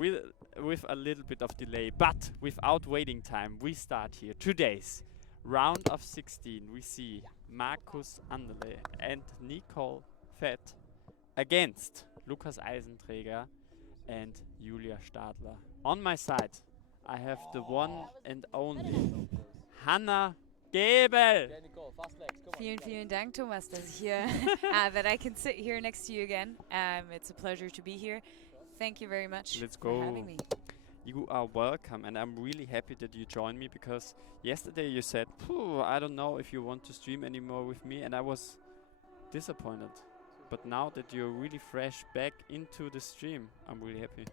With a little bit of delay, but without waiting time, we start here. Today's round of 16. We see Markus Anderle and Nicole Fett against Lukas Eisenträger and Julia Stadler. On my side, I have the one and only Hannah Gebel. Vielen Dank, Thomas, dass ich hier, that I can sit here next to you again. It's a pleasure to be here. Thank you very much for having me. You are welcome, and I'm really happy that you joined me because yesterday you said, I don't know if you want to stream anymore with me, and I was disappointed. But now that you're really fresh back into the stream, I'm really happy.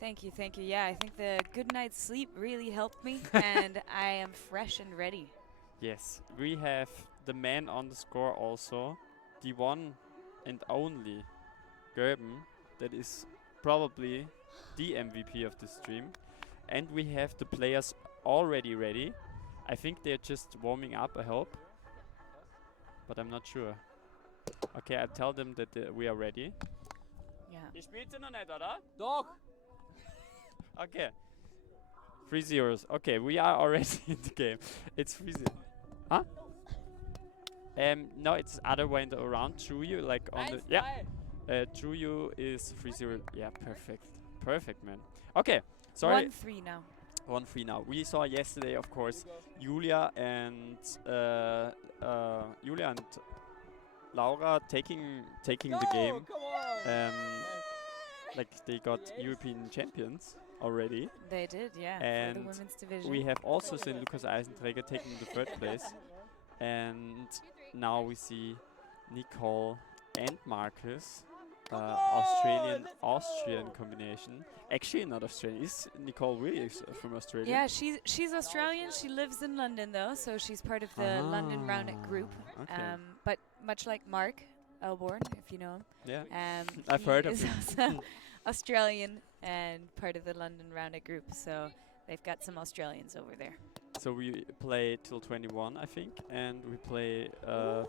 Thank you. Yeah, I think the good night's sleep really helped me, and I am fresh and ready. Yes, we have the man on the score also, the one and only Gerben, that is probably the MVP of the stream. And we have the players already ready. I think they're just warming up, I hope. But I'm not sure. Okay, I tell them that we are ready. Yeah. Ihr spielt sie noch nicht, oder? Doch! Okay. 3-0. Okay, we are already in the game. It's 3-0. Huh? No, it's other way around. True you, like on the... Yeah. True you is 3-0. Yeah, perfect. Perfect, man. Okay, sorry. 1-3 now. 1-3 now. We saw yesterday, of course, Julia and Laura taking the game. Like they got European champions already. They did, yeah. And for the women's division. we have also seen Lukas Eisenträger taking the third place. And now we see Nicole and Marcus, Austrian combination. Actually, not Australian. Is Nicole really from Australia? Yeah, she's Australian. She lives in London though, so she's part of the London Roundnet group. Okay. But much like Mark Elborn, if you know him. Yeah. I've heard of him. Australian and part of the London Roundnet group, so they've got some Australians over there. So we play till 21, I think, and we play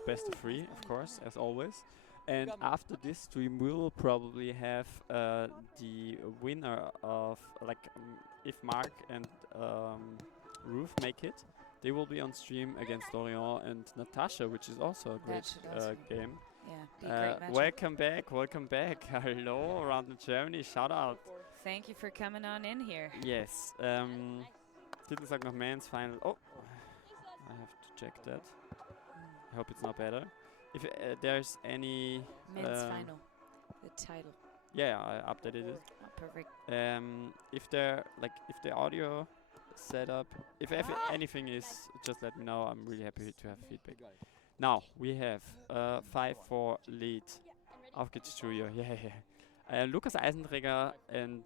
best of 3, of course, as always. And after this stream, we'll probably have the winner of, if Mark and Ruth make it, they will be on stream against Lorient and Natasha, which is also a great game. Yeah, be a great matchup. Welcome back. Hello, Roundnet Germany, shout out. Thank you for coming on in here. Yes. Titelsag noch Men's Final. Oh, I have to check that. I hope it's not better. If there's any Men's Final, the title. Yeah, I updated it. Oh, perfect. If the audio setup, if anything is, just let me know. I'm really happy to have feedback. Now we have 5-4 lead. Auf geht's, Studio. Yeah. Lukas Eisenträger and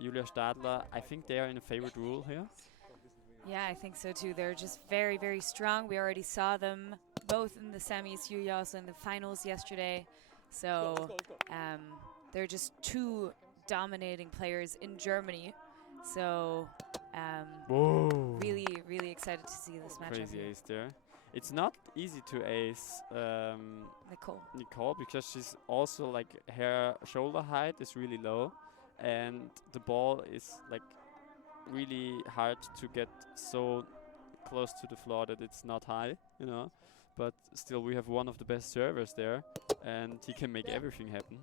Julia Stadler, I think they are in a favorite rule here. Yeah, I think so too. They're just very, very strong. We already saw them both in the semis, Julia also in the finals yesterday. So they're just two dominating players in Germany. So really, really excited to see this matchup. Crazy ace there. It's not easy to ace Nicole because she's also like her shoulder height is really low, and the ball is like really hard to get so close to the floor that it's not high, you know. But still, we have one of the best servers there, and he can make everything happen.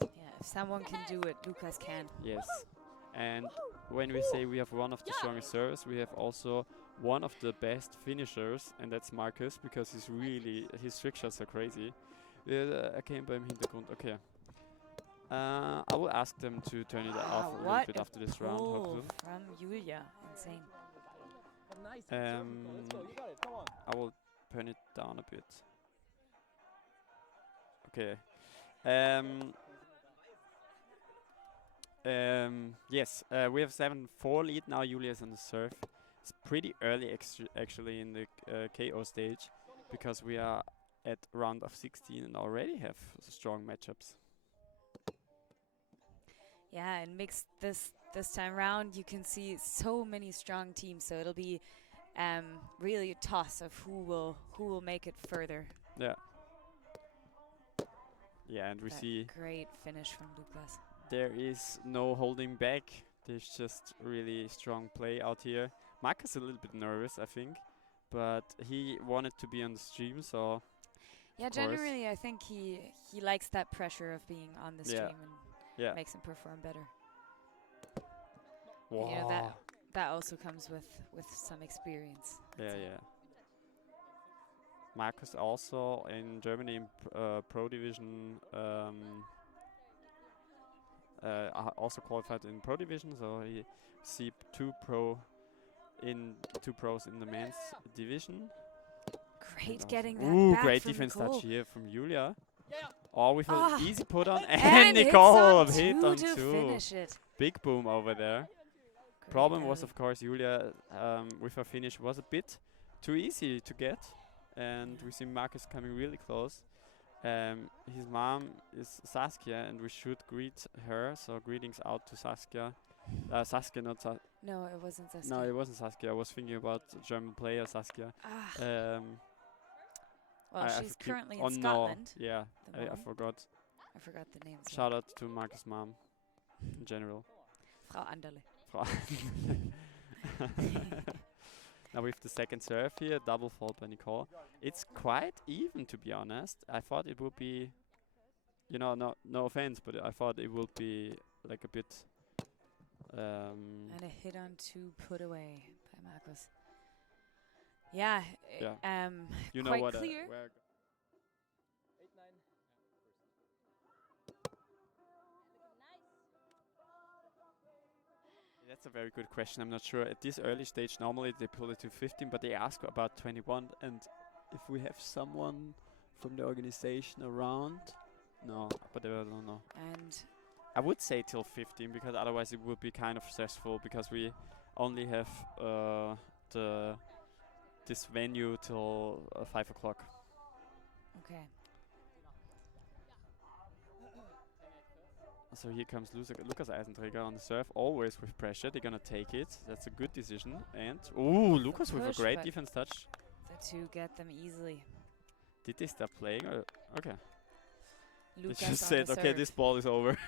Yeah, if someone can do it, Lukas can. Yes. And when we say we have one of the strongest servers, we have also one of the best finishers, and that's Marcus, because his trick shots are crazy. Okay, beim Hintergrund. Okay. I will ask them to turn it off a little bit after this round. From Julia, insane. I will turn it down a bit. Okay. Yes, we have 7-4 lead now. Julia is on the serve. It's pretty early actually in the KO stage, because we are at round of 16 and already have strong matchups. Yeah, and mixed this time round, you can see so many strong teams. So it'll be really a toss of who will make it further. Yeah. Yeah, and we see great finish from Lukas. there is no holding back. There's just really strong play out here. Marcus is a little bit nervous, I think, but he wanted to be on the stream, so Yeah, of course. generally, I think he likes that pressure of being on the Yeah. stream and Yeah. makes him perform better. Wow. And, you know, that also comes with some experience. Yeah, yeah. Marcus also in Germany in Pro Division, also qualified in Pro Division, so he see two pros in the men's division. Great getting that Ooh, back great from defense Nicole. touch here from Julia. Oh, with Ah, an easy put on, and and Nicole hit on to two. finish it. Big boom over there. Great Problem was, early. of course, Julia with her finish was a bit too easy to get, and we see Marcus coming really close. His mom is Saskia, and we should greet her. So greetings out to Saskia. Saskia, not Saskia. No, it wasn't Saskia. No, it wasn't Saskia. I was thinking about German player Saskia. Ah, well, I she's keep currently oh in no, Scotland. yeah, the I mom. forgot. I forgot the name. Shout out to Marcus' mom, in general. Frau Anderle. Now with the second serve here, double fault by Nicole. It's quite even, to be honest. I thought it would be, you know, no offense, but I thought it would be like a bit. And a hit on two put away by Marcus. Yeah. Yeah. You know quite what? clear. Where That's a very good question. I'm not sure. At this early stage, normally they pull it to 15, but they ask about 21. And if we have someone from the organization around, no, but I don't know. And I would say till 15 because otherwise it would be kind of stressful because we only have this venue till 5 o'clock. okay. So here comes Lukas Eisenträger on the serve, always with pressure. They're gonna take it. That's a good decision. And ooh, Lukas with a push, great but defense touch. The two get them easily. Did they stop playing? Or okay. Lucas They just on said, the okay, serve. this ball is over.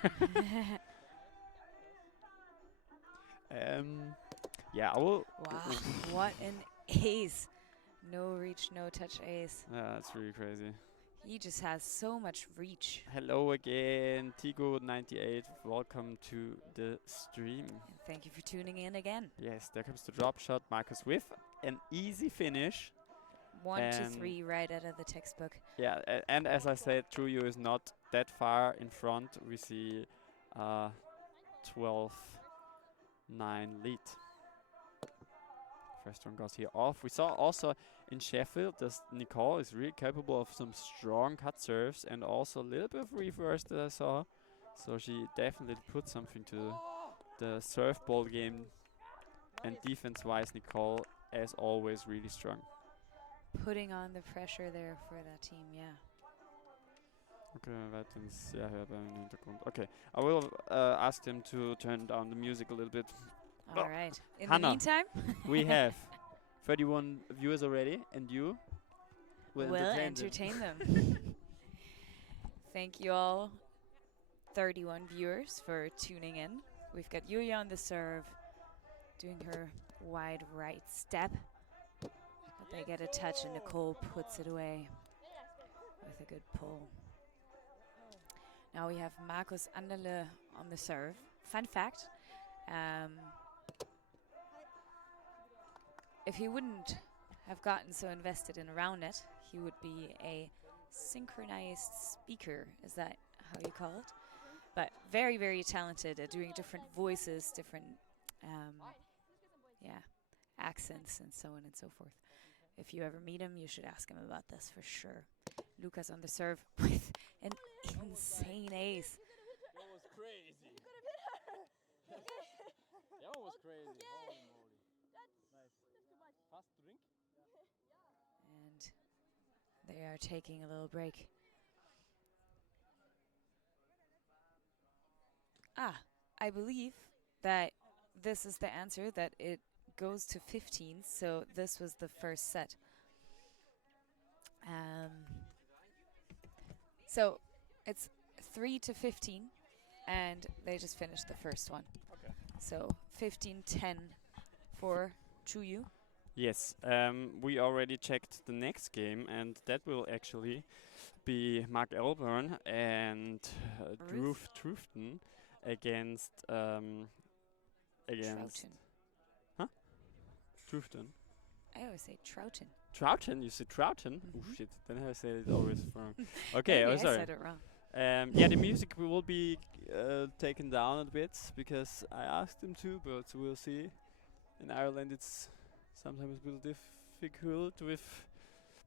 Yeah, I will. Wow, what an ace. No reach, no touch ace. Yeah, that's really crazy. He just has so much reach. Hello again, Tigo98. Welcome to the stream. And thank you for tuning in again. Yes, there comes the drop shot. Marcus with an easy finish. 1 to And 3 right out of the textbook. Yeah, and as I said, Truyu is not that far in front. We see 12-9 lead. First one goes here off. We saw also in Sheffield that Nicole is really capable of some strong cut serves and also a little bit of reverse that I saw. So she definitely put something to the serve ball game. And defense-wise, Nicole, as always, really strong. Putting on the pressure there for that team, yeah. Okay, weiter ins sehr hörbar im Hintergrund. Okay, I will ask them to turn down the music a little bit. All right. In Hannah, the meantime, we have 31 viewers already, and you will entertain them. Thank you all, 31 viewers, for tuning in. We've got Yulia on the serve, doing her wide right step. But they get a touch, and Nicole puts it away with a good pull. Now we have Marcus Anderle on the serve. Fun fact, if he wouldn't have gotten so invested in Roundnet, he would be a synchronized speaker. Is that how you call it? But very, very talented at doing different voices, different accents, and so on and so forth. If you ever meet him, you should ask him about this for sure. Lucas on the serve with an insane ace. That was crazy. That was crazy. Holy moly. Nice. Fast drink? And they are taking a little break. I believe that this is the answer, that it goes to 15, so this was the first set. So it's 3 to 15, and they just finished the first one. Okay. So 15-10 for Chuyu. Yes, we already checked the next game, and that will actually be Mark Elburn and Ruth Trufton against Troughton. Trufton. I always say Troughton. Troughton? You said Troughton? Oh Mhm. shit! Then I said it always wrong. Okay, Maybe oh I sorry. said it wrong. Yeah, the music will be taken down a bit because I asked him to, but we'll see. In Ireland, it's sometimes a bit difficult with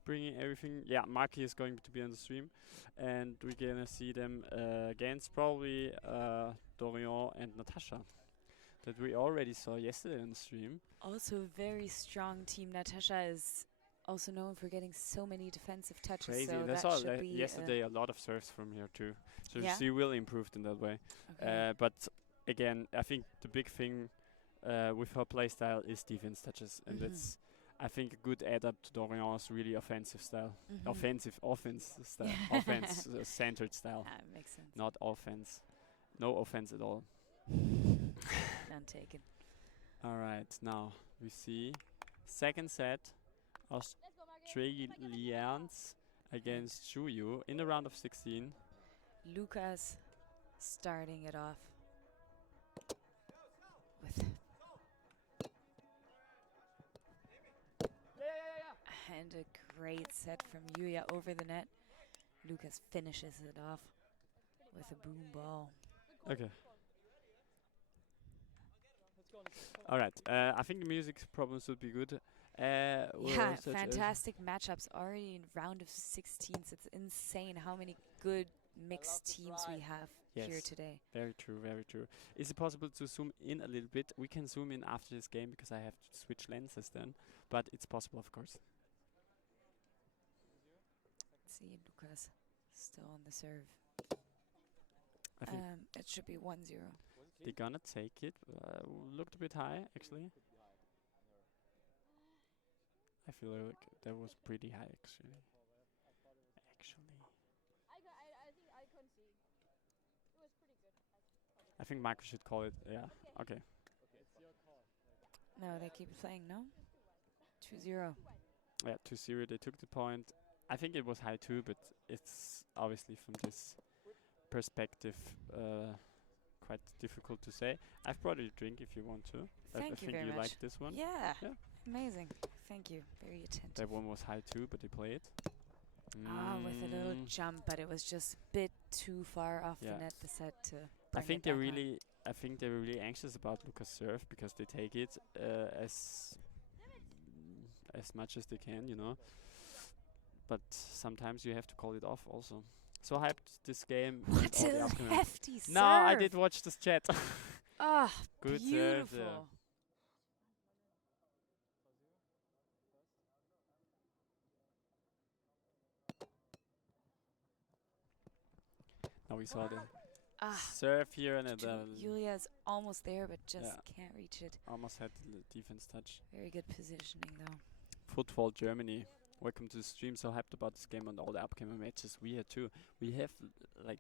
bringing everything. Yeah, Maki is going to be on the stream, and we're gonna see them against probably Dorian and Natasha that we already saw yesterday on the stream. Also a very strong team. Natasha is also known for getting so many defensive touches. Crazy. So That's that all. should be Yesterday, a lot of serves from here too. So Yeah? she will improve in that way. okay. But again, I think the big thing with her playstyle is defense touches, and Mhm. that's I think a good add up to Dorian's really offensive style. Mhm. Offense style. Offense centered style. Ah, makes sense. Not offense. No offense at all. None taken. Alright, now we see second set Australians against Chuyu in the round of 16. Lucas starting it off with and a great set from Yuya over the net. Lucas finishes it off with a boom ball. Okay. Alright, I think the music problems would be good. Yeah, fantastic matchups already in round of 16. So it's insane how many good mixed teams we have here Yes. today. Very true, very true. Is it possible to zoom in a little bit? We can zoom in after this game because I have to switch lenses then, but it's possible, of course. Let's see, Lucas still on the serve. I think It should be 1-0. they're gonna take it. Looked a bit high, actually. I feel like that was pretty high, actually. I think Michael should call it. Yeah. Okay. No, they keep playing, no? 2-0. Yeah, 2-0. They took the point. I think it was high too, but it's obviously from this perspective quite difficult to say. I've brought you a drink if you want to. I Thank you think very you much. like this one. Yeah, Yeah. amazing. Thank you. Very attentive. That one was high too, but they play it. With a little jump, but it was just a bit too far off Yeah. the net, the set to I bring think it they're back on. I think they're really anxious about Lucas' serve because they take it as much as they can, you know. But sometimes you have to call it off also. So hyped this game. and What all the a upcoming- hefty serve! No, I did watch this chat. Ah, Good serve beautiful. there. Now we saw the Ah, serve here and Julia's almost there, but just Yeah. can't reach it. almost had the defense touch. Very good positioning, though. Football Germany. Welcome to the stream. So hyped about this game and all the upcoming matches. We had too. We have like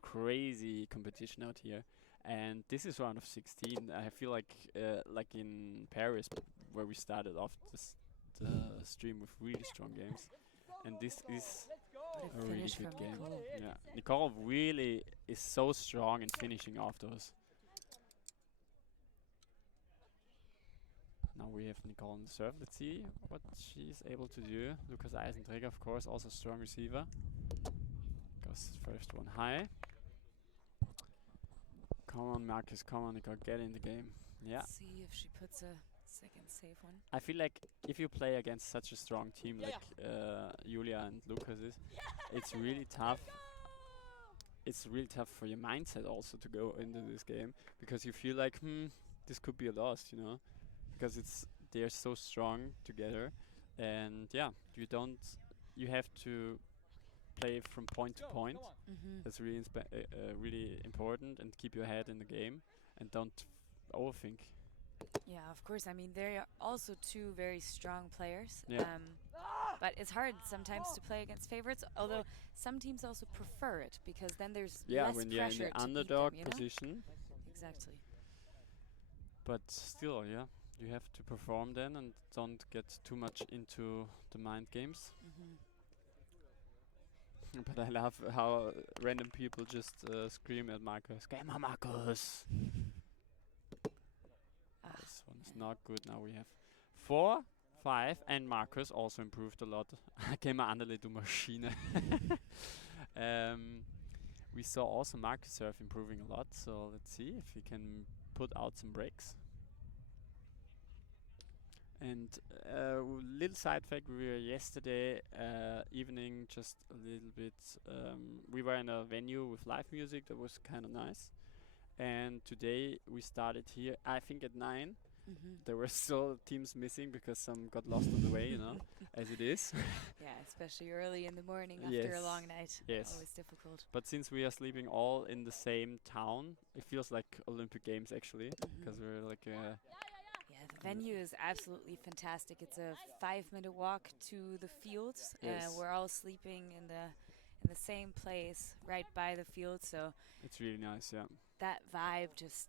crazy competition out here, and this is round of 16. I feel like in Paris where we started off the stream with really strong games, and this is What a a really finish good from game. Nicole. Yeah, Nicole really is so strong in finishing off those. Now we have Nicole on the serve. Let's see what she's able to do. Lukas Eisenträger, of course, also strong receiver. Goes first one high. Come on, Marcus. Come on, Nicole. Get in the game. Yeah. See if she puts a second safe one. I feel like if you play against such a strong team like Julia and Lucas is, it's really tough. It's really tough for your mindset also to go into this game because you feel like, this could be a loss, you know, because they're so strong together, and yeah, you have to play from point to point. Mm-hmm. That's really really important, and keep your head in the game and don't overthink. Yeah, of course. I mean, they are also two very strong players. Yeah. But it's hard sometimes to play against favorites, although some teams also prefer it because then there's Yeah, less when you're in pressure the to beat underdog them, you know? position. Exactly. But still, yeah, you have to perform then and don't get too much into the mind games. Hmm. But I love how random people just scream at Marcus, "Gamer Marcus!" This one is not good. Now we have 4, 5, and Marcus also improved a lot. Gamer Anderle, du Maschine. We saw also Marcus Surf improving a lot, so let's see if he can put out some breaks. And little side fact, we were yesterday evening just a little bit, we were in a venue with live music that was kind of nice. And today we started here, I think at 9. There were still teams missing because some got lost on the way, you know, as it is. Yeah, especially early in the morning after a long night. Yes. Always difficult. But since we are sleeping all in the same town, it feels like Olympic Games actually, because we're like Yeah, the venue is absolutely fantastic. It's a 5-minute walk to the fields. Yes. We're all sleeping in the same place right by the field, so it's really nice, yeah. that vibe just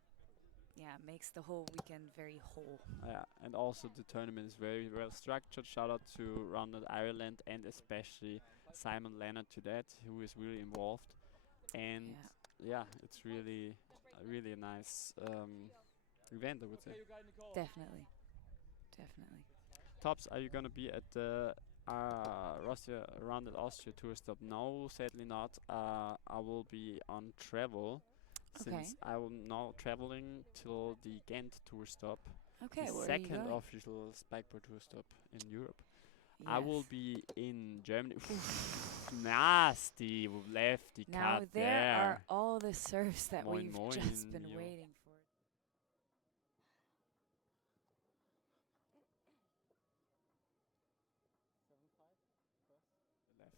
makes the whole weekend very whole. Yeah, and also the tournament is very well structured. Shout out to Roundnet Ireland and especially Simon Leonard to that, who is really involved. And yeah, it's really a nice event, I would say. Definitely. Tops, are you gonna be at the Roundnet Austria tour stop? No, sadly not. I will be on travel. Since I'm now traveling till the Ghent tour stop, Okay, the where are you second going? official spikeboard tour stop in Europe. Yes. I will be in Germany. Nasty lefty Now cut there are all the serves that Moin we've moin, just been yo. waiting for. left.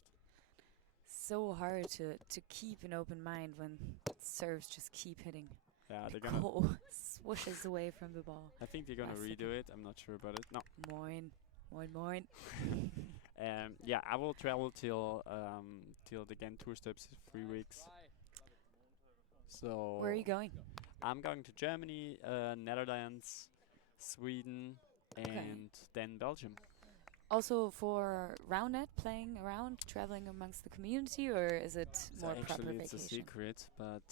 So hard to keep an open mind when serves just keep hitting. Yeah, The they're gonna. goal swooshes away from the ball. I think they're gonna last redo second. it. I'm not sure about it. No. Moin. Yeah, I will travel till the Ghent tour stops 3 weeks. So Where are you going? I'm going to Germany, Netherlands, Sweden, and then Belgium. Also for Roundnet, playing around, traveling amongst the community, or is it So more proper actually, it's vacation? a secret, but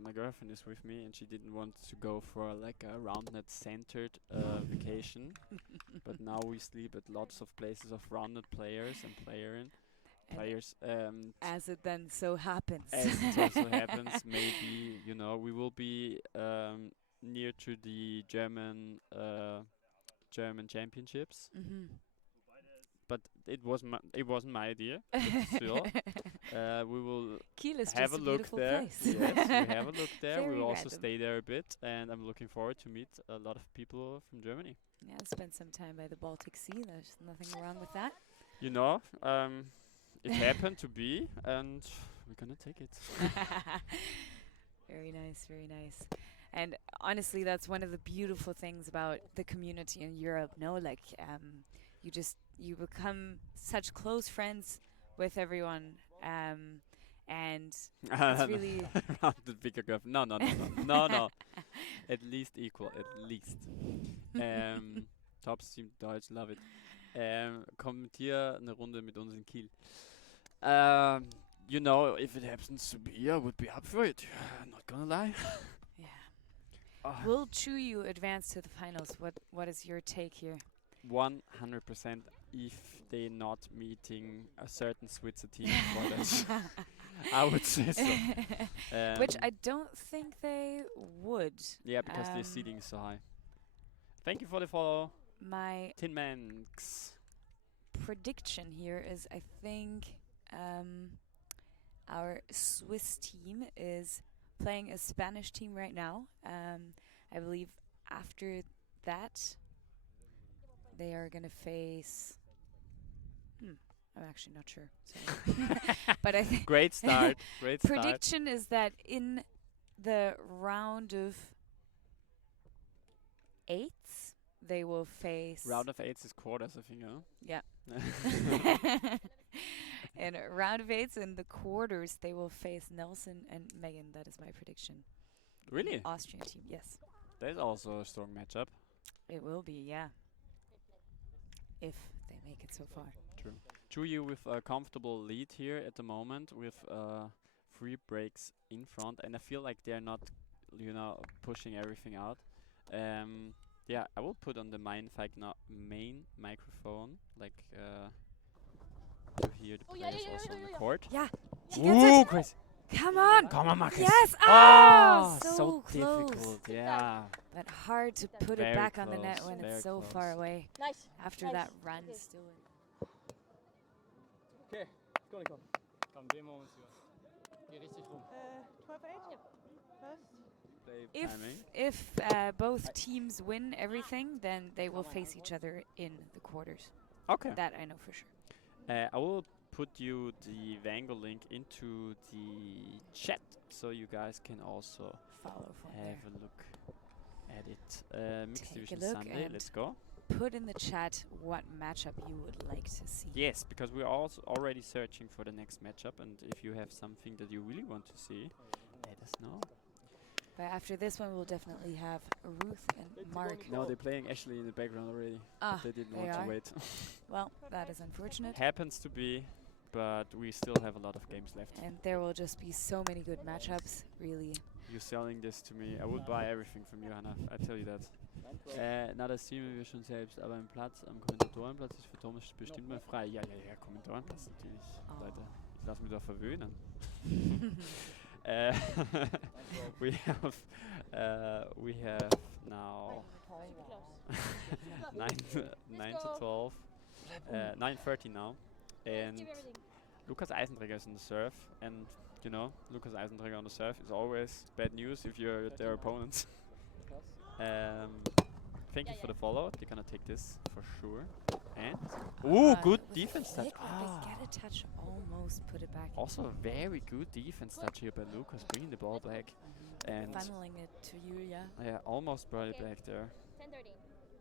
my girlfriend is with me, and she didn't want to go for like a Roundnet-centered vacation. But now we sleep at lots of places of Roundnet players and players. As it then so happens. As it also happens, maybe we will be near to the German championships. But it wasn't my idea. But still, we will Kiel is have just a a look beautiful there. place. Yes, we have a look there. Very We'll also random. stay there a bit, and I'm looking forward to meet a lot of people from Germany. Yeah, spend some time by the Baltic Sea. There's nothing wrong with that. It happened to be, and we're gonna take it. Very nice, very nice. And honestly, that's one of the beautiful things about the community in Europe. No, like you become such close friends with everyone, and it's really Around the bigger girl. No. At least equal, at least. Top Team Deutsch, love it. Kommentier eine Runde mit uns in Kiel. If it happens to be, I would be up for it. Not gonna lie. yeah. Will Chuyu advance to the finals? What is your take here? 100% if they're not meeting a certain Switzer team for that. I would say so. Which I don't think they would. Yeah, because their seeding is so high. Thank you for the follow. My Tin Manx. prediction here is I think our Swiss team is playing a Spanish team right now. I believe after that they are going to face... I'm actually not sure. Sorry. But I think Great start. Great start. prediction is that in the round of 8s, they will face. Round of 8 is quarters, I think, huh? Yeah. In round of 8 in the quarters, they will face Nelson and Megan. That is my prediction. Really? Austrian team, yes. That's also a strong matchup. It will be, yeah. If they make it so far. True. Juyu with a comfortable lead here at the moment with 3 breaks in front, and I feel like they're not, pushing everything out. Yeah, I will put on the main microphone, like to hear the players also on the court. Yeah, she Ooh, gets it. Chris! Come on. Come on, Marcus! Yes! Ah, so close. difficult, yeah. But hard to put Very it back on the net close, when very it's so close. far away. Nice. After Nice. that run, Okay. still. Okay, it's gonna come. Komm, den machen wir uns hier. Geh richtig rum. 12-8. First. Play timing. If both teams win everything, then they will face each other in the quarters. Okay. That I know for sure. I will put you the Vango link into the chat so you guys can also Follow from have there. a look at it. Mixed Take a Division look Sunday, and let's go. Put in the chat what matchup you would like to see. Yes, because we're also already searching for the next matchup, and if you have something that you really want to see, let us know. But after this one, we'll definitely have Ruth and Mark. No, they're playing actually in the background already. Ah, They didn't they want are? to wait. Well, that is unfortunate. Happens to be, but we still have a lot of games left. And there will just be so many good matchups, really. You're selling this to me. I would buy everything from you, Hannah. I tell you that. Na, das streamen wir schon selbst, aber ein Platz am Kommentatorenplatz ist für Thomas bestimmt mal frei. Ja, Kommentatorenplatz natürlich. Oh. Leute, ich lasse mich da verwöhnen. We have now 9 to 12, 9:30 now, and Lukas Eisenträger is on the serve, and Lukas Eisenträger on the serve is always bad news if you're their opponents. Thank you for the follow. They're gonna take this for sure. And good with defense touch. flick, but they get a touch, almost put it back. Also a very good defense touch here by Lucas, bringing the ball back, and Funneling it to Julia. yeah, almost brought it back there. 10-13.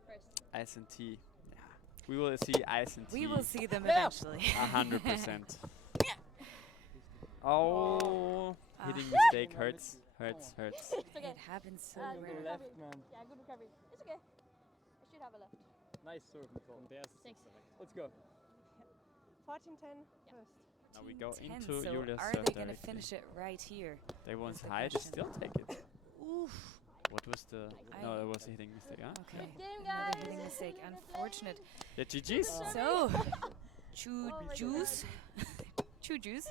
First. Ice and T. Yeah, we will see Ice and T. We will see them eventually. 100%. Oh, hitting Ah. mistake hurts. It's okay. It happens so Good rare. Left, recovery. man. Yeah, good recovery. It's okay. I should have a left. Nice serve, Nicole. Der ist Thanks. Let's go. 14-10 first. Now we go 10, into so Julia's are serve they going to directly. finish it right here? They want That's the high, they question. still take it. Oof. What was the... No, I- that was a hitting mistake, huh? Okay. Good game, Another guys. hitting mistake. Unfortunate. Yeah, GG's. So, Chu Juice. Chu Juice.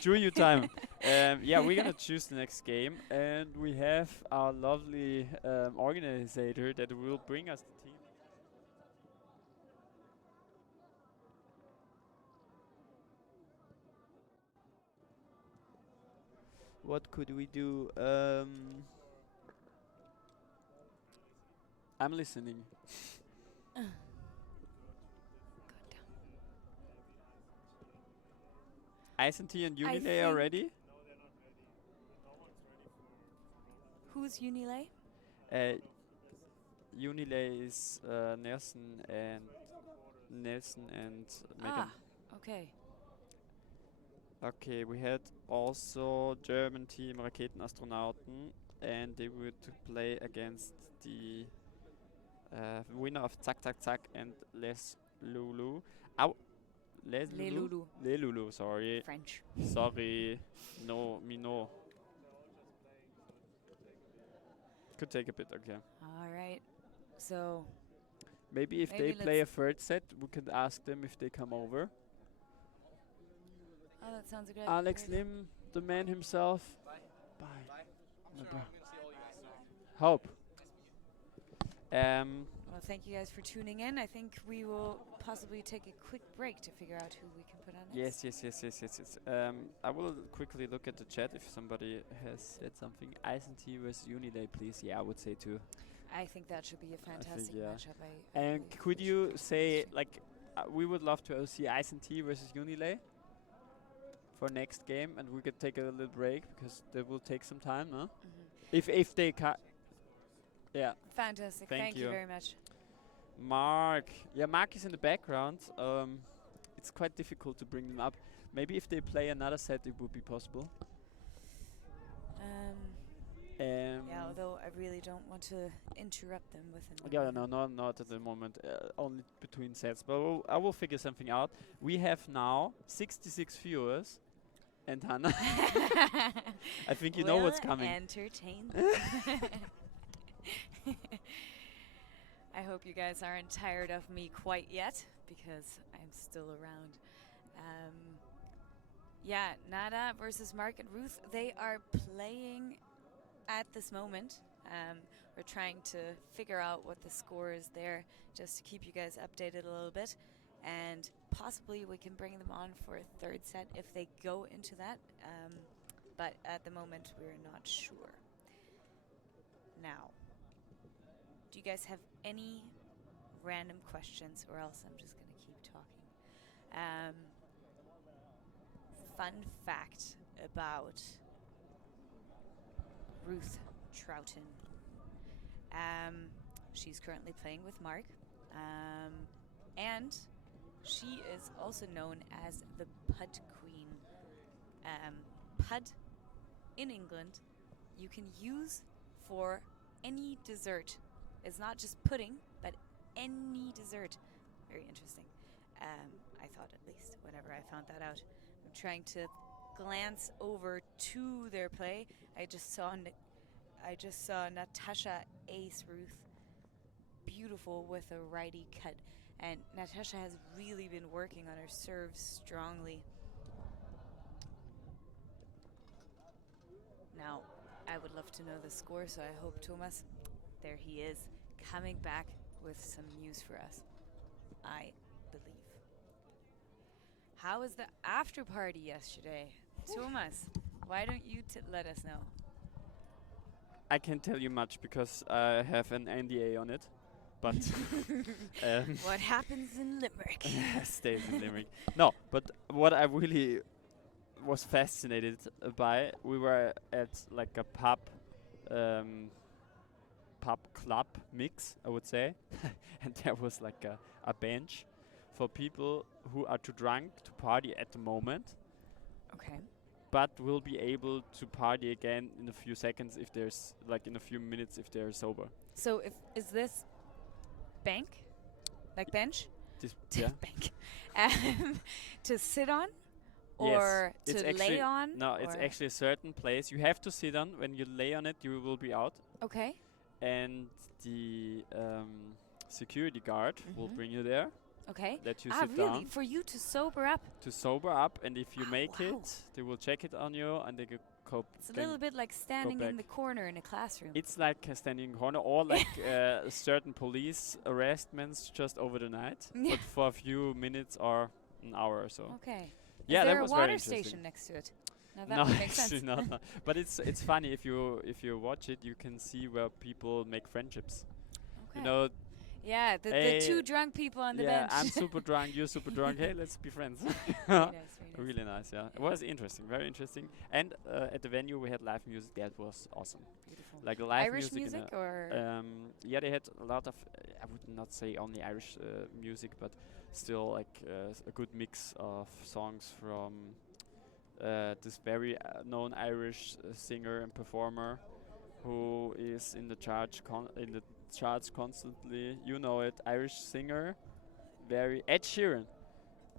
Juju time. Yeah, we're gonna choose the next game, and we have our lovely organizer that will bring us the team. What could we do? I'm listening. Ice and T and I Unilay are think- ready. Who's Unilay? Unilay is Nelson and Megan. Ah, okay. Okay, we had also German team Raketenastronauten, and they would play against the winner of Zack Zack Zack and Les Lulu. Les Les Lulu. Les Lulu, sorry. French. Sorry. No, me no. Could take a bit, okay. All right. So, Maybe if Maybe they play a let's- third set, we could ask them if they come over. oh, that sounds good. Alex Great. Lim, the man himself. Bye. My bro. Hope. Well, thank you guys for tuning in. I think we will possibly take a quick break to figure out who we can put on next. Yes. I will quickly look at the chat if somebody has said something. Ice and T versus Unilay, please. Yeah, I would say too. I think that should be a fantastic yeah. matchup. I And really could appreciate you it. say, like, we would love to see Ice and T versus Unilay for next game, and we could take a little break because they will take some time, no? Mhm. If they Yeah. Fantastic. Thank Thank you you. very much. Mark. Yeah, Mark is in the background. It's quite difficult to bring them up. Maybe if they play another set, it would be possible. Yeah, although I really don't want to interrupt them with an Yeah, no, not at the moment. Only between sets, but I will figure something out. We have now 66 viewers, and Hannah, I think you know what's coming. Entertain. I hope you guys aren't tired of me quite yet, because I'm still around. Yeah, Nada versus Mark and Ruth, they are playing at this moment. We're trying to figure out what the score is there, just to keep you guys updated a little bit. And possibly we can bring them on for a third set if they go into that. But at the moment, we're not sure. Now, do you guys have any random questions, or else I'm just going to keep talking? Fun fact about Ruth Troughton. She's currently playing with Mark, and she is also known as the Pud Queen. Pud, in England, you can use for any dessert. It's not just pudding, but any dessert. Very interesting. I thought, at least, whenever I found that out. I'm trying to glance over to their play. I just saw Natasha ace Ruth. Beautiful with a righty cut. And Natasha has really been working on her serves strongly. Now, I would love to know the score, so I hope Thomas, there he is, coming back with some news for us. I believe. How was the after party yesterday? Thomas, why don't you let us know? I can't tell you much because I have an NDA on it. But what happens in Limerick? Stays in Limerick. No, but what I really was fascinated by, we were at like a pub club mix, I would say, and there was like a bench for people who are too drunk to party at the moment. Okay. But will be able to party again in a few seconds if there's like in a few minutes if they're sober. So is this bank, like bench? Yeah. Bank. To sit on, or yes. to lay on? No, it's actually a certain place you have to sit on. When you lay on it, you will be out. Okay. And the security guard will bring you there. Okay. Let you sit down. Really? For you to sober up? To sober up, and if you make it, they will check it on you, and they cope. It's a little bit like standing in the corner in a classroom. It's like standing in the corner, or like certain police arrestments just over the night, but for a few minutes or an hour or so. Okay. Yeah, Is there that was a very water interesting. station next to it? No, No, that makes actually sense. not. But it's funny if you watch it, you can see where people make friendships. Okay. You know. Yeah, the two drunk people on the bench. Yeah, I'm super drunk, you're super drunk. Hey, let's be friends. Very nice, very nice. Really nice, yeah. It was interesting, very interesting. And at the venue we had live music. That was awesome. Beautiful. Like live Irish music or? Yeah, they had a lot of. I would not say only Irish music, but still like a good mix of songs from this very known Irish singer and performer who is in the charts constantly. You know it, Irish singer, very Ed Sheeran.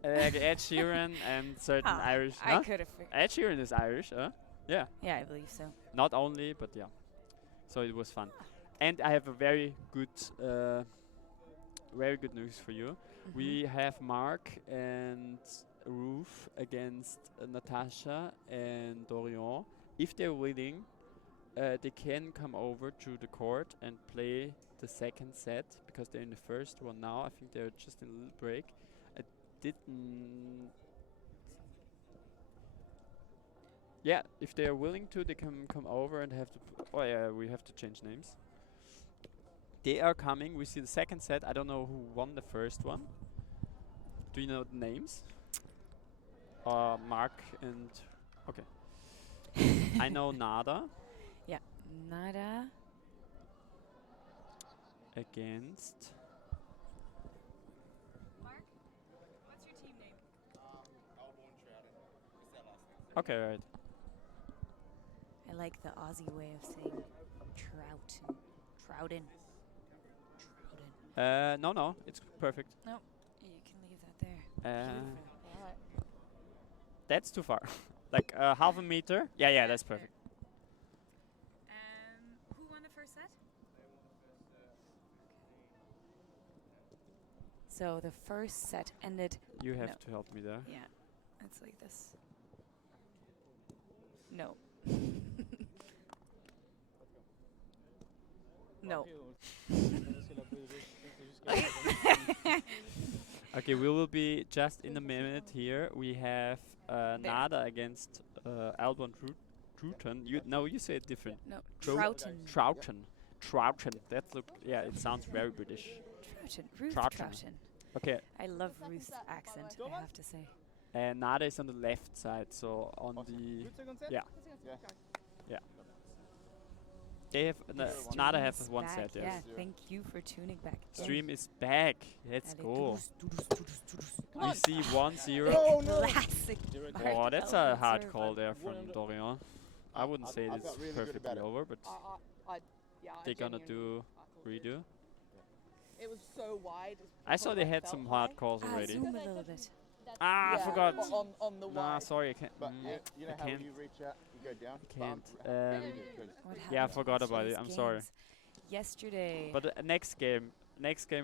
Ed Sheeran and certain Irish. I could have. Ed Sheeran is Irish, huh? Yeah. Yeah, I believe so. Not only, but yeah. So it was fun, and I have a very good news for you. We have Mark and Ruth against Natasha and Dorian. If they're willing, they can come over to the court and play the second set because they're in the first one now. I think they're just in a little break. I didn't. Yeah, if they are willing to, they can come over and have to. Oh yeah, we have to change names. They are coming. We see the second set. I don't know who won the first one. Do you know the names? Mark and okay. I know Nada. Yeah, Nada. against. Mark, what's your team name? Okay, right. I like the Aussie way of saying Trouten. Trouten. No, it's perfect. No, you can leave that there. Alright. That's too far. Like half a meter. Yeah, that's perfect. Who won the first set? So the first set ended. You have No. to help me there. Yeah, it's like this. No. No. Okay, we will be just in a minute here. We have Nada against Albon Truten. You say it different. No. Tro- Trouten. Trouten. Yeah, it sounds very British. Trouten. Ruth Trouten. Trouten. Okay, I love Ruth's accent, I have to say. and Nada is on the left side, so on the yeah. They have Nada have Stream is one back. set. Yes. Yeah, thank you for tuning back. Stream is back. Let's Allez, go. tudus. We see 1-0. Classic. Oh, that's a Mark hard Elbert call serve. there from Dorian. I wouldn't say I it's felt really good perfectly about it. over, but they're gonna do redo. It was so wide. I saw they had some hard calls already. Zoom a little bit. Ah, I forgot. On the Nah, wide. sorry, I can't. But you know I how when can't. you reach out, you go down. Can't. What Yeah, I happened to forgot about it. yesterday's I'm sorry. games? Yesterday. But next game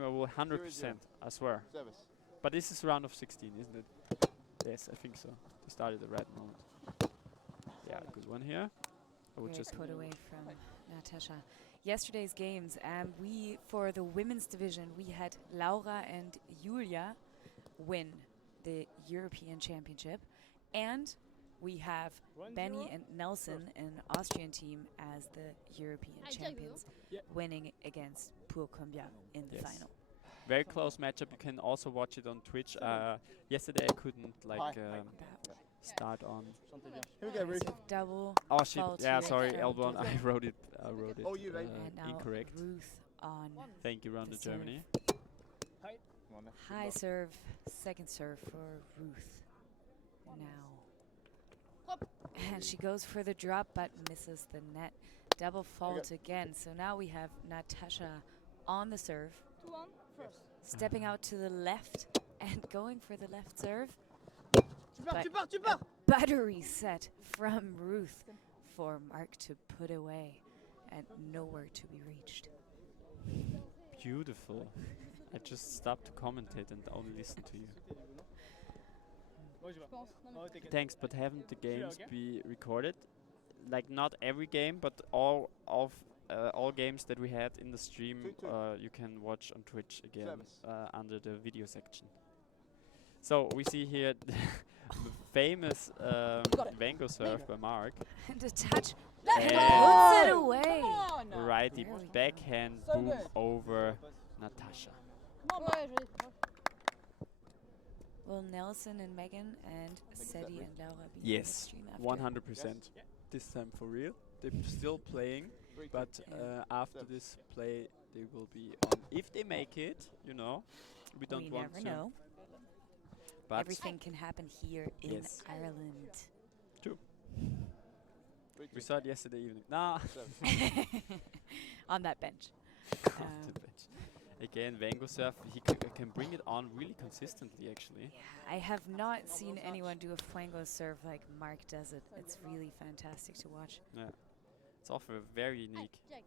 I will 100%. I swear. Service. But this is round of 16, isn't it? Yes, I think so. They started at the right moment. Yeah, good one here. I would Great just. put away from Natasha. Yesterday's games, we for the women's division we had Laura and Julia win the European Championship, and we have Benny and Nelson, an Austrian team, as the European champions, winning against Pour Combien in the Yes. final. Very close matchup. You can also watch it on Twitch. Yesterday I couldn't That start on. Here we go, Ruth. so double. Oh shit! fault Yeah, here sorry, from L1. I Dorian. wrote it. Oh, you right. And now Incorrect. Ruth on Thank you, Round the of serve. Germany. Come on, then. high serve, second serve for Ruth. Now. And she goes for the drop but misses the net. Double fault again. So now we have Natasha on the serve, 2-1 first. stepping out to the left and going for the left serve. Tu pars, But tu pars, tu a pars. buttery set from Ruth for Mark to put away and nowhere to be reached. Beautiful. I just stopped to commentate and only listen to you. Je pense. Non, mais Thanks, but haven't the games be recorded? Like not every game, but all games that we had in the stream, 2-2. you can watch on Twitch again Service. under the video section. So we see here the famous Vango serve by Mark. And a touch And puts it away. Come on. righty There we go. backhand So boom good. over Natasha. Come on, ouais, Will Nelson and Megan and Sadie and Laura be in the Yes, stream after? 100%. This time for real. They're still playing, but after this play, they will be on. If they make it, we don't we want never to. know. But Everything can happen here in Yes. Ireland. we saw it yesterday evening. Nah. On that bench. Off the bench. Again, Vango Surf, he can bring it on really consistently, actually. Yeah, I have not seen anyone do a Fuengo serve like Mark does it. It's really fantastic to watch. Yeah. It's also very unique. Jake.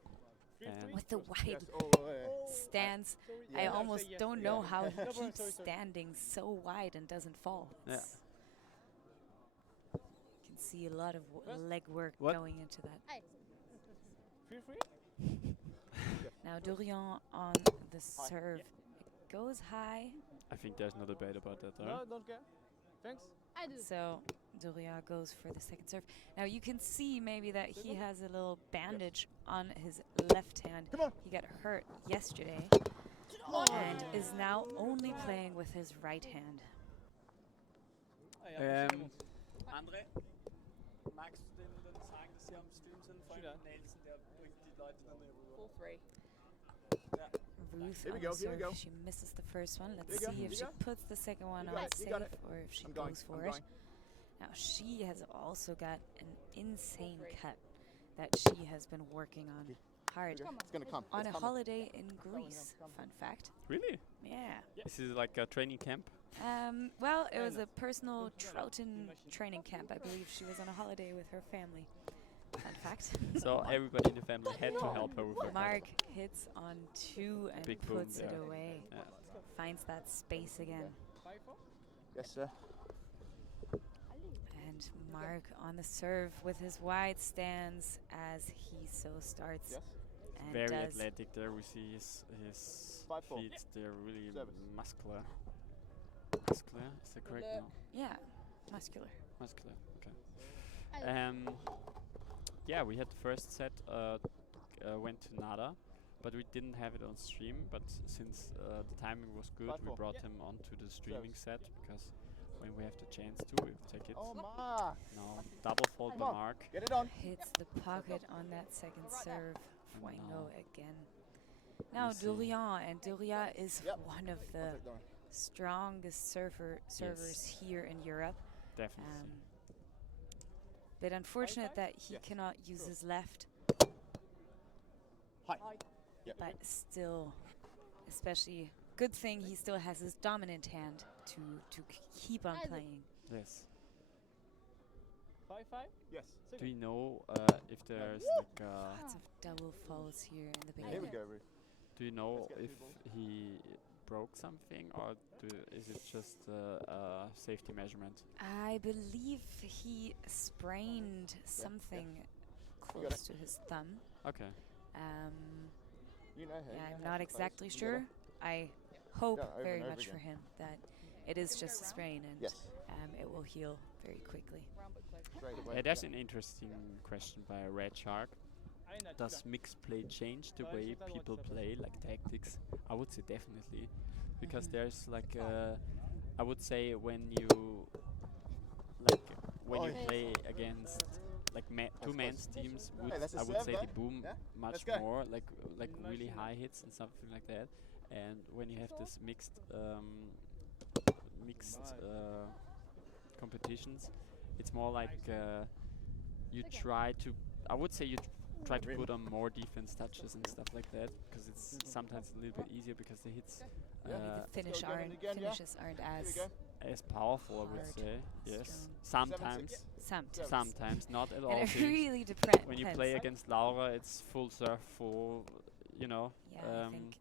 And With the wide Yes, stance, I almost don't know how he keeps standing so wide and doesn't fall. Yeah. It's- You can see a lot of leg work What? going into that. Feel free. Now Dorian on the serve. It goes high, I think there's no debate about that, No, right? don't care. Thanks. I do. so Dorian goes for the second serve. Now you can see maybe that he has a little bandage on his left hand. Come on. He got hurt yesterday and is now only playing with his right hand. André, magst du denen dann sagen, dass sie am Stream sind? Vor allem Nelson, der bringt die Leute dann rüber. 4-3. Ruth Here we on go, the here we serve. go. She misses the first one. Let's Here we go, see here if we she go. puts the second one You on got it, you got safe it. or if she I'm going, goes I'm for it. going. Now she has also got an insane cut that she has been working on hard It's gonna come. on it's a coming. holiday in Greece. Fun fact. Really? Yeah. This is like a training camp. Well, it was a personal Troughton training camp. I believe she was on a holiday with her family. Fun fact. So everybody in the family had to help her with her cut. Mark hits on 2 and Big boom, puts it yeah. away. Yeah. Finds that space again. Yes, sir. And Mark on the serve with his wide stance as he so starts Yes. and Very does. athletic there. We see his 5-4. feet. They're really Service. muscular. Muscular? Is that correct? No. Yeah, muscular. Muscular. Okay. Yeah, we had the first set. Went to nada, but we didn't have it on stream. But since the timing was good, we 5-4. brought him onto the streaming set because when we have the chance to, we take it. Oh, ma. No, double fault by Come on. Mark. Get it on. Hits the pocket on that second serve. Fuengo No. again. Now see. Durian, and Durian is Yep. one of the I'll take that one. strongest servers here in Europe. Definitely. Bit unfortunate that he Yes. cannot use his left, Hi. Yep. but still, especially good thing he still has his dominant hand to keep on playing. Yes. 5-5. Yes. Do you know if there's like Lots of double faults here in the Here we beginning. go, Ruth. do you know Let's get if through balls. he broke something or is it just a safety measurement? I believe he sprained something got close it. to his thumb. Okay. You know him. Yeah, you I'm know not how to play. exactly You get sure. it. I hope Yeah, over very and over much for again. him that it is just a sprain and Yes. it will heal very quickly. Straight away. Yeah, there's an interesting question by Red Shark. Does mixed play change the way people play, like tactics? I would say definitely, because Mhm. there's like I would say when you Oh, you yeah. play against like two close. man's teams, Hey, that's a I would serve say there. they boom Yeah, much let's go. more, like really high hits and something like that. And when you have this mixed competitions, it's more like you try to. I would say you try to put on more defense touches and stuff like that, because it's sometimes a little bit easier because the hits Maybe the Let's go again and again, yeah. finishes aren't Here we as go. as powerful, I would hard, say. Yes, strong. sometimes, sometimes. sometimes not at all. And it things. really depends. When you play against Laura, it's full surf, full, you know. Yeah, I think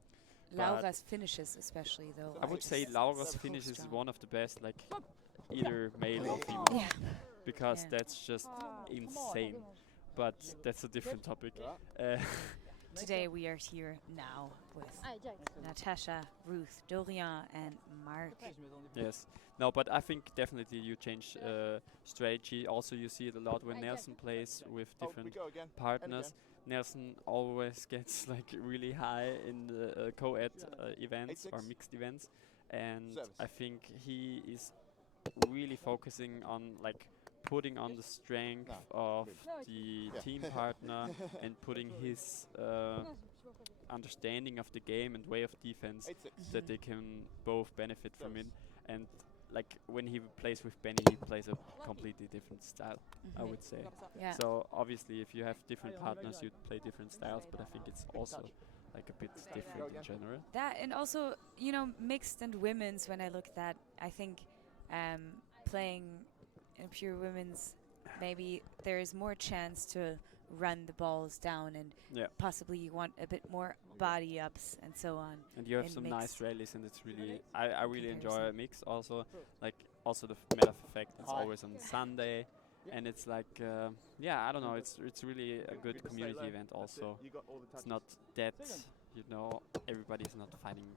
but Laura's finishes especially though. I are would say just Laura's so finish is strong. one of the best, like either male or female, Yeah. because Yeah. that's just insane. But that's a different topic. Today we are here now with Natasha, Ruth, Dorian, and Mark. Yes. No, but I think definitely you change strategy. Also, you see it a lot when Nelson plays with Oh, we different go again. partners. Nelson always gets like really high in the co-ed events or 8-6. mixed events, and Service. I think he is really focusing on like putting on the strength No, of good. the Yeah. team partner and putting his understanding of the game and way of defense 8-6. that they can both benefit from it. And like when he plays with Benny, he plays a completely different style, I Mhm. would say. Yeah. So obviously, if you have different partners, you play different styles. But I think it's also like a bit different in general. That and also, mixed and women's. When I look at that, I think playing in pure women's, maybe there is more chance to run the balls down and Yeah. possibly you want a bit more body ups and so on. And you have in some mixed nice rallies, and it's really I really enjoy a comparison. mix. Also the matter of fact, it's Hi. always on Sunday, and it's like I don't know. It's really a good Just stay community low. event. That's it. Also, You got all the it's touches. not that everybody's not fighting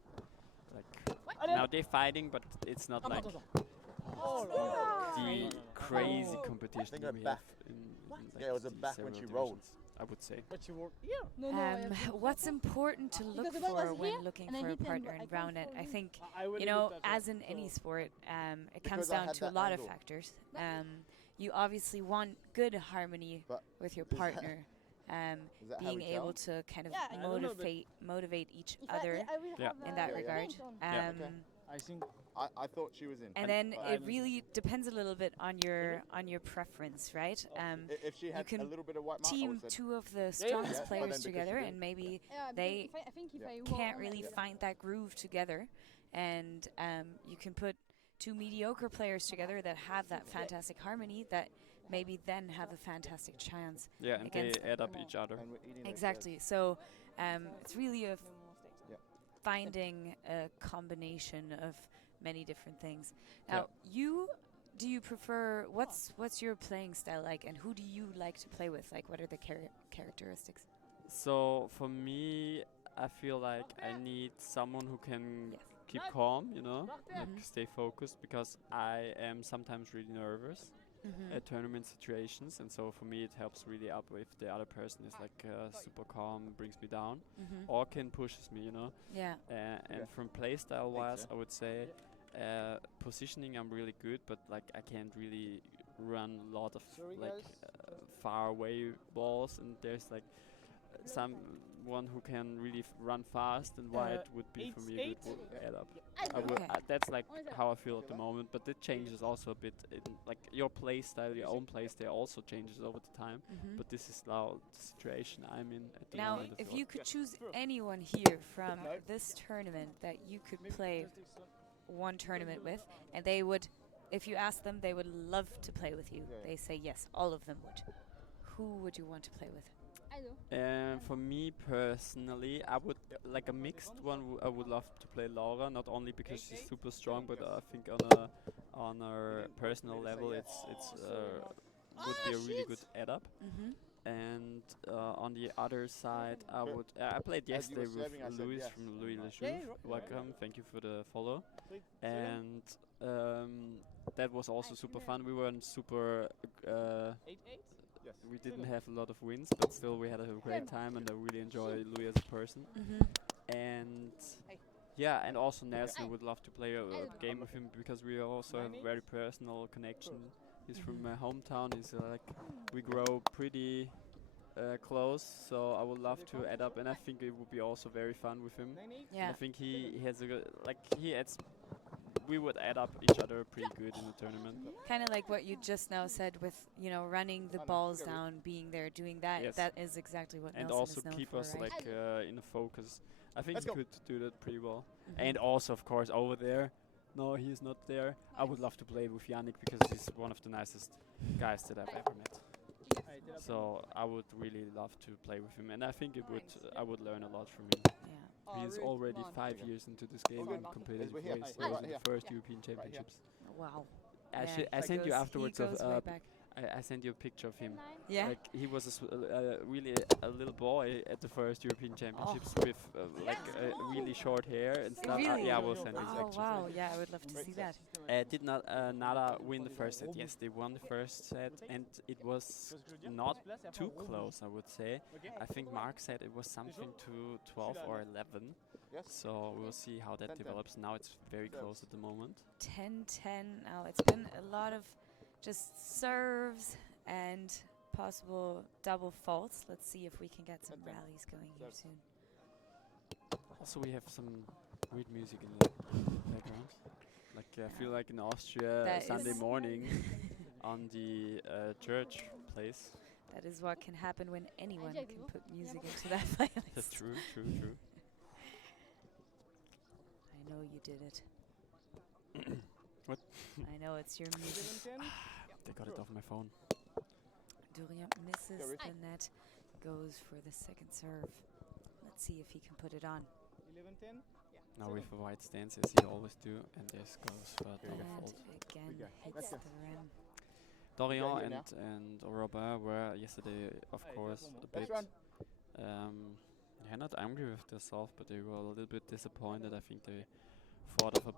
like now they're fighting, but it's not like the crazy competition think that her we back. have in Yeah, it was a the back when several she rolled. divisions, I would say. But you work. What's important to look the ball for was when here, looking and I for a hit him, partner but I in can't Roundnet? fall I in. think, I wouldn't look that as way, in any so- sport, it Because comes I down had to a that lot of angle. factors. You obviously want good harmony But with your this- partner. Is that how being we tell? able to kind of Yeah, I don't know, but motivate each If I, other I will Yeah. have in that Yeah, yeah. regard. paint on. Yeah. Okay. I think I thought she was in. And then but it I'm- really depends a little bit on your preference, right? If she had a can little bit of white mark, I Team would have said, two of the yeah. strongest Yeah, but players then because together, she and maybe Yeah, they because I think if Yeah. I walk can't on really that, find that groove together, and you can put two mediocre players together that have that fantastic harmony that maybe then have a fantastic chance. Yeah, and they Against add up each other. and we're eating those Exactly. So it's really no more mistakes. Yep. finding a combination of many different things. Yeah. Now, do you prefer what's your playing style like, and who do you like to play with? Like, what are the characteristics? So for me, I feel like I need someone who can Yes. keep calm, you know, like Mhm. stay focused, because I am sometimes really nervous Mhm. at tournament situations, and so for me it helps really up if the other person is like super calm, brings me down, Mhm. or can pushes me, you know. Yeah. And Yeah. from playstyle wise, yeah. I would say positioning I'm really good, but like I can't really run a lot of Sorry, like guys. far away balls, and there's like someone who can really run fast, and wide would be for me a good add up. I would, Okay. that's like how I feel at the moment, but it changes also a bit. In, like your play style, your own play style also changes over the time. Mhm. But this is now the situation I'm in at the Now, moment. I if feel you like. could choose anyone here from this tournament that you could play one tournament with, and they would, if you asked them, they would love to play with you. Yeah. They say yes, all of them would. Who would you want to play with? I do. And for me personally, I would like a mixed one. I would love to play Laura, not only because she's super strong, but I think on a personal level, it's would be a really good add up. Mm-hmm. And on the other side, I would. I played As you were yesterday serving, I with said Louis yes. from Louis Le Yeah, Chouf. yeah, Welcome, thank you for the follow. And that was also super fun. We weren't super. 8-8. Yes. We didn't have a lot of wins, but still we had a great time, and I really enjoy Louis as a person. Mm-hmm. And yeah, and also Nelson would love to play a game with him, because we also have a very personal connection. He's from my hometown. He's like, we grow pretty close, so I would love to add up, and I think it would be also very fun with him. Yeah. I think he has a good, like he adds. We would add up each other pretty good in the tournament. Kind of like what you just now said with, running the balls down, being there, doing that. Yes. That is exactly what And Nelson also is known keep for, us right? like in a focus. I think Let's he go. could do that pretty well. Mhm. And also, of course, over there. No, he's not there. I would love to play with Yannick, because he's one of the nicest guys that I've ever met. So I would really love to play with him, and I think I would learn a lot from him. Yeah. He's already 5 years into this game in competitive We're here. ways. He Right was in here. the first European Championships. Wow. I sent you He afterwards goes way of back. I sent you a picture of him. Yeah. Like he was really a little boy at the first European Championships with like really short hair and stuff. Really? Yeah, I will send it. Oh wow! Yeah, I would love to see that. Did not Nada win the first set? Yes, they won the first set, and it was not too close, I would say. I think Mark said it was something to 12 or 11. Yes. So we'll see how that 10-10. develops. Now it's very close at the moment. 10-10. Now it's been a lot of just serves and possible double faults. Let's see if we can get some 10-10. rallies going here soon. Also, we have some weird music in the background. Like I feel like in Austria That Sunday is- morning on the church place. That is what can happen when anyone can put music into that playlist. That's true, true, true. I know you did it. What? I know it's your music. They got it off my phone. Durian misses the net, goes for the second serve. Let's see if he can put it on. 11-10. Now with a wide stance, as you always do, and this goes for a double And fault. again go. hits Let's the go. rim. Dorian here and, now. and Robert were yesterday, of course, a Let's bit, run. not angry with themselves, but they were a little bit disappointed. I think they thought of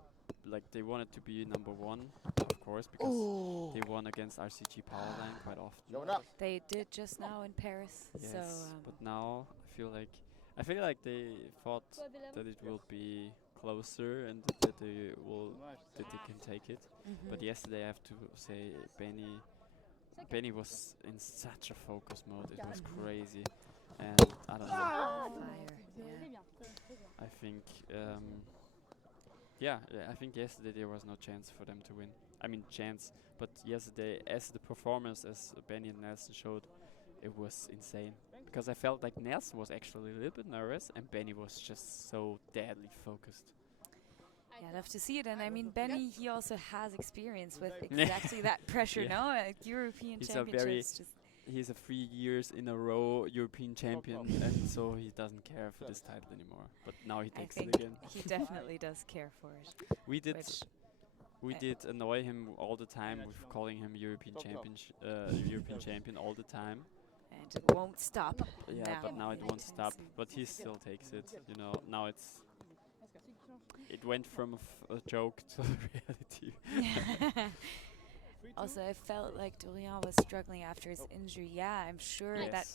they wanted to be number one, of course, because they won against RCG Powerline quite often. Going up. They did just now in Paris. Yes, So but now I feel like they thought that it will be closer and that they can take it. mhm. But yesterday I have to say Benny Benny was in such a focus mode. It was crazy, and I don't know. Fire. Très Yeah. bien, très bien. I think, yeah, I think yesterday there was no chance for them to win. I mean, chance, but yesterday, as the performance, as Benny and Nelson showed, it was insane. Because I felt like Nelson was actually a little bit nervous, and Benny was just so deadly focused. Yeah, I'd love to see it. And I mean, Benny, he also has experience with Yeah. exactly that pressure, Yeah. no? European He's a very championships. Just He's a 3 years in a row European champion, and so he doesn't care for this title anymore. But now he I takes it think again. he definitely does care for it. We did Which we uh, did annoy him all the time with calling him European European champion all the time. and it won't stop. Yeah, but now it won't anytime stop. soon. But he still takes it. You know, now it went from a joke to reality. Also, I felt like Dorian was struggling after his injury. Yeah, I'm sure that,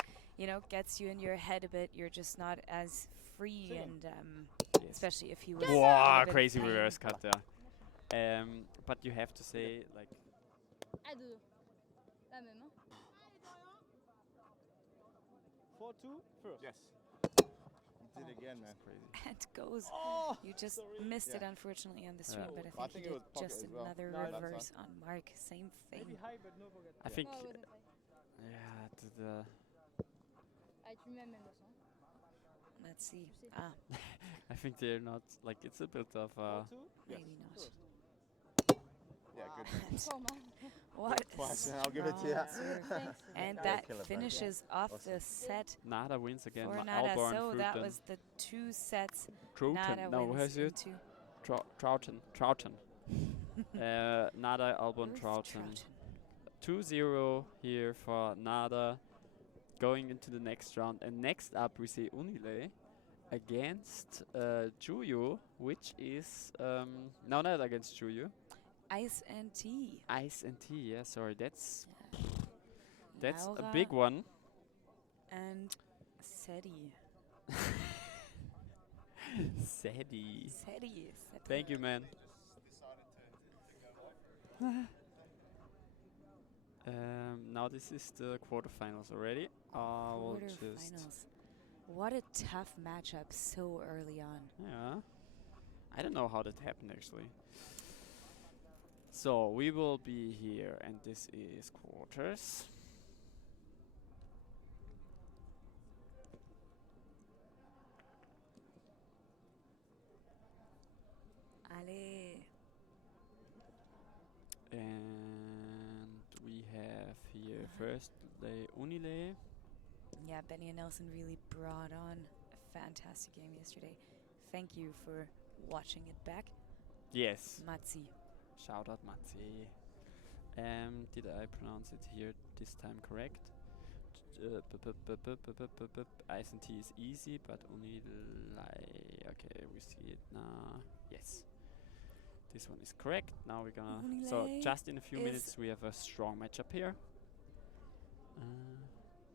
gets you in your head a bit. You're just not as free, and Yes. especially if he was. Wow, a bit crazy pain. reverse cut there. But you have to say, like, À deux. La même. Hein. 4-2 first. Yes. You did again, man. crazy. And goes. Oh! You just missed it, unfortunately, on the stream, but I I think think it you was did pocket just as well. another No, that's reverse on Mark. Same thing. Maybe high, but no forget. I think, No, it wasn't high. yeah, the Ah, tu mets même le son. Let's see. Tu sais. Ah, I think they're not like it's a bit of 4-2? maybe not. First. Yeah, good. Man. Forme, hein. What? a Twice, and I'll give it to you. strong serve. Thanks. And Yeah, that killer, man. finishes off Awesome. the set Nada wins again. for Ma- Nada. Albarn So that Fruiten. was the 2 sets Troughton. Nada No, wins how's it? into. Troughton. Nada, Albarn, Ruth Troughton. 2-0 here for Nada. Going into the next round. And next up we see Unile against Juyu, which is no, not against Juyu. Ice and tea. Ice and tea. Yeah, sorry, that's a Laura big one. And Seti. Sadie. Seti. Thank you, man. Now this is the quarterfinals already. We'll just Quarterfinals. What a tough matchup so early on. yeah. I don't know how that happened actually. So we will be here, and this is quarters. Allez. And we have here first the Unile. Yeah, Benny and Nelson really brought on a fantastic game yesterday. Thank you for watching it back. Yes. Matzi. Shout out Matze. Did I pronounce it here this time correct? Ice and tea is easy, but only okay, we see it now. Yes. This one is correct. Now we're gonna so Unile just in a few is- minutes we have a strong matchup here.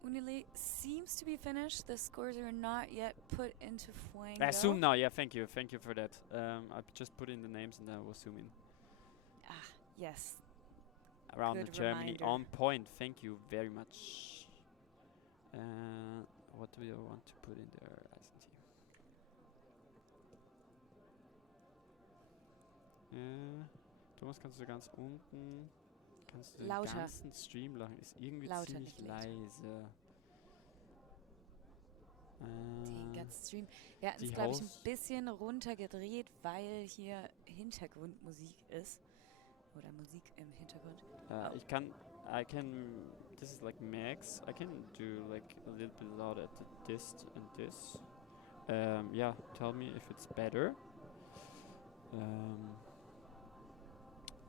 Unile seems to be finished. The scores are not yet put into Fuego. I zoom now, yeah, thank you for that. I just put in the names and then I will zoom in. Ah, yes. Around Good Germany, reminder. on point. Thank you very much. What do we want to put in there? Ice and tea. Thomas, kannst du ganz unten, kannst du den Lauter. ganzen Stream lachen? Ist irgendwie Lauter ziemlich nicht leise. Den ganzen Stream. Wir hatten die es, glaube ich, ein Host- bisschen runtergedreht, weil hier Hintergrundmusik ist. Oder Musik im Hintergrund. I can, this is like max. I can do like a little bit louder at this and this. Yeah, tell me if it's better.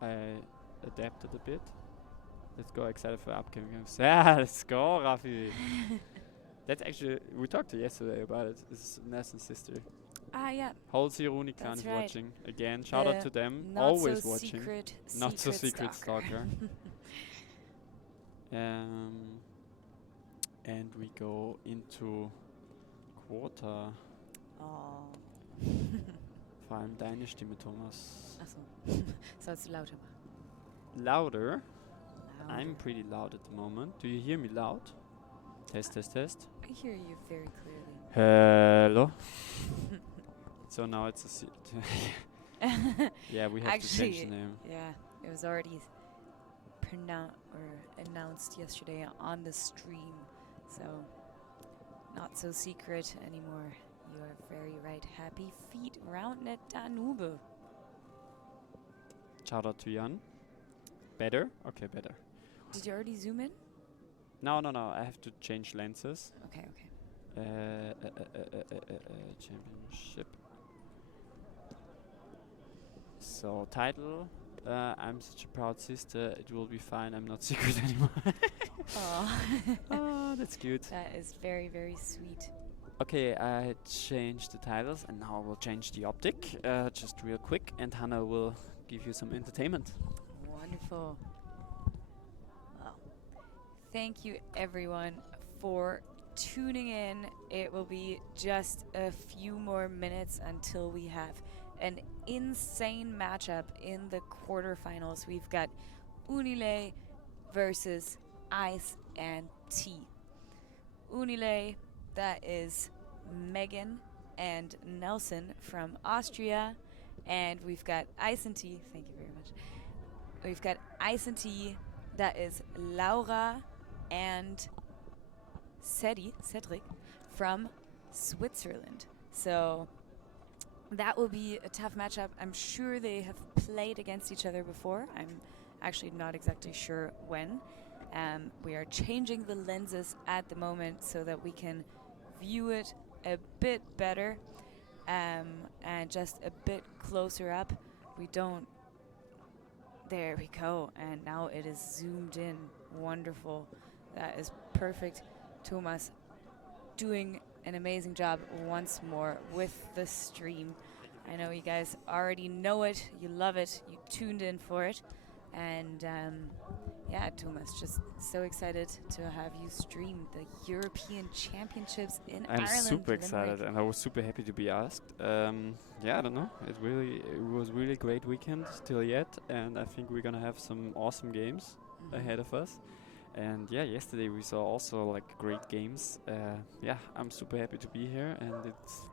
I adapted a bit. Let's go, excited for upcoming games. Yeah, let's go, Rafi. That's actually, we talked yesterday about it. This is Nelson's sister. Ah, yeah. Whole Ziruni clan That's is right. watching. Again, shout out The to them. Not Always so watching. secret, Not so secret stalker. stalker. And we go into quarter. Oh. Vor allem deine Stimme, Thomas. Achso. Sollst du lauter machen. Louder. I'm pretty loud at the moment. Do you hear me loud? Test, test, test. I hear you very clearly. Hello. So now it's a yeah, we have to change Actually, the name. yeah, it was already announced yesterday on the stream, so not so secret anymore. You are very right. Happy feet, Roundnet Danube. Shout out to Jan. Better? Okay, better. Did you already zoom in? No, I have to change lenses. Okay. Championship. So title, I'm such a proud sister, it will be fine, I'm not secret anymore. Oh, that's cute. That is very, very sweet. Okay, I changed the titles and now I will change the optic, just real quick, and Hannah will give you some entertainment. Wonderful. Well, thank you everyone for tuning in. It will be just a few more minutes until we have an insane matchup in the quarterfinals. We've got Unile versus Ice and T. Unile, that is Megan and Nelson from Austria. And we've got Ice and T, thank you very much. We've got Ice and T, that is Laura and Cedric from Switzerland. So that will be a tough matchup. I'm sure they have played against each other before. I'm actually not exactly sure when. We are changing the lenses at the moment so that we can view it a bit better and just a bit closer up. There we go. And now it is zoomed in. Wonderful. That is perfect. Thomas doing an amazing job once more with the stream. I know you guys already know it, you love it, you tuned in for it. And yeah, Thomas, just so excited to have you stream the European Championships in Ireland. I'm super Limerick. excited and I was super happy to be asked. Yeah, I don't know, it was really great weekend till yet, and I think we're gonna have some awesome games ahead of us. And yeah, yesterday we saw also like great games. Yeah, I'm super happy to be here, and it's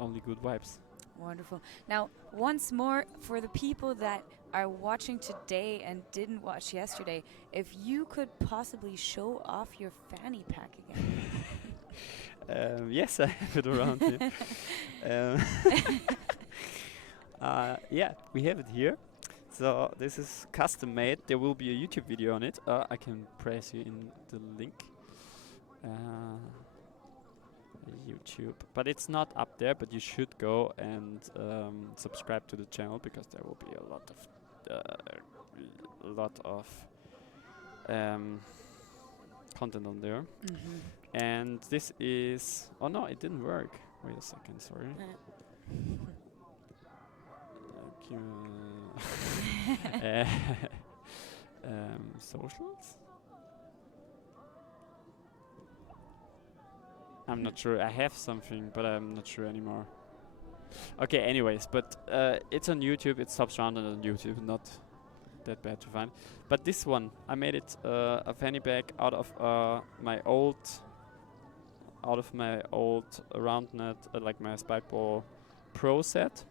only good vibes. Wonderful. Now, once more, for the people that are watching today and didn't watch yesterday, if you could possibly show off your fanny pack again. Yes, I have it around here. Yeah, we have it here. So this is custom made. There will be a YouTube video on it. I can press you in the link. YouTube, but it's not up there. But you should go and subscribe to the channel, because there will be a lot of content on there. And this is. Oh no, it didn't work. Wait a second. Sorry. Socials? I'm not sure. I have something, but I'm not sure anymore. Okay, anyways, but it's on YouTube. It stops Roundnet on YouTube. Not that bad to find. But this one, I made it a fanny bag out of my old Roundnet, like my Spikeball Pro set.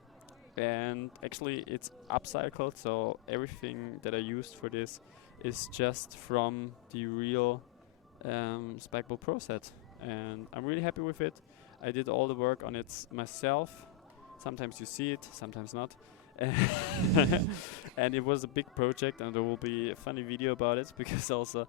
And actually it's upcycled, so everything that I used for this is just from the real Spikeball Pro set, and I'm really happy with it. I did all the work on it myself. Sometimes you see it, sometimes not. And it was a big project, and there will be a funny video about it, because also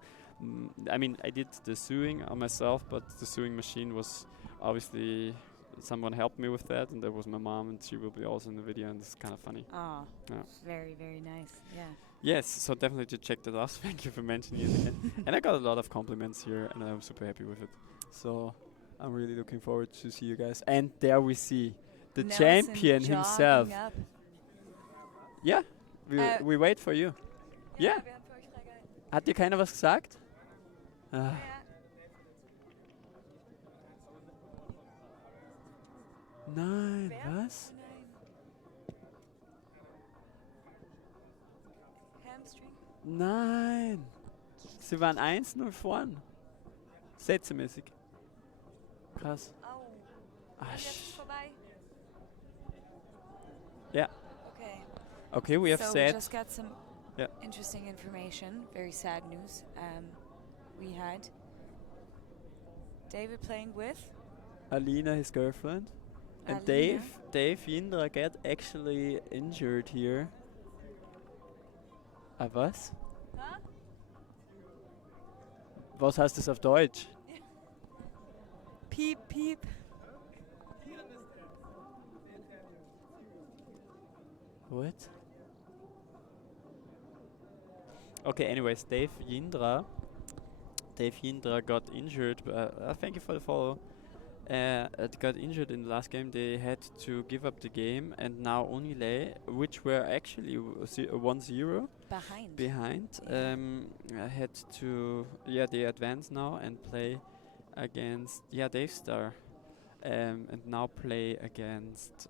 I mean, I did the sewing on myself, but the sewing machine was obviously someone helped me with that, and that was my mom, and she will be also in the video, and it's kind of funny. Oh, yeah. Very, very nice. Yeah. Yes, so definitely to check that out. Thank you for mentioning it again. And I got a lot of compliments here, and I'm super happy with it. So I'm really looking forward to see you guys. And there we see the Nelson champion himself. up. Yeah, we wait for you. Yeah. Hat dir keiner was gesagt? Ah. Nein, was? Hamstring? Nein. Sie waren 1-0 vorn. Sätzemäßig. Krass. Oh, Ah, jetzt ist vorbei. Yeah. Okay. Okay, we have so said. we just got some Yeah. interesting information. Very sad news. We had David playing with Alina, his girlfriend. And Alina. Dave Jindra get actually injured here. Was? Huh? Was heißt das auf Deutsch? Piep, piep. What? Okay, anyways, Dave Jindra got injured. Thank you for the follow. Got injured in the last game. They had to give up the game, and now Onile, which were actually 1-0 behind, Yeah. had to they advance now and play against Dave Star, and now play against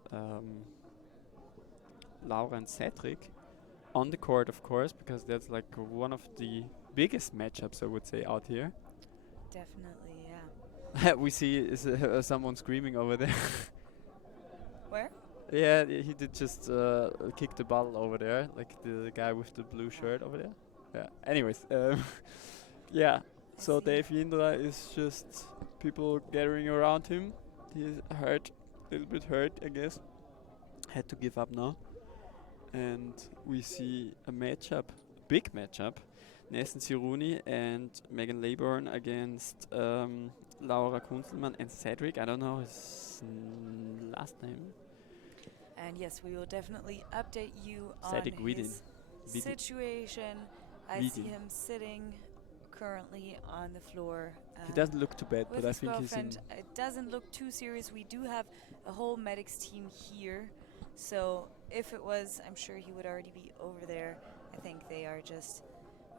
Laura and Cedric on the court, of course, because that's like one of the biggest matchups, I would say, out here. Definitely, yeah. We see someone screaming over there. Where? Yeah, he did just kick the ball over there, like the guy with the blue shirt over there. Yeah. Anyways, yeah. So see. Dave Jindra is just people gathering around him. He's hurt, a little bit hurt, I guess. Had to give up now. And we see a matchup, big matchup. Nathan Siruni and Megan Laybourne against Laura Kunzelmann and Cedric. I don't know his last name. And yes, we will definitely update you on Cedric his Vidin. situation. I see Vidin. him sitting currently on the floor. He doesn't look too bad, with but I his think he's in. girlfriend. It doesn't look too serious. We do have a whole medics team here, so if it was, I'm sure he would already be over there. I think they are just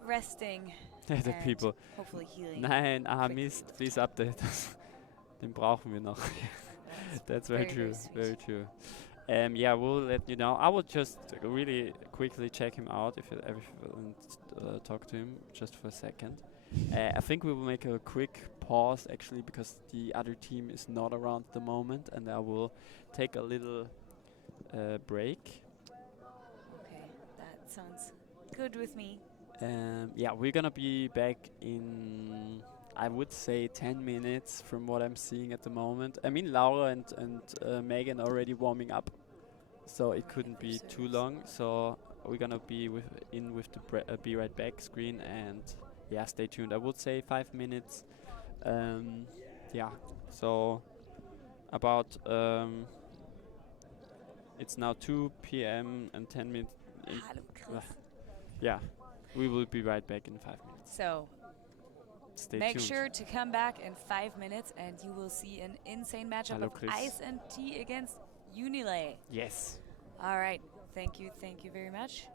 resting The and people. hopefully healing. Nein, quickly Mist, with please time. update us. Den brauchen wir noch. That's very, true. sweet. Very true. Yeah, we'll let you know. I will just really quickly check him out and talk to him just for a second. I think we will make a quick pause actually because the other team is not around at the moment, and I will take a little break. Okay, that sounds good with me. Yeah, we're gonna be back in, I would say, 10 minutes from what I'm seeing at the moment. I mean, Laura and Megan already warming up, so it couldn't be too long. So we're gonna be with the be right back screen, and yeah, stay tuned. I would say 5 minutes. Yeah, so about it's now 2 p.m. and 10 minutes. Hallo, Chris. Yeah, we will be right back in 5 minutes. So Stay make tuned. sure to come back in 5 minutes, and you will see an insane matchup Hello, of Chris. Ice and T against Unilay. Yes. All right, thank you very much.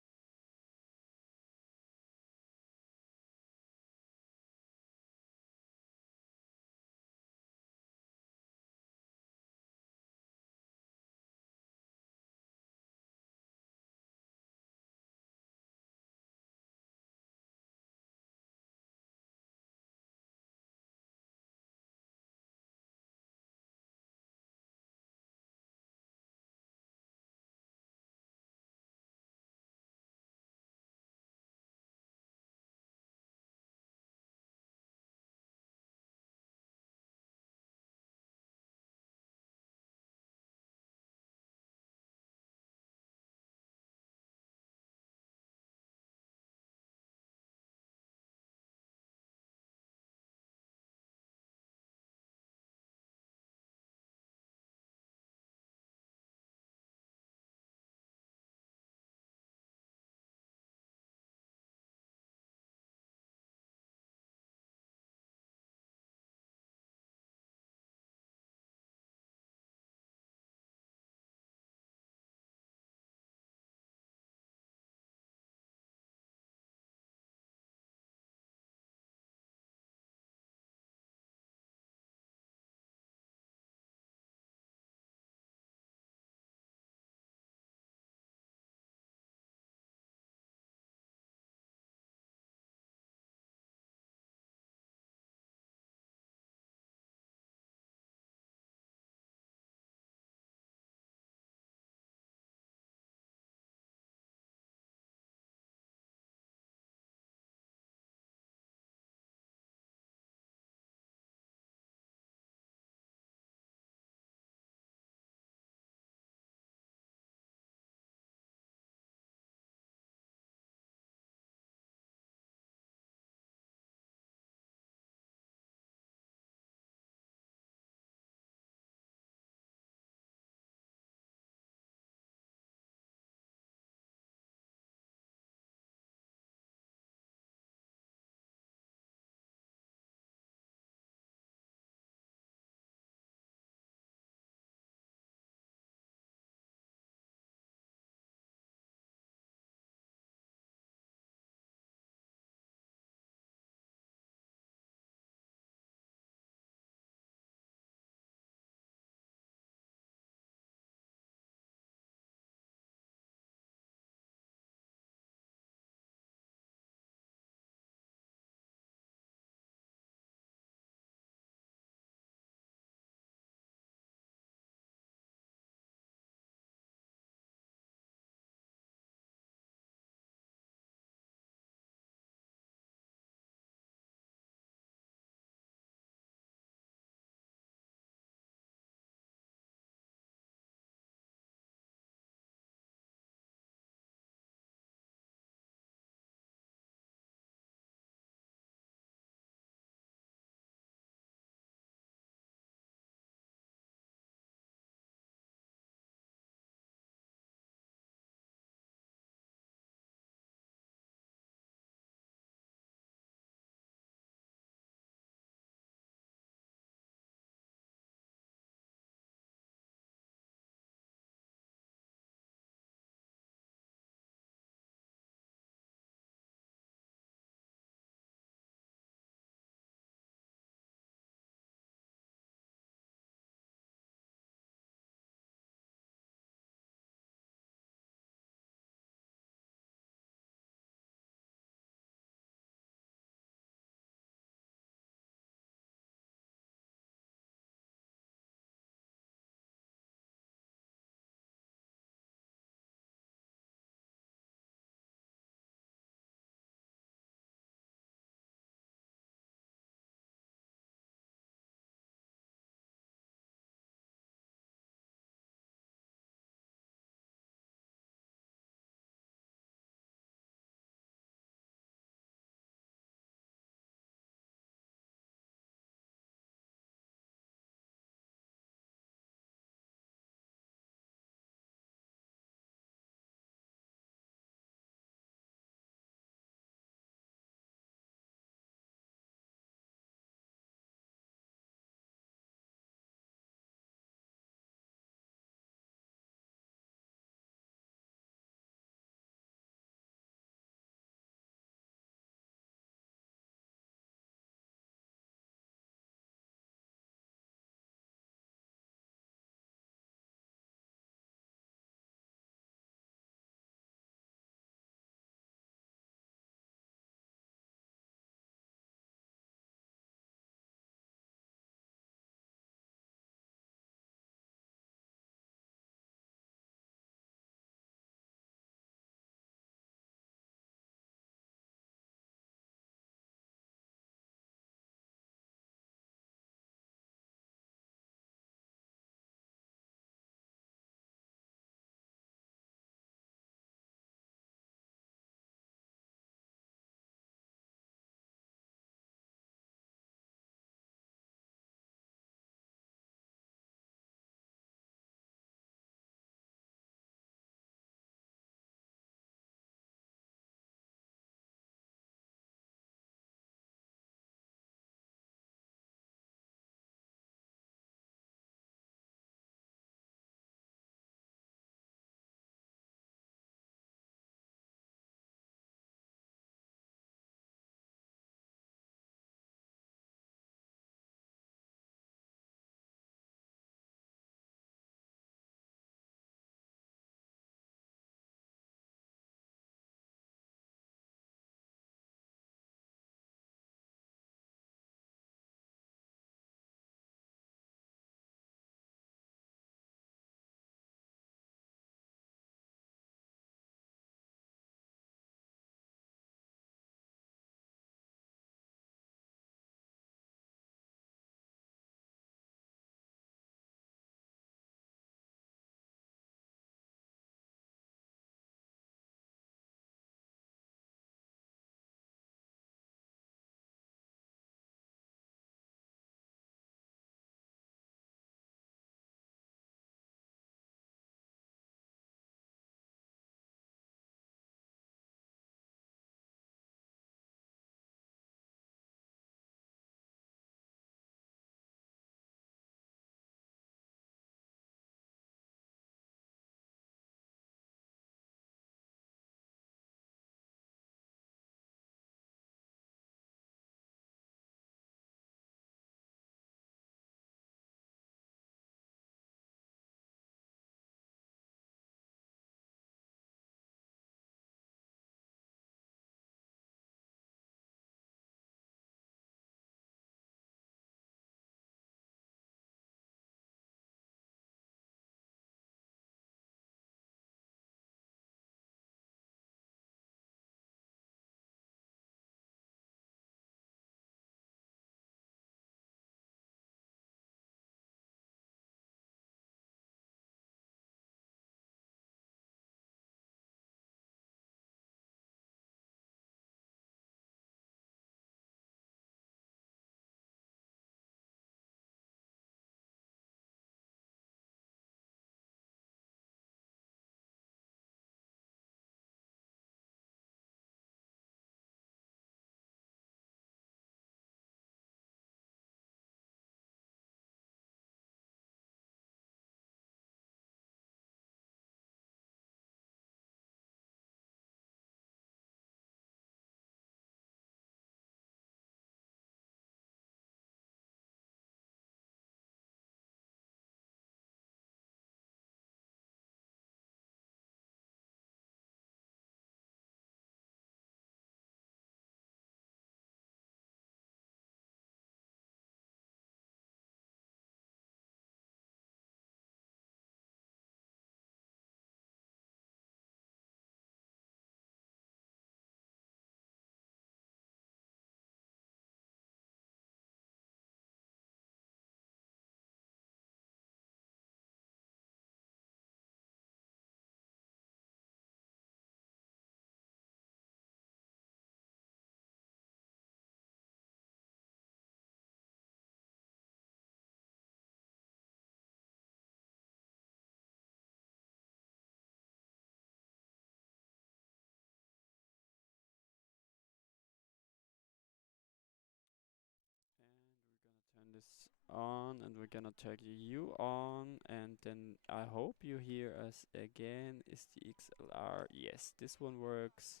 this on, and we're gonna turn you on, and then I hope you hear us again. Is the XLR? Yes, this one works.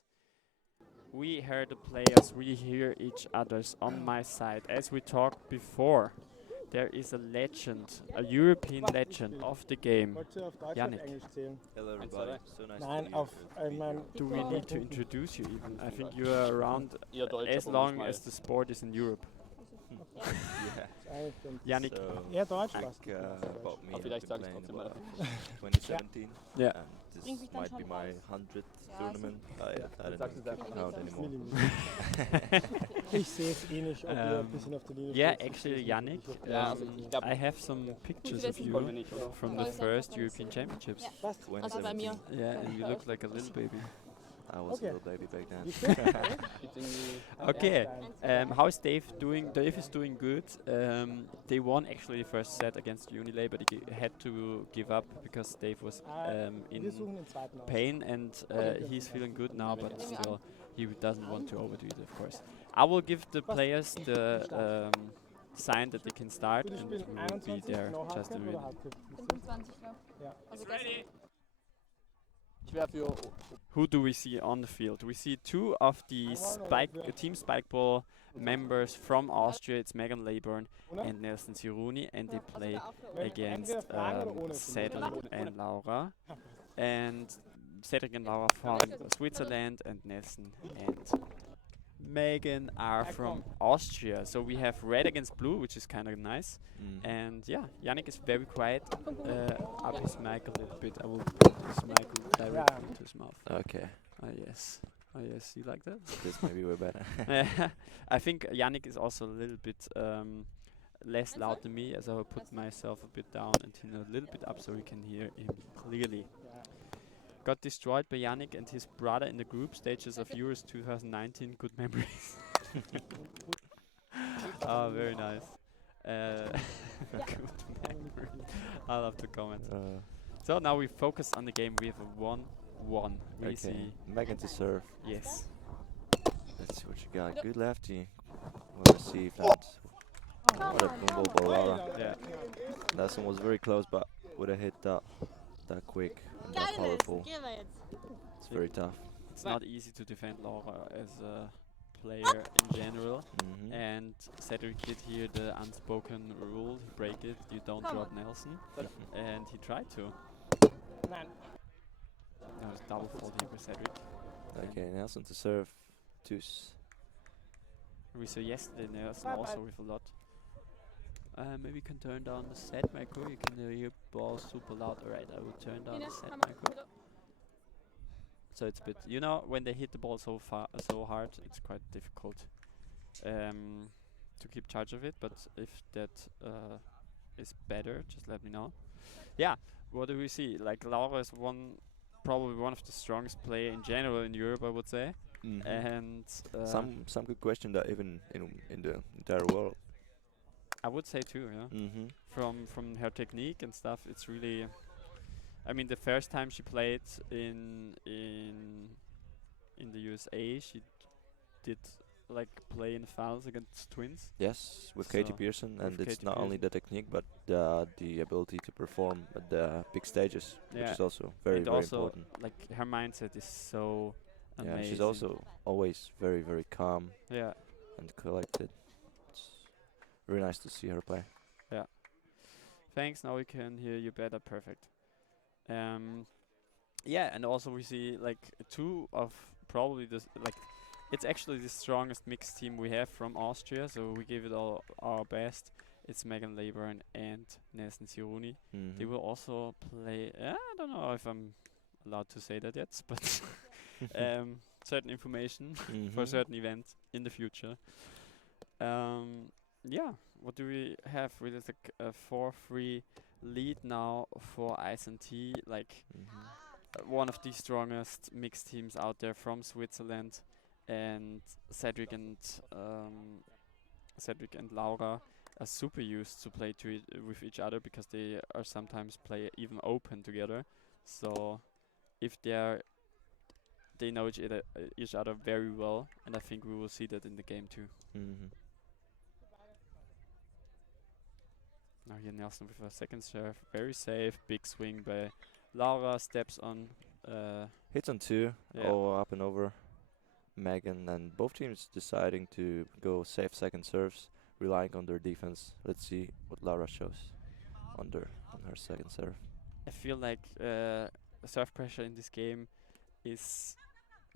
We hear the players, we hear each other's on my side. As we talked before, there is a legend, a European legend of the game. Wolltest du auf Deutsch Yannick. auf Englisch zählen? Hello everybody, so nice Nein, to auf, be here. ich Do we need to introduce you even? I think you are around as long as the sport is in Europe. Yannick. So, eher Deutsch Nick fast. bought me. Aber vielleicht I've sag been ich's playing trotzdem about 2017. Yeah. And this might be my 100th tournament. I sagst du don't selber. count anymore. Ich sehe es eh nicht, ob ihr ein bisschen auf der Linie Yeah, steht. actually, Yannick, Ja, also ich glaub, I have some pictures of wollen wir you nicht, oder? from the first European Championships. Was? 2017. Yeah, and you look like a little baby. I was Okay. a little baby back then. Wie steht's? Gibt's irgendwie Okay, how is Dave doing? Dave is doing good. They won actually the first set against Unilay, but he had to give up because Dave was Wir in suchen den zweiten aus. pain, and he's feeling good now, but still he doesn't want to overdo it, of course. I will give the players the sign that they can start, Gute and Spiel, we will be 21, there no just a Hardcap oder minute. Hardcap? 25, glaube Ja. Also gestern. Ich wäre für Who do we see on the field? We see two of the Team Spikeball members from Austria. It's Megan Leyburn Oder? and Nelson Siruni, and they play Wenn against entweder Fragen oder ohne. Cedric and Laura. And Cedric and Laura from Switzerland, and Nelson and Megan are from Austria. So we have red against blue, which is kind of nice. And yeah, Yannick is very quiet. Up his mic a little bit. I will put his mic directly into his mouth. Okay, Yes. Oh yes, you like that? this maybe we're better. I think Yannick is also a little bit less loud than me, as I will put myself a bit down and him a little bit up so we can hear him clearly. Got destroyed by Yannick and his brother in the group stages of Euros 2019. Good memories. Oh, very nice. Good memories. I love the comment. So now we focus on the game. We have a 1-1. We Okay, see. Megan to serve. Yes. Let's see what you got. Good lefty. Well received. And what a boom ball, Laura. Yeah. Last one was very close, but would have hit that quick and that powerful. It's very tough. It's not easy to defend Laura as a player in general. And Cedric did hear the unspoken rule, he break it, you don't drop Nelson. And he tried to. Nein. That was double fault here by Cedric. Okay, Nelson to serve. Deuce. We saw yesterday Nelson also with a lot. Maybe you can turn down the set micro, you can hear ball super loud. Alright, I will turn down the set micro. So it's a bit, you know, when they hit the ball so hard, it's quite difficult to keep charge of it. But if that is better, just let me know. Yeah, what do we see? Like Laura is probably one of the strongest player in general in Europe, I would say. And Some good question that even in the entire world. I would say too, yeah. From her technique and stuff, it's really. I mean, the first time she played in the USA, she did like play in the finals against twins. Yes, with Katie So, Pearson, and with it's Katie not only the technique but the ability to perform at the big stages, which Yeah. is also very And very also, important. like her mindset is so amazing. Yeah, she's also always very very calm Yeah. and collected. It's very nice to see her play. Thanks. Now we can hear you better. Perfect. Yeah, and also we see like two of probably it's actually the strongest mixed team we have from Austria. So we give it all our best. It's Megan Leyburn and Nelson Siruni. They will also play. I don't know if I'm allowed to say that yet, but certain information for certain events in the future. Yeah, what do we have? We have like a 4-3 lead now for Ice and T. Like one of the strongest mixed teams out there from Switzerland, and Cedric and Laura are super used to play with each other because they are sometimes play even open together. So if they know each other very well, and I think we will see that in the game too. Now here Nelson with a second serve. Very safe. Big swing by Laura. Steps on. Hits on 2, Yeah. all up and over Megan, and both teams deciding to go safe second serves, relying on their defense. Let's see what Laura shows on her second serve. I feel like serve pressure in this game is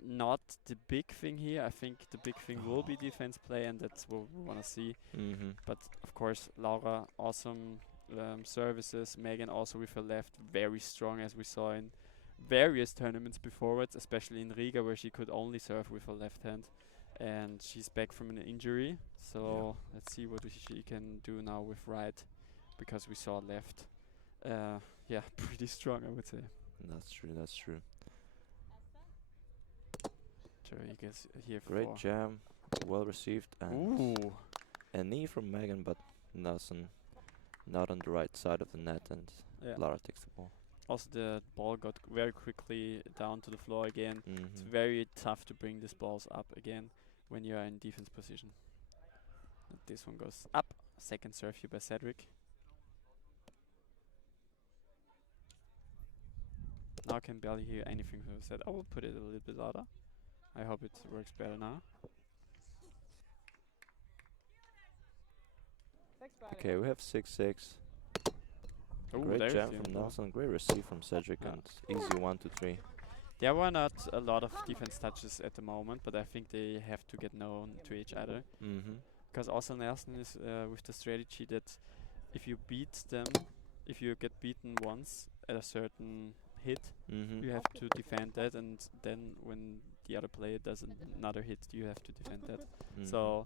not the big thing here. I think the big thing will be defense play, and that's what we want to see. Mm-hmm. But of course, Laura, awesome services. Megan also with her left, very strong, as we saw in various tournaments beforwards, especially in Riga, where she could only serve with her left hand. And she's back from an injury, so let's see what she can do now with right, because we saw left. Yeah, pretty strong, I would say. That's true. That's true. So you guys here Great for jam, well received, and ooh, a knee from Megan, but Nelson not on the right side of the net, and yeah. Laura takes the ball. Also, the ball got very quickly down to the floor again. It's Mm-hmm. very tough to bring these balls up again when you are in defense position. And this one goes up. Second serve here by Cedric. Now I can barely hear anything that was said. I will put it a little bit louder. I hope it works better now. Okay, we have 6-6. Ooh, Great there's jam the from ball. Nelson, great receive from Cedric, Yeah. and easy 1-2-3. There were not a lot of defense touches at the moment, but I think they have to get known to each other. Mm-hmm. Because also Nelson is with the strategy that if you beat them, if you get beaten once at a certain hit, Mm-hmm. you have to defend that, and then when the other player does another hit, you have to defend that. Mm-hmm. So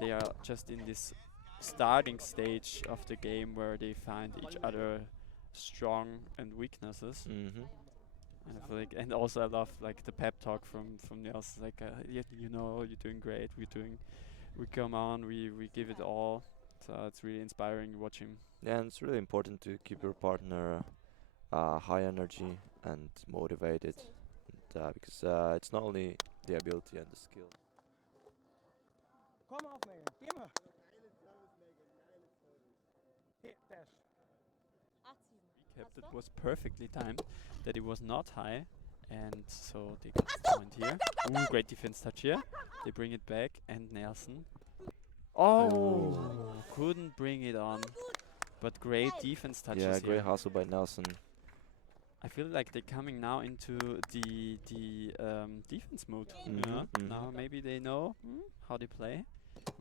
they are just in this starting stage of the game where they find each other strong and weaknesses. Mm-hmm. And I feel like, and also I love like the pep talk from Niels, like you know, you're doing great, we come on, we give it all. So it's really inspiring watching. Yeah, and it's really important to keep your partner high energy and motivated, and, because it's not only the ability and the skill. Kom auf, Megan. Geh mal. Hit dash. Recap, that was perfectly timed, that it was not high, and so they got the point here. Ooh, great defense touch here. They bring it back, and Nelson. Oh, couldn't bring it on, but great defense touches Yeah, here. great hustle by Nelson. I feel like they're coming now into the defense mode. Mhm, You know? mhm. Now maybe they know how they play.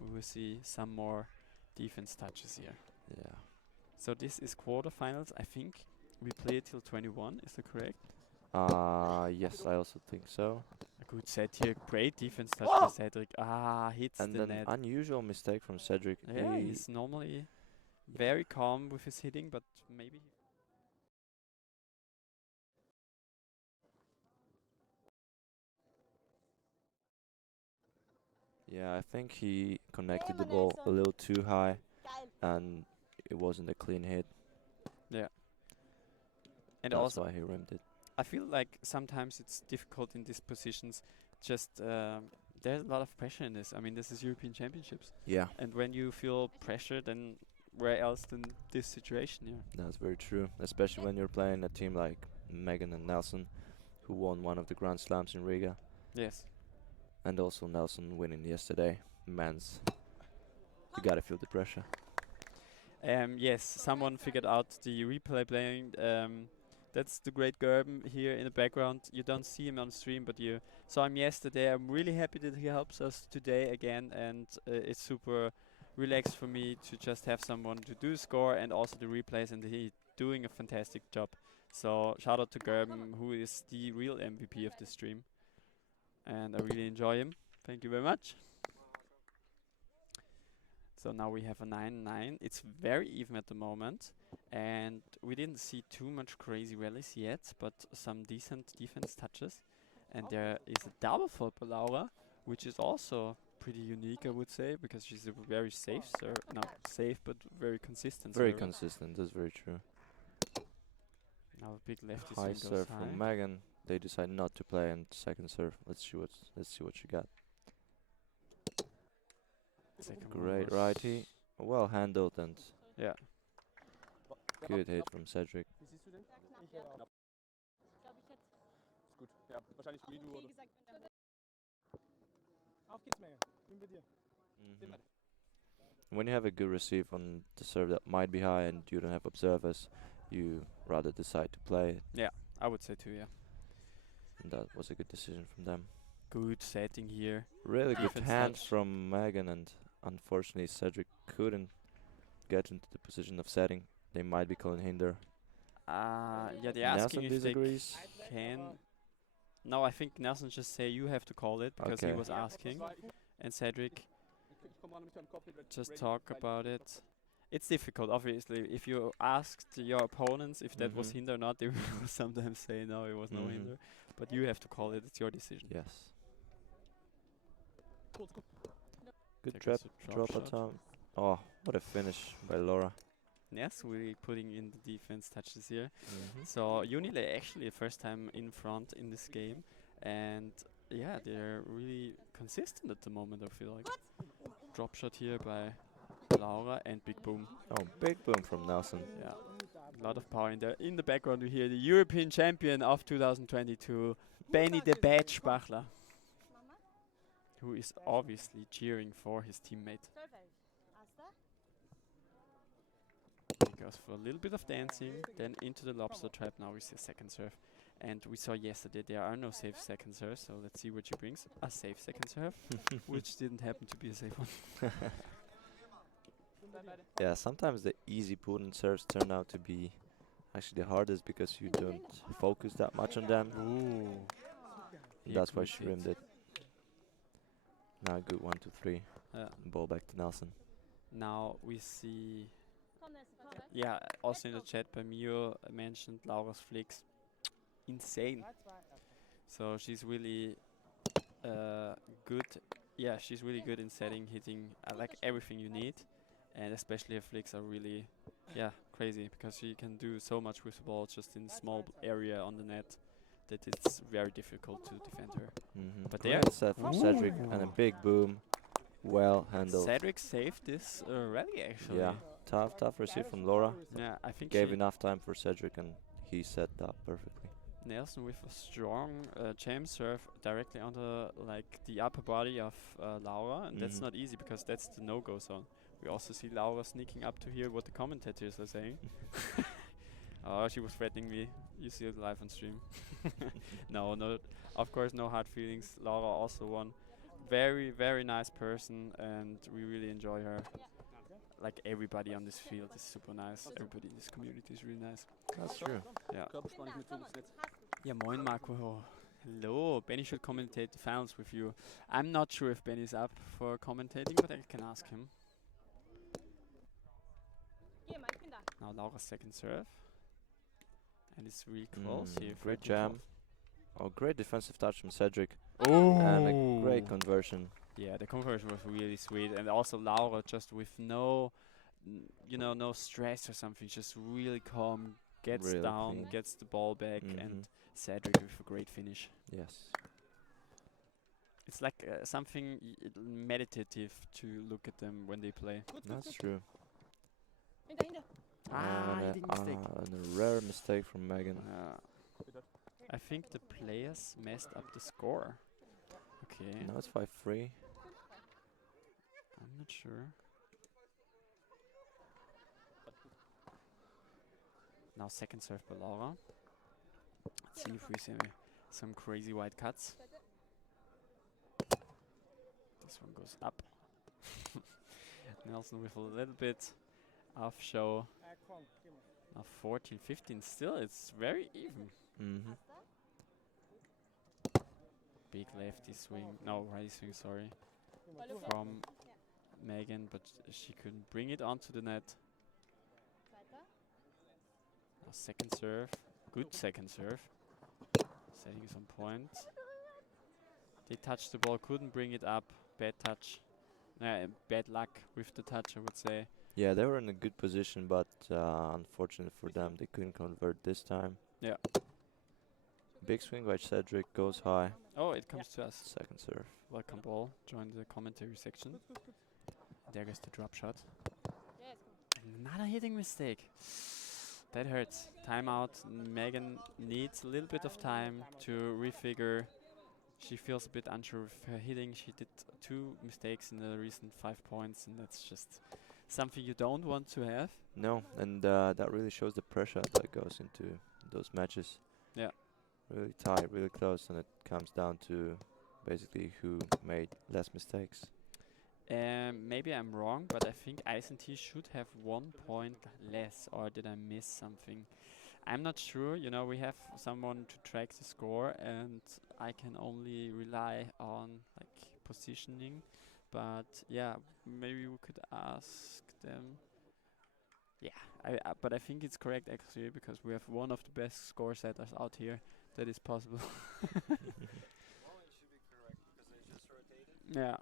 We will see some more defense touches here. Yeah. So this is quarterfinals. I think we play till 21. Is that correct? Yes, I also think so. A good set here. Great defense touch by Cedric. Hits And the then net. unusual mistake from Cedric. Yeah, He- he's normally very calm with his hitting, but maybe. Yeah, I think he connected the ball a little too high, and it wasn't a clean hit. Yeah. And That's also, why he rimmed it. I feel like sometimes it's difficult in these positions. Just there's a lot of pressure in this. I mean, this is European Championships, Yeah, and when you feel pressure, then where else than this situation here? that's very true. Especially when you're playing a team like Megan and Nelson, who won one of the Grand Slams in Riga, Yes. and also Nelson winning yesterday, men's. You gotta feel the pressure. Yes, someone figured out the replay playing. That's the great Gerben here in the background. You don't see him on stream, but you saw him yesterday. I'm really happy that he helps us today again, and it's super relaxed for me to just have someone to do score and also the replays, and he's doing a fantastic job. So shout out to Gerben, who is the real MVP of the stream, and I really enjoy him. Thank you very much. So now we have a 9-9. It's very even at the moment. And we didn't see too much crazy rallies yet, but some decent defense touches. And there is a double fault by Laura, which is also pretty unique, I would say, because she's a very safe not safe, but very consistent Very server. consistent, that's very true. Now a big lefty High swing goes serve high. from Megan. They decide not to play and second serve. Let's see what you got. Second one Great was righty. Well handled, and Yeah. Good hit from Cedric. Wie siehst du den? Knapp. Ist gut. Ja, wahrscheinlich wie du oder. Auf geht's, Megan. Bin bei dir. Mhm. When you have a good receive on the serve that might be high and you don't have observers, you rather decide to play it. Yeah, I would say too, yeah. And that was a good decision from them. Good setting here. Really good Defense hands touch. from Megan, and unfortunately Cedric couldn't get into the position of setting. They might be calling hinder. Yeah, they're asking Nelson if they disagrees. can. No, I think Nelson just say you have to call it because he Okay. was asking, and Cedric Ich komm ran mit meinem Kopf. just talk about it. It's difficult, obviously. If you asked your opponents if that was Mhm. hinder or not, they will sometimes say no, it was no Mhm. hinder. But you have to call it. It's your decision. Yes. Kurz, kurz. Good Take drop, us a drop shot. attempt. Oh, what a finish by Laura. Yes, we're putting in the defense touches here. Mhm. So Unile actually first time in front in this game, and yeah, they're really consistent at the moment. I feel like drop shot here by Laura and big boom. Oh, big boom from Nelson. Yeah, a lot of power in there. In the background, we hear the European champion of 2022, Benny the Badge Bachler, who is obviously cheering for his teammate. He goes for a little bit of dancing, then into the lobster trap. Now we see a second serve. And we saw yesterday there are no safe second serves, so let's see what she brings. A safe second serve, which didn't happen to be a safe one. Yeah, sometimes the easy Putin serves turn out to be actually the hardest because you don't focus that much on them. Ooh. And that's why good she hit. rimmed it. Now good 1, 2, 3. Yeah. Ball back to Nelson. Now we see, yeah, also in the chat by Mio mentioned Laura's flicks. Insane. So she's really good. Yeah, she's really good in setting, hitting, like everything you need. And especially her flicks are really, yeah, crazy because she can do so much with the ball just in small area on the net that it's very difficult to defend her. Mm-hmm. But Great there- set from Cedric and a big boom. Well handled. Cedric saved this rally actually. Yeah, tough receive from Laura. Yeah, I think Gave she enough time for Cedric and he set up perfectly. Nelson with a strong jam serve directly onto like the upper body of Laura, and that's Mhm. not easy because that's the no-go zone. We also see Laura sneaking up to hear what the commentators are saying. Oh, she was threatening me. You see it live on stream. No, of course, no hard feelings. Laura also won. Very nice person, and we really enjoy her. Like everybody on this field is super nice. Everybody in this community is really nice. That's true. Yeah. Körperspannung mit Zug ins Netz. Yeah, moin Marco. Hello. Benny should commentate the finals with you. I'm not sure if Benny's up for commentating, but I can ask him. Now Laura's second serve. And it's really close here. Great threatening jam. Oh, great defensive touch from Cedric. Oh! And a great conversion. Yeah, the conversion was really sweet, and also Laura just with no, no stress or something, just really calm, gets Really down, clean. gets the ball back, Mhm. and Cedric with a great finish. Yes. It's like something meditative to look at them when they play. That's true. Ah, and, hitting mistake. and a rare mistake from Megan. I think the players messed up the score. Okay, Now it's 5-3. I'm not sure. Now second serve by Laura. Let's see if we see some crazy white cuts. This one goes up. Nelson with a little bit of show. Now 14-15 still, it's very even. Mm-hmm. Big lefty swing, no righty swing, sorry, from Megan, but she couldn't bring it onto the net. Now second serve, good second serve. Setting is on point. They touched the ball, couldn't bring it up. Bad touch. Bad luck with the touch, I would say. Yeah, they were in a good position, but unfortunately for them, they couldn't convert this time. Yeah. Big swing by Cedric, goes high. Oh, it comes to us. Second serve. Welcome ball. Join the commentary section. There goes the drop shot. Another hitting mistake. That hurts. Timeout. Megan needs a little bit of time to refigure. She feels a bit unsure with her hitting. She did 2 mistakes in the recent 5 points, and that's just something you don't want to have. No, and that really shows the pressure that goes into those matches. Yeah. Really tight, really close, and it comes down to basically who made less mistakes. Maybe I'm wrong, but I think Ice and T should have 1 point less, or did I miss something? I'm not sure. You know, we have someone to track the score, and I can only rely on like positioning. But yeah, maybe we could ask them. Yeah, but I think it's correct actually because we have one of the best score setters out here. That is possible. Yeah.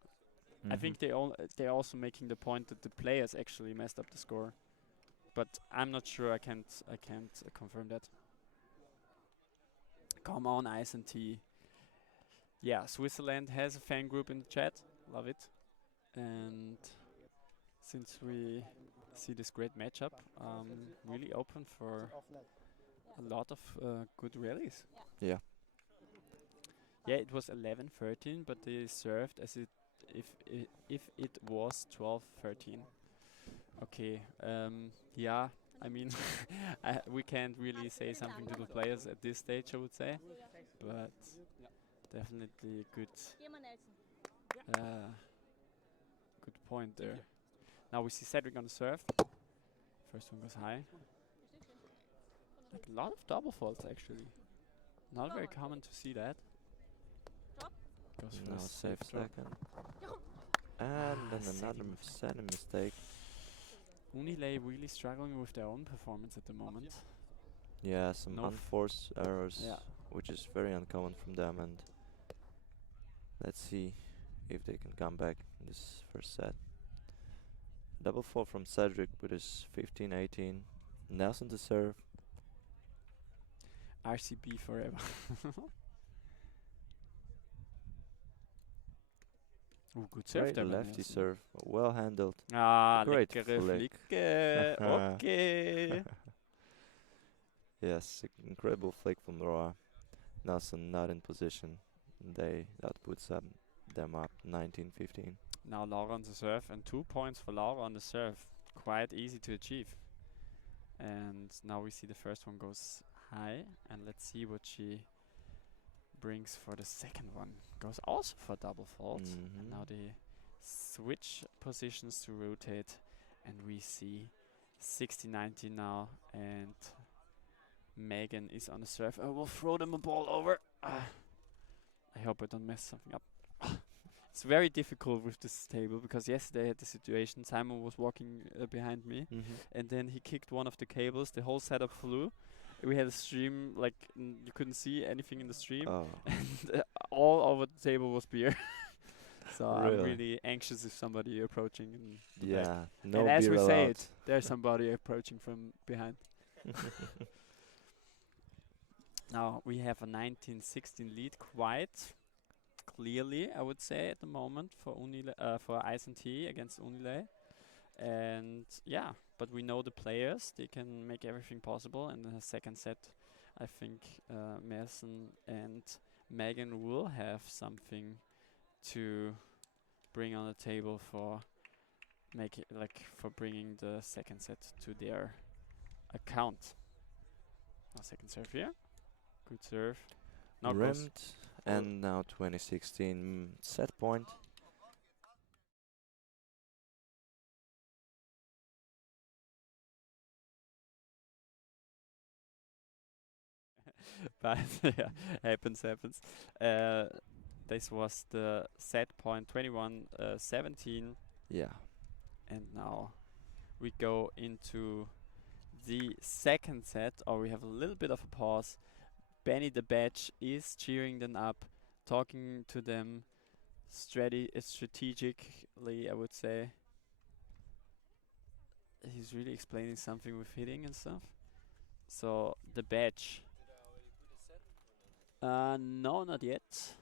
I think they're also making the point that the players actually messed up the score, but I'm not sure. I can't confirm that. Come on, Ice and T. Yeah, Switzerland has a fan group in the chat. Love it. And since we see this great matchup, really open for a lot of good rallies. Yeah. Yeah, it was 11-13, but they served as if it was 12-13. Okay. Yeah. I mean, we can't really say something to the players at this stage, I would say, but definitely a good point there. Now we see Cedric on the serve. First one goes high. Like a lot of double faults actually. Not very common to see that. Goes for No, a safe drop. second. And then another second. second mistake. Unilay really struggling with their own performance at the moment. Yeah, some No unforced errors, Yeah. which is very uncommon from them. And let's see if they can come back in this first set. Double fault from Cedric with his 15-18. Nelson to serve. RCB forever. Ooh, good serve Great there by lefty Nelson. serve, well handled. Ah, Great leckere flick. Flicke. Okay. Yes, incredible flick from Laura. Nelson not in position. That puts them up 19-15. Now Laura on the serve and 2 points for Laura on the serve. Quite easy to achieve. And now we see the first one goes high, and let's see what she brings for the second one. Goes also for double fault, and now they switch positions to rotate, and we see 60-90 now, and Megan is on the serve. I will throw them a ball over. I hope I don't mess something up. It's very difficult with this table because yesterday I had the situation. Simon was walking behind me, and then he kicked one of the cables. The whole setup flew. We had a stream, like you couldn't see anything in the stream, Oh, and all over the table was beer. So I'm Really? really anxious if somebody approaching. In the back. yeah, no and as beer we allowed. say it, there's somebody approaching from behind. Now we have a 19-16 lead, quite clearly, I would say, at the moment for for Ice and T against Unile. And yeah, but we know the players; they can make everything possible. And in the second set, I think Merson and Megan will have something to bring on the table for for bringing the second set to their account. Now second serve here, good serve. Now goes Rimmed, and now 2016 set point. but yeah, happens. This was the set point 21-17, Yeah, and now we go into the second set, or we have a little bit of a pause. Benny the Badge is cheering them up, talking to them strategically, I would say. He's really explaining something with hitting and stuff. So the Badge. No, not yet.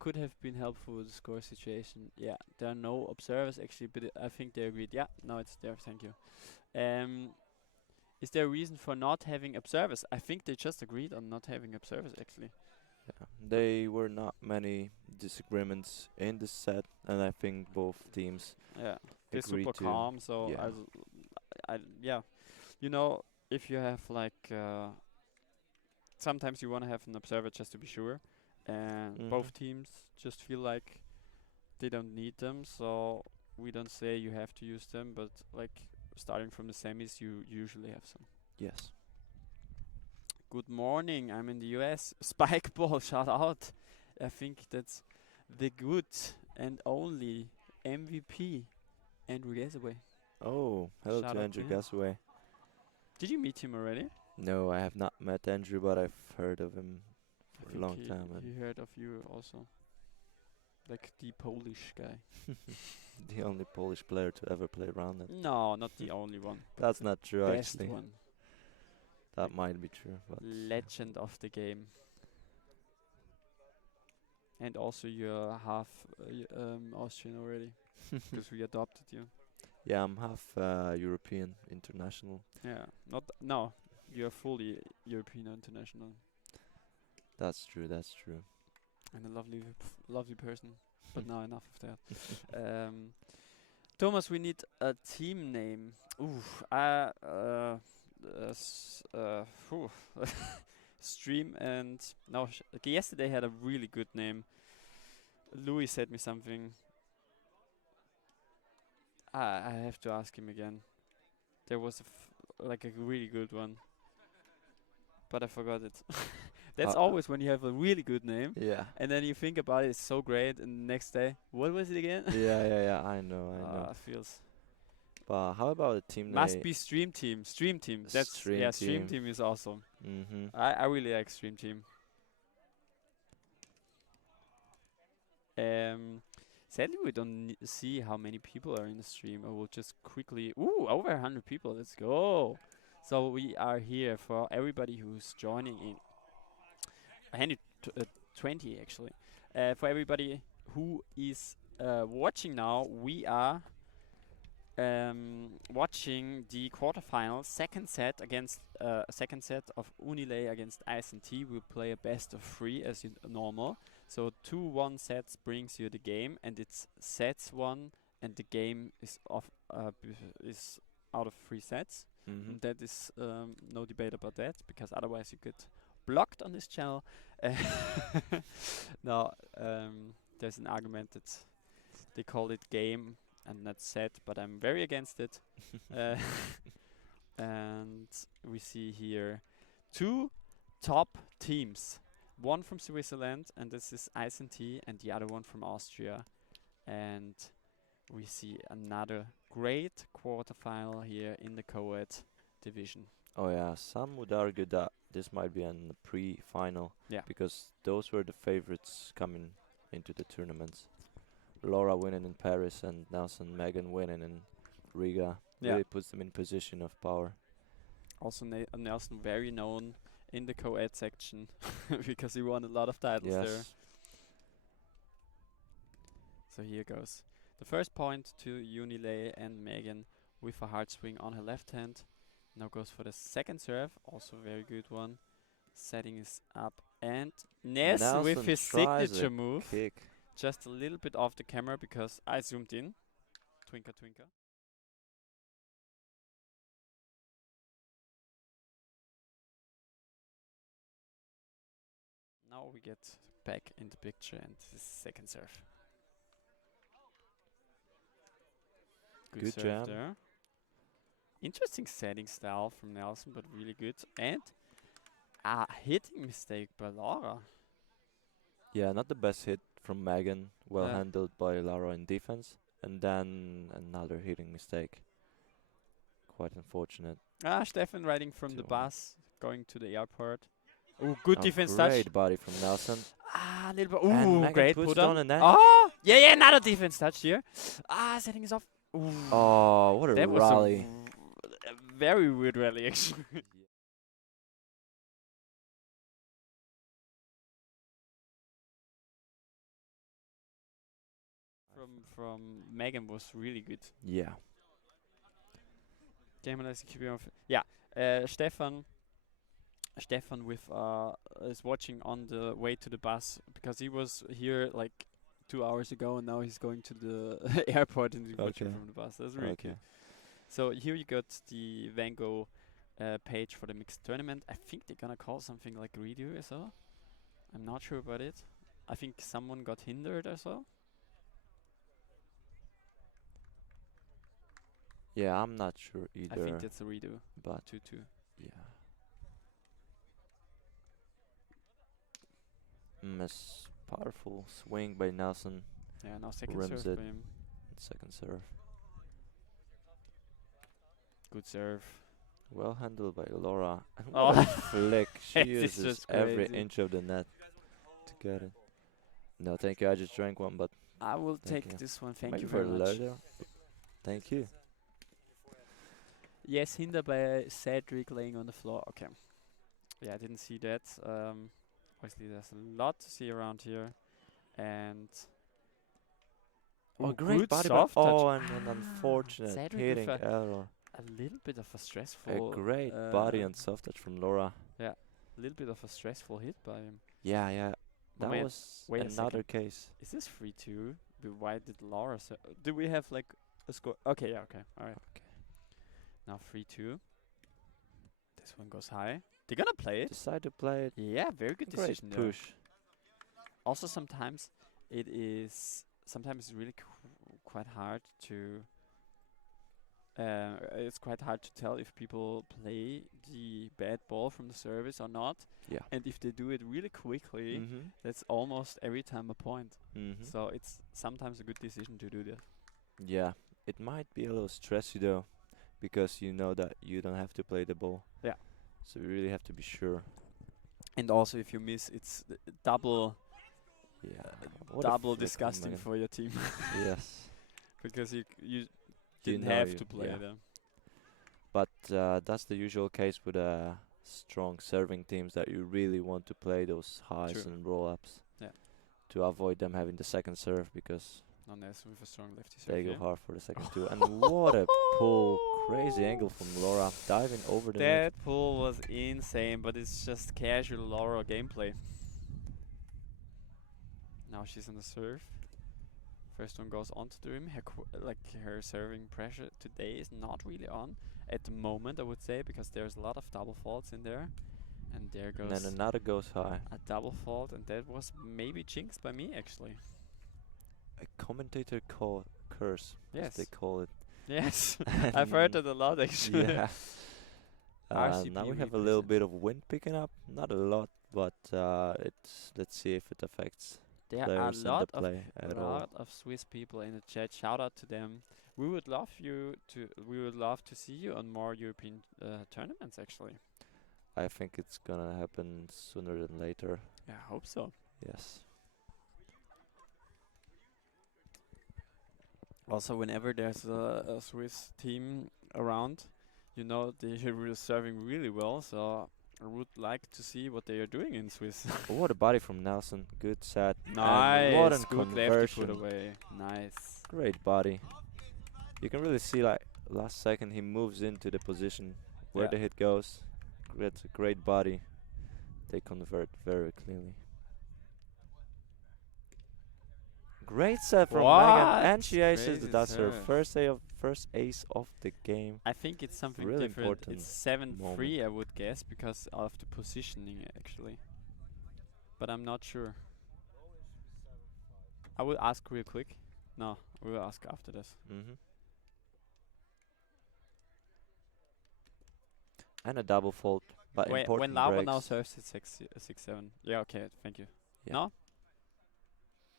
could have been helpful with the score situation. Yeah, there are no observers actually, but I think they agreed. Yeah, no, it's there. Thank you. Is there a reason for not having observers? I think they just agreed on not having observers actually. Yeah. There were not many disagreements in this set, and I think both teams Yeah, they're agreed super to. calm. So Yeah. yeah, you know, if you have like sometimes you want to have an observer just to be sure, and both teams just feel like they don't need them, so we don't say you have to use them, but like starting from the semis, you usually have some. Yes. Good morning, I'm in the US. Spike ball, shout out. I think that's the good and only MVP, Andrew Gasaway. Oh, hello Shout to out Andrew to him. Gasaway. Did you meet him already? No, I have not met Andrew, but I've heard of him I for a think long time. he heard of you also. Like the Polish guy. The only Polish player to ever play Roundnet. No, not the only one. That's not true, Best actually. one. That might be true, but Legend of the game. And also you're half Austrian already, because we adopted you. yeah, I'm half European international. Yeah, no, you're fully European international That's true. That's true. and a lovely person. But now enough of that. Thomas, we need a team name. Stream and no. Okay, yesterday had a really good name. Louis said me something. I have to ask him again. There was like a really good one, but I forgot it. That's always when you have a really good name, Yeah. and then you think about it, it's so great, and the next day, what was it again? yeah. I know. Feels But how about a team must name? be Stream Team. Stream Team. That's Stream Stream Team. Team is awesome. Mm-hmm. I really like Stream Team. Sadly, we don't see how many people are in the stream. I will just quickly. Over 100 people. Let's go. So we are here for everybody who's joining in. 120 actually. For everybody who is watching now, we are watching the quarterfinals, second set of Unilay against ISNT. We'll play a best of 3 as normal. So 2-1 sets brings you the game, and it's sets 1, and the game is is out of 3 sets. Mm-hmm. That is no debate about that, because otherwise you get blocked on this channel. Now there's an argument that they call it game and not set, but I'm very against it. And we see here 2 top teams. One from Switzerland, and this is ISNT, and the other one from Austria. And we see another great quarterfinal here in the co-ed division. Oh yeah, some would argue that this might be a pre-final. Yeah. Because those were the favorites coming into the tournaments. Laura winning in Paris and Nelson Megan winning in Riga. Yeah. Really puts them in position of power. Also Nelson very known in the co-ed section because he won a lot of titles there. Yes. So here goes. The first point to Unilay and Megan with a hard swing on her left hand. Now goes for the second serve, also a very good one. Setting is up, and Nelson with his tries signature a move. kick. Just a little bit off the camera because I zoomed in. Twinker, twinker. Now we get back in the picture, and this is second serve. Good serve jam. there. Interesting setting style from Nelson, but really good. And a hitting mistake by Laura. Yeah, not the best hit from Megan. Well Yeah. handled by Lara in defense. And then another hitting mistake. Quite unfortunate. Stefan riding from the 2-1. bus, going to the airport. Oh, good A defense touch. Great body from Nelson. A little bit. And Ooh, Megan great puts put it on. on and then- Oh, yeah, another defense touch here. Setting is off. Ooh. Oh, what a That was rally. a very weird rally, actually. from Megan was really good. Yeah. Game analysis QB of yeah. Stefan with is watching on the way to the bus because he was here like 2 hours ago and now he's going to the airport and he's watching Okay. from the bus. That's really Okay. cute. So here you got the Van Gogh page for the mixed tournament. I think they're gonna call something like redo as well. I'm not sure about it. I think someone got hindered as well. Yeah, I'm not sure I either. think that's a redo. But 2-2. yeah. Miss powerful swing by Nelson. Yeah, now second Rims serve it. by him. Second serve. Good serve. Well handled by Laura. And Oh. what a flick. She It's uses just every crazy. inch of the net to get it. No, thank you. I just drank one, but I will Thank take you. this one. Thank maybe you for very much. later. Thank you. Yes, hinder by Cedric laying on the floor. Okay. Yeah, I didn't see that. Obviously, there's a lot to see around here. And Oh, ooh, great good body soft touch. Oh, and an unfortunate Cedric with hitting a error. little bit of a stressful. A great body and soft touch from Laura. A little bit of a stressful hit by him. Yeah, yeah. That Moment, was wait a another second. case. Is this 3-2? Why did Laura? Do we have like a score? Okay, yeah, okay, all right. Okay. Now 3-2. This one goes high. They're gonna play it. Decide to play it. Yeah, very good Great decision there. push. Also, sometimes it's really quite hard to. It's quite hard to tell if people play the bad ball from the service or not, Yeah. and if they do it really quickly, Mm-hmm. that's almost every time a point. Mm-hmm. So it's sometimes a good decision to do that. Yeah, it might be a little stressy though, because you know that you don't have to play the ball. Yeah. So you really have to be sure. And also, if you miss, it's double Yeah. What a double flick from disgusting Megan. for your team Yes. because you You didn't know have you- to play yeah. them. But that's the usual case with strong serving teams, that you really want to play those highs True. and roll-ups. Yeah. To avoid them having the second serve, because Nonetheless, with a strong lefty serve they go here. hard for the second two. And what a pull. Crazy angle from Laura, diving over the net. That pull was insane, but it's just casual Laura gameplay. Now she's on the serve. First one goes onto the rim. Her serving pressure today is not really on at the moment, I would say, because there's a lot of double faults in there. And there And goes then another goes high. a double fault, and that was maybe jinxed by me actually. A commentator curse, as Yes. they call it. Yes, I've heard it a lot actually. Yeah. RCB Now we have a little represent. bit of wind picking up. Not a lot, but let's see if it affects There are a players and the lot of play at all. lot of Swiss people in the chat. Shout out to them. We would love to see you on more European tournaments actually. I think it's gonna happen sooner than later. Yeah, I hope so. Yes. Also, whenever there's a Swiss team around, you know they're serving really well. So I would like to see what they are doing in Swiss. What a body from Nelson. Good set. Nice, And what a good lefty conversion. put away. Nice. Great body. You can really see, like, last second he moves into the position where Yeah. the hit goes. That's a great body. They convert very cleanly. Great set from Megan, and she aces. Crazy That's her serve. first ace of the game. I think it's something Really different. important It's 7-3, moment. I would guess, because of the positioning actually. But I'm not sure. I will ask real quick. No, we will ask after this. Mm-hmm. And a double fault, but When important Lava now breaks. serves, it's 6-7. Yeah, okay, thank you. Yeah. No?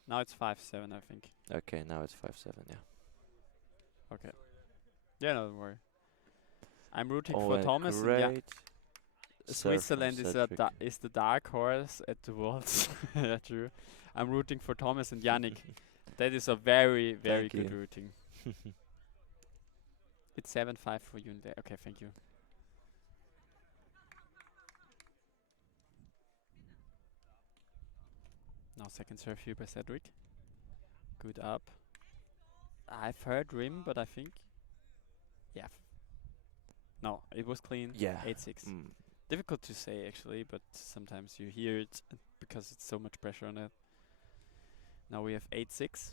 Now it's 5-7, I think. Okay, now it's 5-7. Yeah. Okay. Yeah, no, don't worry. I'm rooting Oh, for and Thomas. And great serve from Switzerland Cedric. is the dark horse at the Worlds. Yeah, true. I'm rooting for Thomas and Yannick. That is a very, very Thank good you. routing. It's 7-5 for you. Okay, thank you. Now second serve here by Cedric. Good up. I've heard rim, but I think, yeah. No, it was clean. Yeah. 8-6. Mm. Difficult to say actually, but sometimes you hear it because it's so much pressure on it. Now we have 8-6.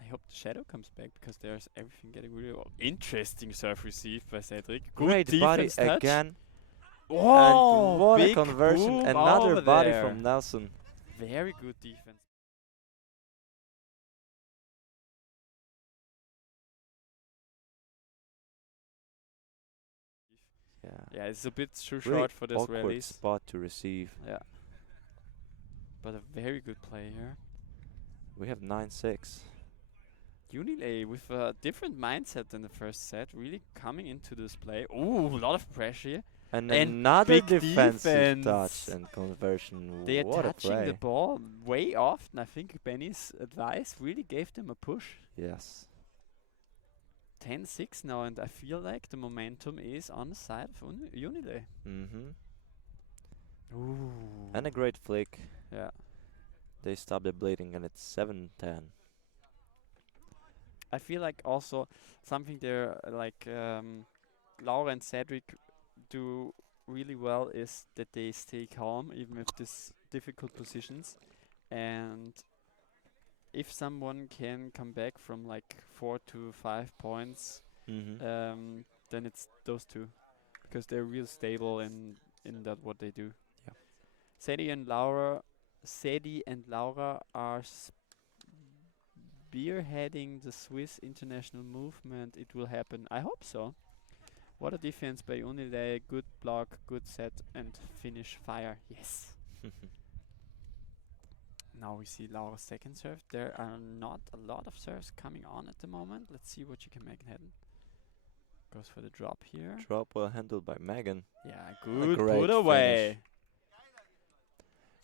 I hope the shadow comes back because there's everything getting really well. Interesting serve received by Cedric. Good Great body defense touch. again. Oh, and what a big conversion. boom Another over body there. from Nelson. Very good defense. Yeah. Yeah, it's a bit too Really short for this awkward rallies. spot to receive. Yeah. But a very good play here. We have 9-6. Unilay with a different mindset than the first set, really coming into this play. Ooh, a lot of pressure here. And And another big defensive defense. touch and conversion. They are What a touching the play. ball way often. I think Benny's advice really gave them a push. Yes. 10-6 now, and I feel like the momentum is on the side of Unilay. Mm-hmm. Ooh. And a great flick. Yeah. They stop the bleeding and it's 7-10. I feel like also something there, like Laura and Cedric do really well is that they stay calm even with these difficult positions, and if someone can come back from like 4 to 5 points, Mm-hmm. then it's those two, because they're real stable in that what they do. Yeah. Sadie and Laura are spearheading the Swiss international movement. It will happen. I hope so. What a defense by Unilay. Good block, good set, and finish fire. Yes. Now we see Laura's second serve. There are not a lot of serves coming on at the moment. Let's see what you can make happen. Goes for the drop here. Drop well handled by Megan. Yeah, good great put away.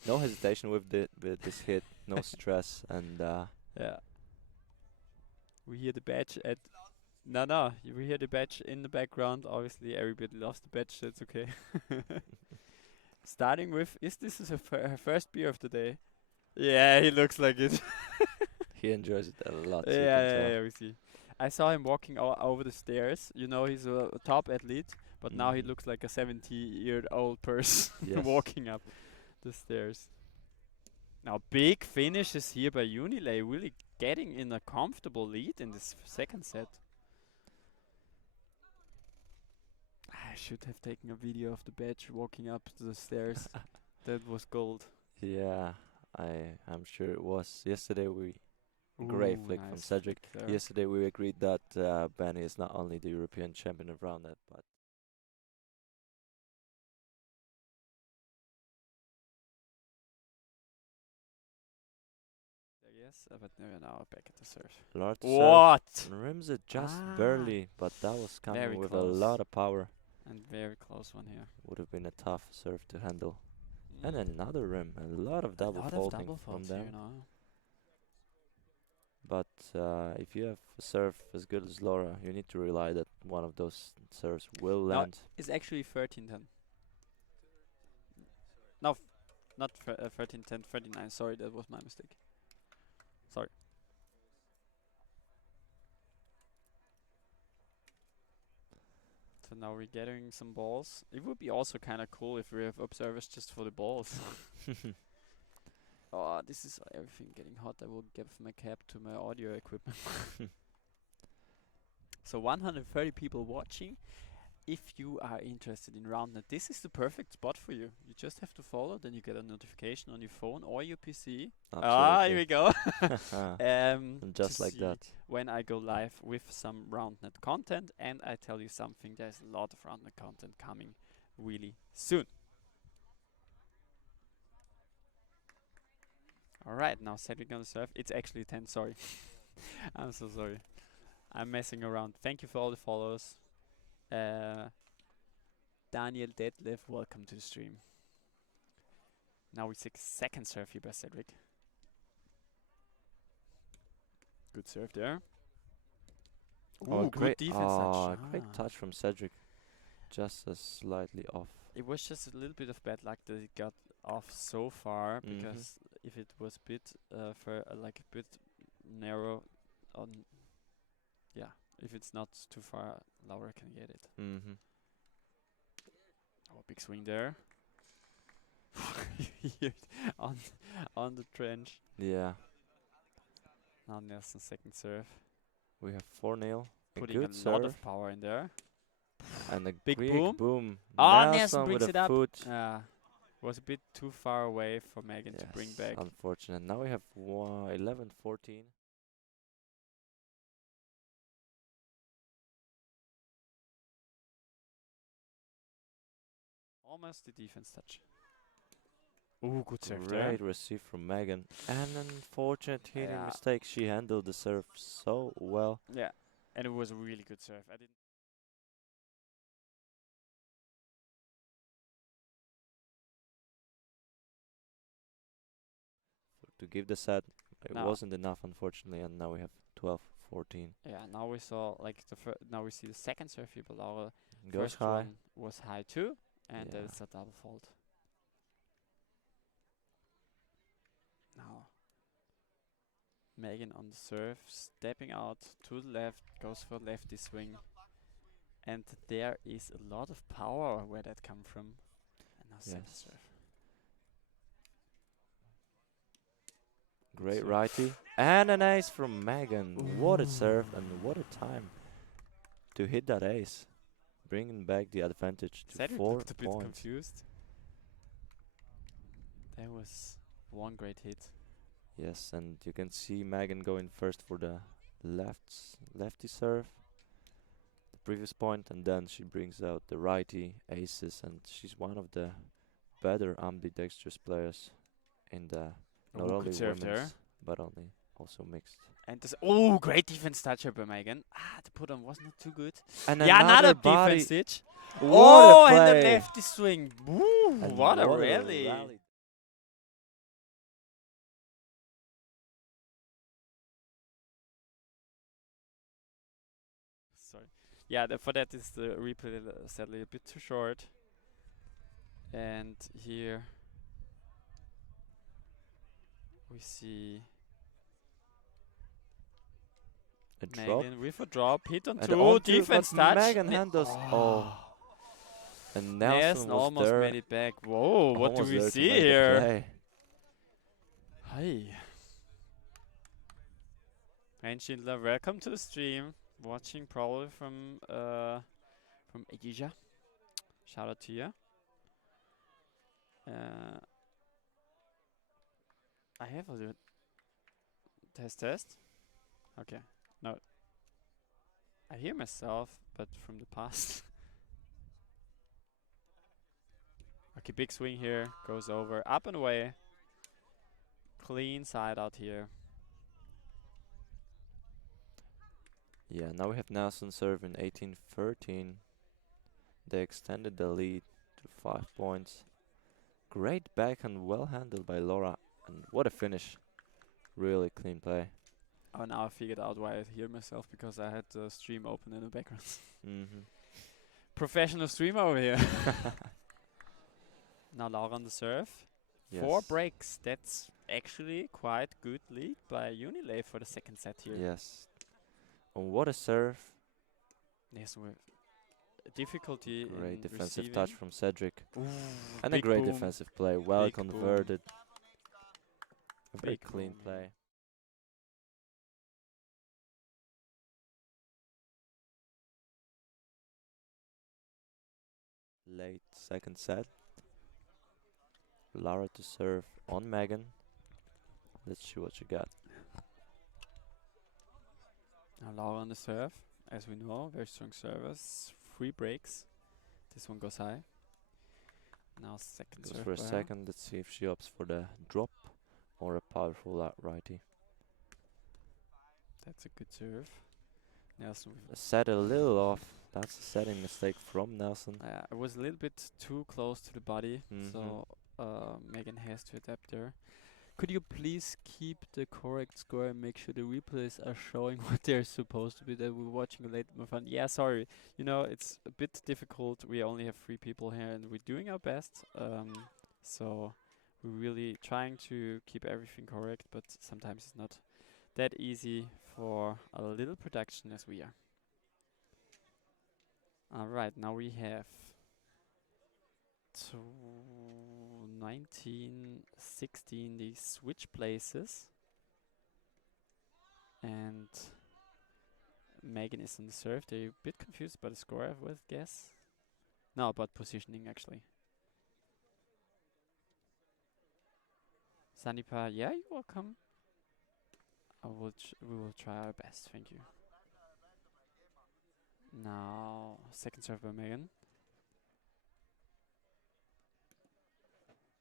No hesitation with this hit. No stress and Yeah. We hear the badge at... No, we hear the badge in the background. Obviously, everybody loves the badge, so it's okay. Starting with, is this her first beer of the day? Yeah, he looks like it. he enjoys it a lot. you can Yeah, tell. we see. I saw him walking over the stairs. You know, he's a top athlete, but now he Mhm. looks like a 70-year-old person Yes. walking up the stairs. Now, big finishes here by Unilay, really getting in a comfortable lead in this second set. I should have taken a video of the badge walking up the stairs. That was gold. Yeah, I'm sure it was. Yesterday great Ooh, flick from nice Cedric. flick there. Yesterday we agreed that Benny is not only the European champion of Roundnet, but Yes, but now back at the serve. Laura to What? serve. Rims it just Ah. barely, but that was coming Very with close. a lot of power. And very close one here. Would have been a tough serve to handle. And Mm. another rim, a lot of double A lot faulting of double from faults them. here now. But if you have a serve as good as Laura, you need to rely that one of those serves will No, land. It's actually 13-10. No, not 13-10, 39. Sorry, that was my mistake. Sorry. So now we're gathering some balls. It would be also kind of cool if we have observers just for the balls. Oh, this is everything getting hot. I will give my cap to my audio equipment. So 130 people watching. If you are interested in Roundnet, this is the perfect spot for you. You just have to follow, then you get a notification on your phone or your PC. Ah, here we go. And To just like see that. when I go live with some Roundnet content, and I tell you something, there's a lot of Roundnet content coming really soon. Alright, now Cedric on the serve. It's actually 10, sorry. I'm so sorry. I'm messing around. Thank you for all the follows. Daniel Detlef, welcome to the stream. Now we see second serve here by Cedric. Good serve there. Oh, Ooh, good great! defense touch. Great Ah. touch from Cedric. Just slightly off. It was just a little bit of bad luck that it got off so far, Mhm. because if it was a bit like a bit narrow on yeah, if it's not too far, Laura can get it. Mm-hmm. Oh, big swing there. Here on on the trench. Yeah. Now Nelson's second serve, We have 4-0. A putting a good lot serve. of power in there. And a Big quick boom. boom. Ah, Nelson Nelson brings with it a up. foot. Was a bit too far away for Megan to bring Yes, back. unfortunate. Now we have 11-14. Almost the defense touch. Ooh, good serve there. Great receive from Megan. And unfortunate hitting Yeah. mistake. She handled the serve so well. Yeah, and it was a really good serve. I didn't. To give the set, it No. wasn't enough, unfortunately. And now we have 12-14. Yeah, now we saw like now we see the second serve here, but our Goes first high. one was high too, and Yeah. that's a double fault. Now Megan on the serve, stepping out to the left, goes for lefty swing, and there is a lot of power where that come from. And now second Yes. serve. Great serve. righty. And an ace from Megan. What a serve and what a time to hit that ace. Bringing back the advantage to Cedric 4 looked a bit points. confused. There was one great hit. Yes, and you can see Megan going first for the lefty serve, the previous point, and then she brings out the righty aces, and she's one of the better ambidextrous players in the not Ooh, only good serve there. women's but only also mixed. And this great defense touch here by Megan. The put on was not too good. And Yeah, another body. defense stitch. What a And the play. lefty swing. Woo, And what a rally. Sorry. Yeah, for that is the replay sadly a bit too short. And here we see A drop. Megan with a drop, hit on And two, onto, defense but touch. Megan handles. And Nelson was almost there. made it back. Whoa, what do almost we there to see make the here? play. Hi. Rain Schindler, welcome to the stream. Watching probably from Asia. Shout out to you. I have a little test. Okay. No. I hear myself, but from the past. Okay, big swing here. Goes over. Up and away. Clean side out here. Yeah, now we have Nelson serving 18-13. They extended the lead to 5 points. Great backhand, well handled by Laura. And what a finish. Really clean play. Oh, now I figured out why I hear myself, because I had the stream open in the background. Mm-hmm. Professional streamer over here. Now Laura on the serve. Yes. 4 breaks. That's actually quite good lead by Unilay for the second set here. Yes. And what a serve. Yes, with difficulty Great in defensive receiving. touch from Cedric. Ooh, And a big great boom. defensive play. Well Big boom. converted. A very Big clean boom. play. Late second set. Lara to serve on Megan. Let's see what you got. Now Laura on the serve. As we know, very strong service. 3 breaks. This one goes high. Now second Goes serve. for a by her. second. Let's see if she opts for the drop or a powerful righty. That's a good serve. Nelson with Set a little off. That's a setting mistake from Nelson. it was a little bit too close to the body, Mhm. so Megan has to adapt there. Could you please keep the correct score and make sure the replays are showing what they're supposed to be? That we're watching it later, my friend. Yeah, sorry. You know, it's a bit difficult. We only have 3 people here, and we're doing our best. So we're really trying to keep everything correct, but sometimes it's not that easy for a little production as we are. All right, now we have 1916. They switch places, and Megan is on the serve. They're a bit confused by the score, I would guess. No, about positioning actually. Sanipa, yeah, you're welcome. We will try our best. Thank you. Now, second serve by Megan.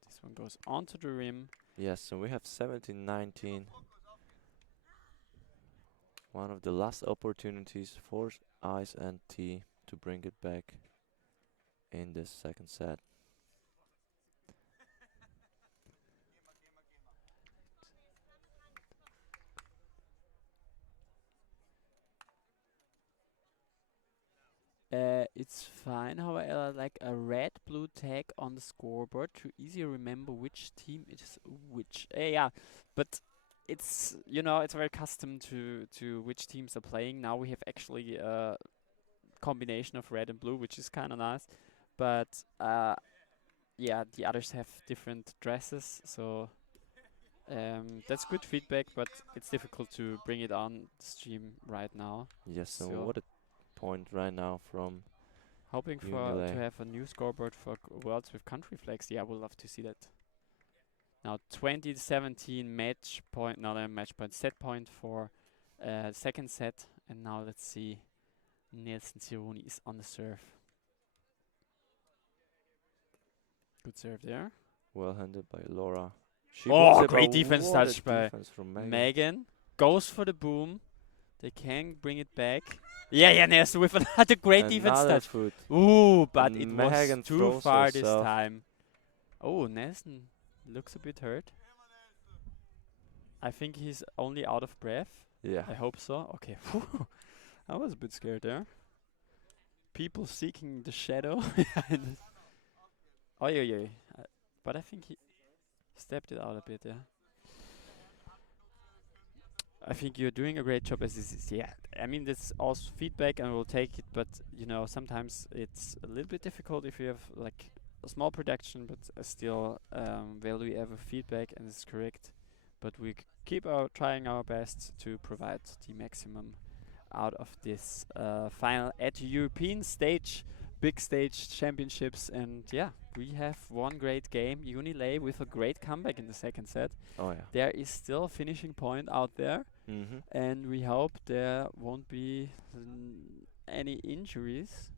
This one goes onto the rim. Yes, so we have 17-19. One of the last opportunities for Ice and T to bring it back in this second set. It's fine, however, like a red-blue tag on the scoreboard to easily remember which team it is which. Yeah, but it's, you know, it's very custom to which teams are playing. Now we have actually a combination of red and blue, which is kind of nice. But yeah, the others have different dresses, so that's good feedback. But it's difficult to bring it on the stream right now. Yes, so So what a point right now from hoping for Unilay. to have a new scoreboard for Worlds with country flags. Yeah, I would love to see that. Now 2017 match point, not a match point, set point for second set. And now let's see, Nelson Cironi is on the serve. Good serve there. Well handled by Laura. She Oh, wins it, great but defense what a touch by defense from Megan. Megan goes for the boom. They can bring it back. Yeah, Nelson with another great defense Another touch. foot. Ooh, but And it Megan was too throws far this herself. time. Oh, Nelson looks a bit hurt. I think he's only out of breath. Yeah. I hope so. Okay. I was a bit scared there. People seeking the shadow. Oh, yeah. But I think he stepped it out a bit, yeah. I think you're doing a great job as this is. Yeah, I mean, that's also feedback and we'll take it, but you know, sometimes it's a little bit difficult if you have like a small production, but still value ever feedback and it's correct. But we keep trying our best to provide the maximum out of this final at European stage, big stage championships. And yeah, we have one great game, Unilay, with a great comeback in the second set. Oh yeah. There is still a finishing point out there, and we hope there won't be any injuries.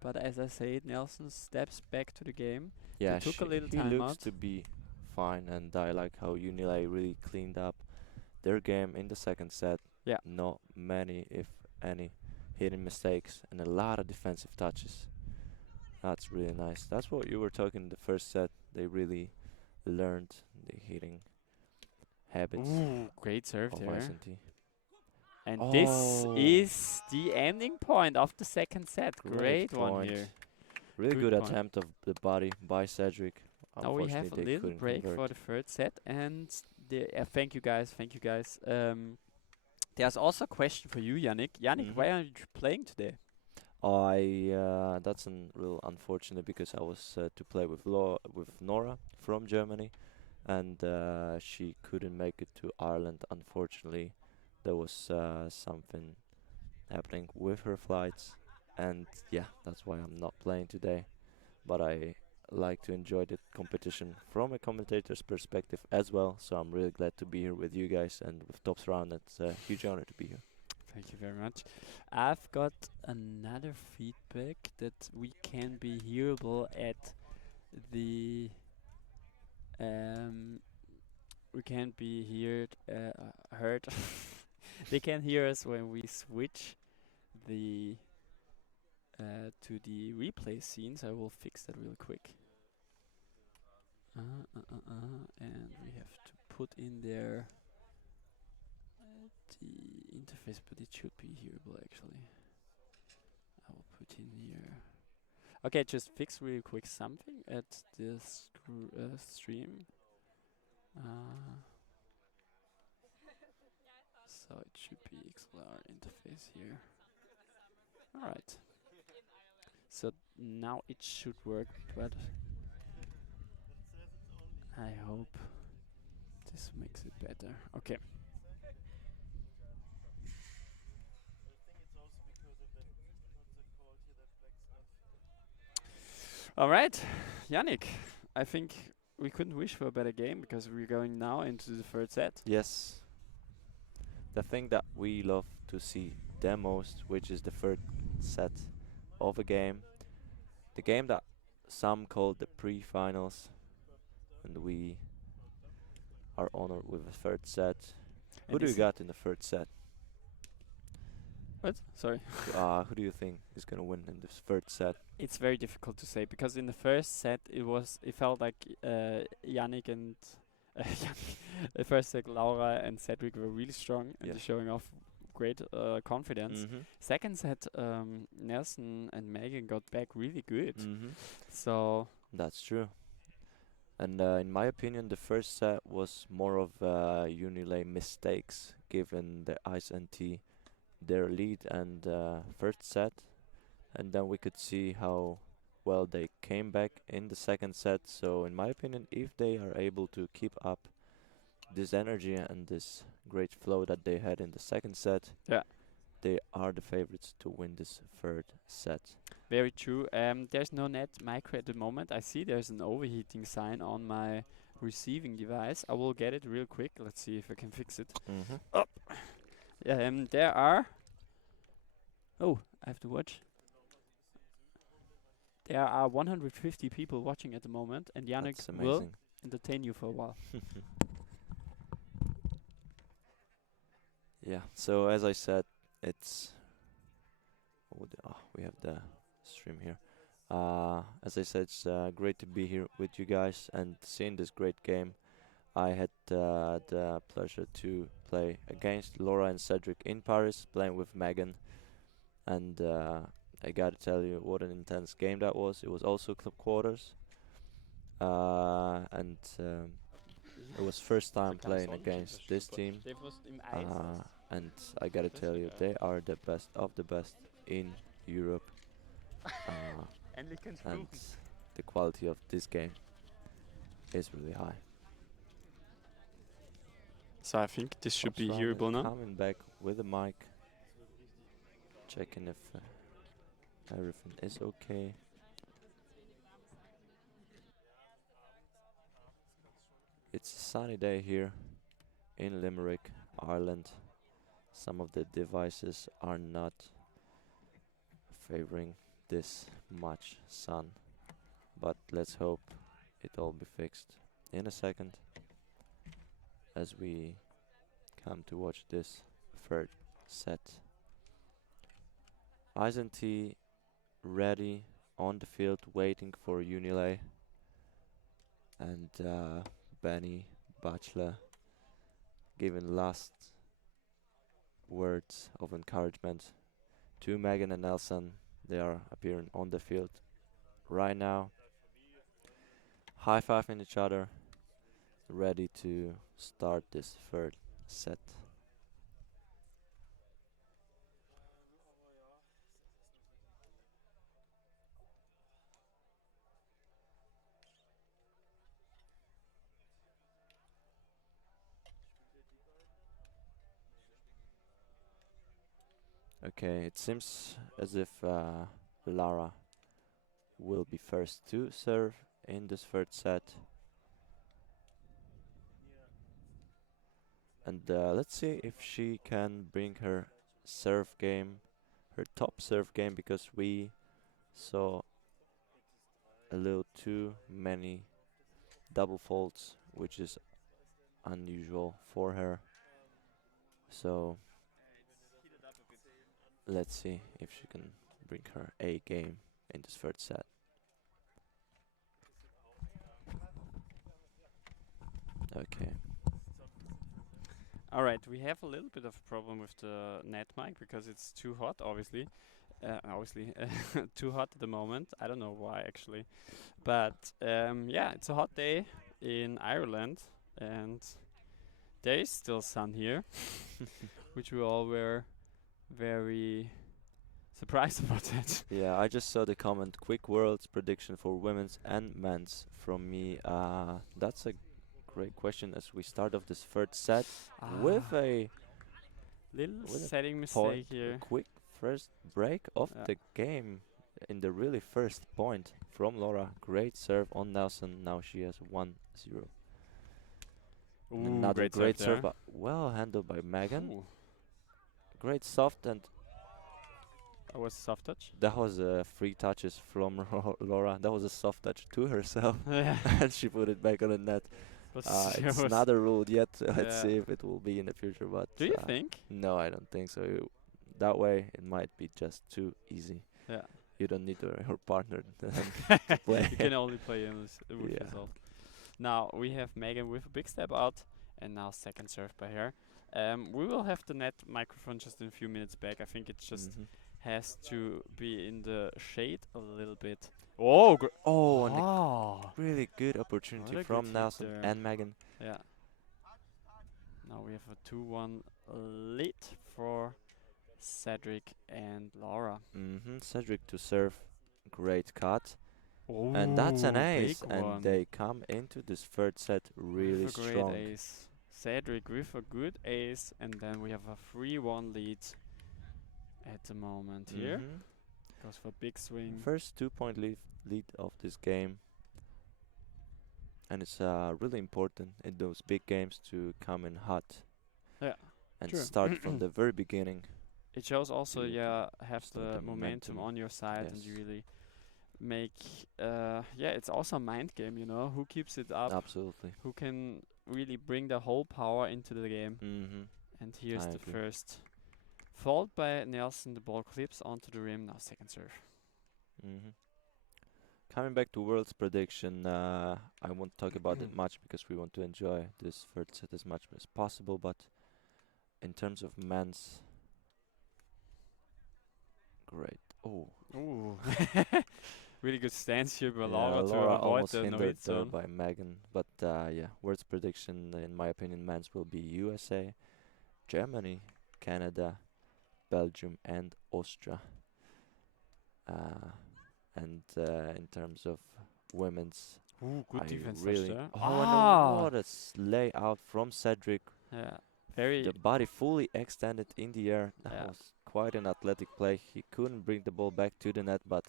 But as I said, Nelson steps back to the game. Yeah, took a little he time looks out. to be fine, and I like how Unilay really cleaned up their game in the second set. Yeah. Not many, if any, hidden mistakes and a lot of defensive touches. That's really nice. That's what you were talking in the first set. They really learned the hitting habits Ooh, great serve of there. S&T. And this Oh. is the ending point of the second set. Great one point. here. Really Good good point. attempt of the body by Cedric. Now we have a Unfortunately, they little couldn't break convert. for the third set, and thank you guys. There's also a question for you, Yannick. Yannick, why aren't you playing today? That's real unfortunate because I was to play with Nora from Germany, and she couldn't make it to Ireland. Unfortunately, there was something happening with her flights, and yeah, that's why I'm not playing today. But I like to enjoy the competition from a commentator's perspective as well. So I'm really glad to be here with you guys and with Tops Round. It's a huge honor to be here. Thank you very much. I've got another feedback that we can be hearable at the we can be heard. They can hear us when we switch the to the replay scenes. I will fix that real quick. And we have to put in there the interface, but it should be hearable actually. I will put in here. Okay, just fix real quick something at this stream. is here. All right. So now it should work, but I hope this makes it better. Okay. All right, Yannick. I think we couldn't wish for a better game because we're going now into the third set. Yes. The thing that we love to see the most, which is the third set of a game. The game that some call the pre-finals, and we are honored with a third set. Who And do you this got in the third set? What? Sorry. Who do you think is gonna win in this third set? It's very difficult to say because in the first set it felt like Yannick and the first set Laura and Cedric were really strong and Yeah. they're showing off great confidence. Second set Nelson and Megan got back really good. So That's true. And in my opinion, the first set was more of Unilay mistakes, given the Ice and T their lead and first set, and then we could see how well they came back in the second set. So in my opinion, if they are able to keep up this energy and this great flow that they had in the second set, yeah, they are the favorites to win this third set. very true. There's no net micro at the moment. I see there's an overheating sign on my receiving device. I will get it real quick. Let's see if I can fix it. There are. Oh, I have to watch. There are 150 people watching at the moment, and Yannick That's will amazing. entertain you for a while. Yeah. So as I said, it's we have the stream here. As I said, it's great to be here with you guys and seeing this great game. I had the pleasure to play against Laura and Cedric in Paris, playing with Megan, and I gotta tell you what an intense game that was. It was also club quarters, and it was first time playing against this team, and I gotta tell you, they are the best of the best in Europe, and the quality of this game is really high. So I think this should be Roundnet hearable now. coming back with the mic, checking if everything is okay. It's a sunny day here in Limerick, Ireland. Some of the devices are not favoring this much sun, but let's hope it all be fixed in a second as we come to watch this third set. Ice and T ready on the field waiting for Unilay, and Benny Bachelor giving last words of encouragement to Megan and Nelson. They are appearing on the field right now, high-fiving each other, ready to start this third set. Okay, it seems as if Lara will be first to serve in this third set. And let's see if she can bring her serve game, her top serve game, because we saw a little too many double faults, which is unusual for her. So let's see if she can bring her A game in this third set. Okay. All right, we have a little bit of a problem with the net mic because it's too hot, obviously. Too hot at the moment. I don't know why, actually. But yeah, it's a hot day in Ireland, and there is still sun here, which we all were very surprised about that. Yeah, I just saw the comment. Quick world's prediction for women's and men's from me. That's a great question as we start off this third set with Ah, a little with a setting mistake point, a here. quick first break of Yeah. the game in the really first point from Laura. Great serve on Nelson. Now she has 1-0. And Ooh, another great great serve serve, there. but well handled by Megan. Ooh, Great soft, and that was soft touch. that was free touches from Laura. That was a soft touch to herself, Yeah. and she put it back on the net. But It's was- not a rule yet. Let's Yeah. see if it will be in the future. But Do you think? no, I don't think so. That way, it might be just too easy. Yeah. You don't need your partner to You play. can only play in with Yeah. yourself. Now we have Megan with a big step out, and now second serve by her. We will have the net microphone just in a few minutes back. I think it just Mhm. has to be in the shade a little bit. Oh, Oh, and a oh. really good opportunity What a from good hit Nelson there. and Megan. Yeah. Now we have a 2-1 lead for Cedric and Laura. Cedric to serve, great cut, Oh, and that's an ace. big And one. they come into this third set really with a great strong. ace. Cedric with a good ace, and then we have a 3-1 lead at the moment here. Mhm. Goes for big swing. First 2-point lead of this game, and it's really important in those big games to come in hot. Yeah, and true. start from the very beginning. It shows also, to yeah, have start the the momentum momentum. on your side, and you Yes. really make, yeah, it's also a mind game, you know, who keeps it up, Absolutely. who can really bring the whole power into the game. Mm-hmm. And here's I the agree. first fault by Nelson. The ball clips onto the rim. Now second serve. Mm-hmm. Coming back to World's prediction, I won't talk about it much because we want to enjoy this third set as much as possible. But in terms of men's, great. Oh, Ooh. Really good stance here by yeah, Laura to Laura avoid almost the no hindered hit there zone. by Megan. But yeah, World's prediction, in my opinion, men's will be USA, Germany, Canada, Belgium, and Austria. And in terms of women's, Ooh, good I defense touch really there. and what a layout from Cedric. Yeah, very. The body fully extended in the air. That Yeah. was quite an athletic play. He couldn't bring the ball back to the net, but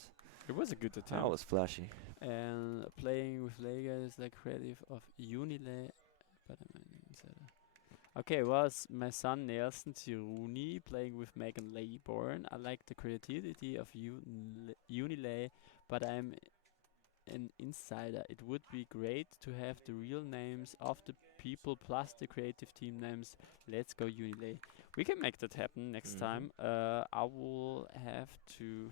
It was a good that attempt. was flashy. And playing with Lega is like creative of Unile, but I mean, okay, was my son Nelson Tiruni playing with Megan Laybourne. I like the creativity of Unile, but I'm an insider. It would be great to have the real names of the people plus the creative team names. Let's go Unile. We can make that happen next time. I will have to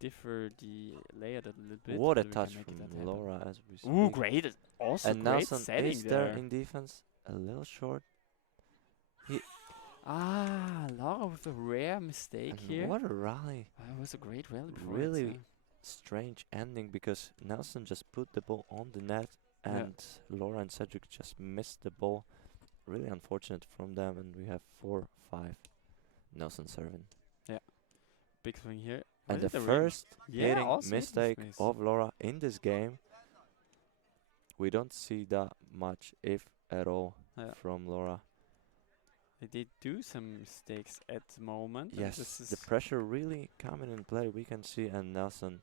differ the layout a little bit. What a but we can touch make from that happen. Laura as we speak. Ooh, great! Also And great Nelson setting is there in defense, a little short. Laura with a rare mistake And here. what a rally. It was a great rally before. Really strange ending because Nelson just put the ball on the net Yeah. and Laura and Cedric just missed the ball. Really unfortunate from them, and we have 4-5. Nelson serving. big swing here. And Was the it ring? first Yeah, hitting also hit this mistake miss. of Laura in this game. We don't see that much, if at all, Yeah. from Laura. They did do some mistakes at the moment. and Yes, this the is pressure really coming in play. We can see, and Nelson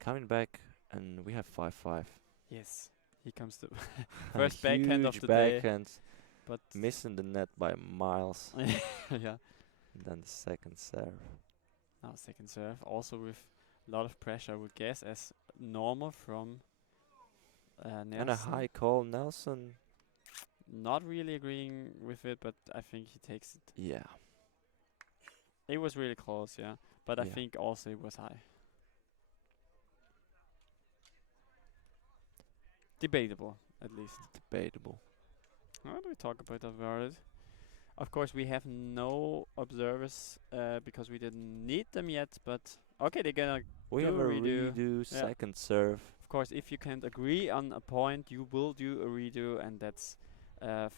coming back, and we have 5-5. yes. He comes to A first backhand of huge the day, backhand, but missing the net by miles. yeah. And then the second serve. Now second serve, also with a lot of pressure, I would guess, as normal from Nelson. And a high call, Nelson. Not really agreeing with it, but I think he takes it. Yeah. It was really close, yeah. But I Yeah. think also it was high. Debatable, at least. Debatable. How do we talk about it? Of course, we have no observers because we didn't need them yet. But okay, they're gonna. We Do have a redo. redo, Yeah. second serve. Of course, if you can't agree on a point, you will do a redo, and that's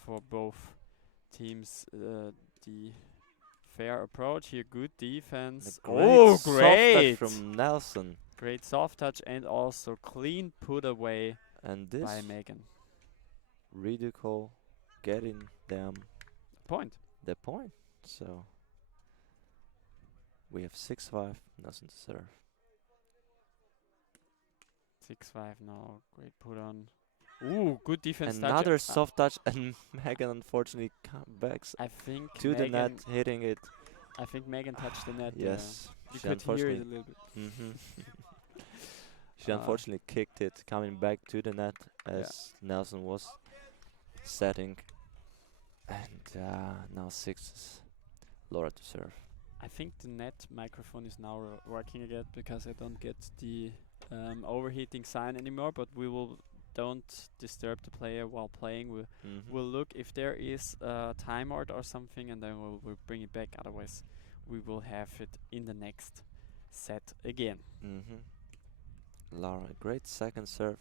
for both teams the fair approach here. Good defense. A great Oh, soft touch great! from Nelson. Great soft touch and also clean put away And by this Megan. Ridicle getting them Point. the point. So we have 6-5, Nelson to serve. 6-5 now. Great put on. Ooh, good defense. touch. Another soft touch, and Megan unfortunately comebacks I think to the net, Megan. hitting it. I think Megan touched the net. there. Yes, You she could hear it a unfortunately. little bit. She unfortunately kicked it, coming back to the net as Yeah. Nelson was setting. And now 6 is Laura to serve. I think the net microphone is now working again because I don't get the overheating sign anymore. But we will don't disturb the player while playing. We'll look if there is a timeout or something, and then we'll bring it back. Otherwise, we will have it in the next set again. Laura, great second serve.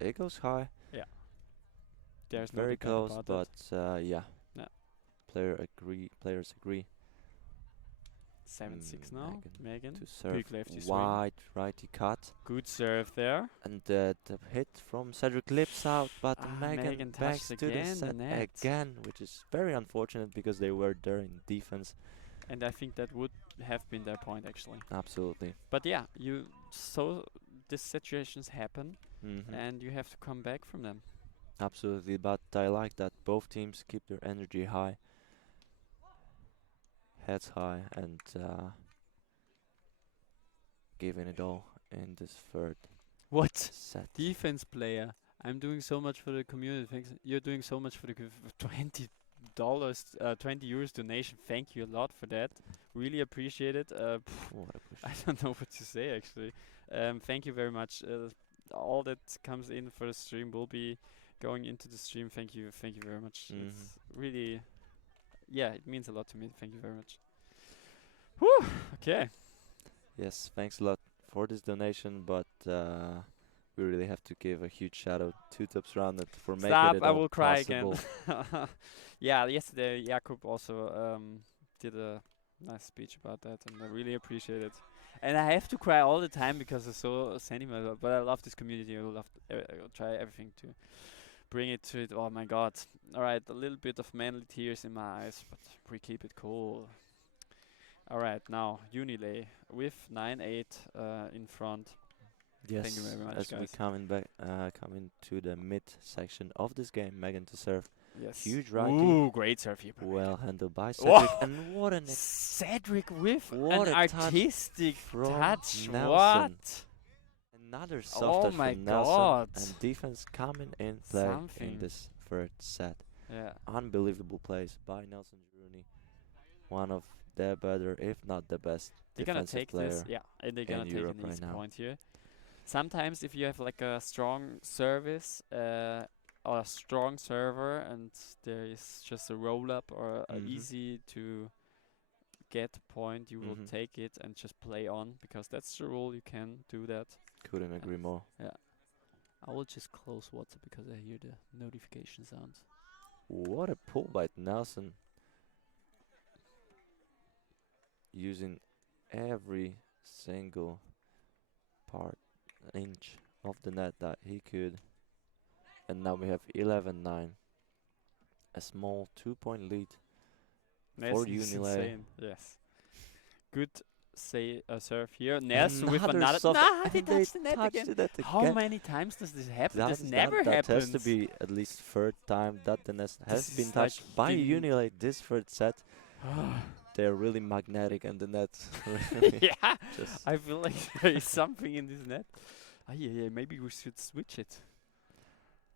It goes high. Yeah. There's no Very debate close, about but that. yeah. Yeah. Players agree. 7-6 now. Megan. To serve Big lefty swing. wide righty cut. Good serve there. And the hit from Cedric lips out, but Megan Megan touched backs to the again the set net. again, which is very unfortunate because they were there in defense. And I think that would have been their point actually. Absolutely. But yeah, these situations happen, and you have to come back from them. Absolutely, but I like that both teams keep their energy high, heads high, and giving it all in this third What? set. Defense player. I'm doing so much for the community. Thanks. You're doing so much for the $20, €20 donation. Thank you a lot for that. Really appreciate it. What a push. I don't know what to say actually. Thank you very much. All that comes in for the stream will be going into the stream. Thank you very much. It's really, yeah, it means a lot to me. Thank you very much. Whew. Okay. Yes, thanks a lot for this donation, but we really have to give a huge shout out to Tups Roundnet for making Stop! it I all will cry possible. again. Yeah, yesterday Jakub also did a nice speech about that, and I really appreciate it. And I have to cry all the time because it's so sentimental. But I love this community. I'll try everything to bring it to it. Oh my God! All right, a little bit of manly tears in my eyes, but we keep it cool. All right, now Unilay with 9-8 in front. Yes, Thank you very much, as we guys. come into the mid section of this game, Megan to serve. Yes. Huge righty. Ooh, great serve here. by Megan. Well handled by Cedric, and what an Cedric with what an a touch artistic from touch. Nelson. What? another soft Oh touch my from Nelson, God. and defense coming in play Something. in this third set. Yeah. Unbelievable plays by Nelson Rooney, one of the better, if not the best, They're gonna defensive take player. this, yeah, and they're in gonna take Europe an right easy now. point here. Sometimes if you have like a strong service or a strong server and there is just a roll up or a Mhm. easy to get point, you will Mhm. take it and just play on because that's the rule. You can do that. Couldn't agree more. Yeah. I will just close WhatsApp because I hear the notification sounds. What a pull by Nelson, using every single inch of the net that he could. And now we have 11-9. A small 2-point lead for Nelson's Unilay. insane. Yes. Good serve here. Nelson with Another another. soft- Nah, and he they touched the net touched again. the net How again. many times does this happen? That This is- never that happens. has to be at least third time that the net has This been is like touched by the- Unilay this third set. They're really magnetic, and the net really Yeah, just I feel like there is something in this net. Yeah, maybe we should switch it.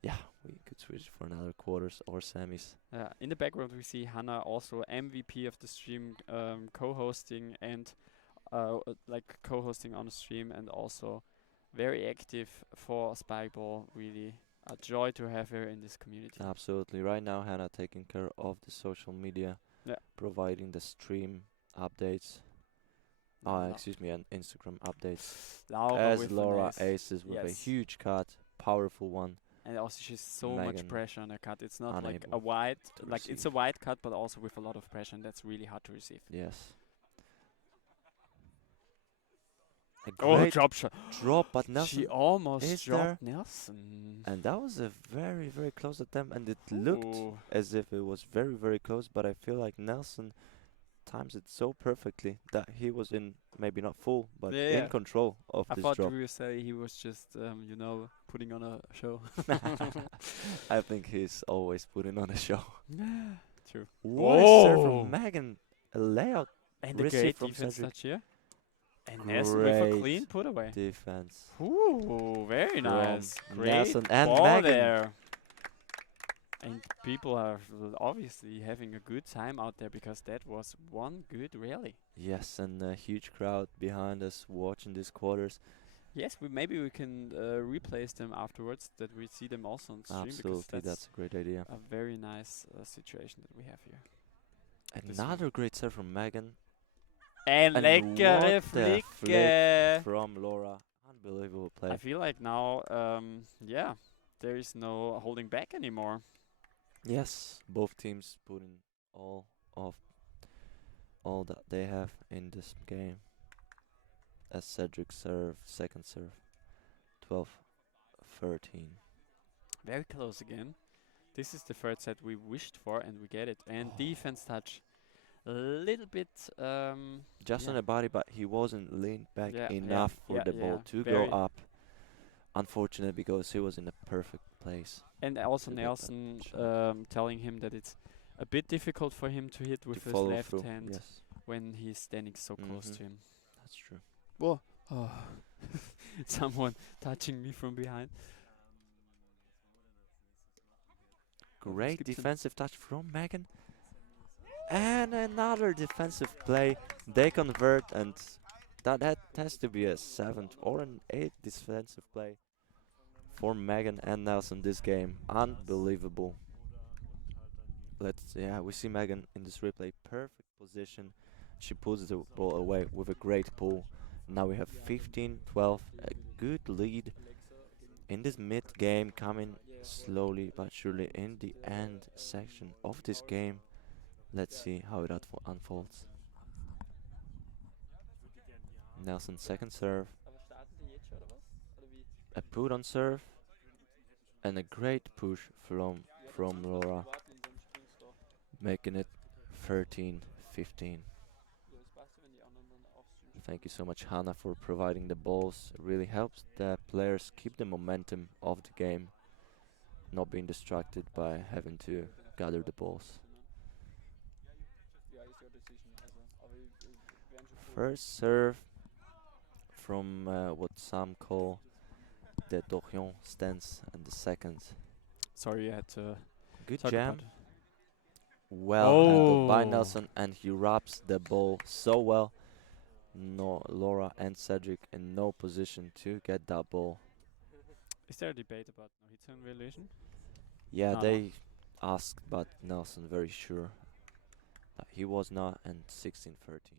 yeah, we could switch for another quarters or semis. In the background, we see Hannah, also MVP of the stream, co-hosting and like co-hosting on the stream, and also very active for Spikeball. Really a joy to have her in this community. Absolutely. Right now, Hannah taking care of the social media, Yeah. providing the stream updates. Excuse me, and Instagram updates. Laura As with a Laura nice- aces with a yes. huge cut, powerful one. And also she's so much Megan pressure on her cut. It's not like a unable wide, to like it's receive. a wide cut, but also with a lot of pressure, and that's really hard to receive. Yes. A Oh, great drop shot. drop, but She Nelson, almost is dropped Nelson. and that was a very, very close attempt, and it looked Ooh. as if it was very, very close, but I feel like Nelson times it so perfectly that he was in, maybe not full, but Yeah, yeah. in control of I this thought drop. you would say he was just, you know, putting on a show. I think he's always putting on a show. True. What a serve Oh. from Megan. A layout And a receive great from defense Cedric. touch here. And Nelson with a Great clean put away. defense. Ooh, very From nice. Great Nelson and ball Megan. there. And people are obviously having a good time out there because that was one good rally. Yes, and a huge crowd behind us watching these quarters. Yes, maybe we can replace them afterwards, that we see them also on stream, Absolutely, because that's a great idea. a very nice situation that we have here. This Another great serve from Megan. And And lekkere what a flick. From Laura. Unbelievable play. I feel like now, yeah, there is no holding back anymore. Yes, both teams putting all that they have in this game. As Cedric serve, second serve, 12-13. Very close again. This is the third set we wished for, and we get it. And defense touch, a little bit. Just on yeah. the body, but he wasn't leaned back Yeah, enough for yeah, the ball to go very. up. Unfortunate, because he was in a perfect place. And also to get that Nelson shot. telling him that it's a bit difficult for him to hit with To his follow left through. hand Yes, when he's standing so close Mhm. to him. that's true. Whoa. Oh. Someone touching me from behind. Great gibt's denn? defensive touch from Megan. And another defensive play. They convert, and that has to be a 7th or an 8th defensive play for Megan and Nelson this game. Unbelievable. We see Megan in this replay. Perfect position. She pulls the ball away with a great pull. Now we have 15-12, a good lead in this mid game, coming slowly but surely in the end section of this game. Let's see how it unfolds. Nelson second serve, a put on serve, and a great push from Laura, making it 13-15. Thank you so much, Hannah, for providing the balls. It really helps the players keep the momentum of the game, not being distracted by having to gather the balls. First serve from what some call the Dorion stance, and the second. Sorry, you had to Good talk jam. about it. Well handled by Oh. Nelson, and he wraps the ball so well. No, Laura and Cedric in no position to get that ball. Is there a debate about no hit zone violation? Yeah, No. they asked, but Nelson very sure that he was not. And 16-13,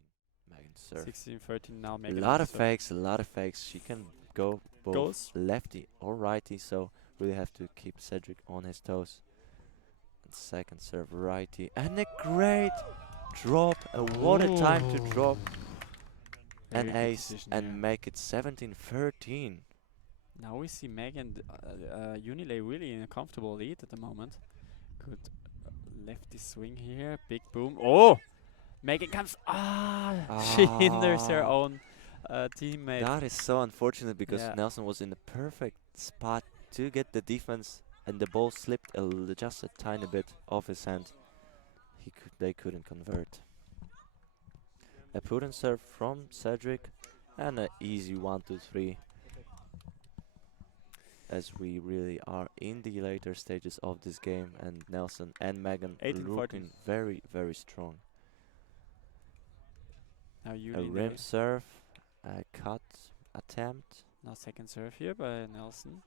Megan serve. 16-13 now. A Megan lot on of serve. fakes, a lot of fakes. She can go both Goes. lefty or righty, so really have to keep Cedric on his toes. And second serve righty, and a great drop. What a time to drop Very an good ace decision and here. make it 17-13. Now we see Megan Unilay really in a comfortable lead at the moment. Good lefty swing here, big boom. Oh, Megan comes. She hinders her Ah. own teammate. That is so unfortunate, because Yeah. Nelson was in the perfect spot to get the defense, and the ball slipped just a tiny bit off his hand. They couldn't convert. A put and serve from Cedric, and an easy 1-2-3. As we really are in the later stages of this game, and Nelson and Megan 18-14. looking very, very strong. Now A Unilay. rim serve, a cut attempt. Now second serve here by Nelson.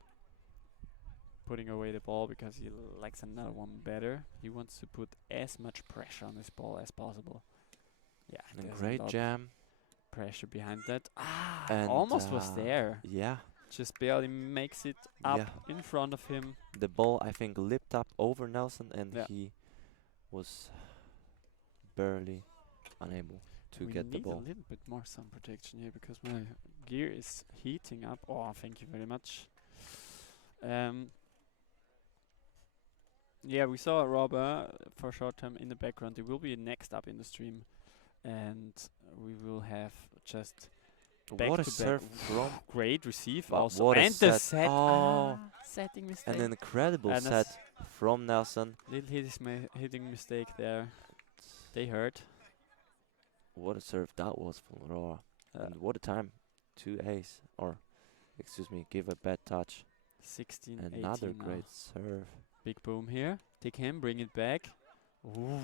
Putting away the ball because he likes another one better. He wants to put as much pressure on his ball as possible. Yeah, And a there's great lot jam. pressure behind that. And Almost was there. Yeah, just barely makes it up Yeah. in front of him. The ball, I think, lipped up over Nelson, and Yeah. he was barely unable to We get the need ball. a little bit more sun protection here because my gear is heating up. Oh, thank you very much. Yeah, we saw Robert for a short time in the background. He will be next up in the stream, and we will have just back What a to serve back. from, Great receive but also, what a and the set. set. Oh. Setting mistake. and an incredible And a set from Nelson. little hitting mistake there. They hurt. What a serve that was from Laura. And what a time. 2 ace, or excuse me, give a bad touch. 16, Another 18 now. great serve. Big boom here. Take him, bring it back. Ooh,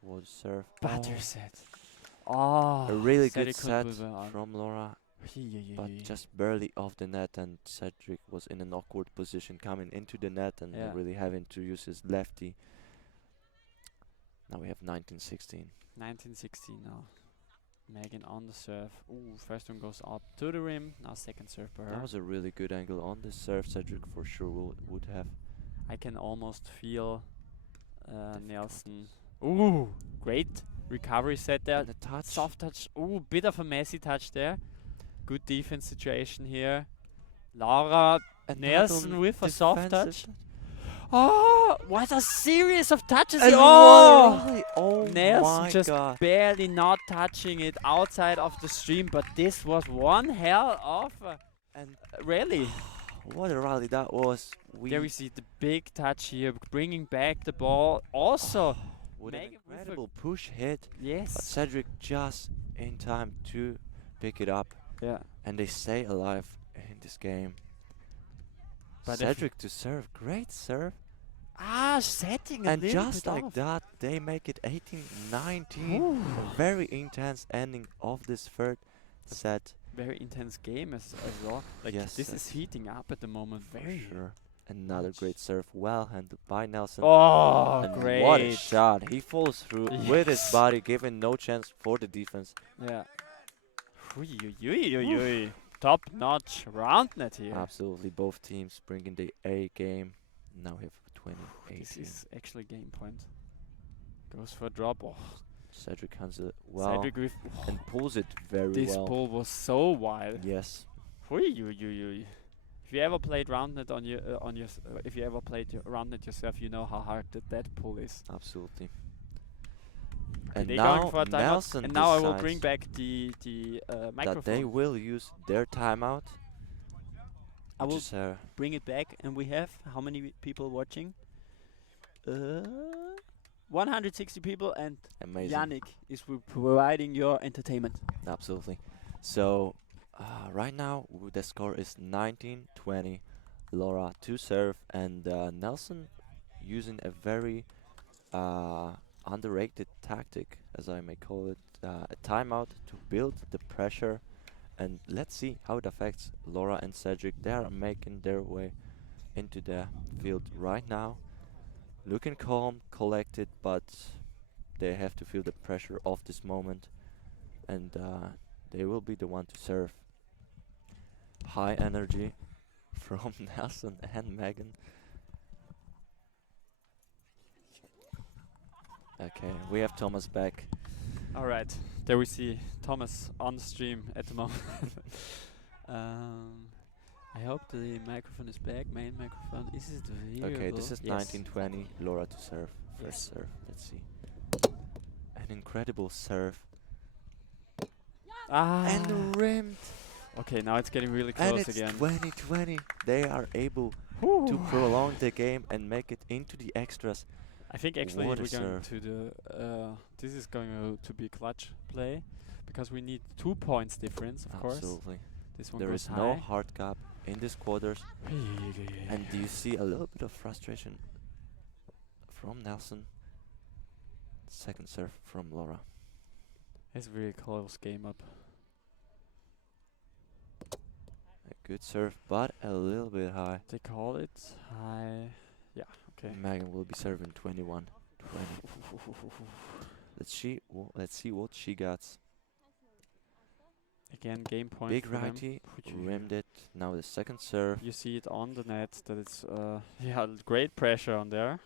What a serve. butter Oh, set. Oh, a really good Cedric set Kulbuba on. from Laura, but Hey. just barely off the net, and Cedric was in an awkward position coming into the net and Yeah. really having to use his lefty. Now we have 19-16. 1916 now. Megan on the serve. Ooh, first one goes up to the rim. Now second serve for her. That was a really good angle on the serve. Cedric for sure would have. I can almost feel Nelson. Ooh, great recovery set there. And the touch. Soft touch. Ooh, bit of a messy touch there. Good defense situation here. Laura And Nelson Madelon with a soft defensive touch. Oh, what a series of touches! And here. Oh, really? Oh Nelson my just god. barely not touching it outside of the stream, but this was one hell of a And rally. what a rally that was. There we see the big touch here, bringing back the ball. Also, with an Megan with a- incredible push hit. But yes, Cedric just in time to pick it up. yeah. And they stay alive in this game. But if you- Cedric to serve. Great serve. Setting a And little just bit like off. that, they make it 18-19. A very intense ending of this third set. Very intense game as well. Like Yes, this is heating up at the moment. For Very. sure. Another much. great serve, well handled by Nelson. Oh, And great! what a shot. He follows through with his Yes. body, giving no chance for the defense. Yeah. Top notch Roundnet here. Absolutely, both teams bringing the A game. Now we have 20-18. This is actually game point. Goes for a drop. Oh, Cedric hands it well Cedric with and pulls it very this well. pull was so wild. Yes. If you ever played Roundnet if you ever played Roundnet yourself, you know how hard that pull is. Absolutely. Okay, And they now going for a timeout. Nelson And now I will decides bring back the microphone. that they will use their timeout. I will Which is bring it back, and we have how many people watching? 160 people, and amazing. Yannick is providing your entertainment. Absolutely. So right now the score is 19-20. Laura to serve, and Nelson using a very underrated tactic, as I may call it, a timeout to build the pressure. And let's see how it affects Laura and Cedric. They are making their way into the field right now. Looking calm, collected, but they have to feel the pressure of this moment. And they will be the one to serve. High energy from Nelson and Megan. Okay, we have Thomas back. All right, there we see Thomas on the stream at the moment. I hope the microphone is back. Main microphone. Is it variable? Okay, this is Yes. 19-20. Laura to serve. Yes. First serve. Let's see. An incredible serve. And rimmed. Okay, now it's getting really And close it's again. 20-20. They are able to prolong the game and make it into the extras. I think actually What a we're going serve. to the. This is going to be clutch play, because we need 2 points difference, of course. Absolutely. This one There goes is high. no hard cap in this quarters. And do you see a little bit of frustration from Nelson? Second serve from Laura. It's a really close game up. A good serve, but a little bit high. They call it high. Yeah. Okay. Megan will be serving 21-20. Let's see what she got. Again, game point Big for them. righty, rimmed it. Now the second serve. You see it on the net that it's yeah, great pressure on there.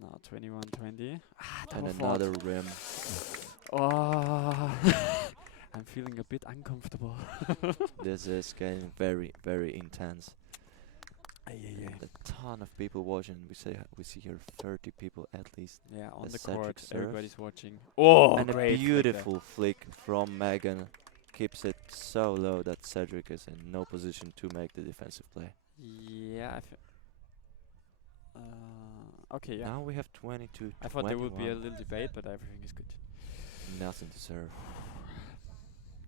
Now 21-20. And Double fault. another rim. Oh, I'm feeling a bit uncomfortable. This is getting very, very intense. Yeah. A ton of people watching. We see here 30 people at least. Yeah, on A the Cedric court, serve. everybody's watching. Oh, And a great flick there. beautiful flick from Megan. Keeps it so low that Cedric is in no position to make the defensive play. Yeah. Okay, yeah. Now we have 22. I thought there would be a little debate, but everything is good. Nothing to serve.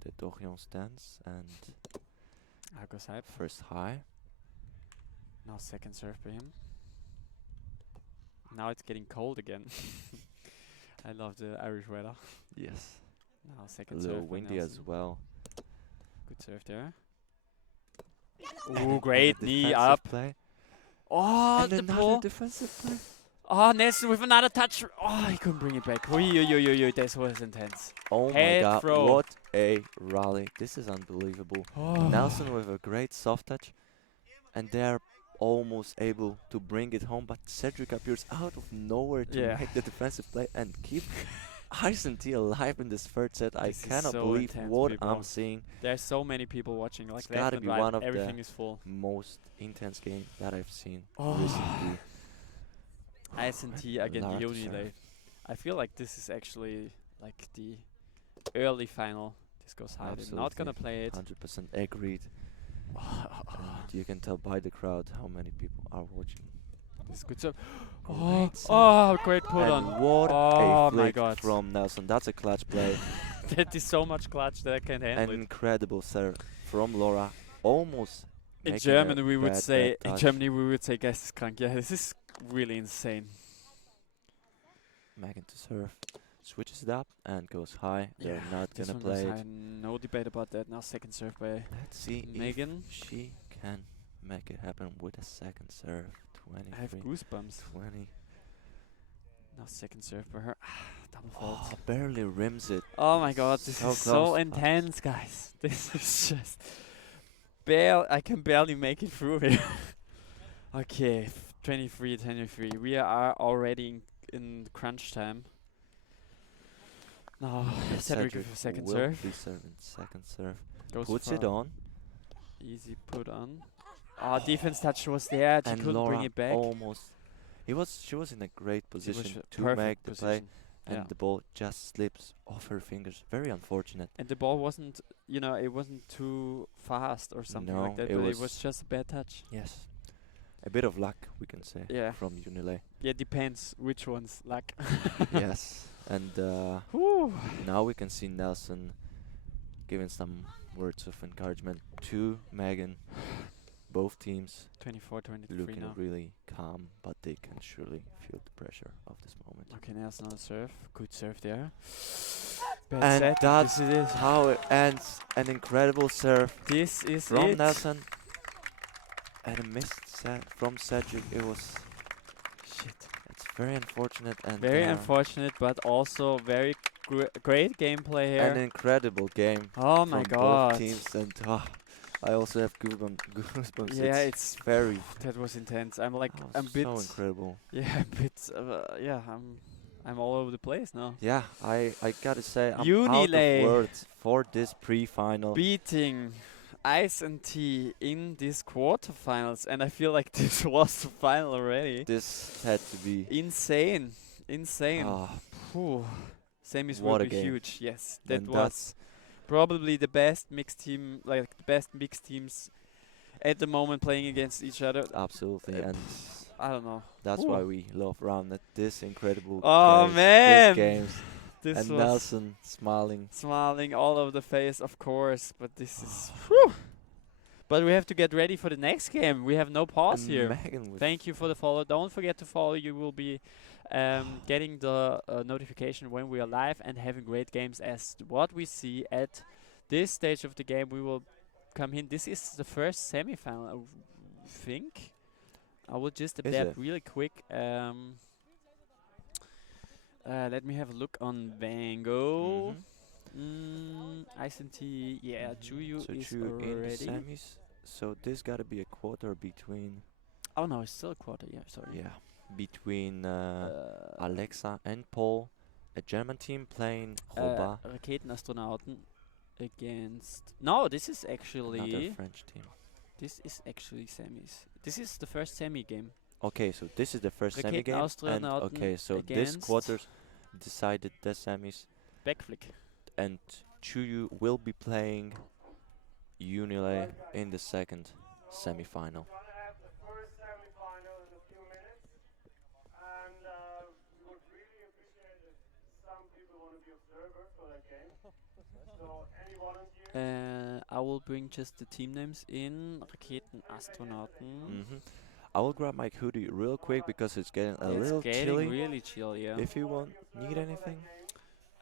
The Dorian stands and Goes hype. first high. Now second serve by him. Now it's getting cold again. I love the Irish weather. Yes. Now A second little serve by windy as Nelson. well. Good serve there. And Ooh, a great knee defensive up. play. Oh, And the another pull. defensive play. Oh, Nelson with another touch. Oh, he couldn't bring it back. Oi, this was intense. Oh Head my god, throw. what a rally. This is unbelievable. Oh. Nelson with a great soft touch. And they're almost able to bring it home, but Cedric appears out of nowhere to Yeah. make the defensive play and keep Ice&T alive in this third set. I This is cannot so believe intense, what people. I'm seeing. There's so many people watching. Like It's left gotta and be right, one of everything the is full. most intense game that I've seen Oh. recently. Ice&T again, Lara the to serve. Unilay. I feel like this is actually like the early final. This goes high. They're not gonna Absolutely. play it. 100% agreed. And you can tell by the crowd how many people are watching. This is good serve. Great serve. Oh, great put And on. what Oh a my flick god. from Nelson. That's a clutch play. That is so much clutch that I can't An handle it. incredible serve from Laura. Almost In making a Germany we would bad say touch. geisteskrank. Yeah, this is really insane. Megan to serve. Switches it up and goes high. They're Yeah, not this gonna one was play high, it. no debate about that. Now second serve by Let's see Megan. if she can make it happen with a second serve. I have 23, goosebumps. 20. Now second serve by her. Double fault. Oh, barely rims it. Oh my god, this So is so close. intense, guys. This is just I can barely make it through here. Okay, 23. We are already in crunch time. Now Cedric with a second will serve. be serving second serve. Goes Puts for it on. easy put on. Oh, defense touch was there. She And couldn't Laura bring it back. almost. She was in a great She was position to perfect make the play, position. and Yeah. the ball just slips off her fingers. Very unfortunate. And the ball wasn't, it wasn't too fast or something No, like that, it but it was was- just a bad touch. Yes. A bit of luck, we can say, Yeah. from Unilay. Yeah, depends which one's luck. Yes. And Whew. now we can see Nelson giving some words of encouragement to Megan. Both teams 24-23 looking now. really calm, but they can surely feel the pressure of this moment. Okay, Nelson on the serve. Good serve there. Bad And set. that's this is it. how it ends. An incredible serve This is from it. Nelson. And a missed set from Cedric. It was... Shit. It's very unfortunate and Very unfortunate, but also very great gameplay here. an incredible game Oh my from god. both teams. And I also have goosebumps. Yeah, it's very... that was intense. I'm like Oh, I'm a bit so incredible. yeah, a bit I'm all over the place now. Yeah, I gotta say I'm Unilay. out of words for this pre-final. Beating Ice&T in these quarterfinals, and I feel like this was the final already. This had to be... Insane. Ah, Phew. Semis What will a be game. huge. Yes, that and was probably the best mixed team, like the best mixed teams at the moment playing against each other. absolutely, and I don't know. that's Ooh. why we love Roundnet. This incredible Oh, plays, man. this games, This and was Nelson smiling. all over the face, of course, but this is. Whew. But we have to get ready for the next game. We have no pause And here. Megan with Thank you for the follow. Don't forget to follow. You will be getting the notification when we are live and having great games as what we see at this stage of the game. We will come in. This is the first semi-final, I think. I will just Is adapt it? really quick. Let me have a look on Vango. Mhm. ICT, yeah, Juyu So is Chu in the already. semis. So this gotta be a quarter between, Oh no, it's still a quarter. Yeah, sorry. yeah, between Alexa and Paul, a German team playing Roba, Raketenastronauten against. No, this is another actually. French team. This is actually semis. This is the first semi game. Okay, so this is the first semi game, and Raketenastronauten okay, so this against quarters decided the semis, Backflick. and Chuyu will be playing Unile in the second semi-final. Gonna have the first semi-final in a few minutes, and we would really appreciate if some people want to be observer for that game. So any volunteers? I will bring just the team names in. Raketenastronauten. I will grab my hoodie real quick because it's getting a It's little getting chilly. really chill, yeah. If you need anything,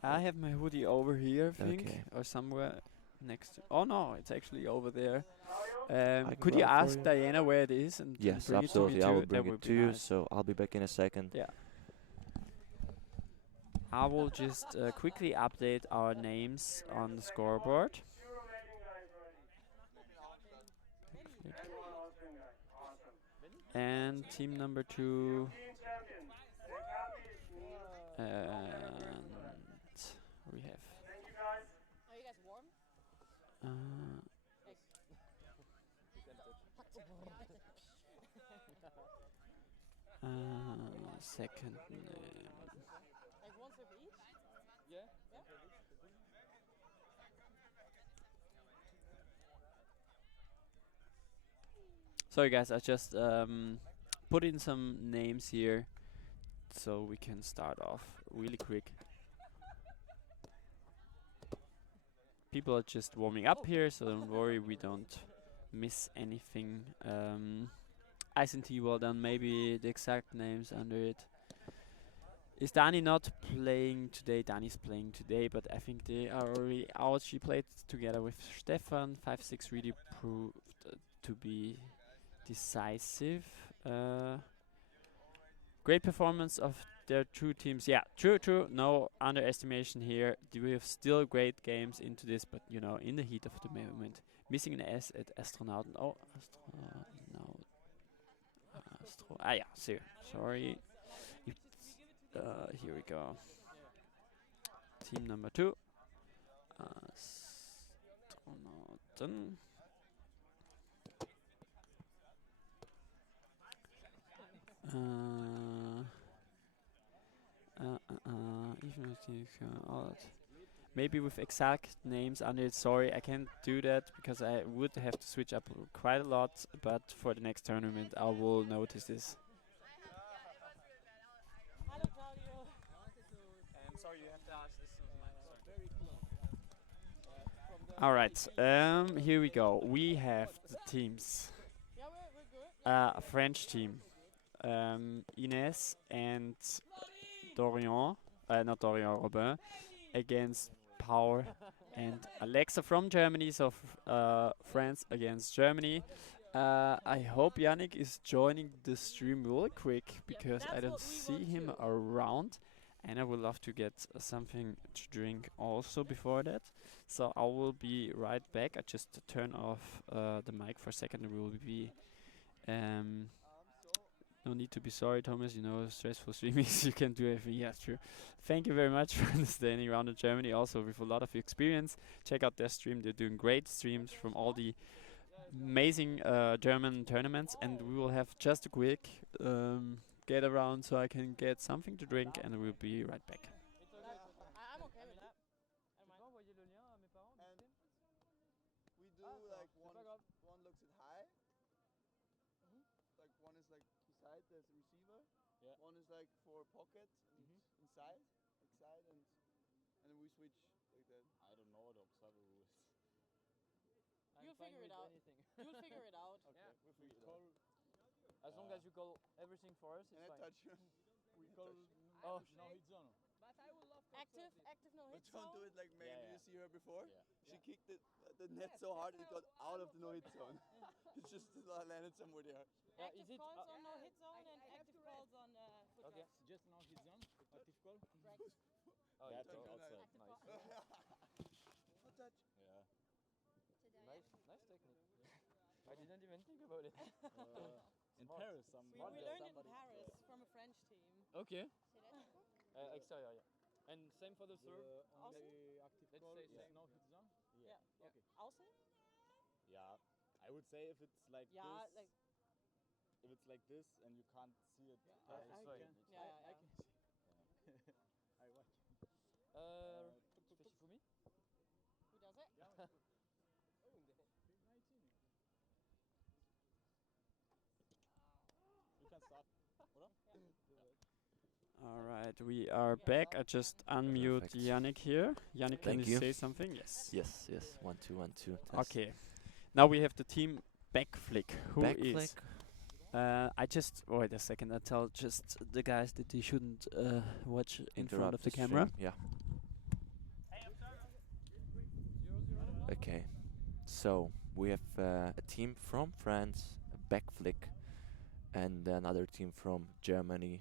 I have my hoodie over here, I think, Okay. or somewhere next to. Oh no, it's actually over there. can Could you grab it for ask you. Diana where it is and yes, bring absolutely, it to I me will too? bring That it would to be you. nice. So I'll be back in a second. Yeah. I will just quickly update our names on the scoreboard. And team number 2. And we have. Are you guys warm? Second name. Like one serve each? Yeah. Sorry guys, I just put in some names here so we can start off really quick. People are just warming up here, so don't worry, we don't miss anything. ICT, well done. Maybe the exact names under it. Is Dani not playing today? Dani's playing today, but I think they are already out. She played together with Stefan. 5-6 really proved to be decisive. Great performance of their two teams. Yeah, true. No underestimation here. We have still great games into this, but you know, in the heat of the moment, missing an S at Astronauten. Oh, Astronaut. Yeah, sorry. Here we go. Team number 2. Astronauten. Even if you maybe with exact names under it. Sorry, I can't do that because I would have to switch up quite a lot. But for the next tournament, I will notice this. Hello, Claudio. Sorry, you have to ask this. All right, here we go. We have the teams. Yeah, we're good. A French team. Ines and Dorian, not Dorian, Robin, against Paul and Alexa from Germany, so France against Germany. I hope Yannick is joining the stream really quick because I don't see him around, and I would love to get something to drink also before that. So I will be right back. I just turn off the mic for a second. We will be. No need to be sorry, Thomas. You know, stressful streaming, you can do everything. Yeah, true. Thank you very much for understanding Roundnet Germany. Also, with a lot of experience, check out their stream. They're doing great streams from all the amazing German tournaments, and we will have just a quick get around so I can get something to drink, and we'll be right back. I'm okay with that. Envoyer le lien à mes parents. And we do like one looks at high. Like one is like beside the receiver. Yeah. One is like for pocket and inside, like side, and then we switch like that. I don't know the observer rules. You'll figure it out. You'll figure it out. Okay, we'll figure it out. As long as you call everything for us, Can it's I fine. touch you? We call Oh, no hit zone. Active, no But hit don't do zone. it like maybe Yeah, you see her before. Yeah. She kicked the net so hard it got out of the no hit zone. It just landed somewhere there. Yeah, Active is it? calls on no hit zone and active calls on foot Okay. rest. Just no hit zone. Active call. Oh, Yeah, it's don't do outside. that. Nice. I didn't even think about it. In Paris, We learned it in Paris from a French team. Okay. Exterior, yeah. And same for the serve. only active Let's goal say is same. no hit zone? Yeah. Okay. Außen? Yeah, I would say if it's like Yeah, this, like if it's like this and you can't see it, I I can- can, yeah. I can see. I watch. Especially for me. Who does it? Yeah, but oh, he's 19. You can start, oder? All right, we are back. I just unmute Perfect. Yannick here. Yannick, can Thank you you. say something? Yes. Yes, yes. 1 2 1 2. Okay. Now we have the team Backflick. Who is? Backflick. I just wait a second. I tell just the guys that they shouldn't watch in front of the camera. Yeah. Okay. So we have a team from France, Backflick, and another team from Germany,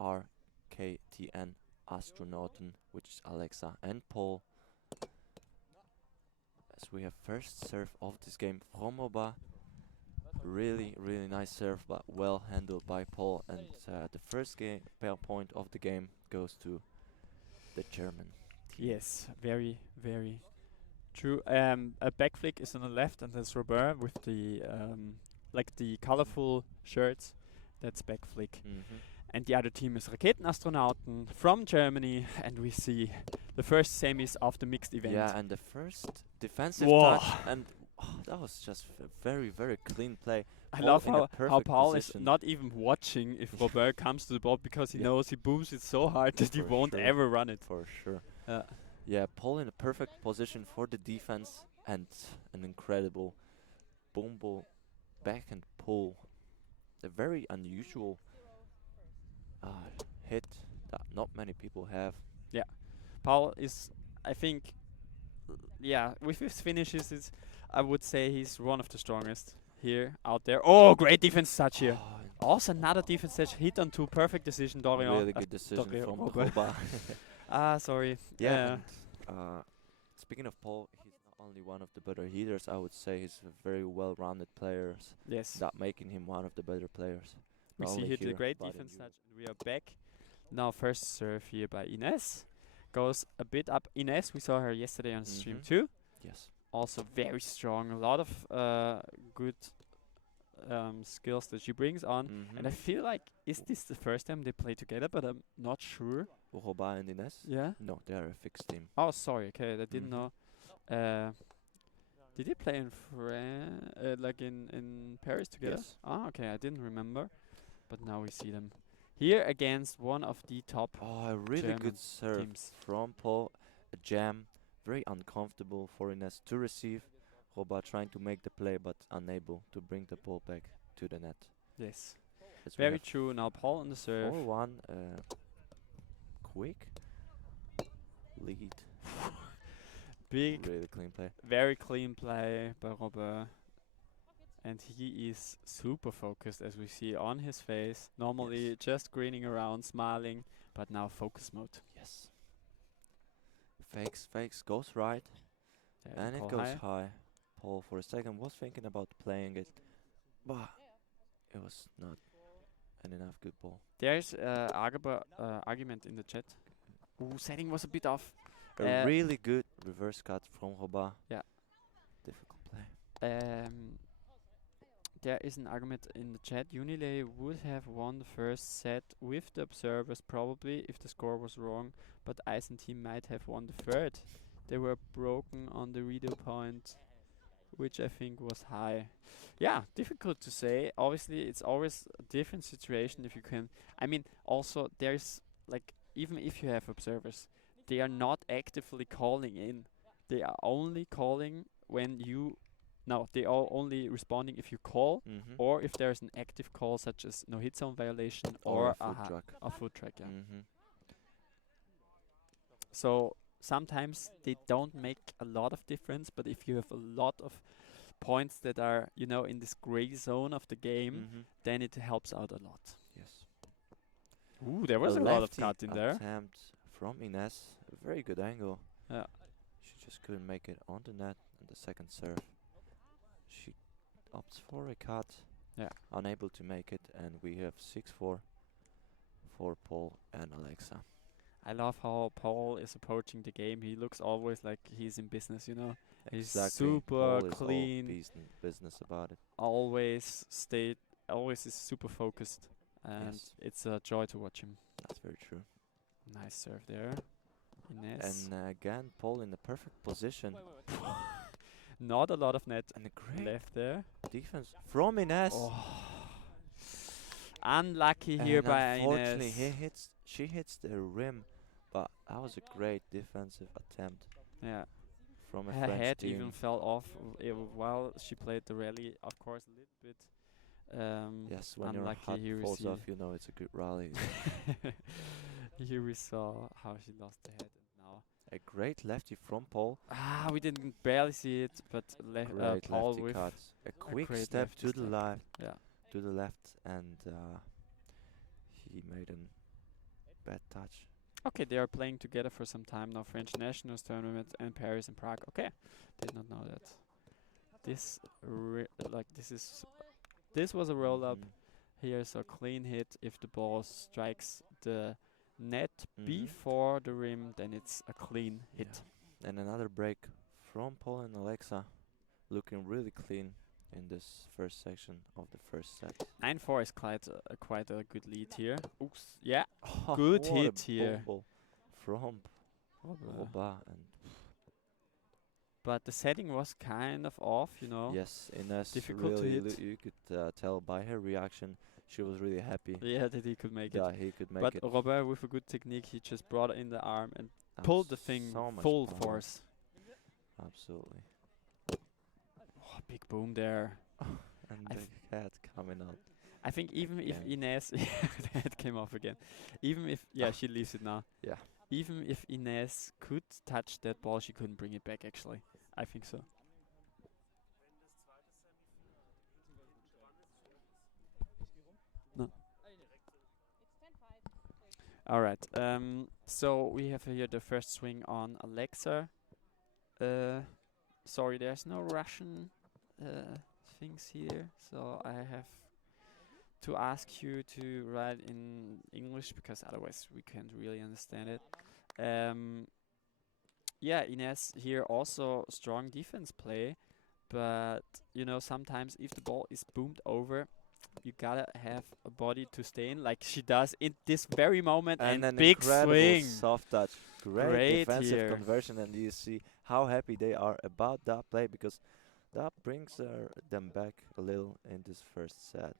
RKTN Astronauten, which is Alexa and Paul. As we have first serve of this game from Oba. Really, really nice serve, but well handled by Paul. And the first point of the game goes to the German team. Yes, very, very true. A Backflick is on the left, and there's Robert with the like the colorful shirts. That's Backflick. And the other team is Raketenastronauten from Germany, and we see the first semis of the mixed event. Yeah, and the first defensive Whoa. touch, and that was just a very, very clean play. I Paul love in a how perfect Paul position. is not even watching if Robert comes to the ball because he Yeah. knows he booms it so hard that he For won't sure. ever run it. For sure. Uh, Yeah, Paul in a perfect position for the defense, and an incredible bombo backhand pull. A very unusual hit that not many people have. Paul is, I think, yeah, with his finishes, I would say he's one of the strongest here out there. Oh, great defense touch here. Oh, Also another defense touch, hit on two, perfect decision, Dorian. really good decision Dorian from Robert. Koba. Sorry. Yeah, and speaking of Paul, he's not only one of the better heaters, I would say he's a very well-rounded player. Yes. That making him one of the better players. We Not see only here the here, great but in defense touch. Europe. We are back. Now first serve here by Ines. Goes a bit up. Ines, we saw her yesterday on stream too. Yes. Also very strong. A lot of good skills that she brings on. And I feel like, is this the first time they play together? But I'm not sure. Uroba and Ines? Yeah? No, they are a fixed team. Oh, sorry. Okay, I didn't Mhm. know. Did they play in like in Paris together? Yes. Ah, okay. I didn't remember. But now we see them here against one of the top Oh, a really German good serve teams. from Paul. A jam. Very uncomfortable for Ines to receive. Roba trying to make the play, but unable to bring the ball back to the net. Yes. As we Very have true. Now Paul on the serve. 4-1. Quick lead. Big, Really clean play. very clean play by Robert. And he is super focused, as we see on his face. Normally Yes. just grinning around, smiling, but now focus mode. Yes. Fakes, goes right, There, and it Paul goes high. high. Paul for a second was thinking about playing it, but it was not an enough good ball. There's argument in the chat. Ooh, setting was a bit off. A really good reverse cut from Roba. Yeah. Difficult play. There is an argument in the chat. Unilay would have won the first set with the observers probably if the score was wrong, but Ice and Team might have won the third. They were broken on the redo point, which I think was high. Yeah, difficult to say. Obviously, it's always a different situation if you can. I mean, also there's like, even if you have observers, they are not actively calling in. They are only calling when you. No, they are only responding if you call, or if there's an active call such as no hit zone violation or a foot track. a foot track. Yeah. Mm-hmm. So sometimes they don't make a lot of difference, but if you have a lot of points that are, you know, in this gray zone of the game, then it helps out a lot. Yes. Ooh, there was a lot of cut in there. Attempt from Ines. A very good angle. Yeah. She just couldn't make it on the net. And the second serve, she opts for a cut. Yeah. Unable to make it, and we have 6-4 for Paul and Alexa. I love how Paul is approaching the game. He looks always like he's in business, you know. He's Exactly. super Paul is all clean. business about it. Always is super focused, and Yes. it's a joy to watch him. That's very true. Nice serve there, Ines. And again, Paul in the perfect position. Not a lot of net And a great left there. defense from Ines. Oh. Unlucky And here by unfortunately, Ines. she hits the rim, but that was a great defensive attempt Yeah. from a Her French head team. even fell off while she played the rally. Of course, a little bit. Yes, when your unlucky hat here we falls see. off, you know it's a good rally. Here we saw how she lost the head. And now A great lefty from Paul. we didn't barely see it, but Great Paul lefty with cut. A quick great step lefty to the step. left. Yeah. To the left, and he made a bad touch. Okay, they are playing together for some time now. French Nationals tournament in Paris and Prague. Okay, did not know that. This this was a roll up. Mhm. Here's a clean hit. If the ball strikes the net Mhm. before the rim, then it's a clean hit. Yeah. And another break from Paul and Alexa, looking really clean in this first section of the first set. 9-4 is quite a good lead here. Oops. Yeah. Good What a hit here. bubble from Robert. And But the setting was kind of off, you know. yes, Ines Difficult to really, hit. you could tell by her reaction, she was really happy. Yeah, that he could make Yeah, it. he could make But it. Robert, with a good technique, he just brought it in the arm and That pulled was the thing so much full power. force. Absolutely. Oh, big boom there. And I the cat coming out. I think even if Again. Ines, the head came off again. Even if, she leaves it now. Yeah. Even if Ines could touch that ball, she couldn't bring it back. Actually, I think so. No. All right. So we have here the first swing on Alexa. Sorry, there's no Russian things here, so I have to ask you to write in English because otherwise we can't really understand it. Yeah, Ines here also strong defense play, but you know sometimes if the ball is boomed over, you gotta have a body to stay in, like she does in this very moment, and an big incredible swing. soft touch. Great Great defensive here. conversion, and you see how happy they are about that play because that brings them back a little in this first set.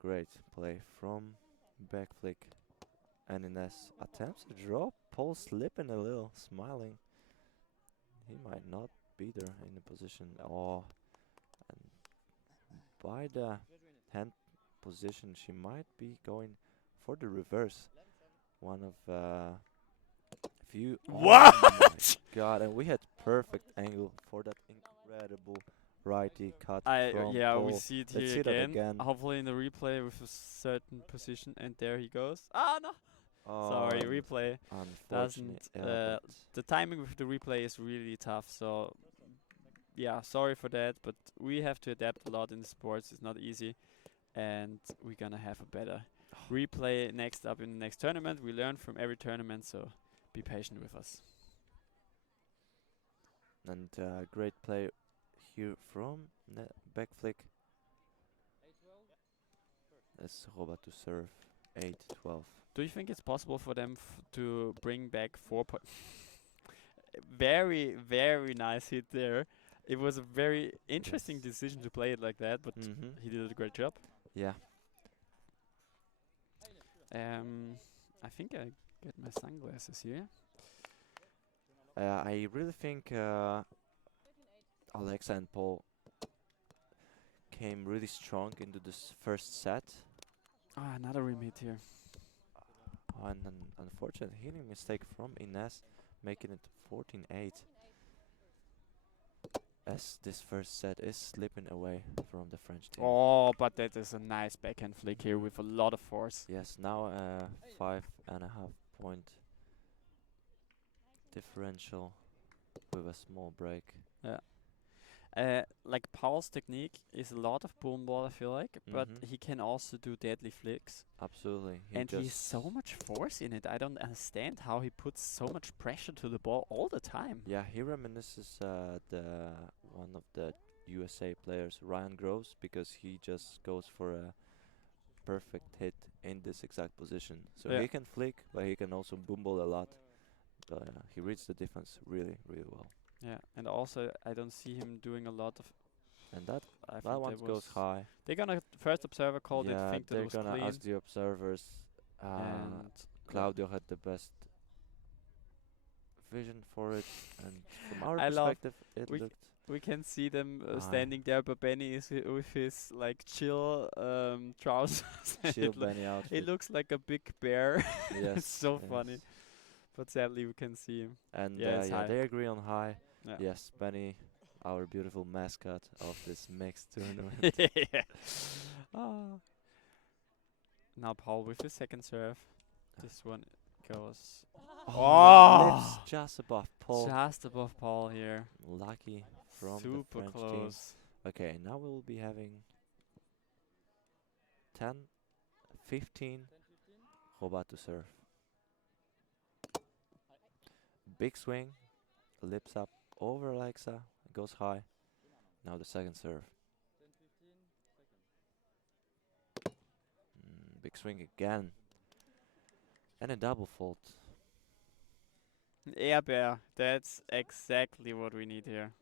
Great play from back flick. And Ines attempts a drop. Paul slipping a little, smiling. He might not be there in the position. Oh, and by the hand position, she might be going for the reverse. One of few. What? Oh my God! And we had perfect angle for that incredible righty cut from We Paul. see it Let's here see that again. again. Hopefully in the replay with a certain position, and there he goes. Ah no! Sorry, Oh, replay. unfortunate. The timing with the replay is really tough. So yeah, sorry for that, but we have to adapt a lot in the sports. It's not easy, and we're gonna have a better replay next up in the next tournament. We learn from every tournament, so be patient with us. And great play here from back flick. That's Robert to serve 8-12. Do you think it's possible for them to bring back 4 points? Very, very nice hit there. It was a very interesting decision to play it like that, but he did a great job. Yeah. I think I get my sunglasses here. I really think Alexa and Paul came really strong into this first set. Ah, another rim hit here. And an unfortunate hitting mistake from Ines, making it 14-8. As this first set is slipping away from the French team. Oh, but that is a nice backhand flick here with a lot of force. Yes, now 5.5 point differential with a small break. Yeah. Like Paul's technique is a lot of boom ball, I feel like, but Mhm. he can also do deadly flicks, Absolutely. and he has so much force in it. I don't understand how he puts so much pressure to the ball all the time. Yeah, he reminisces the one of the USA players, Ryan Groves, because he just goes for a perfect hit in this exact position. So Yeah. he can flick, but he can also boom ball a lot. But he reads the defense really, really well. Yeah, and also I don't see him doing a lot of. And that I that think one that goes was. high. They're gonna first observer call. They Yeah, think that it they're was gonna clean, ask the observers. and Claudio had the best vision for it, and from our I love. perspective, it We looked we can see them high. standing there, but Benny is with his like chill trousers. and Chill it, loo- Benny outfit. it looks like a big bear. Yes, It's so yes. funny, but sadly we can see him. And Yeah, it's yeah, high. they agree on high. Yeah. Yes, Benny, our beautiful mascot of this mixed tournament. Yeah. Ah. Now Paul with his second serve. This one goes Oh, lips just above Paul. just above Paul here. Lucky from Super the French close. team. Okay, now we'll be having 10, 15, Robat to serve. Big swing, lips up over Alexa, goes high. Now the second serve. 10, 15, second. Big swing again. And a double fault. Air bear. That's exactly what we need here.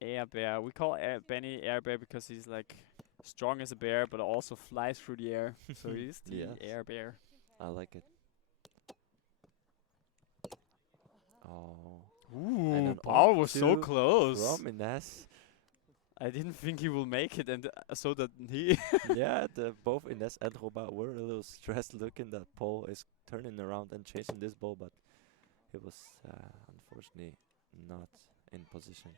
Air bear. We call Benny air bear because he's like strong as a bear, but also flies through the air. So he's the Yes. air bear. I like it. Oh. Ooh, an Paul up was so two close. From Ines. I didn't think he will make it, and so that he. Yeah, both Ines and Robat were a little stressed looking that Paul is turning around and chasing this ball, but he was unfortunately not in position.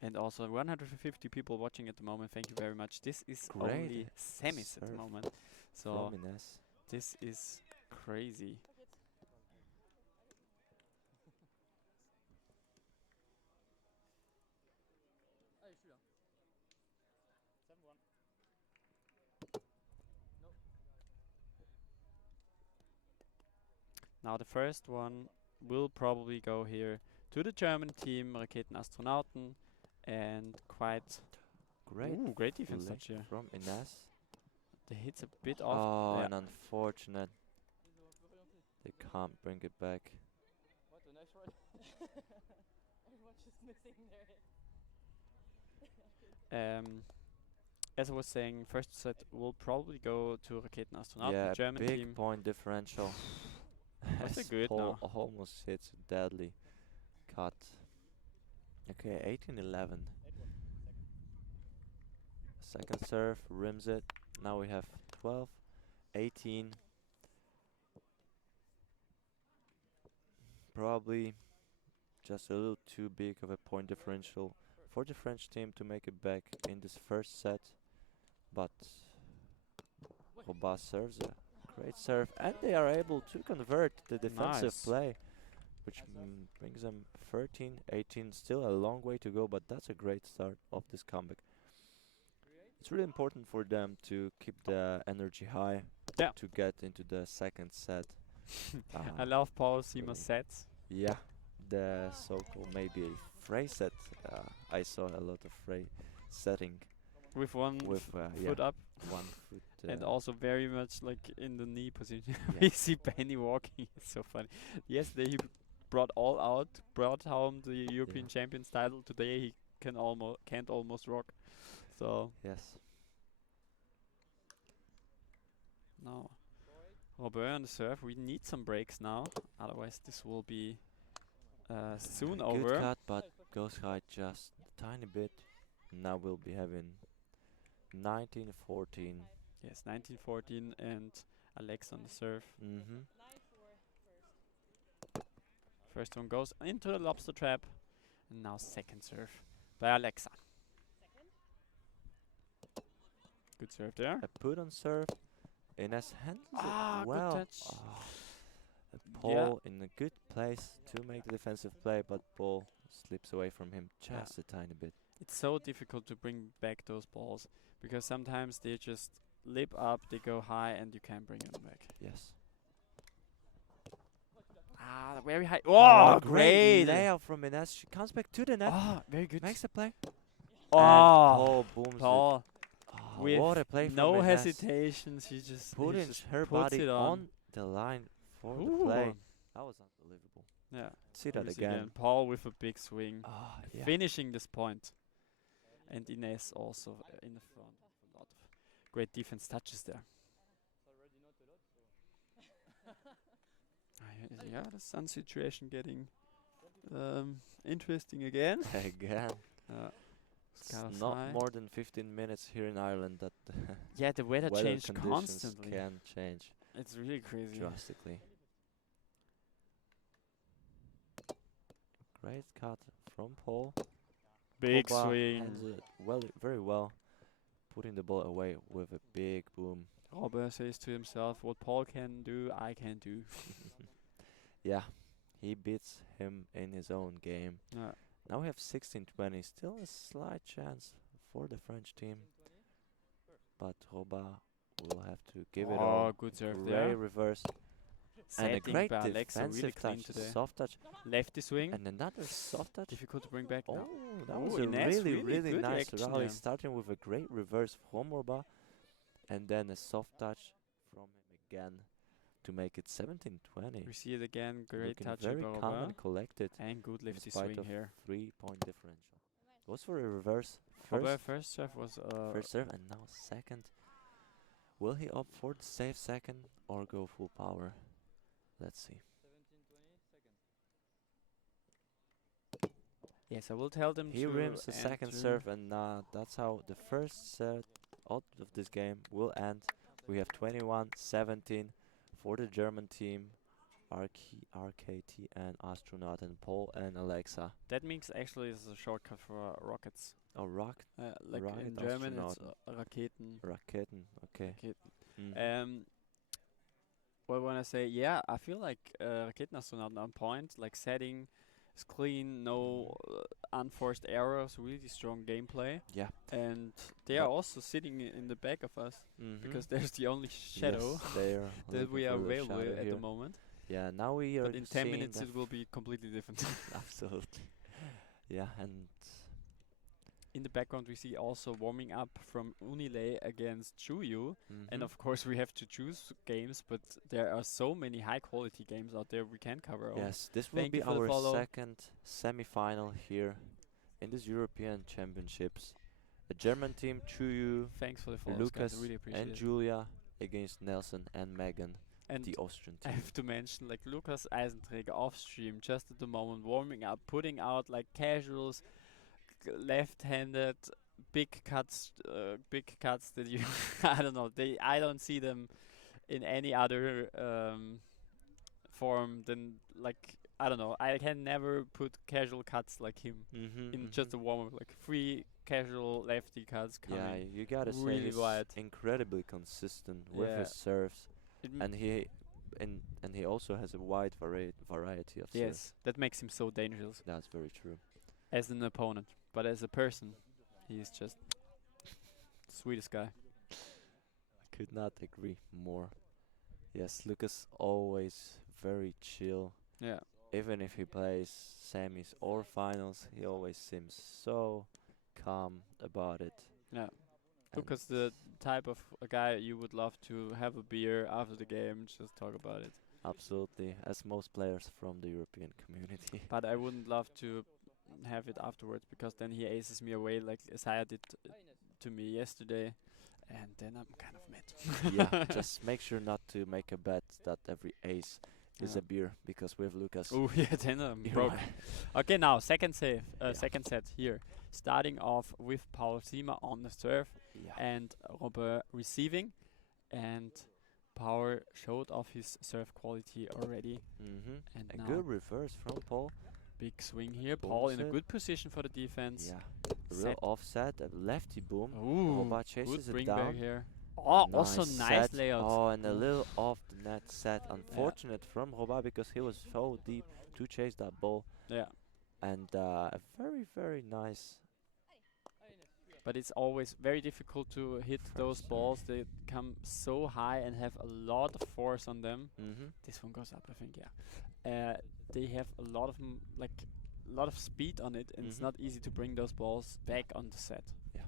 And also 150 people watching at the moment. Thank you very much. This is Great only semis at the serve moment, so From Ines. this is crazy. Allez, je suis là. 7-1. Now the first one will probably go here to the German team, Raketen Astronauten, and quite great defense flick touch here. from Ines. The hit's a bit off. Oh, yeah. and unfortunate. They can't bring it back. What a nice ride. Everyone's just missing their As I was saying, first set will probably go to Raketen Astronauten, Yeah, the German big team. point differential. That's a As good Paul now. almost hits deadly cut. Okay, 18-11. Second serve, rims it. Now we have 12, 18. Probably just a little too big of a point differential for the French team to make it back in this first set. But Robat serves a great serve, and they are able to convert the defensive Nice. play, which brings them 13, 18. Still a long way to go, but that's a great start of this comeback. It's really important for them to keep the energy high Yeah. to get into the second set. I love Paul Sima really. sets. Yeah, the so-called maybe Frey set. I saw a lot of Frey setting With one with foot up, 1 foot. and also very much like in the knee position. Yeah. We see Benny walking. It's so funny. Yesterday he brought all out, brought home the European Yeah. Champions title. Today he can't almost rock. So Yes. now Robert on the serve. We need some breaks now, otherwise this will be soon Good over. cut, but goes high just a tiny bit. Now we'll be having 19-14. Yes, 19-14 and Alex on the serve. Mm-hmm. First one goes into the lobster trap, and now second serve by Alexa. Good serve there. A put on serve. Ines handles Ah, it good well. touch. Ah, a Paul in a good place to make the defensive play, but ball slips away from him just a tiny bit. It's so difficult to bring back those balls because sometimes they just lip up, they go high, and you can't bring them back. Yes. Ah, very high. Oh, great! layout from Ines. She comes back to the net. Ah, very good. Makes the play. Oh, And Paul booms it. Paul, Oh, with what a play no from Ines. hesitation, she just Putting her puts body it on the line for the Ooh. play. That was unbelievable. Yeah. See that we see again. Paul with a big swing, Yeah. finishing this point, and Ines also in the front. A lot of great defense touches there. Yeah, the sun situation getting interesting again. Again. It's kind of It's not high. more than 15 minutes here in Ireland that Yeah, the weather changed conditions constantly. can change It's really crazy. drastically. Great cut from Paul. Big Boba swing. hands it very well, putting the ball away with a big boom. Robert says to himself, what Paul can do, I can do. Yeah, he beats him in his own game. Yeah. Now we have 16-20, still a slight chance for the French team. But Robert will have to give it all. Good serve Great there. reverse. And a Setting great by Alexa, really defensive clean touch, today. soft touch, Lefty swing. and another soft touch. Difficult to bring back Oh, now. that Oh, was a Ines, really really good nice reaction rally, there. starting with a great reverse from Robert, and then a soft touch from him again to make it 17-20. We see it again. Great Looking touch very by calm Robert. and collected And good in lefty spite swing of here. 3-point differential. Goes for a reverse Robert first, first serve was first serve, and now second. Will he opt for the safe second or go full power? Let's see. yes, I will tell them He to rims the second enter. serve, and that's how the first set out of this game will end. We have 21-17 for the German team, RKT and Astronaut, and Paul and Alexa. That means actually is a shortcut for rockets. Oh, Like Rocket in German, it's Astronauten. Raketen. Raketen, okay. Raketen. Mhm. Well, when I say yeah, I feel like Raketenastronauten on point, like setting is clean, no unforced errors, really strong gameplay, Yeah. and they are also sitting in the back of us because there's the only shadow Yes, they are that we looking are for the available shadow at here. the moment. Yeah, now we are But in 10 seeing minutes the it will be completely different. absolutely. Yeah, and In the background we see also warming up from Unile against Chuyu. And of course we have to choose games, but there are so many high quality games out there we can cover. yes, this will Thank be you for the our follow. second semi-final here in this European Championships. A German team, Chuyu, Thanks for the follows, Lucas guys. I really appreciate and it. Julia against Nelson and Megan, And the Austrian I team. have to mention, like Lukas Eisenträger off stream, just at the moment, warming up, putting out like casuals, left-handed, big cuts that you, I don't know, I don't see them in any other form than like, I don't know, I can never put casual cuts like him in just a warm-up, like 3 casual lefty cuts coming. Yeah, you gotta say really he's wide. incredibly consistent with Yeah. his serves, It and he also has a wide variety of serves. yes, that makes him so dangerous That's very true. as an opponent, but as a person, he's just sweetest guy. Could not agree more. Yes, Lucas always very chill. Yeah. Even if he plays semis or finals, he always seems so calm about it. Yeah. And Lucas, the type of a guy you would love to have a beer after the game, just talk about it. absolutely, as most players from the European community. But I wouldn't love to have it afterwards because then he aces me away like Isaiah did to me yesterday, and then I'm kind of mad. Yeah, just make sure not to make a bet that every ace is Yeah. a beer, because with Lucas, Oh yeah, then I'm you're broke. right. Okay, now second Yeah. second set here, starting off with Paul Sima on the serve Yeah. and Robert receiving, and Power showed off his serve quality already. And A now good reverse from Paul. big swing here. Boom Paul in a set. good position for the defense. Yeah. A real Set. offset, a lefty boom. Ooh, Robert good chases it bring back down. here. Oh, also nice set. layout. Oh, and a Mm. little off the net set. Unfortunate from Robert because he was so deep to chase that ball. Yeah. And a very, very nice But it's always very difficult to hit those first serve. balls. They come so high and have a lot of force on them. Mm-hmm. This one goes up, I think. Yeah. They have a lot of like a lot of speed on it, and it's not easy to bring those balls back on the set. Yeah.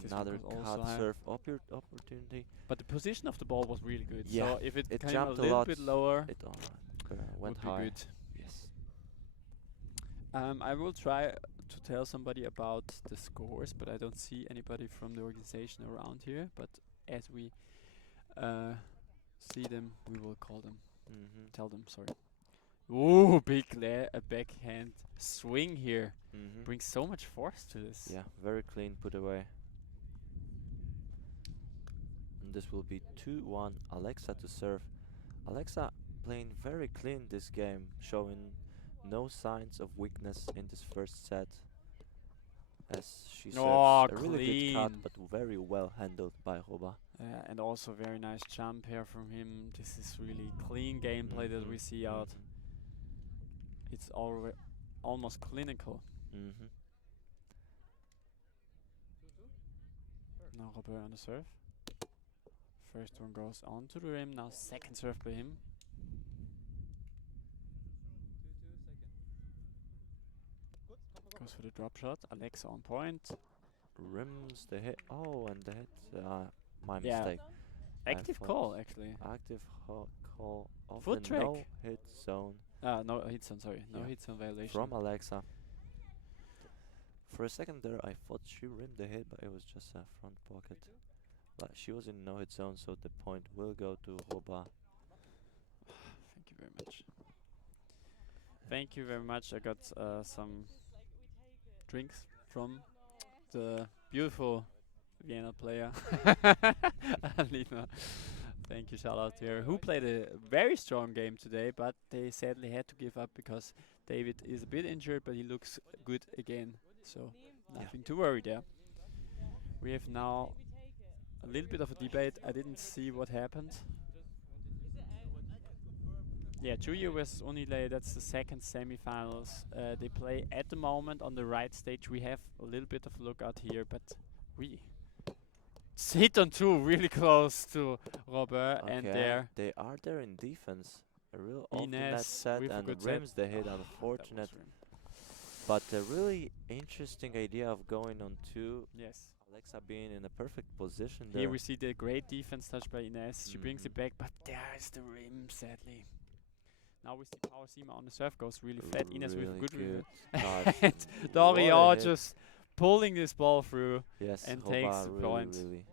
This one Another goes also cut high. serve opportunity. But the position of the ball was really good. Yeah, So if it it came a jumped a little lot. bit lower, It went would be high. good. Yes. I will try to tell somebody about the scores, but I don't see anybody from the organization around here. But as we see them, we will call them. Mm-hmm. Tell them, sorry. Ooh, big a backhand swing here. Mm-hmm. Brings so much force to this. Yeah, very clean put away. And this will be 2-1. Alexa to serve. Alexa playing very clean this game, showing no signs of weakness in this first set. As she serves Oh, a really good cut, clean. but very well handled by Roba. And also very nice jump here from him. This is really clean gameplay that we see out. It's almost clinical. Mm-hmm. Now Robert on the serve. First one goes onto the rim. Now second serve by him. Goes for the drop shot. Alexa on point. Rims the hit. Oh, and the hit. My Yeah. mistake. Active thought call actually. Active call of Foot the track. no hit zone No hit zone, sorry. No Yeah. hit zone violation. from Alexa. For a second there, I thought she rimmed the hit, but it was just a front pocket. But she was in no hit zone, so the point will go to Roba. Thank you very much. Thank you very much. I got some drinks from the beautiful Vienna player. Alina. Thank you, shout out to her, who played a very strong game today, but they sadly had to give up because David is a bit injured, but he looks good again. So nothing to worry there. We have now a little bit of a debate. I didn't see what happened. Yeah, Julia versus Unile, that's the second semi-finals. They play at the moment on the right stage. We have a little bit of a lookout here, but we hit on two, really close to Robert, and there. They are there in defense. A real off the net Ines set with a and good rims the hit, That was unfortunate. rim. But a really interesting idea of going on two. Yes. Alexa being in a perfect position there. Here we see the great defense touch by Ines. She brings it Mhm. back, but there's the rim, sadly. Now we see Power Seema on the serve, goes really flat. Ines with a Really good rim. touch. And What a Dario hit. just pulling this ball through. Yes, and Roba takes the really, point. really.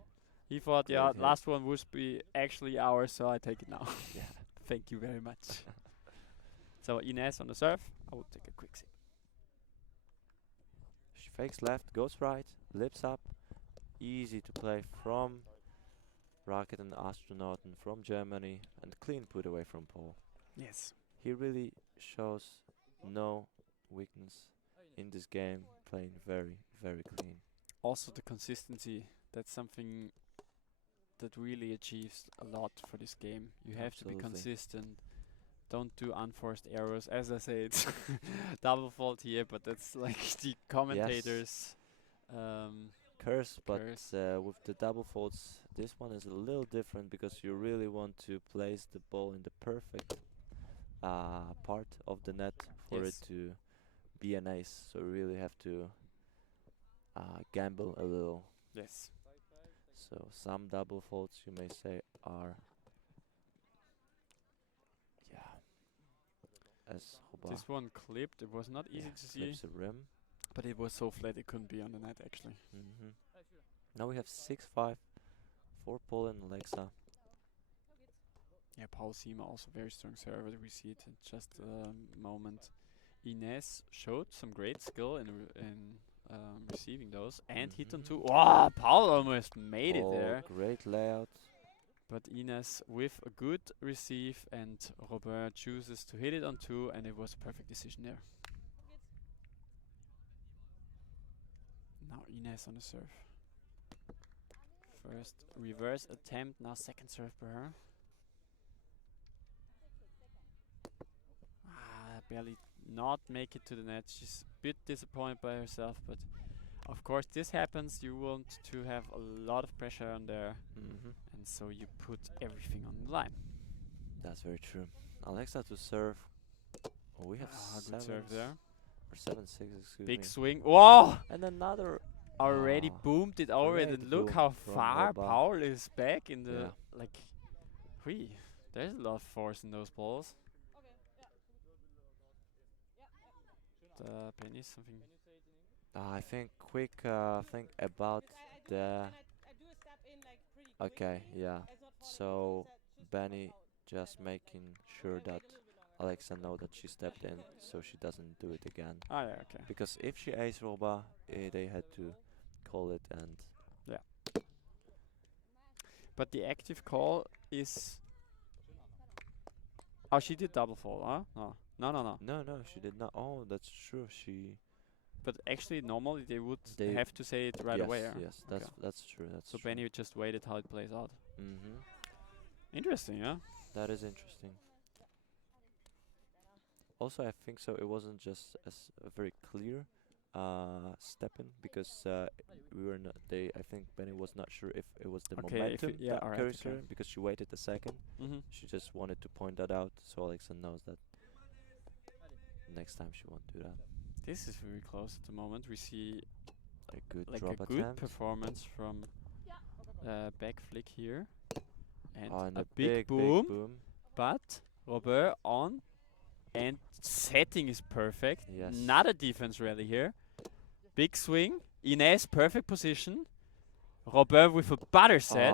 He thought, Great yeah, hit. last one would be actually ours, so I take it now. Yeah. Thank you very much. So Ines on the serve. I will take a quick sip. She fakes left, goes right, lips up. Easy to play from Rocket and Astronaut and from Germany, and clean put away from Paul. Yes. He really shows no weakness in this game, playing very, very clean. Also the consistency. That's something that really achieves a lot for this game. You have to be Absolutely. consistent. Don't do unforced errors. As I say, it's double fault here, but that's like the commentators. Curse, but Curse. with the double faults, this one is a little different because you really want to place the ball in the perfect part of the net for Yes. it to be an ace. So you really have to gamble a little. Yes. So some double faults, you may say, are as Roba This one clipped. It was not easy to see, clips the rim. but it was so flat it couldn't be on the net actually. Now we have 6-5 for Paul and Alexa. Yeah, Paul Seema also very strong server. We see it in just a moment. Ines showed some great skill in receiving those and hit on two. Wow, Paul almost made it there. Great layout. But Ines with a good receive, and Robert chooses to hit it on two, and it was a perfect decision there. Now Ines on the serve. First reverse attempt, now second serve for her. Barely not make it to the net. She's a bit disappointed by herself, but of course this happens. You want to have a lot of pressure on there, and so you put everything on the line. That's very true. Alexa to serve. Oh, we have good serve there. Or 7-6, excuse Big me. swing. Whoa! And another. Already boomed it already. Great Look boom how from far Roba. Paul is back in the Yeah. like. Whee! There's a lot of force in those balls. Penny, something. I think quick thing about the. Okay, yeah. So Benny just making sure that Alexa know that she stepped in, so she doesn't do it again. Ah, yeah, okay. Because if she ace Roba, they had to call it and. Yeah. But the active call is. Oh, she did double fall, huh? No. No, she did not. Oh, that's true. She. But actually, normally they would have to say it right yes, away. Huh? Yes, that's true. That's so true. Benny just waited how it plays out. Mhm. Interesting, yeah. That is interesting. Also, I think so. It wasn't just as a very clear step in because we were not. I think Benny was not sure if it was the momentum that encouraged her because she waited a second. She just wanted to point that out so Alexa knows that next time she won't do that. This is very close at the moment. We see a good like drop a attempt. good performance from back flick here, and a big boom. But Robert on, and setting is perfect. Yes. Not a defense rally here. Big swing. Ines perfect position. Robert with a butter set.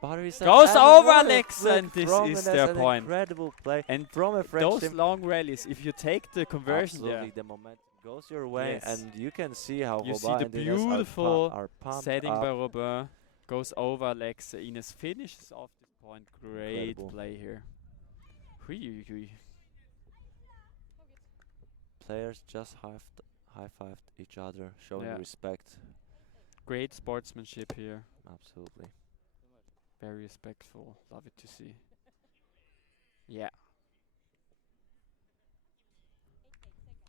Butter set. Goes and over what a Alexa, and this is their point. Incredible play. And from a French those long rallies, if you take the conversion absolutely, there, the momentum goes your way, yes. and you can see how you Robert see the and Ines beautiful are pumped setting up. by Robert. Goes over Alexa. Ines finishes off this point. Great Incredible. play here. Hui. Players just high-fived each other, showing respect. Great sportsmanship here. Absolutely. Very respectful. Love it to see. Yeah.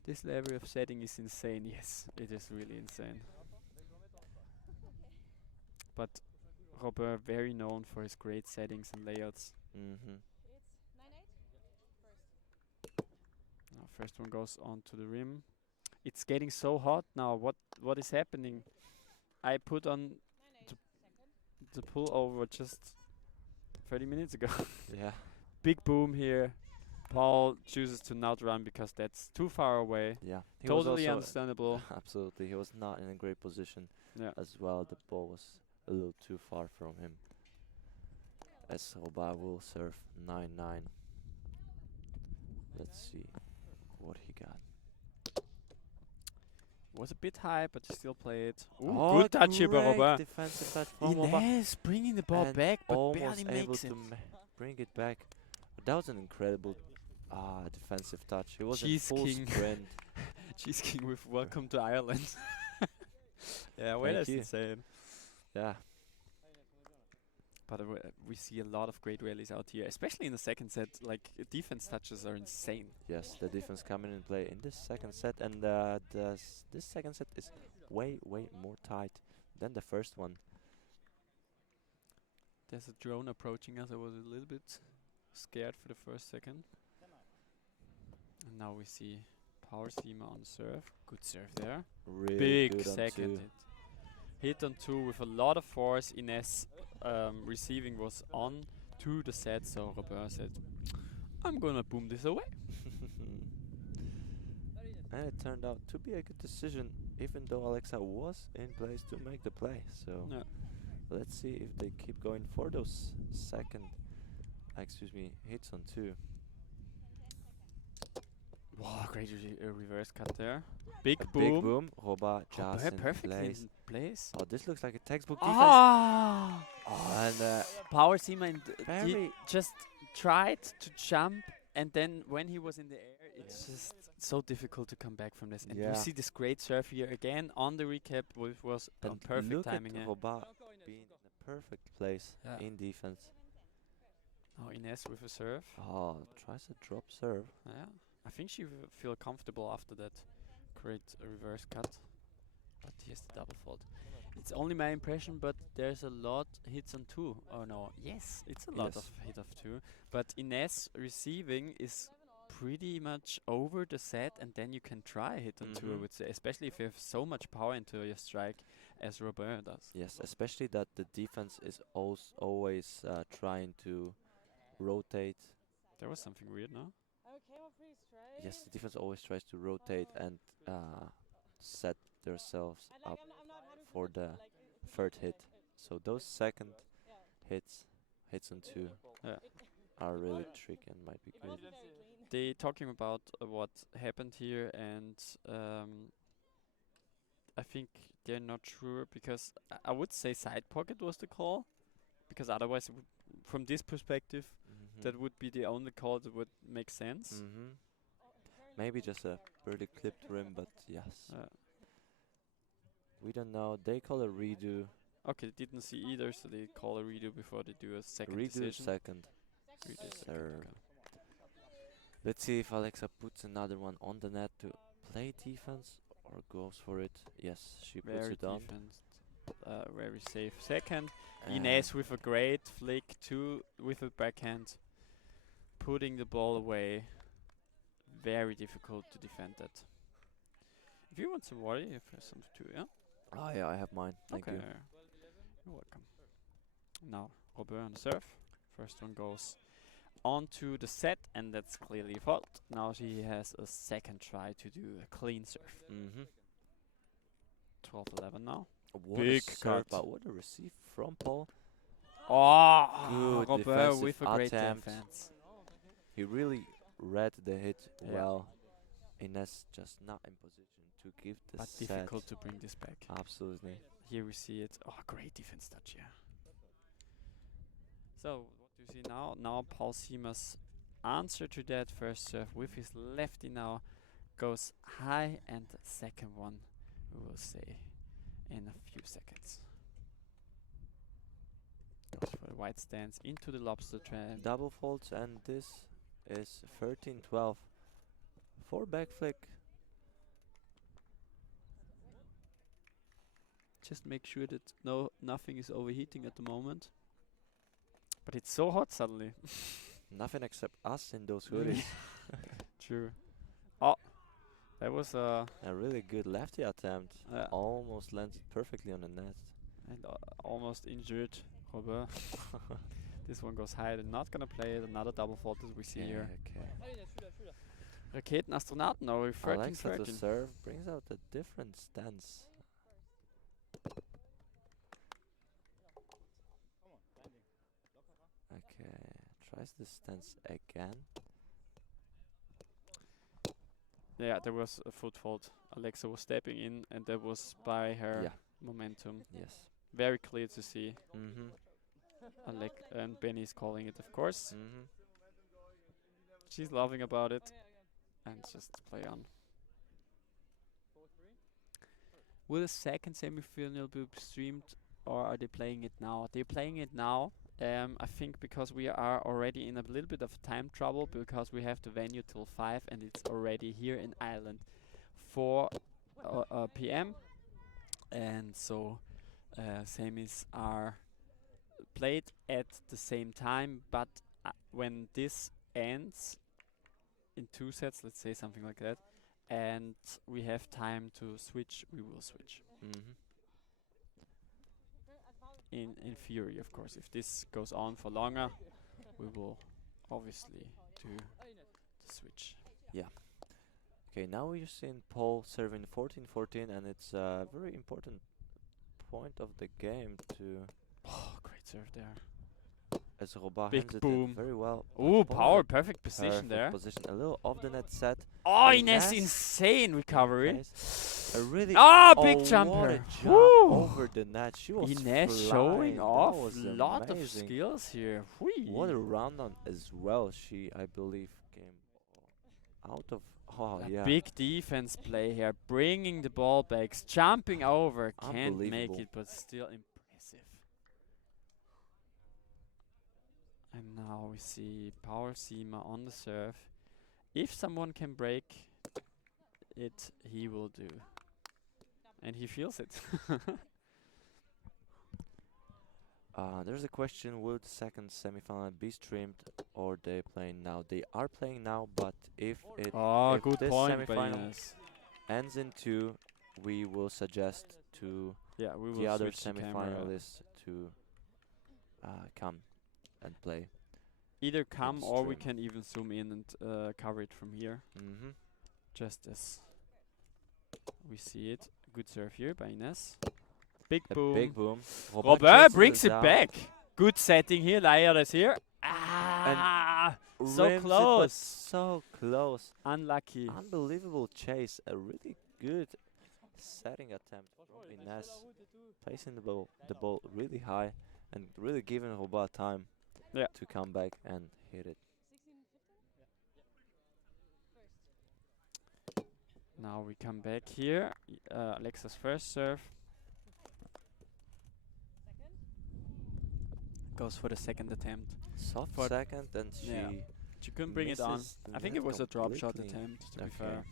This level of setting is insane. Yes, it is really insane. But Robert very known for his great settings and layouts. First one goes on to the rim. It's getting so hot now. What is happening? I put on the pull over just 30 minutes ago. Yeah. Big boom here. Paul chooses to not run because that's too far away. Yeah. Totally understandable. Absolutely. He was not in a great position as well. The ball was a little too far from him. As Robert will serve 9-9. Let's see what he got. Was a bit high, but he still played. Ooh, good touch here by Robert. Defensive touch from Robert. Ines bringing the ball back, but almost barely able makes to it. bring it back. But that was an incredible defensive touch. He was in Cheese full King. sprint. Cheese King with welcome to Ireland. Yeah, well, that's insane. Yeah. But we see a lot of great rallies out here, especially in the second set. Like defense touches are insane. Yes, the defense coming in play in this second set, and this second set is way more tight than the first one. There's a drone approaching us. I was a little bit scared for the first second. And now we see Power Seamer on serve. Good serve there. Really big good on second two. hit on two with a lot of force. Ines receiving was on to the set, so Robert said, I'm gonna boom this away. And it turned out to be a good decision, even though Alexa was in place to make the play. So let's see if they keep going for those hits on two. Wow, great reverse cut there. Big boom. Big boom. Robert just in perfectly place. in place. Oh, this looks like a textbook defense. Ah! And Power Seamer very just tried to jump, and then when he was in the air, it's just so difficult to come back from this. And you see this great serve here again on the recap, which was and perfect look timing. at Robert being in a perfect place Yeah. in defense. Now Ines with a serve. Oh, tries a drop serve. Yeah, I think she will feel comfortable after that great reverse cut. But here's the double fault. It's only my impression, but there's a lot hits on two. Oh no, yes, it's a lot Yes. of hit of two. But Ines receiving is pretty much over the set, and then you can try hit on two, I Mhm. would say, especially if you have so much power into your strike as Robert does. Yes, especially that the defense is always trying to rotate. There was something weird, no? Okay, well, pretty straight. Yes, the defense always tries to rotate and set themselves And up I'm not 100% for the sure, like, third hit. So those second yeah. hits on two Yeah. are really tricky and might be It good. wasn't very clean. They talking about what happened here, and I think they're not sure because I would say side pocket was the call, because otherwise, it would, from this perspective, that would be the only call that would make sense. Mm-hmm. Maybe just a pretty clipped rim, but yes. We don't know. They call a redo. Okay, didn't see either, so they call a redo before they do a second Redo decision. second. Redo second, Serve. okay. Let's see if Alexa puts another one on the net to play defense or goes for it. Yes, she puts Very it on. defense, very safe. Second, And Ines with a great flick, two with a backhand, putting the ball away. Very difficult to defend that. If you want some water, you have some too, yeah? oh yeah, I have mine. Thank okay. you. You're welcome. Now, Robert on the serve. First one goes onto the set, and that's clearly a fault. Now he has a second try to do a clean serve. Mm-hmm. 12-11 now. What Big a serve, cut. but what a receive from Paul. Oh, Good Robert defensive with a great attempt. defense. He really read the hit Yeah. well. Ines just not in position to give the But set. difficult to bring this back. Absolutely. Here we see it. Oh, great defense touch, yeah. So, what do you see now? Now Paul Seamer's answer to that first serve with his lefty now goes high, and the second one we will say in a few seconds. Goes for the white stance into the lobster trap. Double faults, and this is 13-12. For back flick. Just make sure that nothing is overheating at the moment. But it's so hot suddenly. Nothing except us in those hoodies. True. Oh, that was A really good lefty attempt. uh, Almost landed perfectly on the net. and almost injured Robert. This one goes high. They're not gonna play it. Another double fault as we see here. Okay. Allez, celui-là. Raketen Astronauten now with 13 Alexa to 13. serve brings out a different stance. Okay, tries the stance again. Yeah, there was a foot fault. Alexa was stepping in, and that was by her Yeah. momentum. Yes. Very clear to see. Mm-hmm. And Benny's calling it, of course. Mm-hmm. She's laughing about it, and just play on. Will the second semi-final be streamed, or are they playing it now? They're playing it now. I think because we are already in a little bit of time trouble, because we have the venue till 5, and it's already here in Ireland 4 p.m. And so semis are played at the same time, but when this ends in 2 sets, let's say something like that, and we have time to switch, we will switch. Mm-hmm. In theory, of course. If this goes on for longer, we will obviously do the switch. Okay, now we're seeing Paul serving 14-14, and it's a very important point of the game to, Oh, great serve there. as Robert Big hands it boom. in very well. Ooh, Paul power, had perfect position perfect there. Position, a little off the net set. Oh, Ines. Ines, insane recovery. Nice. A really Big what jumper. a jump Woo. over the net. She was Ines flying. showing That off was lot of amazing. skills here. Whee. What a round on as well. She, I believe, came out of. Oh A yeah. big defense play here, bringing the ball back, jumping over, can't make Unbelievable. it, but still impressive. And now we see Paul Siemer on the serve. If someone can break it, he will do. And he feels it. There's a question: will the second semifinal be streamed or they playing now? They are playing now, but if if Good this point by semifinal Ines. ends in 2, we will suggest to Yeah, we will the other switch the camera. semifinalists to come and play. Either come or we stream. can even zoom in and cover it from here. Mm-hmm. Just as we see it. Good serve here by Ines. Big A boom. big boom. Robert chases brings it down, back. Good setting here. Layer is here. Ah, so rims it, but close. so close. Unlucky. Unbelievable chase. A really good setting attempt from Ines. Placing the ball really high and really giving Robert time to come back and hit it. Now we come back here. Alexa's first serve. Goes for the second attempt. Soft For second, and She couldn't bring it on. misses the I think net it was a drop shot completely. attempt, to be Okay. fair.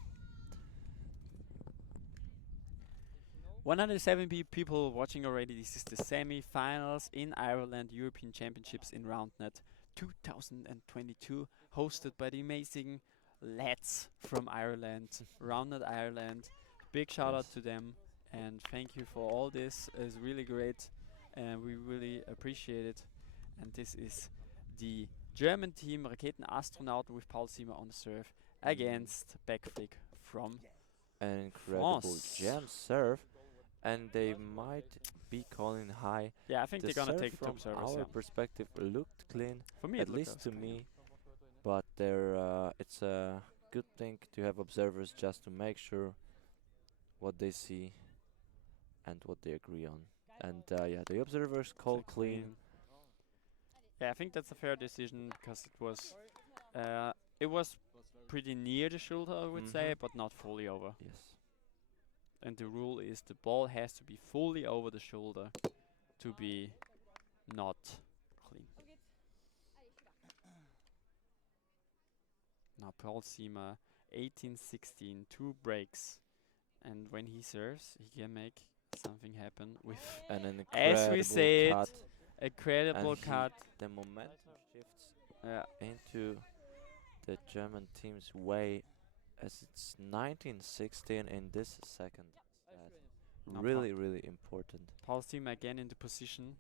170 people watching already. This is the semi-finals in Ireland European Championships in Roundnet 2022, hosted by the amazing lads from Ireland, Roundnet Ireland. Big shout out Yes. to them, and thank you for all this. It's really great, and we really appreciate it. And this is the German team Raketenastronauten with Paul Siemer on the serve against backflick from An incredible France. jam serve, and they might be calling high. Yeah, I think The they're gonna serve take it from top service. our Yeah. perspective looked clean, For me, at it looked least to clean. me. But it's a good thing to have observers just to make sure what they see and what they agree on. And yeah, the observers call So clean. Yeah, I think that's a fair decision because it was pretty near the shoulder, I would say, Mhm. but not fully over. Yes. And the rule is the ball has to be fully over the shoulder to be not clean. Now Paul Siemer, 18-16, 2 breaks, and when he serves, he can make something happen with And an As we incredible said, cut. a credible And cut. the momentum shifts Yeah. into the German team's way as it's 19-16 in this second set. No Really, really important. Paul Siemer again into position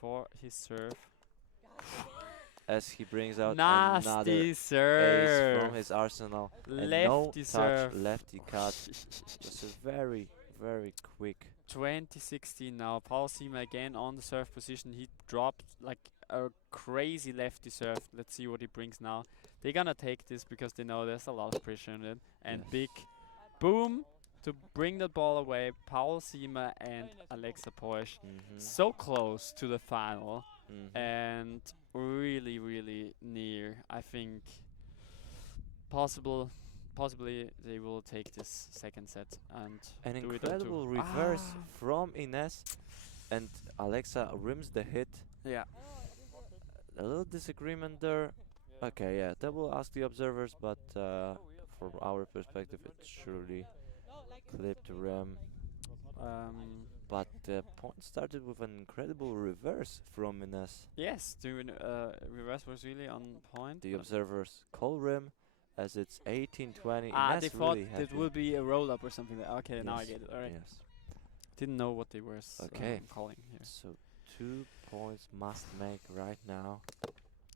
for his serve. As he brings out another Nasty ace serve. from his arsenal. And Lefty no touch, serve. lefty cut. Just a very, very quick. 2016 now. Paul Siemer again on the serve position. He dropped like a crazy lefty serve. Let's see what he brings now. They're gonna take this because they know there's a lot of pressure on it. And Yes. big boom to bring the ball away. Paul Siemer and Alexa Porsche. So close to the final. And really, really near. I think possibly they will take this second set and An do it on two. incredible reverse from Ines, and Alexa rims the hit. Yeah. A little disagreement there. Okay, yeah, that will ask the observers, but from our perspective, it surely clipped the rim. But the point started with an incredible reverse from Ines. Yes, the reverse was really on point. The but observers call rim as it's 18-20. they Ines thought really it happy. will be a roll up or something. Okay, now I Yes, get it. Alright. Yes. Didn't know what they were Okay. calling here. So 2 points must make right now.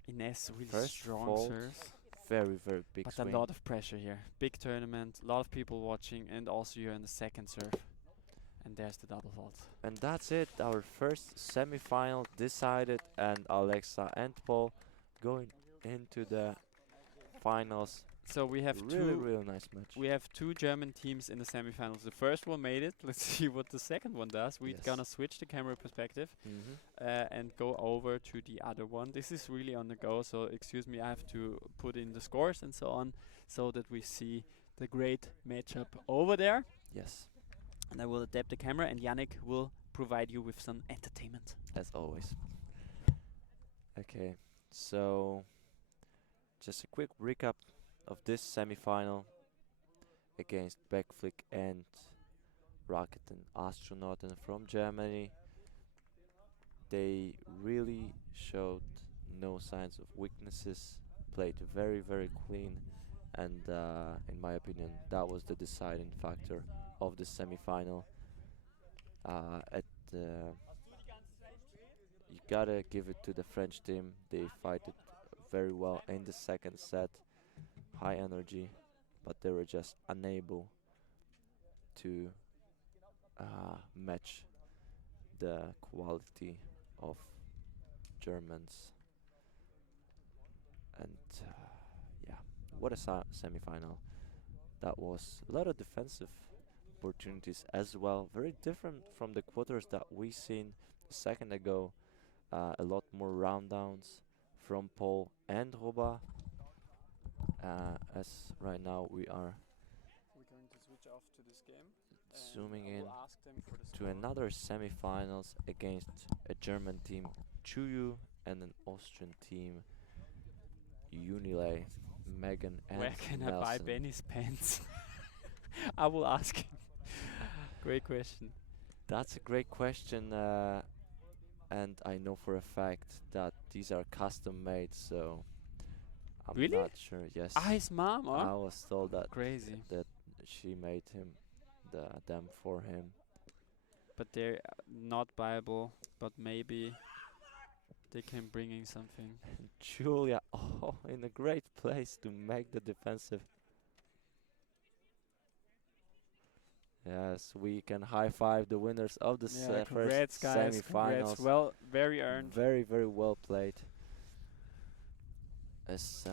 Ines really First strong fault, serves. very, very big But swing. a lot of pressure here. Big tournament, a lot of people watching, and also you're in the second serve. And there's the double fault. And that's it, our first semi-final decided, and Alexa and Paul going into the finals. So we have Really nice match. We have 2 German teams in the semifinals. The first one made it. Let's see what the second one does. We're Yes. gonna switch the camera perspective and go over to the other one. This is really on the go, so excuse me, I have to put in the scores and so on so that we see the great matchup over there. Yes, And I will adapt the camera, and Yannick will provide you with some entertainment. as always. Okay, So, just a quick recap of this semi-final against Backflick and Rocket and Astronauten from Germany. They really showed no signs of weaknesses, played very, very clean, and in my opinion, that was the deciding factor of the semi-final. At You gotta give it to the French team. They fight it very well in the second set, high energy, but they were just unable to match the quality of Germans. And yeah, what a semi-final. That was a lot of defensive opportunities as well. Very different from the quarters that we seen a second ago. A lot more round downs from Paul and Roba. As right now we are We're going to switch off to this game. zooming I in will ask them for the to score. another semi-finals against a German team, Chuyu, and an Austrian team, Unile, Megan and Where can I buy Nelson. Benny's pants? I will ask him. Great question. That's a great question, and I know for a fact that these are custom made, so I'm Really? not sure. Yes, Ah, his mom, I huh? was told that Crazy. that she made them for him. But they're not buyable, but maybe they can bring in something. Julia, oh, in a great place to make the defensive. Yes, we can high five the winners of the Yeah, first congrats, guys. semi-finals. Congrats. Well, very earned. Very, very well played. As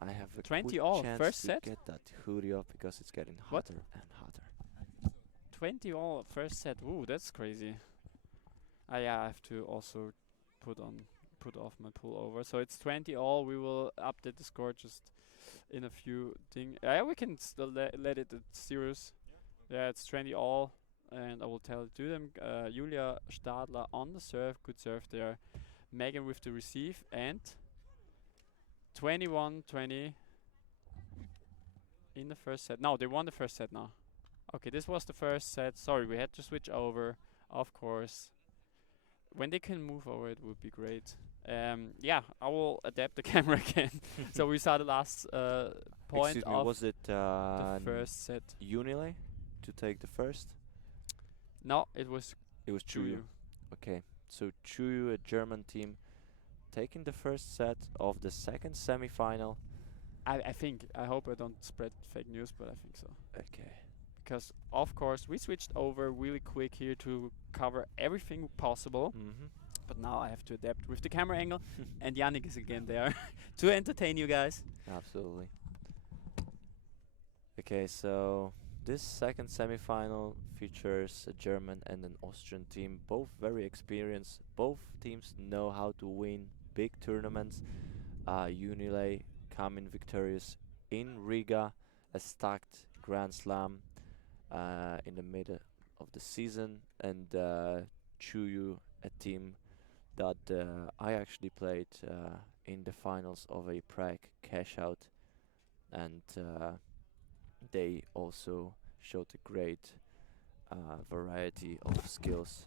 I have a 20 quick all, chance first to set? get that hoodie off because it's getting What? hotter and hotter. 20 all first set. Ooh, that's crazy. Yeah, I have to also put off my pullover. So it's 20 all. We will update the score just in a few Yeah, we can still let it at zeros. Yeah, it's 20 all, and I will tell it to them. Julia Stadler on the serve, good serve there. Megan with the receive, and 21-20 in the first set. No, they won the first set now. Okay, this was the first set. Sorry, we had to switch over, of course. When they can move over, it would be great. Yeah, I will adapt the camera again. So we saw the last point Excuse me, of was it the first set. Unile to take the first? No, it was It was Chuyu. Chuyu. Okay, so Chuyu, a German team, taking the first set of the second semi-final. I hope I don't spread fake news, but I think so. Okay. Because, of course, we switched over really quick here to cover everything possible. Mm-hmm. But now I have to adapt with the camera angle. And Yannick is again there to entertain you guys. Absolutely. Okay, so this second semi-final features a German and an Austrian team, both very experienced. Both teams know how to win big tournaments. Unile coming victorious in Riga, a stacked Grand Slam in the middle of the season, and Chuyu, a team that I actually played in the finals of a Prague cash out, and they also showed a great variety of skills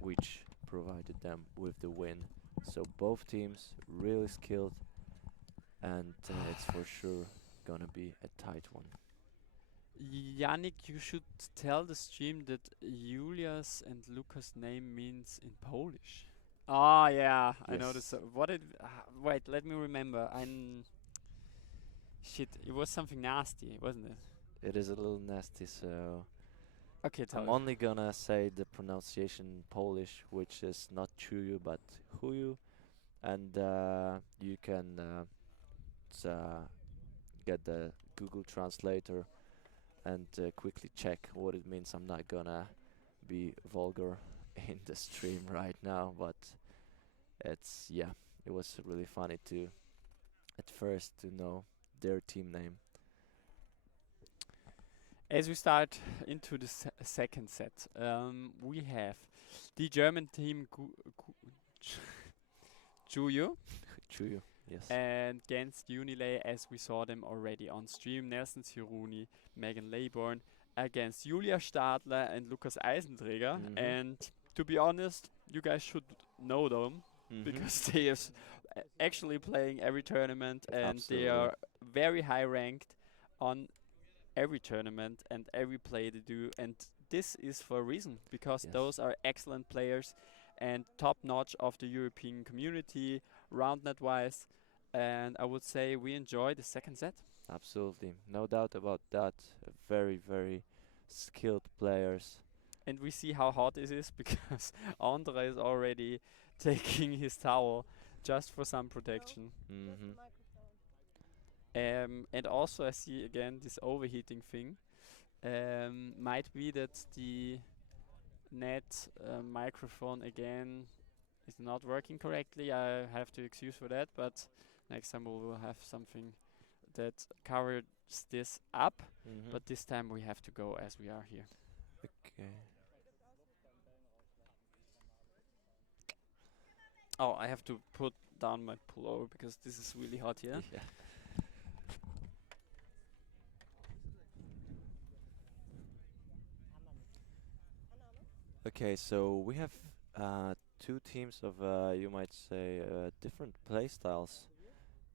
which provided them with the win. So both teams really skilled, and it's for sure gonna be a tight one. Yannick, you should tell the stream that Julia's and Luca's name means in Polish. Ah, yeah, I know this. Yes. What it? Wait, let me remember. Shit, it was something nasty, wasn't it? It is a little nasty, so Okay, tell I'm us. only gonna say the pronunciation in Polish, which is not Chuyu but Huyu, and you can get the Google Translator and quickly check what it means. I'm not gonna be vulgar in the stream right now, but it was really funny to at first to know their team name. As we start into the second set, we have the German team Juju. Chuyu. Yes. And against Unilay, as we saw them already on stream, Nelson Ciruni, Megan Laybourne, against Julia Stadler and Lukas Eisenträger. Mhm. And to be honest, you guys should know them because they are actually playing every tournament and they Absolutely. are very high ranked on every tournament and every play they do. And this is for a reason because Yes. those are excellent players and top notch of the European community, Roundnet wise. And I would say we enjoy the second set. Absolutely, no doubt about that. Very, very skilled players. And we see how hot this is because Andre is already taking his towel just for some protection. Mhm. And also I see again this overheating thing. Might be that the net microphone again is not working correctly. I have to excuse for that, but next time we will have something that covers this up. Mhm. But this time we have to go as we are here. Okay. Oh, I have to put down my pullover because this is really hot here. Yeah. Okay, so we have two teams of you might say different play styles.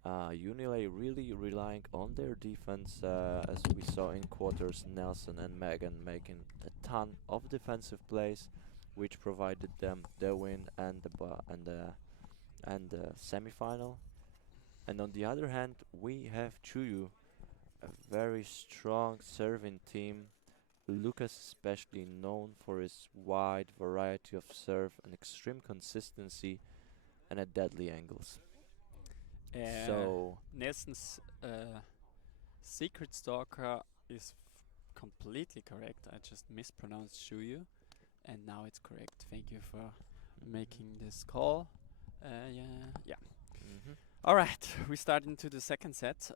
Unilay really relying on their defense, as we saw in quarters. Nelson and Megan making a ton of defensive plays, which provided them the win and the semifinal. And on the other hand, we have Chuyu, a very strong serving team. Lucas especially known for his wide variety of serve and extreme consistency and at deadly angles. So Nelson's Secret Stalker is completely correct. I just mispronounced Shuyu, and now it's correct. Thank you for making this call. Yeah. Mhm. All right, we start into the second set.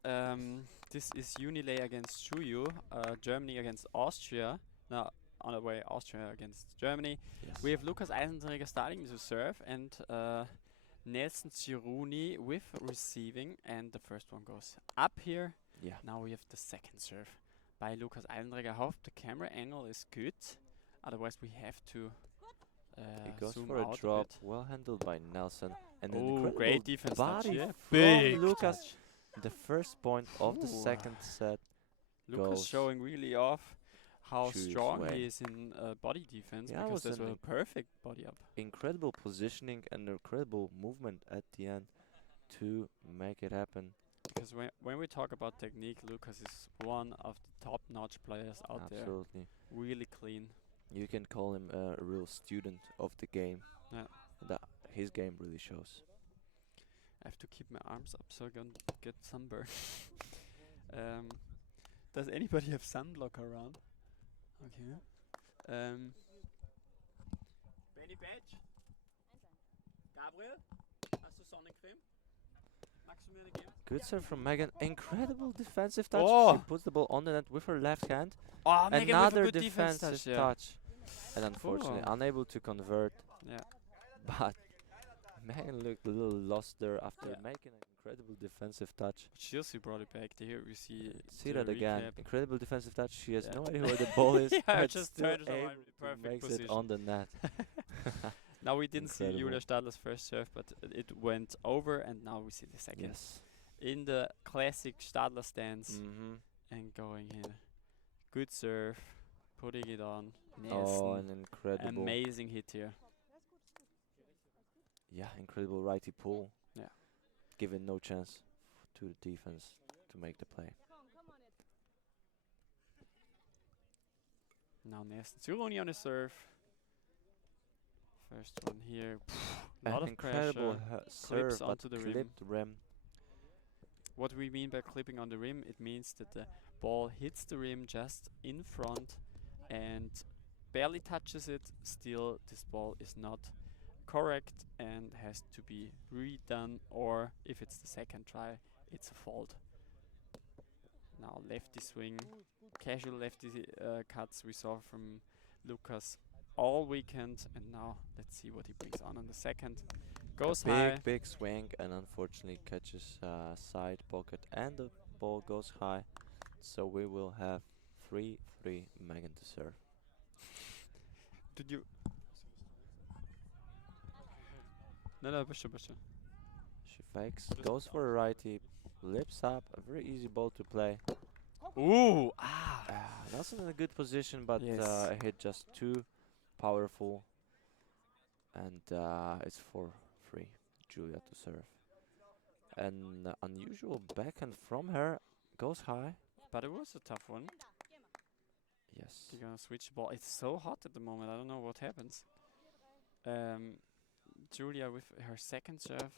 This is Unilay against Shuyu, Germany against Austria. No, on the way, Austria against Germany. Yes. We have Lukas Eisenträger starting to serve and Nelson Ciruni with receiving, and the first one goes up here. Yeah. Now we have the second serve by Lukas Eisenträger. I hope the camera angle is good, otherwise we have to He goes zoom for a out drop, bit. well handled by Nelson, and an Oh, incredible great defense touch, body yeah. from Big Lucas. touch. The first point of the Ooh. second set. Lucas goes showing really off how Shu's strong way. he is in body defense, Yeah, it because was that's an a perfect body up. Incredible positioning and incredible movement at the end to make it happen. Because when we talk about technique, Lucas is one of the top-notch players out there. Absolutely. Really clean. You can call him a real student of the game. Yeah. That his game really shows. I have to keep my arms up so I don't get sunburn. Does anybody have sunblock around? Okay. Benny Badge? Gabriel? Hast du Sonnencreme? Magst du mir eine geben? Good serve from Megan. Incredible defensive touch. Oh. She puts the ball on the net with her left hand. Oh, Megan with a Another good defense defensive touch, touch. And unfortunately Oh. unable to convert. Yeah. But Megan looked a little lost there after Yeah. making an incredible defensive touch. Chelsea brought it back. Here we see See the that again. recap. Incredible defensive touch. She has Yeah. no idea where the ball is. Yeah, but just still turns around able in to perfect makes position. it on the net. Now we didn't see Incredible. Julia Stadler's first serve, but it went over, and now we see the second. Yes. In the classic Stadler stance, Mm-hmm. and going here. Good serve, putting it on. Oh, Nelson. an incredible. Amazing hit here. Yeah, incredible righty pull. Yeah. Given no chance to the defense to make the play. Now Nelson Ciruni on the serve. First one here. A An lot of incredible pressure. serve, but onto the rim. clipped rim. What we mean by clipping on the rim, it means that the ball hits the rim just in front and barely touches it. Still, this ball is not correct and has to be redone, or if it's the second try, it's a fault. Now lefty swing, casual lefty cuts we saw from Lucas all weekend, and now let's see what he brings on the second. Goes Big, high. big swing, and unfortunately catches side pocket, and the ball goes high. So we will have 3-3 Megan to serve. Did you? No, push. She fakes, goes for a righty, lips up, a very easy ball to play. Ooh, ah. Nelson in a good position, but Yes. a hit just too powerful. And it's for free, Julia to serve. An unusual backhand from her, goes high. But it was a tough one. Yes. They're gonna switch the ball. It's so hot at the moment. I don't know what happens. Julia with her second serve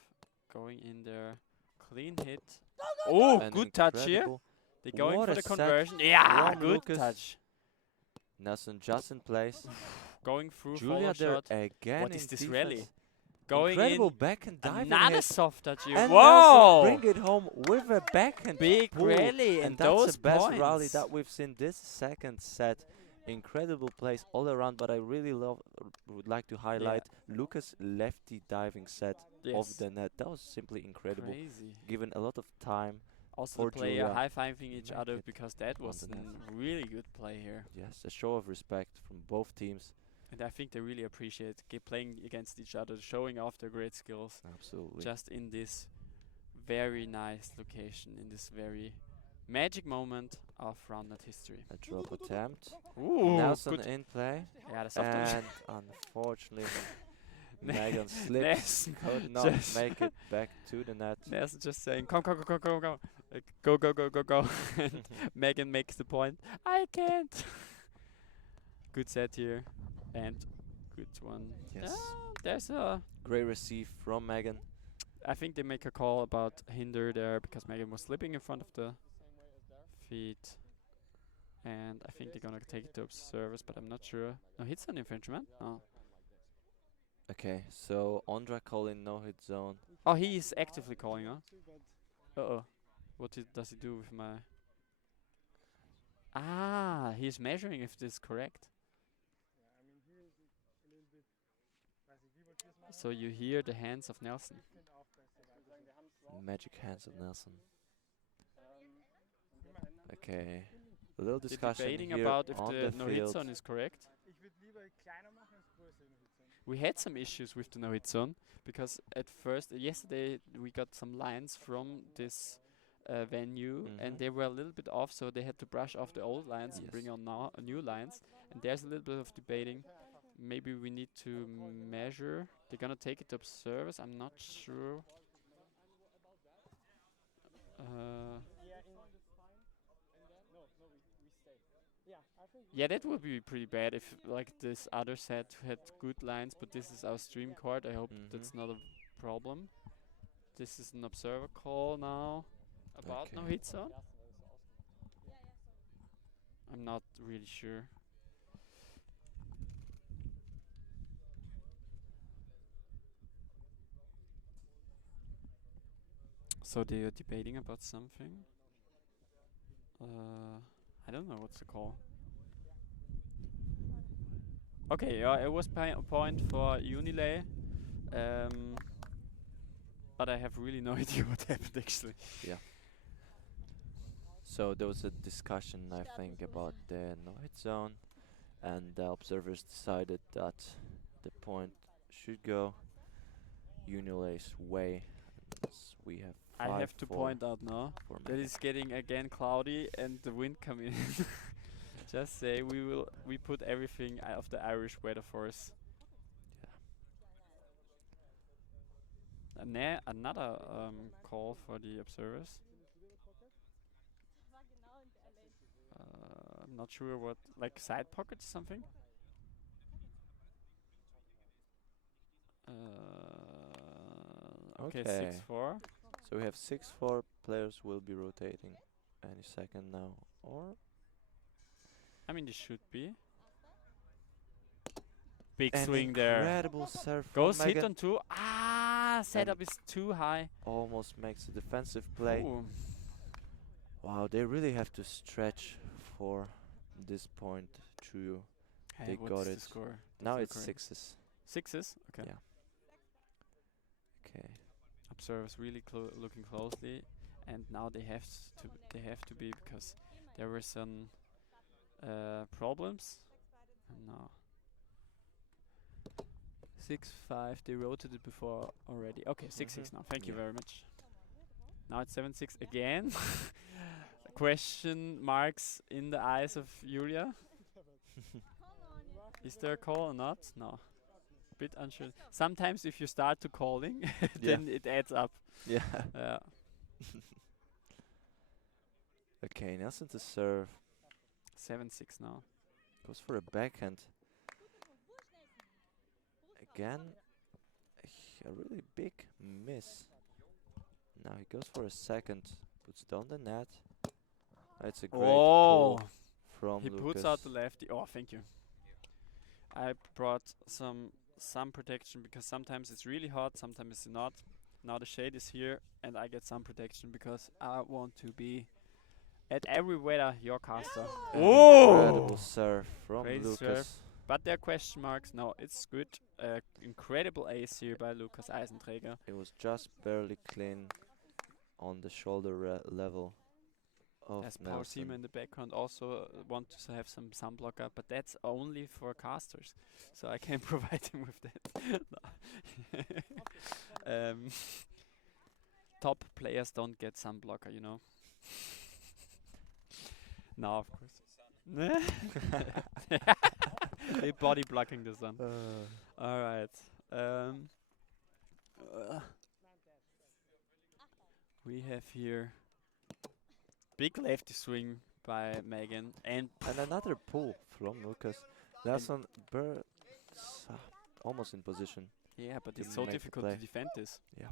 going in there. Clean hit. Oh, An good touch here. incredible- They're going What for a the set conversion. Yeah, from good Lucas. touch. Nelson just in place. Going through Julia follow there shot. again. What in is this defense. rally? Going Incredible in. backhand diving Another hit. soft touch here. And Whoa! Nelson bring it home with a backhand Big pull. rally And and that's those the best points. rally that we've seen this second set. Incredible plays all around, but I really would like to highlight Lucas' lefty diving set of the net. That was simply incredible. Crazy. Given a lot of time. Also for the player Julia high-fiving each make other it because that on was the net. a really good play here. Yes, a show of respect from both teams. And I think they really appreciate playing against each other, showing off their great skills. Absolutely. Just in this very nice location, in this very magic moment of Roundnet history. A drop attempt. Ooh, Nelson good. in play. Yeah, the soft touch. And unfortunately, Megan slips. Nelson Could not just make it back to the net. Nelson just saying, come. Like, go. And Megan makes the point. I can't. Good set here. And good one. Yes. There's a... Great receive from Megan. I think they make a call about hinder there because Megan was slipping in front of the feet. And I think they're gonna take it to observers, but I'm not sure. No, hits an infringement? Oh. Okay, so Ondra calling no hit zone. Oh, he is actively calling, huh? Uh-oh. What does he do with my... Ah, he's measuring if this is correct. So you hear the hands of Nelson. Magic hands of Nelson. Okay. A little discussion Debating here about if on the the no-hit field. zone is correct. We had some issues with the no-hit zone because at first, yesterday, we got some lines from this venue and they were a little bit off, so they had to brush off the old lines and bring on new lines. And there's a little bit of debating. Maybe we need to measure. They're gonna take it to observers. I'm not sure. Yeah, that would be pretty bad if like this other set had good lines, but this is our stream card. I hope that's not a problem. This is an observer call now about no hit zone. I'm not really sure. So they are debating about something. I don't know what's the call. Okay, it was a point for Unilay. But I have really no idea what happened actually. Yeah. So there was a discussion, I think, about the no-hit zone, and the observers decided that the point should go Unilay's way. We have I have to point out now that it's getting again cloudy and the wind coming in. Just say we put everything of the Irish weather force. Another call for the observers. I'm not sure what, like side pockets or something. Okay, 6-4. So we have 6-4. Players will be rotating any second now, or I mean, this should be. Big an swing there. incredible serve from Goes hit Megan. on 2. Ah, setup is too high. Almost makes a defensive play. Ooh. Wow, they really have to stretch for this point trio. Hey, They what's got the it. score? Now That's it's not correct. 6s. 6s? Okay. Yeah. Okay. Observers really looking closely, and now they have to be, because there were some problems. And now 6-5. They rotated it before already. Okay, 6-6 now. Thank you Yeah. very much. Now it's 7-6 again. Question marks in the eyes of Julia. Is there a call or not? No. Bit unsure. Sometimes if you start to calling, then it adds up. Yeah. Yeah. Okay, Nelson to serve. 7-6 now. Goes for a backhand. Again, a really big miss. Now he goes for a second. Puts down the net. That's a great pull from He Lucas. puts out the lefty. Oh, thank you. I brought some sun protection because sometimes it's really hot, sometimes it's not. Now the shade is here, and I get sun protection because I want to be at every weather your caster. Incredible serve from Great Lucas. serve. But there are question marks. No, it's good. Incredible ace here by Lucas Eisenträger. It was just barely clean on the shoulder level of As Power Seamer Nelson. in the background also want to have some sun blocker, but that's only for casters, so I can't provide him with that. Top players don't get sun blocker, you know. No, of course. They body blocking the sun. All right. We have here big lefty swing by Megan, and another pull from Lucas. Nelson almost in position. yeah, but it's to so make the difficult play. to defend this. Yeah.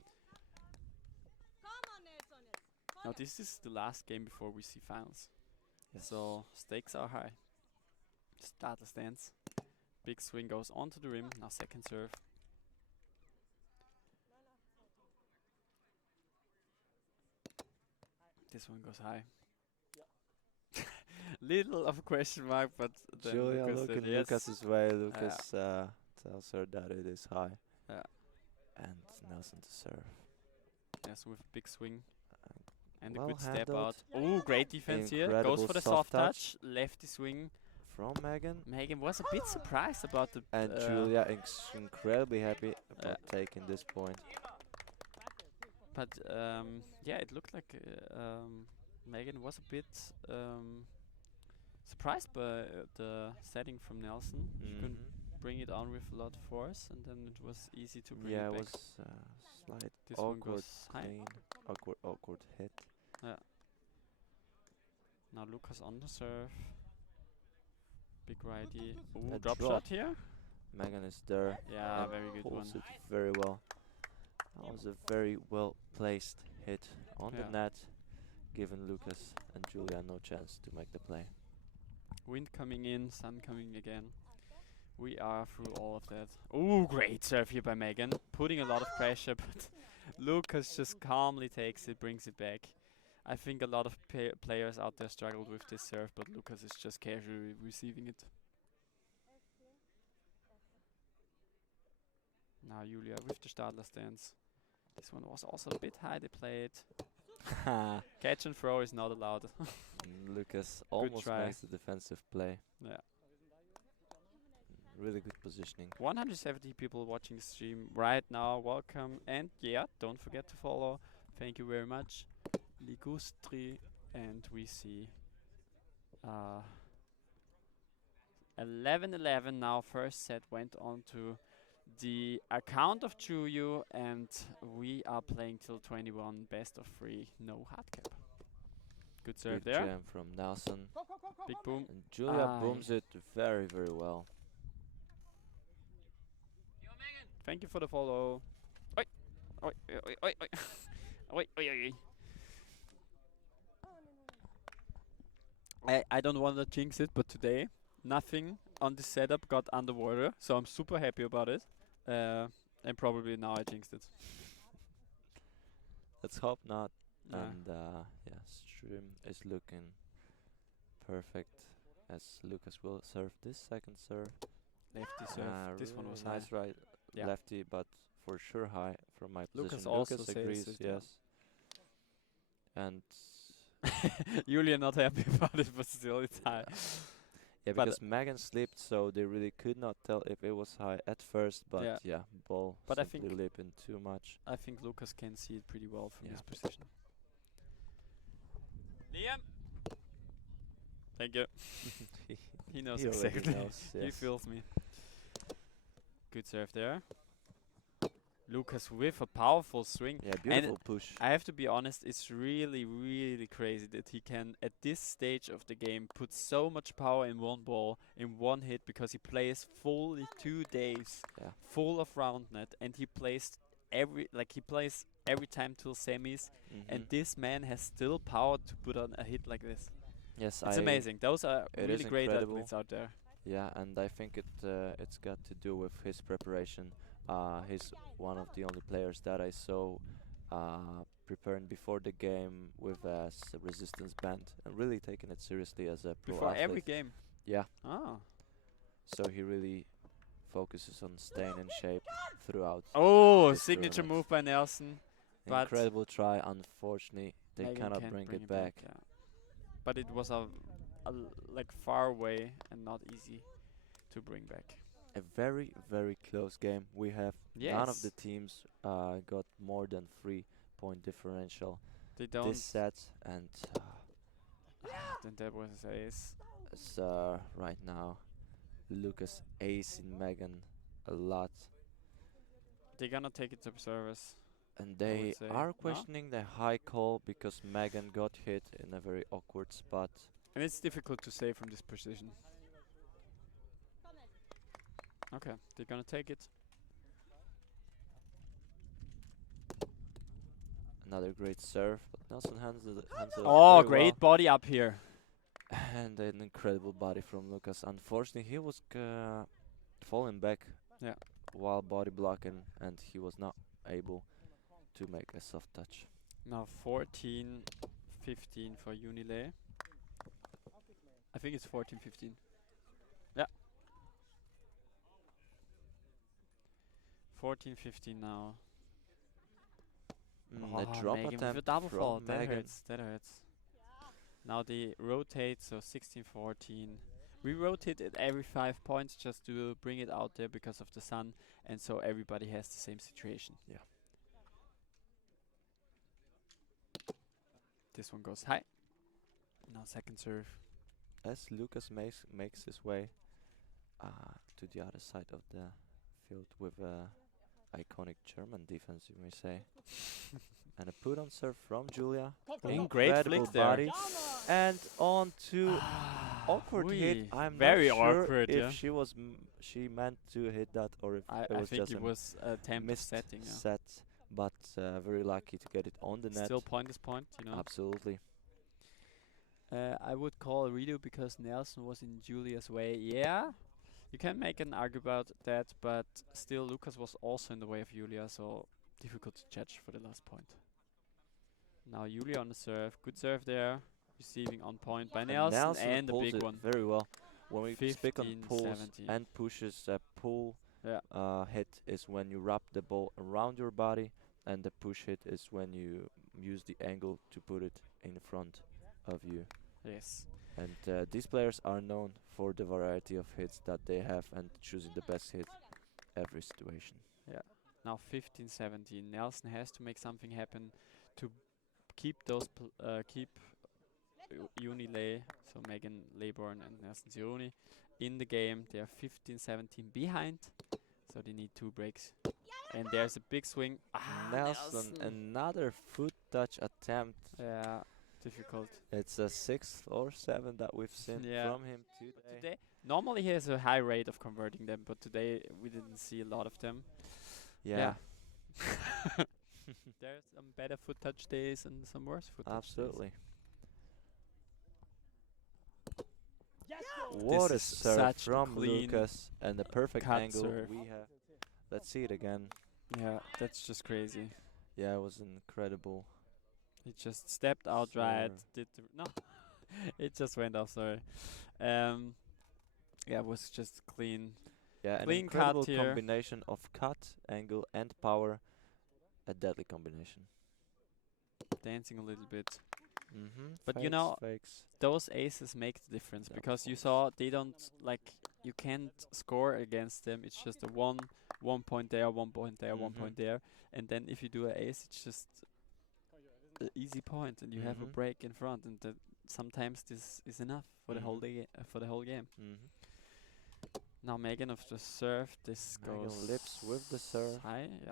Now this is the last game before we see finals. Yes. So stakes are high. Starter stance. Big swing goes onto the rim. Now second serve. This one goes high. Little of a question mark, but then Julia Lucas said looking yes. Lucas's way. Lucas tells her that it is high. Yeah. And Nelson to serve. Yes, with a big swing. And a Well good step handled. out. Oh, great defense here. Goes Incredible for the soft soft touch. Lefty swing. From Megan. Megan was a bit surprised about the... And Julia incredibly happy about taking this point. But yeah, it looked like Megan was a bit surprised by the setting from Nelson. She couldn't bring it on with a lot of force, and then it was easy to bring Yeah, it it back. was slight This one awkward goes high. clean, awkward hit. Yeah. Now Lucas on the serve. Big righty. Ooh, A drop drop. shot here. Megan is there. Yeah, and very good one. pulls it very well. That was a very well placed hit on Yeah. the net, giving Lucas and Julia no chance to make the play. Wind coming in, sun coming again. We are through all of that. Ooh, great serve here by Megan. Putting a lot of pressure, but Lucas just calmly takes it, brings it back. I think a lot of players out there struggled with this serve, but Lucas is just casually receiving it. Now Julia with the Stadler stance. This one was also a bit high, they played. Catch and throw is not allowed. Lucas almost try. makes the defensive play. Yeah. Really good positioning. 170 people watching the stream right now. Welcome. And yeah, don't forget to follow. Thank you very much. Ligustri. And we see 11-11 now. First set went on to the account of Chuyu, and we are playing till 21. Best of 3. No hard cap. Good serve Good there. jam from Nelson. Big boom. And Julia Aye. booms it very, very well. Thank you for the follow. Oi, oi, oi, oi, oi, oi, oi, oi. I don't want to jinx it, but today nothing on this setup got underwater, so I'm super happy about it. And probably now I jinxed it. Let's hope not. Yeah. And yeah, stream is looking perfect as Lucas will serve this second serve. Lefty serve. This one really was nice high. right Yeah. lefty, but for sure high from my Lucas position. also Lucas says agrees, it, yeah. yes. And Julia not happy about it, but still it's high. yeah, But- because Megan slipped, so they really could not tell if it was high at first. But Yeah. yeah, ball But I simply think- lipping too much. I think Lucas can see it pretty well from Yeah. his position. Liam! Thank you. He knows He already exactly. knows, He yes. feels me. Good serve there. Lucas with a powerful swing. Yeah, beautiful push. I have to be honest, it's really, really crazy that he can, at this stage of the game, put so much power in one ball, in one hit, because he plays fully 2 days, Yeah. full of Roundnet, and he plays every time till semis, and Mhm. this man has still power to put on a hit like this. Yes, It's amazing. Those are it really is great incredible. athletes out there. Yeah, and I think it's got to do with his preparation. He's one of the only players that I saw preparing before the game with a resistance band and really taking it seriously as a pro Before athlete. every game. Yeah, Ah. so he really focuses on staying in shape throughout. Oh, this signature tournament. move by Nelson. But Incredible try. Unfortunately, they Megan cannot can't bring it back. Yeah. But it was like far away and not easy to bring back. A very, very close game. We have none of the Yes. teams got more than 3-point differential They don't. this set, and Then that was a ace. it's right now Lucas acing Megan a lot, They're gonna take it to service. and they say. are No? questioning the high call because Megan got hit in a very awkward spot. And it's difficult to say from this position. Okay, they're gonna take it. Another great serve, but Nelson handles it Oh, very great body up here. well. And an incredible body from Lucas. Unfortunately, he was falling back Yeah. while body blocking, and he was not able to make a soft touch. Now 14-15 for Unilay. I think it's 14-15. Yeah. 14-15 now. A drop Megan with a attempt double from fault. That Megan. hurts. That hurts. Now they rotate, so 16-14. We rotate it every 5 points just to bring it out there because of the sun, and so everybody has the same situation. Yeah. This one goes high. Now second serve. As Lucas makes his way to the other side of the field with a iconic German defense, you may say. And a put on serve from Julia. In great Incredible flick there. body. And on to awkward hit. Ui, I'm very not sure awkward, if yeah. she meant to hit that or if it I was think just it a was a attempt of missed setting. Yeah. set, but very lucky to get it on the net. Still point is point, you know. Absolutely. I would call a redo because Nelson was in Julia's way. Yeah, you can make an argument about that, but still Lucas was also in the way of Julia, so difficult to judge for the last point. Now Julia on the serve. Good serve there. Receiving on point by And Nelson and the pulls big it one. very well. When we speak on 15, pulls 17. and pushes, a pull Yeah. hit is when you wrap the ball around your body, and the push hit is when you use the angle to put it in front of you. Yes. And these players are known for the variety of hits that they have and choosing the best hit every situation. Yeah. Now 15-17. Nelson has to make something happen to keep those Unilay, so Megan Laybourne and Nelson Zironi in the game. They are 15-17 behind, so they need 2 breaks. And there's a big swing. Nelson, another foot touch attempt. Yeah, difficult. It's a 6th or 7th that we've seen Yeah. from him today. Today, normally he has a high rate of converting them, but today we didn't see a lot of them. Yeah, There's some better foot touch days and some worse foot touch days. absolutely. Yes, What a is serve such a from clean Lucas and the perfect cut angle serve. we have. Let's see it again. Yeah, that's just crazy. Yeah, it was incredible. He just stepped out right, Serve. did the no, it just went off. Sorry. Yeah, it was just clean. Yeah, an Clean cut incredible here. combination of cut, angle, and power. A deadly combination. Dancing a little bit. But Fakes, you know, fakes. those aces make the difference Yeah, because you of saw they don't like you can't score against them. It's just a one point there, 1 point there, 1 point there, and then if you do an ace, it's just an easy point, and you have a break in front, and sometimes this is enough for the whole day, for the whole game. Now Megan of the serve. This Megan goes lips with the serve. high. Yeah.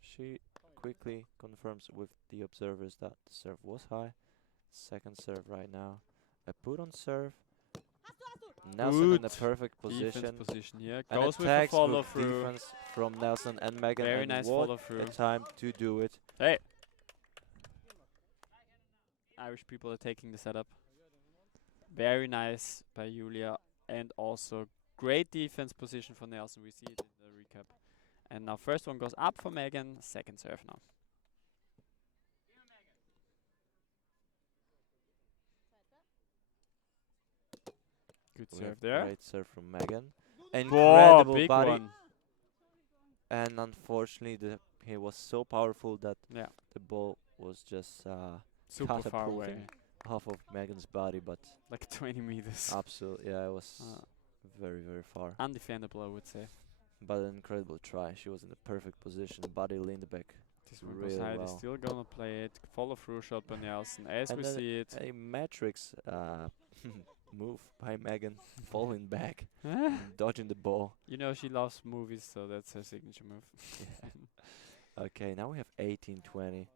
She quickly confirms with the observers that the serve was high. Second serve right now. A put on serve. Nelson in a Good perfect defense position. position here. And Goes with a attacks follow with through. defense from Nelson and Megan. Very and nice what follow through. a time to do it. Hey. Irish people are taking the setup. Very nice by Julia, and also great defense position for Nelson. We see it in the recap. And now first one goes up for Megan. Second serve now. Good We serve have there. great serve from Megan. Whoa, Incredible big body. one. And unfortunately, he was so powerful that Yeah, the ball was just super far away. catapulting half of Megan's body, but Like 20 meters. absolutely, yeah, it was very, very far. Undefendable, I would say. But an incredible try. She was in the perfect position. Body leaned back This one really goes high. They're well. still gonna play it. Follow through shot by Nelson as And we then see it. A matrix move by Megan, falling back, dodging the ball. You know she loves movies, so that's her signature move. Okay, now we have 18-20.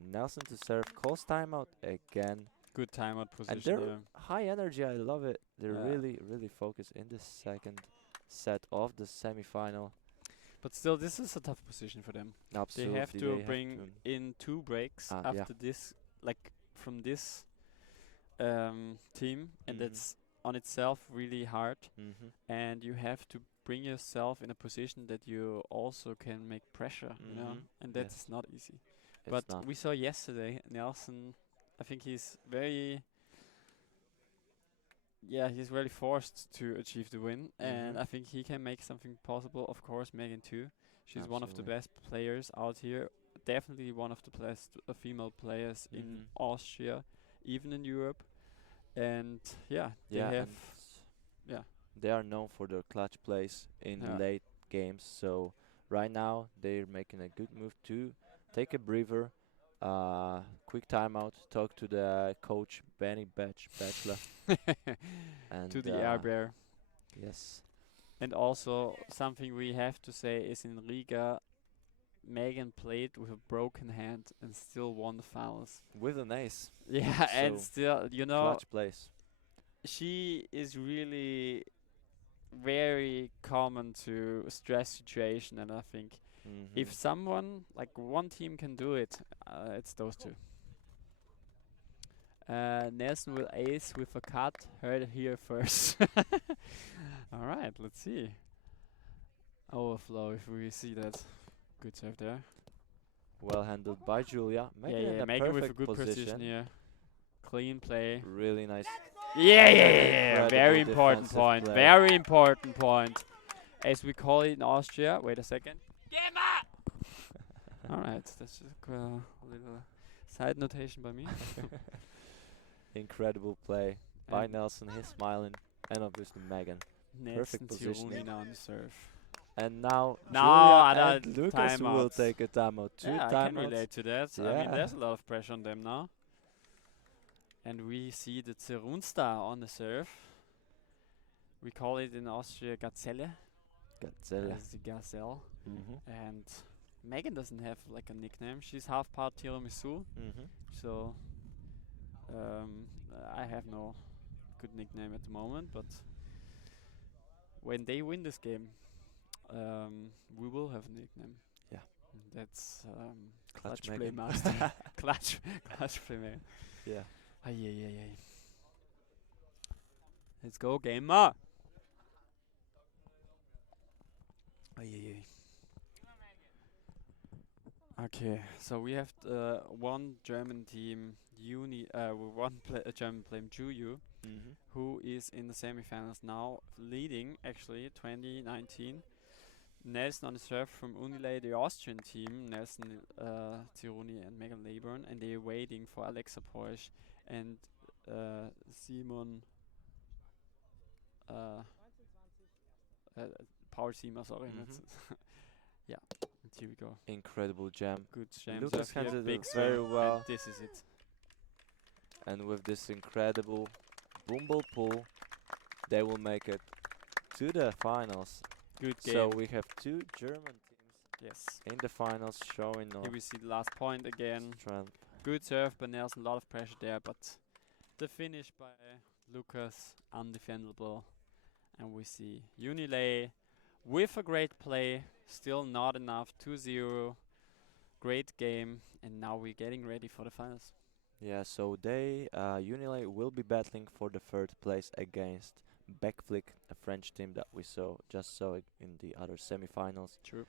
Nelson to serve, calls timeout again. Good timeout And position. they're Yeah. high energy, I love it. They're Yeah. really, really focused in the second set of the semi-final. But still, this is a tough position for them. Absolutely, They have to bring in 2 breaks yeah. after this, like from this team, and that's on itself really hard. And you have to bring yourself in a position that you also can make pressure, you know, and that's Yes. not easy. It's But not. we saw yesterday Nelson. I think he's very. Yeah, he's really forced to achieve the win, and I think he can make something possible. Of course, Megan too. She's one of the Absolutely. best players out here. Definitely one of the best female players in Austria, even in Europe. And yeah, they Yeah, have. and Yeah, they are known for their clutch plays in Yeah. late games. So right now they're making a good move to take a breather, quick timeout, talk to the coach Benny Bachelor, and to the air bear. yes, And also something we have to say is in Riga, Megan played with a broken hand and still won the finals. with an ace, Yeah, and So, still, you know, clutch plays. she is really very common to stress situation, and I think if someone like one team can do it, it's those two. Nelson will ace with a cut. Heard it here first. All right, let's see. Overflow if we see that. Good serve there. Well handled by Julia. Megan in yeah, a Megan with a perfect good position. precision here. Clean play. Really nice. Yeah. Very Incredible important defensive point. play. Very important point. As we call it in Austria. Wait a second. Alright, that's just a little side notation by me. Incredible play by And Nelson. He's smiling, and obviously Megan. Nelson positioning. Tironi now on the serve. And now Now, Julia that and Lucas will timeout. take a timeout. Two Yeah, I can timeouts. relate to that. I mean, Yeah. there's a lot of pressure on them now. And we see the Zerunsta on the serve. We call it in Austria Gazelle. Gazelle. As the gazelle. Mhm. And Megan doesn't have like a nickname. She's half part tiramisu. So I have no good nickname at the moment. But when they win this game, we will have a nickname. Yeah. That's Clutch Play Megan. Master. Clutch Play Master. Yeah. Ay. Let's go, gamer. Ay. Okay, so we have one German team, one German player, Juyu, Mhm. who is in the semifinals now, leading actually 2019. Nelson on the serve from Unilay, the Austrian team, Nelson Zironi and Megan Leyburn, and they're waiting for Alexa Poisch and Simon Paul Siemer, sorry. Mhm. Yeah, and here we go. Incredible jam. Good jam Lucas serve here, handled big it swing, very well. and this is it. And with this incredible Bumble pull, they will make it to the finals. Good So game. we have two German teams Yes. in the finals showing Here off we see the last point again. strength. Good serve by Nelson, a lot of pressure there, but the finish by Lucas, undefendable. And we see Unilay with a great play, still not enough, 2-0. Great game, and now we're getting ready for the finals. Yeah, so Unilay will be battling for the third place against Backflick, a French team that we just saw it in the other semifinals. True.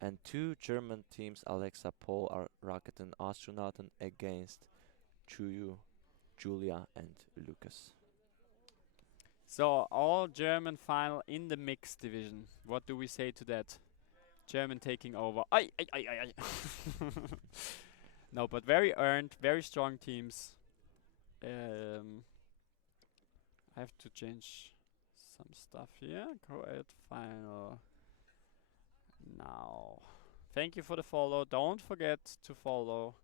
And two German teams, Alexa Paul, Rocket and Astronauten, against Chuyu, Julia, and Lucas. So, all German final in the mixed division. What do we say to that? German taking over. Ay, ay, ay, ay, ay. No, but very earned, very strong teams. I have to change some stuff here. Co-ed final. Now. Thank you for the follow. Don't forget to follow.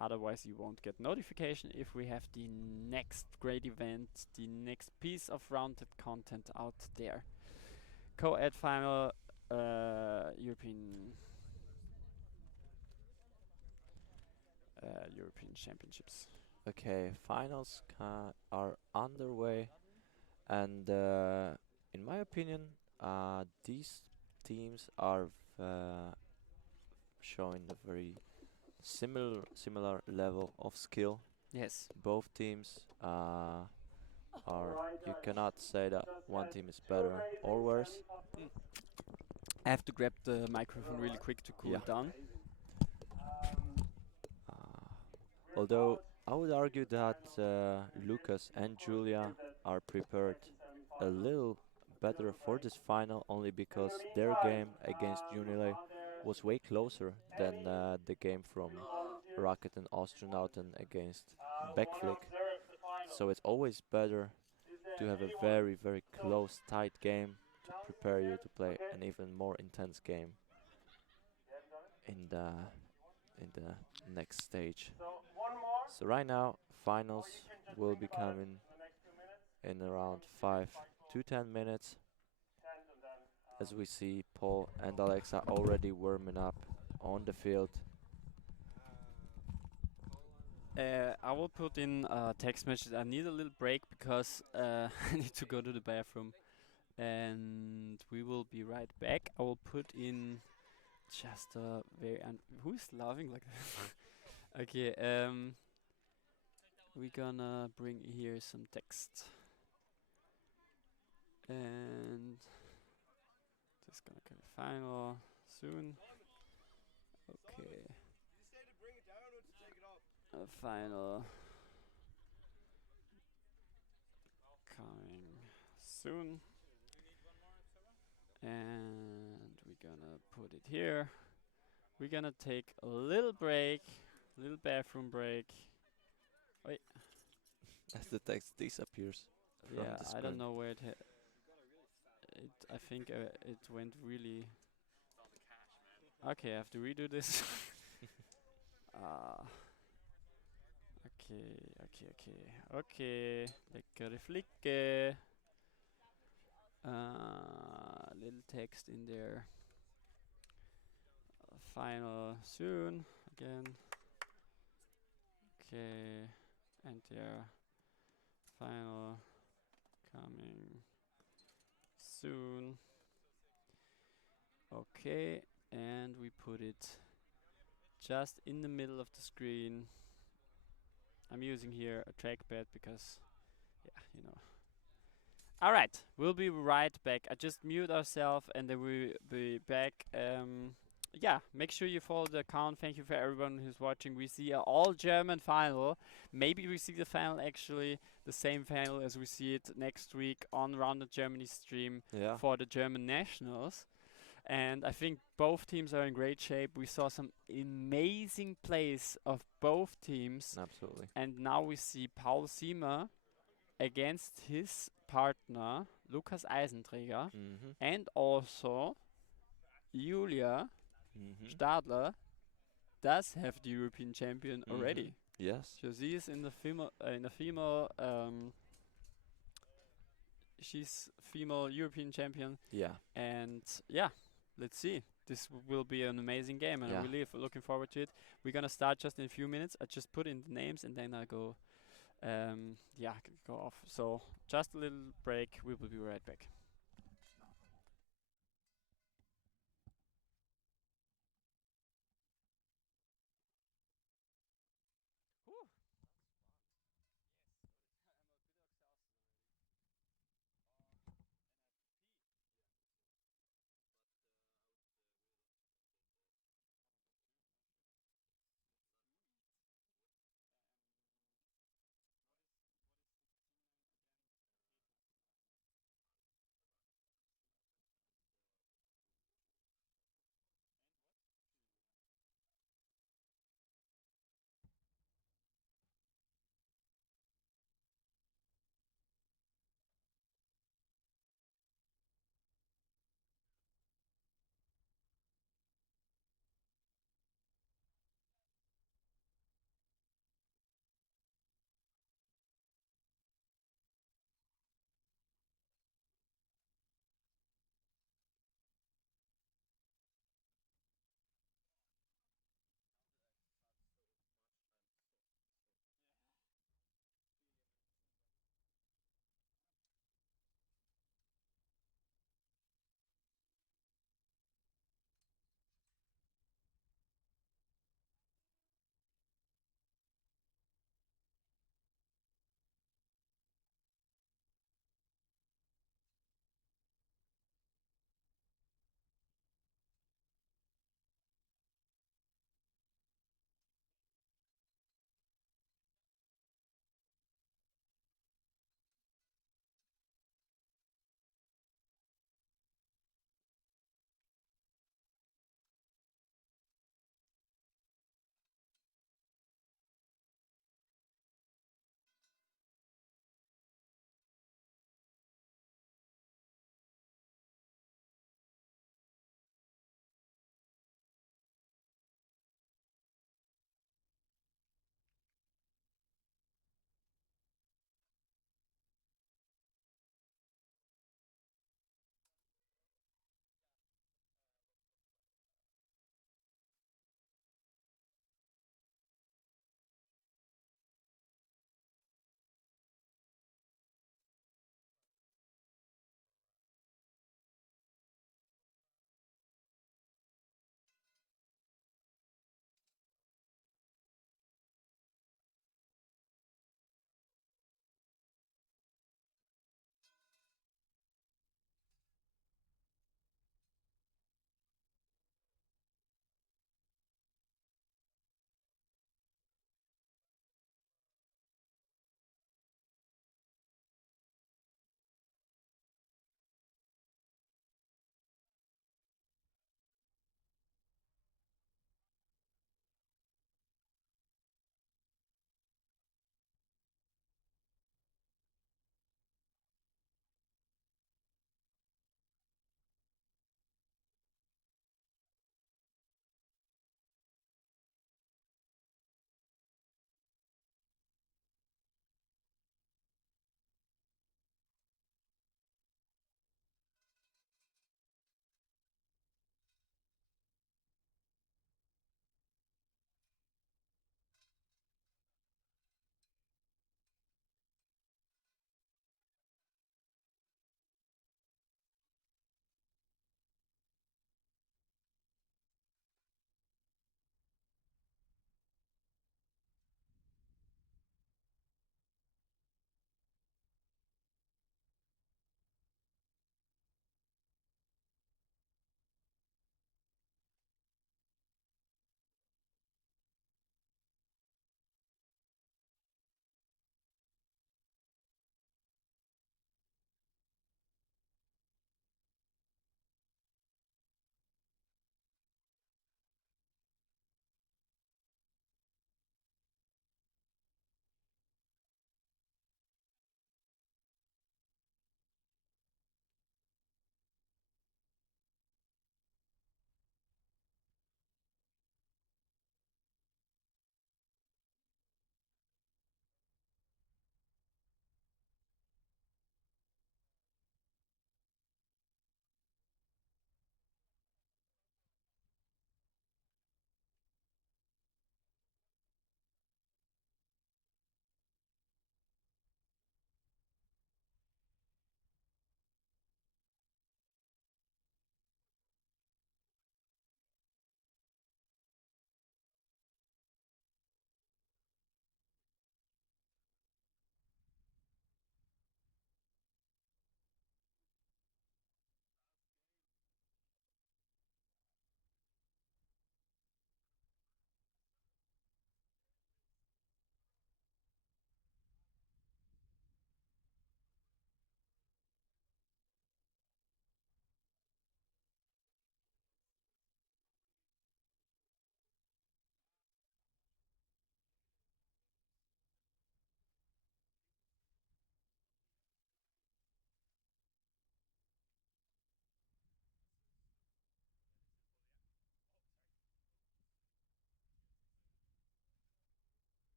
Otherwise, you won't get notification if we have the next great event, the next piece of Roundnet content out there. Co-ed final, European Championships. Okay, finals are underway, and in my opinion, these teams are showing a very similar level of skill. Yes. Both teams you cannot say that one team is better or worse. I have to grab the microphone really quick to cool it down. Although I would argue that Lucas and Julia are prepared a little better for this final, only because their game against Unilay was way closer than the game from Rocket and Astronauten against Backflick. So it's always better to have a very close, tight game to prepare you to play an even more intense game in the next stage. So right now, finals will be coming in around 5 to 10 minutes, as we see Paul and Alexa already warming up on the field. I will put in a text message. I need a little break because I need to go to the bathroom. And we will be right back. I will put in just a very... who's laughing like that? Okay, we're gonna bring here some text. And just gonna get a final soon. Okay. A final coming soon. And we're gonna put it here. We're gonna take a little break, little bathroom break. Wait. As the text disappears from Yeah, the screen. I don't know where it. I think it went really. Okay, I have to redo this. Okay. Lekkere flikke. Little text in there. Final soon again. Okay, and there. Final coming soon. Okay, and we put it just in the middle of the screen. I'm using here a trackpad because, yeah, you know. Alright, we'll be right back. I just mute ourselves and then we'll be back yeah, make sure you follow the account. Thank you for everyone who's watching. We see an all German final. Maybe we see the final actually the same final as we see it next week on Roundnet Germany stream Yeah. for the German nationals. And I think both teams are in great shape. We saw some amazing plays of both teams. Absolutely. And now we see Paul Siemer against his partner, Lukas Eisenträger, Mm-hmm. and also Julia Mm-hmm. Stadler does have the European champion already. Yes. So she is in the female, she's female European champion, Yeah. and yeah, let's see. This will be an amazing game, and Yeah. I'm really looking forward to it. We're gonna start just in a few minutes. I just put in the names, and then I go, go off. So just a little break. We will be right back.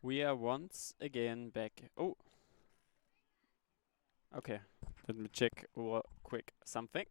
We are once again back. Oh, okay. Let me check quick something.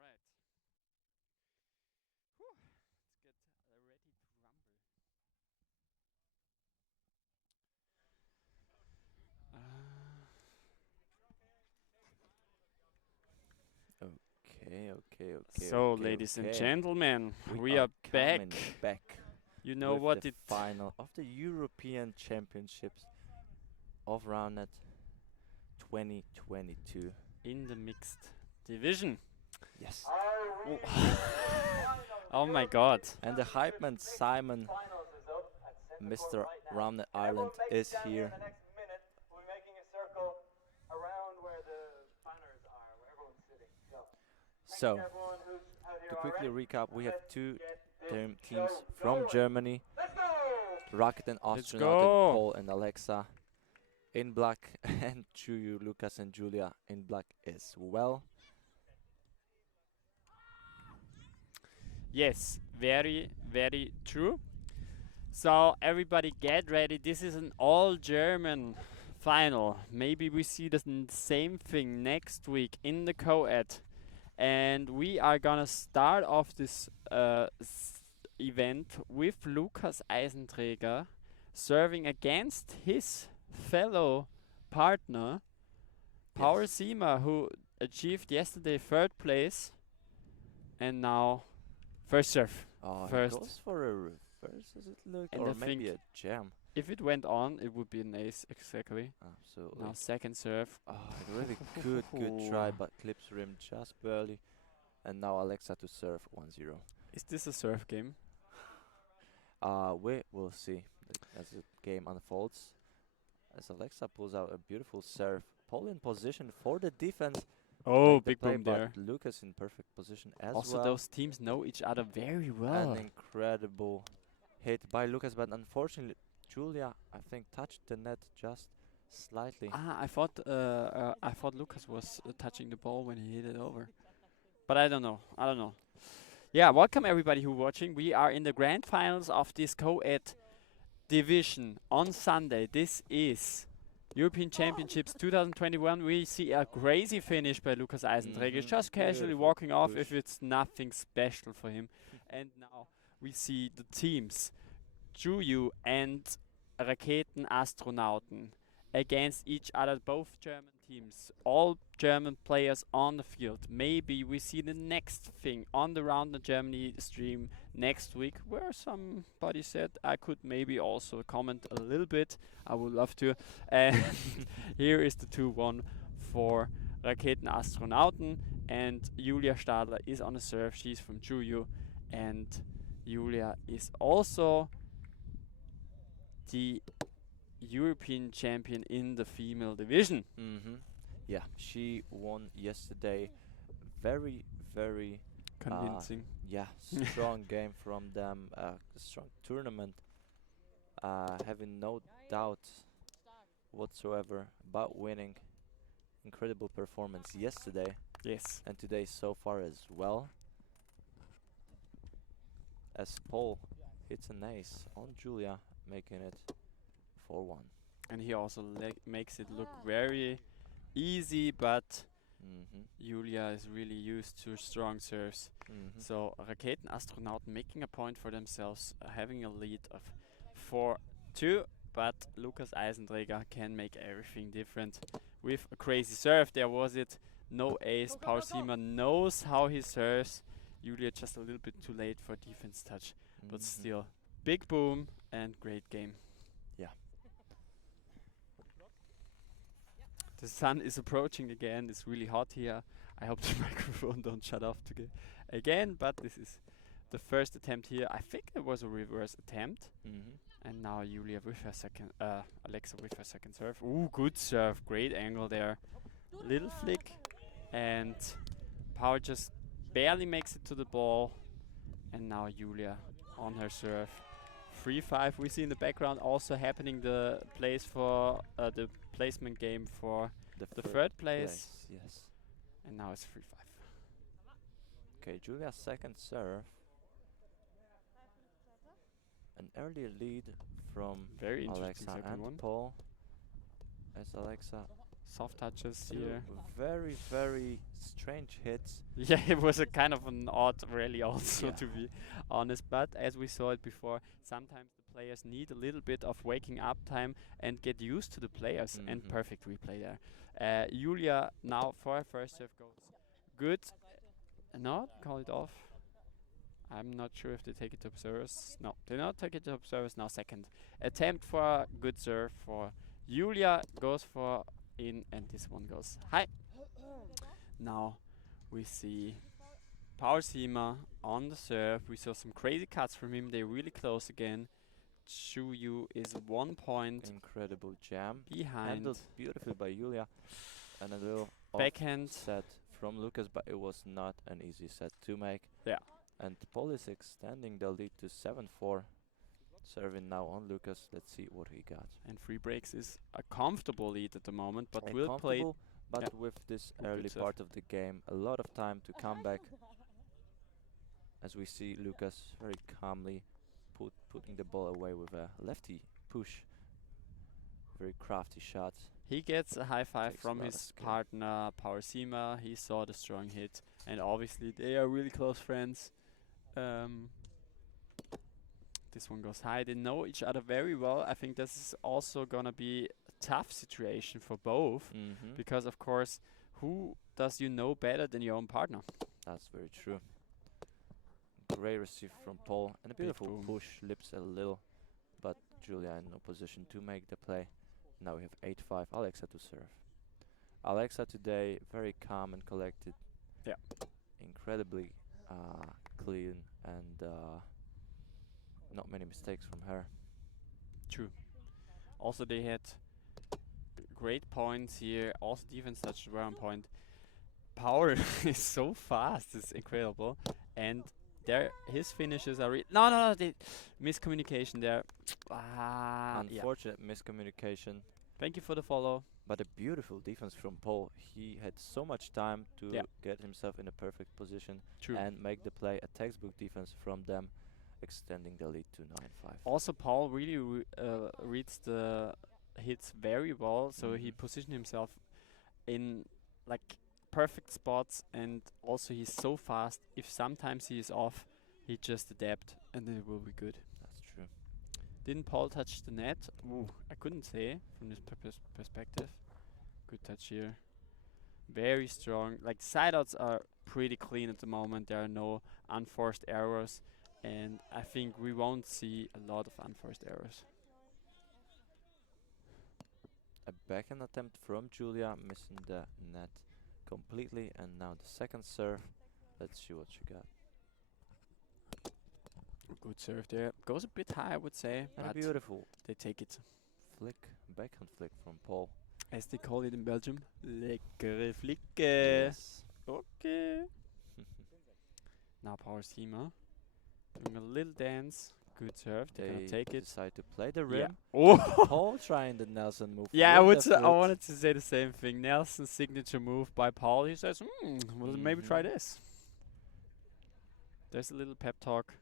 Love it. All right. Whew. Let's get ready to rumble. So, ladies and gentlemen, we are back. coming back You know with what the it final of the European Championships of Roundnet 2022. in the mixed division. Yes. Oh my God. And the hype man Simon, Mr. Roundnet Ireland, is here. So, to quickly recap, we have two teams from Germany, Rocket and Astronaut, go. Paul and Alexa in black, and Chuyu, Lucas and Julia in black as well. Yes, very, very true. So everybody get ready. This is an all-German final. Maybe we see the same thing next week in the co-ed. And we are gonna start off this event with Lukas Eisenträger serving against his fellow partner, Power Sima, who achieved yesterday 3rd place and now first serve. He First. goes for a reverse, does it look? And or I maybe a think jam. If it went on, it would be an ace, exactly. Absolutely. Now second serve. Really good try, but clips rim just barely. And now Alexa to serve 1-0. Is this a serve game? We will see as the game unfolds. As Alexa pulls out a beautiful serve. Paul in position for the defense. Oh, Make the big play, boom but there. Lucas in perfect position as Also, well. those teams know each other very well. An incredible hit by Lucas, but unfortunately, Julia, I think, touched the net just slightly. I thought Lucas was touching the ball when he hit it over. But I don't know. Yeah, welcome everybody who watching. We are in the grand finals of this co-ed division on Sunday. This is European Championships 2021. We see a crazy finish by Lukas Eisenträger, just casually Beautiful walking off push. if it's nothing special for him. And now we see the teams, Juju and Raketen Astronauten, against each other. Both German teams, all German players on the field. Maybe we see the next thing on the Roundnet Germany stream next week, where somebody said I could maybe also comment a little bit. I would love to. And here is the 2-1 for Raketenastronauten, and Julia Stadler is on the serve. She's from Juju, and Julia is also the European champion in the female division. Yeah, she won yesterday. Very, very Convincing. yeah, strong game from them. Strong tournament. Having no doubt whatsoever about winning. Incredible performance yesterday Yes. and today so far as well. As Paul hits an ace on Julia, making it 4-1. And he also makes it look very easy, but Julia is really used to strong serves. So Raketenastronauten making a point for themselves, having a lead of 4-2, but Lukas Eisenträger can make everything different with a crazy serve. There was it, no ace. Paul Siemer knows how he serves. Julia just a little bit too late for defense touch, but still big boom and great game. Yeah. The sun is approaching again. It's really hot here. I hope the microphone don't shut off again, but this is the first attempt here. I think it was a reverse attempt. And now Julia with her second, Alexa with her second serve. Ooh, good serve. Great angle there. Little flick. And Paul just barely makes it to the ball. And now Julia on her serve. 3-5. We see in the background also happening the place for the placement game for the third place. Yes. And now it's 3-5. Okay, Julia's second serve. An early lead from Very interesting Alexa second and one. Paul. As Alexa Soft touches two here. very, very strange hits. Yeah, it was a kind of an odd rally also, Yeah. to be honest. But as we saw it before, sometimes the players need a little bit of waking up time and get used to the players. And perfect replay there. Julia now for her first serve goes good. No, call it off. I'm not sure if they take it to observers. No, they not take it to observers. Now second attempt for a good serve for Julia, goes for in, and this one goes high. Now we see Paul Siemer on the serve. We saw some crazy cuts from him. They're really close again. Shu Yu is 1 point Incredible jam. behind. Handled beautifully by Julia. And a little Backhand. set from Lucas, but it was not an easy set to make. Yeah. And Paul is extending the lead to 7-4. Serving now on Lucas. Let's see what he got. And free breaks is a comfortable lead at the moment, but And will play. comfortable, but yeah. with this Good early serve. part of the game, a lot of time to come back. As we see Lucas very calmly putting the ball away with a lefty push. Very crafty shot. He gets a high five Takes a from lot of his skill. partner, Paul Siemer. He saw the strong hit, and obviously they are really close friends. This one goes high. They know each other very well. I think this is also gonna be a tough situation for both, because of course, who does you know better than your own partner? That's very true. Great receive from Paul and a Big beautiful boom. push, lips a little, but Julia in no position to make the play. Now we have 8-5. Alexa to serve. Alexa today very calm and collected. Yeah. Incredibly clean and not many mistakes from her. True. Also, they had great points here. Also, defense touches were on point. Power is so fast; it's incredible. And there, his finishes are no, the miscommunication there. Yeah. Unfortunate miscommunication, Thank you for the follow. but a beautiful defense from Paul. He had so much time to Yeah. get himself in a perfect position True. and make the play. A textbook defense from them, extending the lead to 9-5. Also, Paul really reads the hits very well, so he positioned himself in like perfect spots, and also he's so fast. If sometimes he is off, he just adapt, and then it will be good. That's true. Didn't Paul touch the net? Ooh, I couldn't say from this perspective. Good touch here. Very strong. Like side outs are pretty clean at the moment. There are no unforced errors, and I think we won't see a lot of unforced errors. A backhand attempt from Julia, missing the net completely, and now the second serve. Let's see what she got. Good serve there. Goes a bit high, I would say, And a but beautiful they take it. flick, backhand flick from Paul. As they call it in Belgium. Lekkere flikke. Yes. Okay. Now Power Seamer doing a little dance. Good serve. They're gonna They take it. decide to play the Yeah. rim. Oh. Paul trying the Nelson move. Yeah, with the I foot. wanted to say the same thing. Nelson's signature move by Paul. He says, well, maybe try Mhm. this. There's a little pep talk.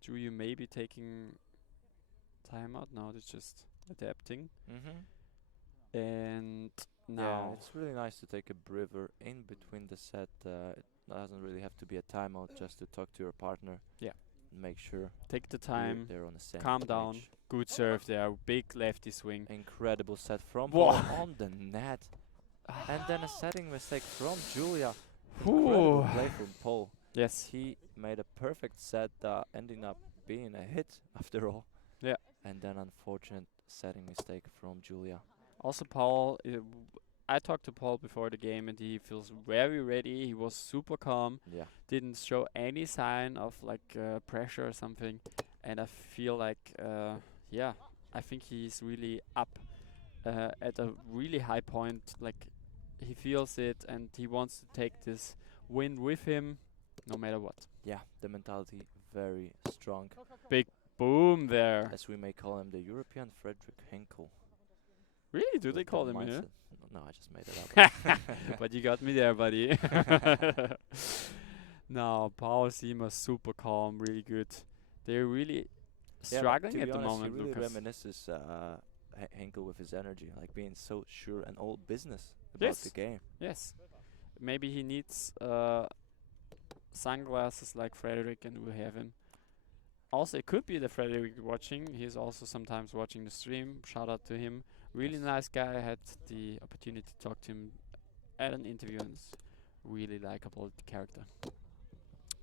Julia maybe taking timeout. No, it's just adapting. And Yeah, now, it's really nice to take a breather in between the set. It doesn't really have to be a timeout, just to talk to your partner. Yeah. Make sure take the time, they're on the same calm down. page. Good serve there. Big lefty swing. Incredible set from Whoa. Paul on the net. And then a setting mistake from Julia. Whew. Incredible play from Paul. Yes. He made a perfect set, ending up being a hit after all. Yeah. And then unfortunate setting mistake from Julia. Also, Paul, I talked to Paul before the game, and he feels very ready. He was super calm, Yeah. didn't show any sign of like pressure or something. And I feel like, yeah, I think he's really up at a really high point. Like he feels it, and he wants to take this win with him, no matter what. Yeah, the mentality very strong. Big boom there. As we may call him, the European Frederick Henkel. Really? Do they with the call him here? mindset. No, I just made it up. But you got me there, buddy. No, Power Seamer super calm, really good. They're really Yeah, but struggling to at be the honest, moment, he really Lucas. reminisces Henkel with his energy, like being so sure and all business about the Yes. game. Yes. Maybe he needs sunglasses like Frederick, and we'll have him. Also, it could be the Frederick watching. He's also sometimes watching the stream. Shout out to him. Really Yes. nice guy. I had the opportunity to talk to him at an interview, and it's really likable character.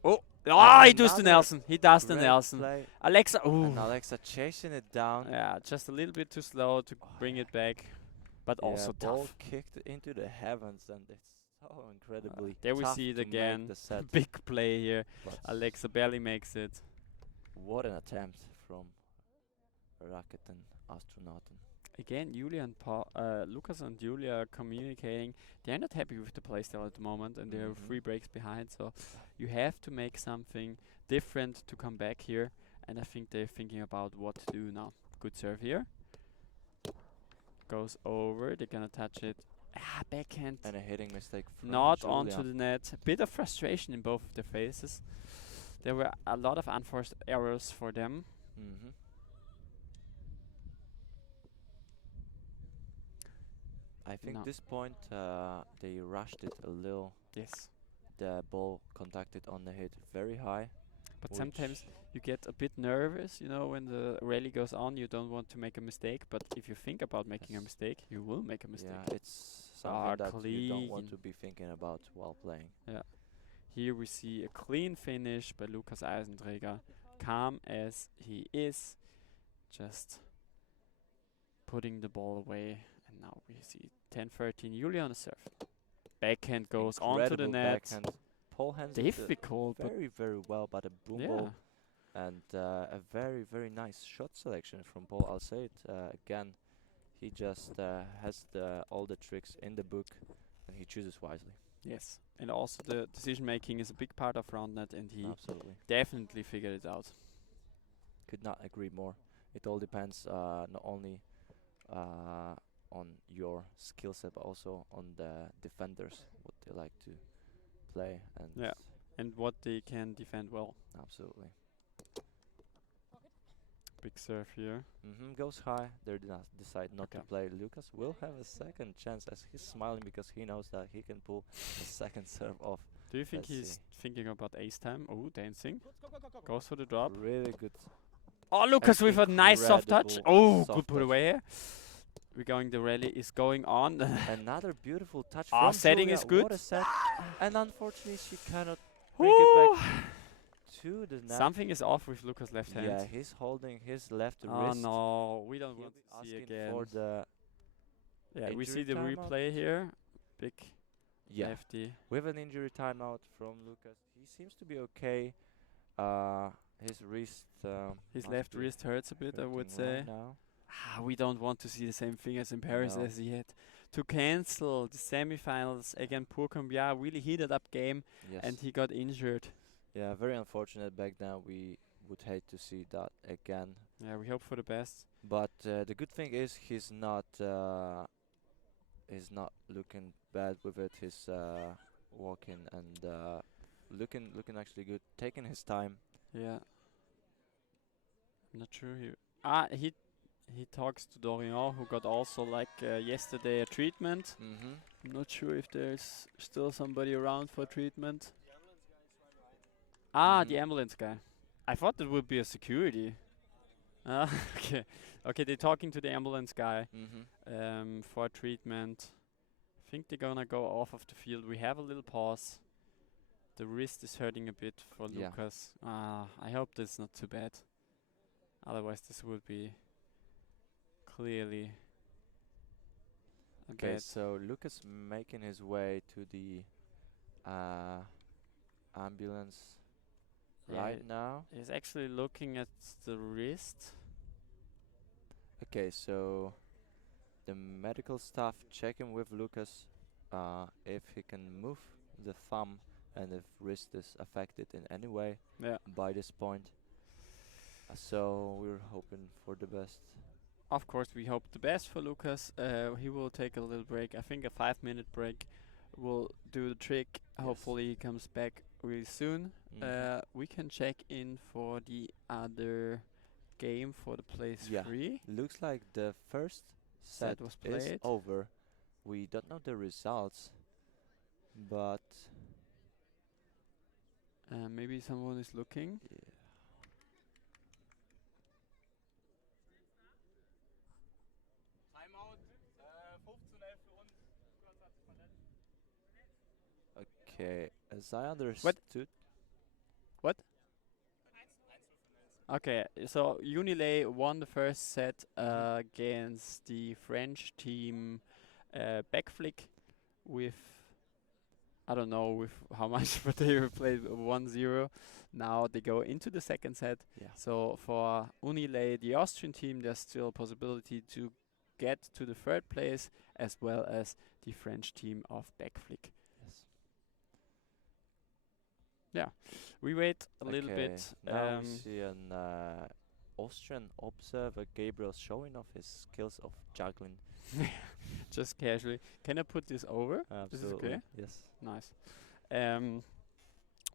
Oh! Ah, he does the another Nelson. He does the Great Nelson. play. Alexa. And Ooh. Alexa chasing it down. Yeah, just a little bit too slow to bring it back, but Yeah, also ball tough. kicked into the heavens, and it's so incredibly There we tough see it to make again. the set. Big play here. But Alexa barely makes it. what an attempt from Raketen Astronauten. Again, Julia and Lucas and Julia are communicating. They're not happy with the playstyle at the moment, and they're Mhm. 3 breaks behind. So you have to make something different to come back here. And I think they're thinking about what to do now. Good serve here. Goes over. They're gonna touch it. Ah, backhand. And a hitting mistake from Not Julia. onto the net. A bit of frustration in both of their faces. There were a lot of unforced errors for them. Mhm. I think No. this point they rushed it a little. Yes. The ball contacted on the hit very high. But sometimes which- you get a bit nervous, you know, when the rally goes on. You don't want to make a mistake, but if you think about making a Yes. mistake, you will make a mistake. Yeah, it's something that you don't want clean. to be thinking about while playing. Here we see a clean finish by Lukas Eisenträger, calm as he is, just putting the ball away. And now we see 10-13, Julia on the serve. Backhand goes onto the Incredible net. backhand. Paul handled it Difficult, but very, very well, but a boom yeah. ball and a very, very nice shot selection from Paul. I'll say it again. He just has all the tricks in the book, and he chooses wisely. Yes. And also the decision making is a big part of Roundnet, and he Absolutely. definitely figured it out. Could not agree more. It all depends not only on your skill set, but also on the defenders, what they like to play. And Yeah. And what they can defend well. absolutely. Big serve here. Goes high. They decide not to Okay. play. Lucas will have a second chance as he's smiling because he knows that he can pull a second serve off. Do you think Let's he's see. thinking about ace time? Oh, dancing. Goes for the drop. Really good. Oh, Lucas with a nice soft touch. Incredible Oh, soft good put touch. away here. we're going. The rally is going on. Another beautiful touch Ah, from setting Julia. is good. What a set. And unfortunately, she cannot bring it back to the net. Something is off with Lucas' left hand. Yeah, he's holding his left Oh wrist. no, we don't He'll want be to see asking again. for the Yeah, we see injury the timeout. replay here. Big Yeah. lefty. With an injury timeout from Lucas. He seems to be okay. His wrist. His must left be wrist hurts a bit, I would hurting right say. now. We don't want to see the same thing as in Paris No. as he had to cancel the semifinals against Pourcombia. Really heated up game, Yes. and he got injured. Yeah, very unfortunate back then. We would hate to see that again. Yeah, we hope for the best. But the good thing is he's not looking bad with it. He's walking and looking actually good, taking his time. Yeah. I'm not sure he talks to Dorian, who got also like yesterday a treatment. Mm-hmm. I'm not sure if there's still somebody around for treatment. Ah, the Mhm. ambulance guy. I thought that would be a security. Ah, okay. Okay, they're talking to the ambulance guy Mm-hmm. for treatment. I think they're gonna go off of the field. We have a little pause. The wrist is hurting a bit for Yeah. Lucas. I hope that's not too bad. Otherwise, this would be clearly a Okay, bad. so Lucas making his way to the ambulance Yeah, right now. he's actually looking at the wrist. Okay, so the medical staff checking with Lucas if he can move the thumb and if wrist is affected in any way Yeah. by this point. So we're hoping for the best. Of course, we hope the best for Lucas. He will take a little break. I think a 5-minute break will do the trick. Yes. Hopefully, he comes back really soon. We can check in for the other game for the place Yeah. 3. Looks like the first set Set was is played. over. We don't know the results, but Maybe someone is looking. yeah. Timeout. 15:11 für uns. Lukas hat sich verletzt. Okay, as I understood. Okay, so Unilay won the first set against the French team Backflick with, I don't know with how much, but they played 1-0. Now they go into the second set. Yeah. So for Unilay, the Austrian team, there's still a possibility to get to the third place, as well as the French team of Backflick. Yes. Yeah, we wait a little Okay, bit. now we see an Austrian observer, Gabriel, showing off his skills of juggling. Just casually. Can I put this over? This is Absolutely. okay? Yes. Nice.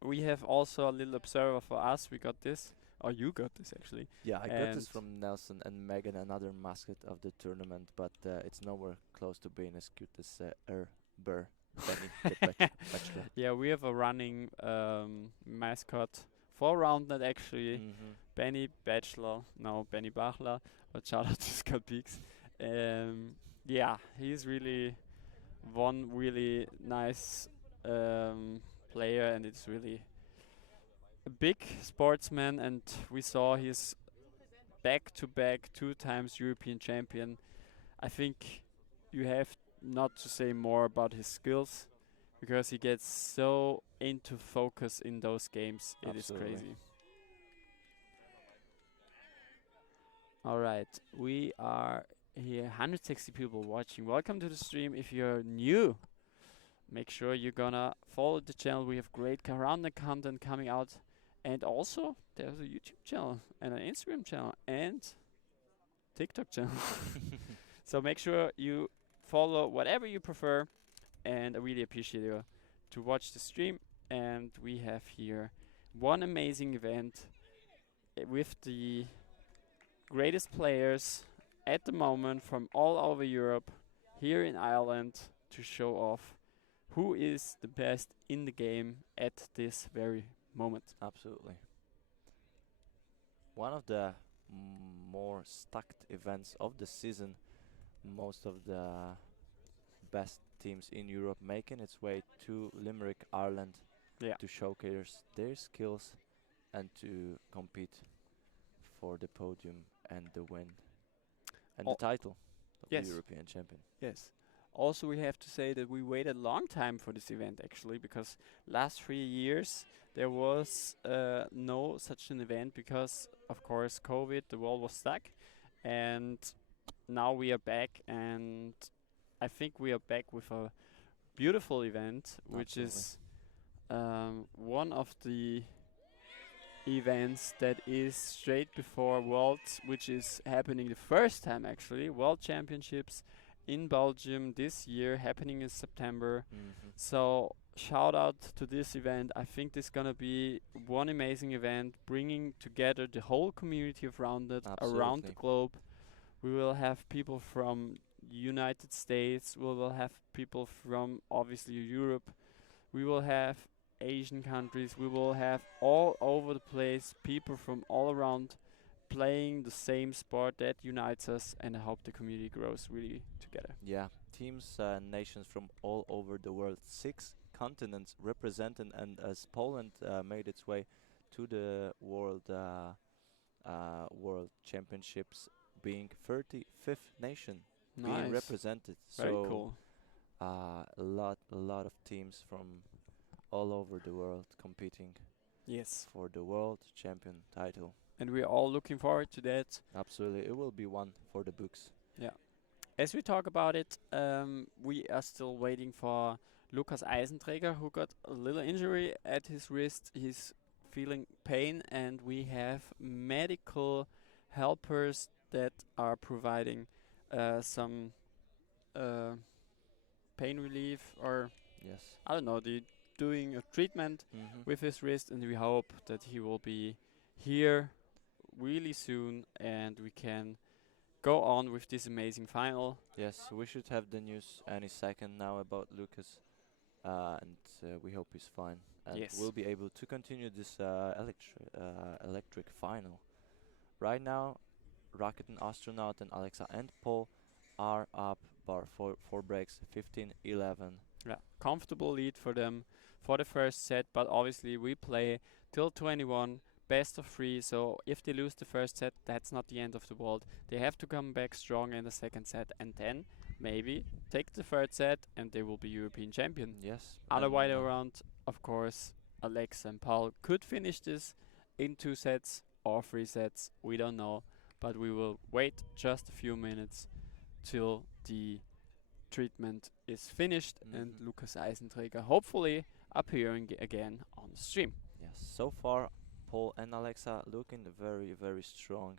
We have also a little observer for us. We got this. Or you got this actually. Yeah, I got this And- from Nelson and Megan, another mascot of the tournament, but it's nowhere close to being as cute as Burr, Benny the Bachelor. Yeah, we have a running mascot for Roundnet actually. Mm-hmm. Benny Bachelor. No, Benny Bachler. But shout out to Scott Beeks. Yeah, he's really one really nice player, and it's really a big sportsman, and we saw he's back-to-back 2 times European champion. I think you have not to say more about his skills, because he gets so into focus in those games. It is Absolutely. crazy. Alright, we are here, 160 people watching. Welcome to the stream. If you're new, make sure you're gonna follow the channel. We have great Roundnet content coming out. And also, there's a YouTube channel and an Instagram channel and TikTok channel. So make sure you follow whatever you prefer, and I really appreciate you to watch the stream. And we have here one amazing event with the greatest players at the moment from all over Europe here in Ireland to show off who is the best in the game at this very moment. Absolutely. One of the more stacked events of the season most of the best teams in Europe making its way to Limerick, Ireland, Yeah. to showcase their skills and to compete for the podium and the win and the Oh, title of the yes. European champion. Yes. Also, we have to say that we waited a long time for this event actually, because last 3 years there was no such an event because, of course, COVID, the world was stuck, and now we are back, and I think we are back with a beautiful event, which Absolutely. is one of the events that is straight before Worlds, which is happening the first time actually. World Championships in Belgium this year, happening in September. So shout out to this event. I think this is gonna be one amazing event, bringing together the whole community of Roundnet around the Absolutely. globe. We will have people from United States. We will have people from obviously Europe. We will have Asian countries. We will have all over the place people from all around playing the same sport that unites us, and I hope the community grows really together. Yeah, teams and nations from all over the world, 6 continents represented, and as Poland made its way to the World Championships, being 35th nation being Nice. represented. Very So cool. a lot of teams from all over the world competing Yes. for the world champion title. And we are all looking forward to that. Absolutely, it will be one for the books. Yeah. As we talk about it, we are still waiting for Lukas Eisenträger, who got a little injury at his wrist. He's feeling pain, and we have medical helpers that are providing some pain relief, or Yes. I don't know, they doing a treatment with his wrist, and we hope that he will be here really soon and we can go on with this amazing final. Yes, we should have the news any second now about Lucas, and we hope he's fine, and Yes. we'll be able to continue this electric final. Right now, Rocket and Astronaut and Alexa and Paul are up bar four breaks, 15-11. Yeah, comfortable lead for them for the first set, but obviously we play till 21, best of 3, so if they lose the first set, that's not the end of the world. They have to come back strong in the second set, and then maybe take the third set and they will be European champion. Yes. Other and, way around, of course, Alex and Paul could finish this in 2 sets or 3 sets, we don't know, but we will wait just a few minutes till the treatment is finished and Lukas Eisenträger hopefully appearing again on the stream. Yes, so far Paul and Alexa looking very, very strong,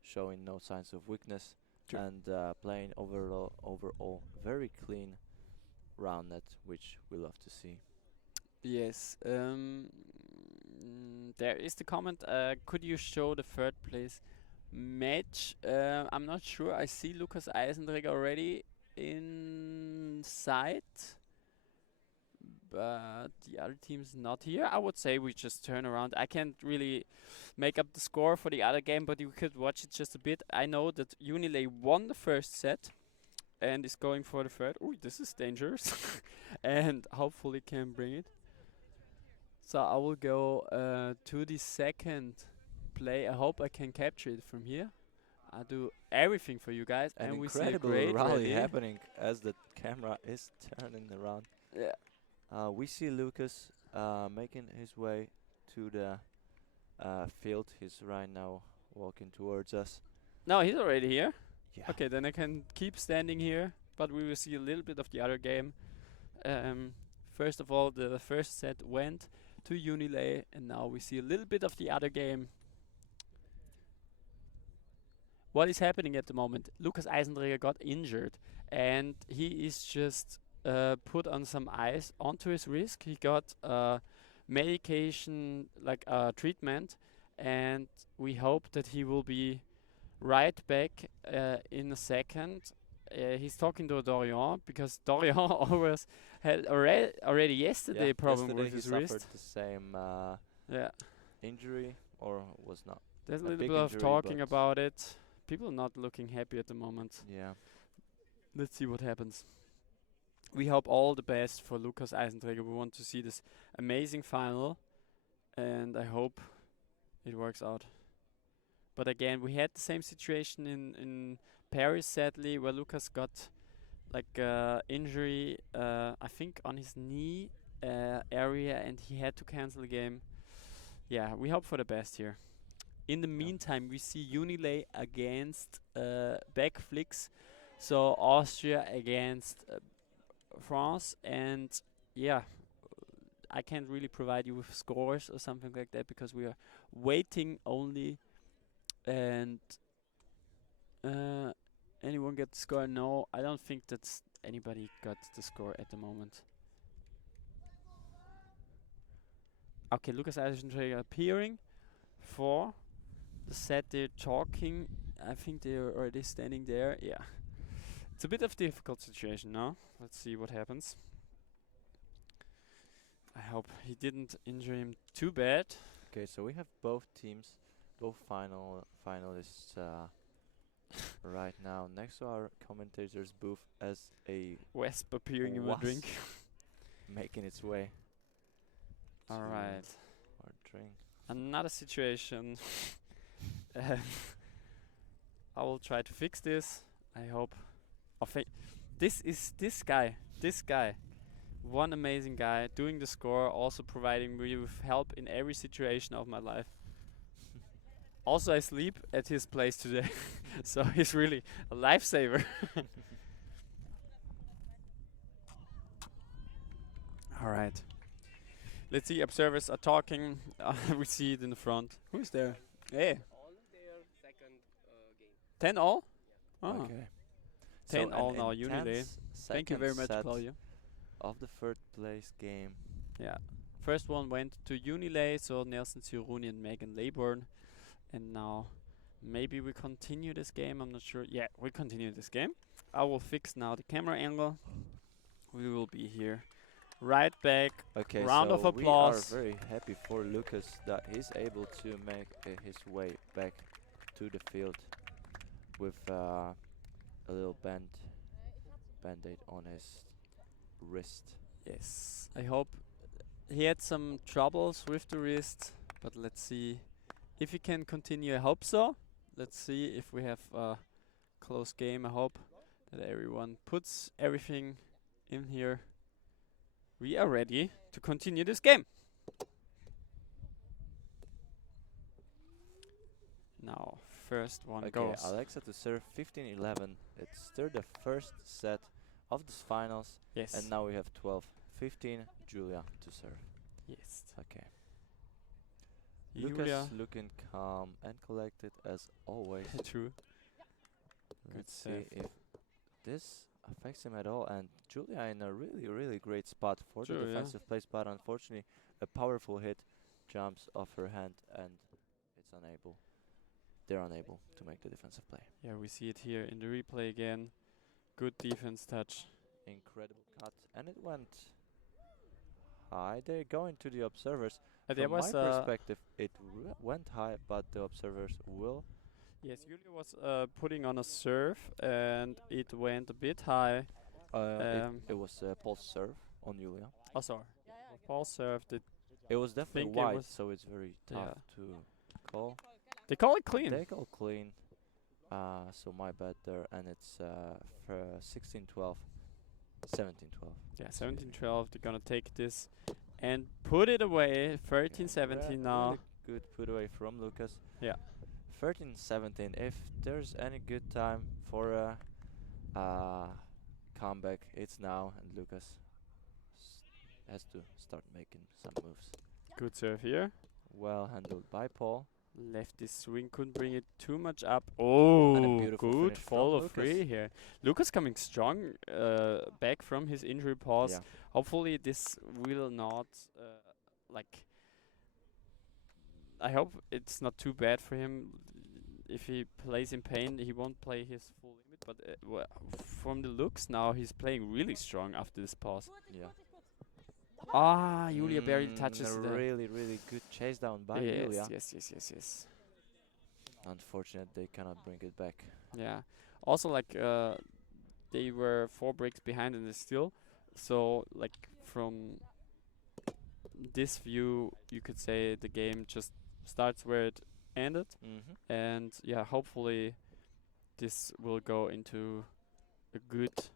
showing no signs of weakness, True. and playing overall very clean Roundnet, which we love to see. Yes, there is the comment, could you show the third place match? I'm not sure, I see Lukas Eisenträger already inside, but the other team's not here. I would say we just turn around. I can't really make up the score for the other game, but you could watch it just a bit. I know that Unilay won the first set and is going for the third. Ooh, this is dangerous. And hopefully can bring it. So I will go to the second play. I hope I can capture it from here. I do everything for you guys, An and we see a incredible great rally rally. happening as the camera is turning around. Yeah. We see Lucas making his way to the field. He's right now walking towards us. No, he's already here. Yeah. Okay, then I can keep standing here, but we will see a little bit of the other game. First of all, the first set went to Unilay, and now we see a little bit of the other game. What is happening at the moment? Lukas Eisenträger got injured, and he is just put on some ice onto his wrist. He got medication, like treatment, and we hope that he will be right back in a second. He's talking to Dorian, because Dorian always had already yesterday problem yesterday with he his suffered wrist. the same Yeah, injury, or was not. there's a A little big bit of injury, talking but about it, people are not looking happy at the moment. Yeah. Let's see what happens. We hope all the best for Lukas Eisenträger. We want to see this amazing final, and I hope it works out. But again, we had the same situation in Paris, sadly, where Lukas got like injury, I think on his knee area, and he had to cancel the game. Yeah, we hope for the best here. In the meantime, we see Unilay against Backflix, so Austria against France, and yeah, I can't really provide you with scores or something like that because we are waiting only. And anyone get the score? No, I don't think that's anybody got the score at the moment. Okay, Lukas Eisenträger appearing for the set. They're talking. I think they're already standing there. Yeah, it's a bit of a difficult situation now. Let's see what happens. I hope he didn't injure him too bad. Okay, so we have both teams, both finalists right now next to our commentator's booth as a Wasp appearing in my wasp drink. making its way. All to right. Our drink. Another situation. I will try to fix this. I hope. This is this guy. One amazing guy doing the score, also providing me with help in every situation of my life. Also, I sleep at his place today, so he's really a lifesaver. All right. Let's see. Observers are talking. We see it in the front. Who's there? Hey. All their second game. 10 all? Oh. Okay. 10 So all an now, Unilay. intense Thank you very second much, set Claudia. of the third place game. Yeah. First one went to Unilay, so Nelson Ciruni and Megan Laybourne. And now maybe we continue this game. I'm not sure. Yeah, we continue this game. I will fix now the camera angle. We will be here. Right back. Okay, Round so of applause. we are very happy for Lucas that he's able to make his way back to the field with a little band-aid on his wrist. Yes. I hope he had some troubles with the wrist, but let's see if he can continue. I hope so. Let's see if we have a close game. I hope that everyone puts everything in here. We are ready to continue this game. Now, first one Okay, goes. Alexa to serve 15-11. It's still the first set of the finals, Yes. and now we have 12-15. Julia to serve. Yes. Okay. Julia. Lucas looking calm and collected as always. True. Let's see serve. if this affects him at all. And Julia in a really great spot for True, the yeah. defensive place, but unfortunately a powerful hit jumps off her hand and it's unable. They're unable to make the defensive play. Yeah, we see it here in the replay again. Good defense touch. Incredible cut, and it went high. They're going to the observers. There From was my perspective, it went high, but the observers will. yes, Julia was putting on a serve and it went a bit high. It was Paul's serve on Julia. Oh, sorry. Paul served it. It was definitely think it wide, was- so it's very tough to call. They call it clean. They call clean. So my bad there, and it's for 16-12, 17-12. Yeah, 17-12. They're gonna take this and put it away. 13-17 now. Really good put away from Lucas. Yeah. 13-17. If there's any good time for a comeback, it's now, and Lucas has to start making some moves. Good serve here. Well handled by Paul. Lefty swing, couldn't bring it too much up. Oh, beautiful good finish from follow Lucas. free here. Lucas coming strong back from his injury pause. Yeah. Hopefully this will not like. I hope it's not too bad for him. If he plays in pain, he won't play his full limit. But from the looks now, he's playing really strong after this pause. Yeah. Ah, Julia barely touches a the. really good chase down by yes, Julia. yes. unfortunate they cannot bring it back. Yeah. Also, like they were 4 breaks behind in the still, so like from this view, you could say the game just starts where it ended, and yeah, hopefully this will go into a good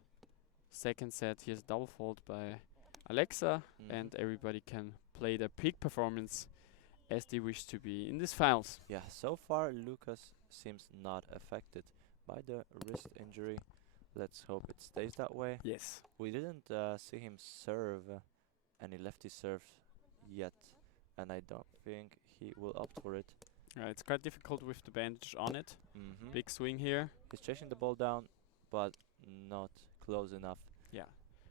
second set. Here's double fault by Alexa, and everybody can play their peak performance as they wish to be in these finals. Yeah, so far Lucas seems not affected by the wrist injury. Let's hope it stays that way. Yes. We didn't see him serve any lefty serve yet, and I don't think he will opt for it. It's quite difficult with the bandage on it. Big swing here. He's chasing the ball down, but not close enough. Yeah,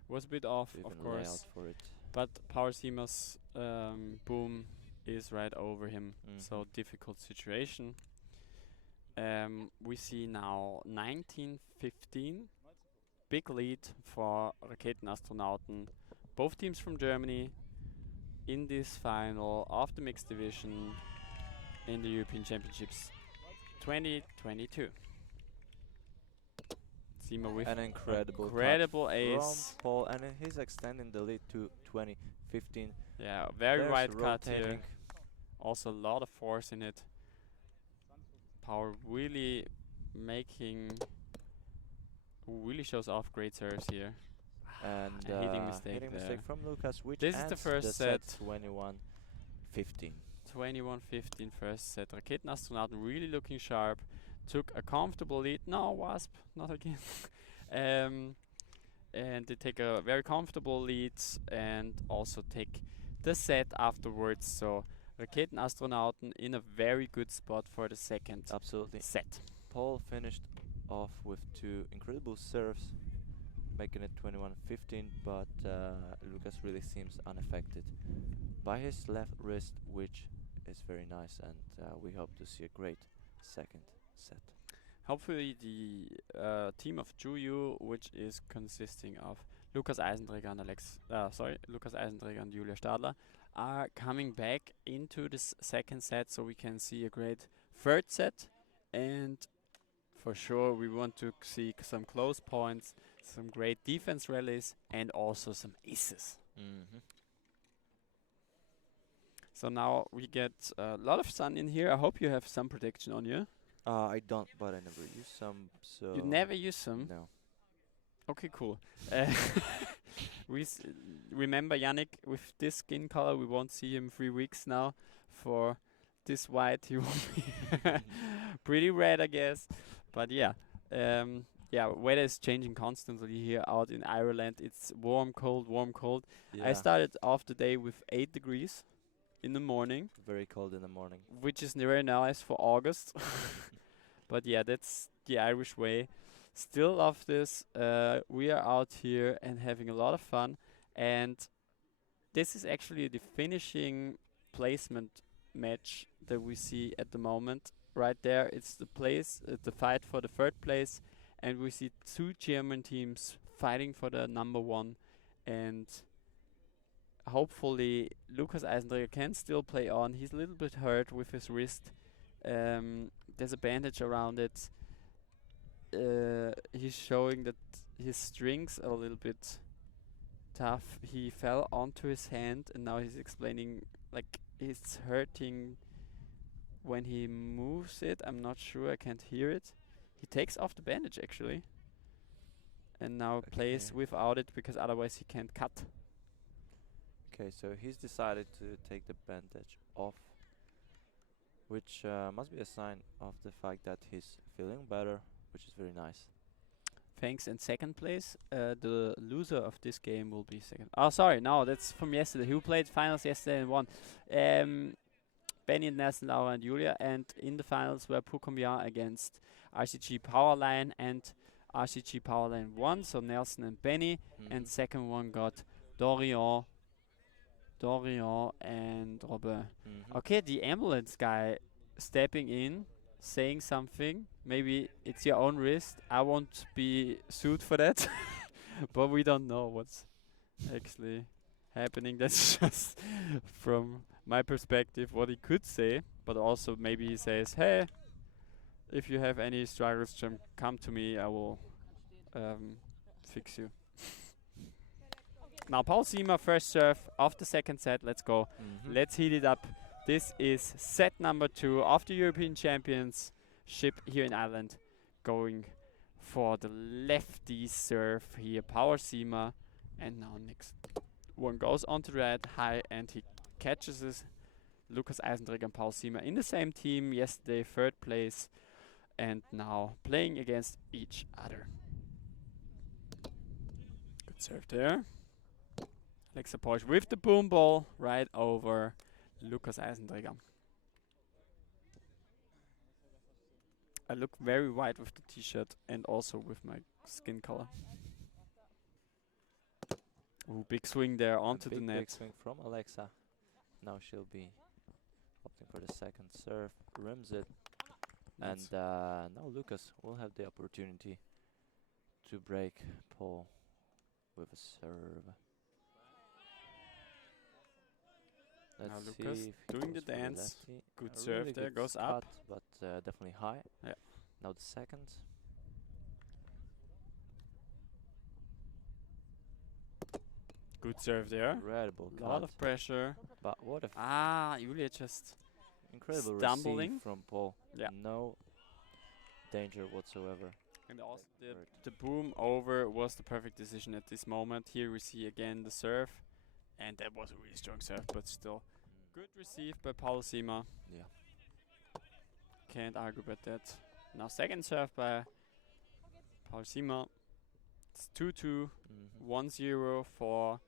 was a bit off, to of even lay out course, for it. but Power Seamer's boom is right over him, so difficult situation. We see now 19-15, big lead for Raketenastronauten. Both teams from Germany in this final of the mixed division in the European Championships 2022. Seamer with an incredible ace from Paul, and he's extending the lead to 20-15. Yeah, very There's right cut here. rotating. Also a lot of force in it. Power really shows off great serves here. And a hitting mistake there. from Lucas, which This is the ends first set. 21-15. 21-15 first set. Raketenastronauten really looking sharp. Took a comfortable lead. No, Wasp, not again. And they take a very comfortable lead and also take the set afterwards. So Raketenastronauten in a very good spot for the second set. Paul finished off with 2 incredible serves, making it 21-15, but Lucas really seems unaffected by his left wrist, which is very nice, and we hope to see a great second set. Hopefully the team of Juju, which is consisting of Lukas Eisenträger and Julia Stadler, are coming back into this second set, so we can see a great third set, and for sure we want to see some close points, some great defense rallies, and also some aces. So now we get a lot of sun in here. I hope you have sun protection on you. I don't, but I never use some. So You never use some? No. Okay, cool. We remember Yannick with this skin color. We won't see him 3 weeks now. For this white, he will be pretty red, I guess. But yeah, weather is changing constantly here out in Ireland. It's warm, cold, warm, cold. Yeah. I started off the day with 8 degrees in the morning. Very cold in the morning. Which is very nice for August. But yeah, that's the Irish way. Still love this. We are out here and having a lot of fun. And this is actually the finishing placement match that we see at the moment. Right there, it's the fight for the third place. And we see 2 German teams fighting for the number 1. And hopefully Lukas Eisenträger can still play on. He's a little bit hurt with his wrist. There's a bandage around it. He's showing that his strings are a little bit tough. He fell onto his hand, and now he's explaining like it's hurting when he moves it. I'm not sure, I can't hear it. He takes off the bandage actually, and now plays without it because otherwise he can't cut. Okay, so he's decided to take the bandage off, which must be a sign of the fact that he's feeling better, which is very nice. Thanks. And second place, the loser of this game will be second. Oh, sorry, no, that's from yesterday. Who played finals yesterday and won? Benny and Nelson, Laura and Julia, and in the finals were Pour Combien against RCG Powerline, and RCG Powerline won, so Nelson and Benny, and second one got Dorian and Robin. Okay, the ambulance guy stepping in, saying something. Maybe it's your own wrist. I won't be sued for that. But we don't know what's actually happening. That's just from my perspective what he could say. But also maybe he says, hey, If you have any struggles, come to me. I will fix you. Now Paul Siemer first serve of the second set. Let's go. Let's heat it up. This is set number 2 of the European Championship here in Ireland. Going for the lefty serve here. Paul Siemer. And now next one goes onto red high and he catches his Lukas Eisenträger and Paul Siemer in the same team yesterday, 3rd place, and now playing against each other. Good serve there. Alexa Porsche with the boom ball right over Lukas Eisenträger. I look very white with the t-shirt and also with my skin color. Ooh, big swing there onto the net. Big swing from Alexa. Now she'll be opting for the second serve, rims it, and now Lukas will have the opportunity to break Paul with a serve. Now Let's Lukas see if he doing the goes for dance. lefty. Good A serve really there, good goes up. cut, but definitely high. Yeah. Now the second. Good serve there. Incredible Lot cut. of pressure. But what a Julia just incredible stumbling. receive from Paul. Yeah. No danger whatsoever. And also the boom over was the perfect decision at this moment. Here we see again the serve. And that was a really strong serve, but still. Good receive by Paul Siemer. Yeah. Can't argue about that. Now second serve by Paul Siemer. It's 2-2. 1-0 for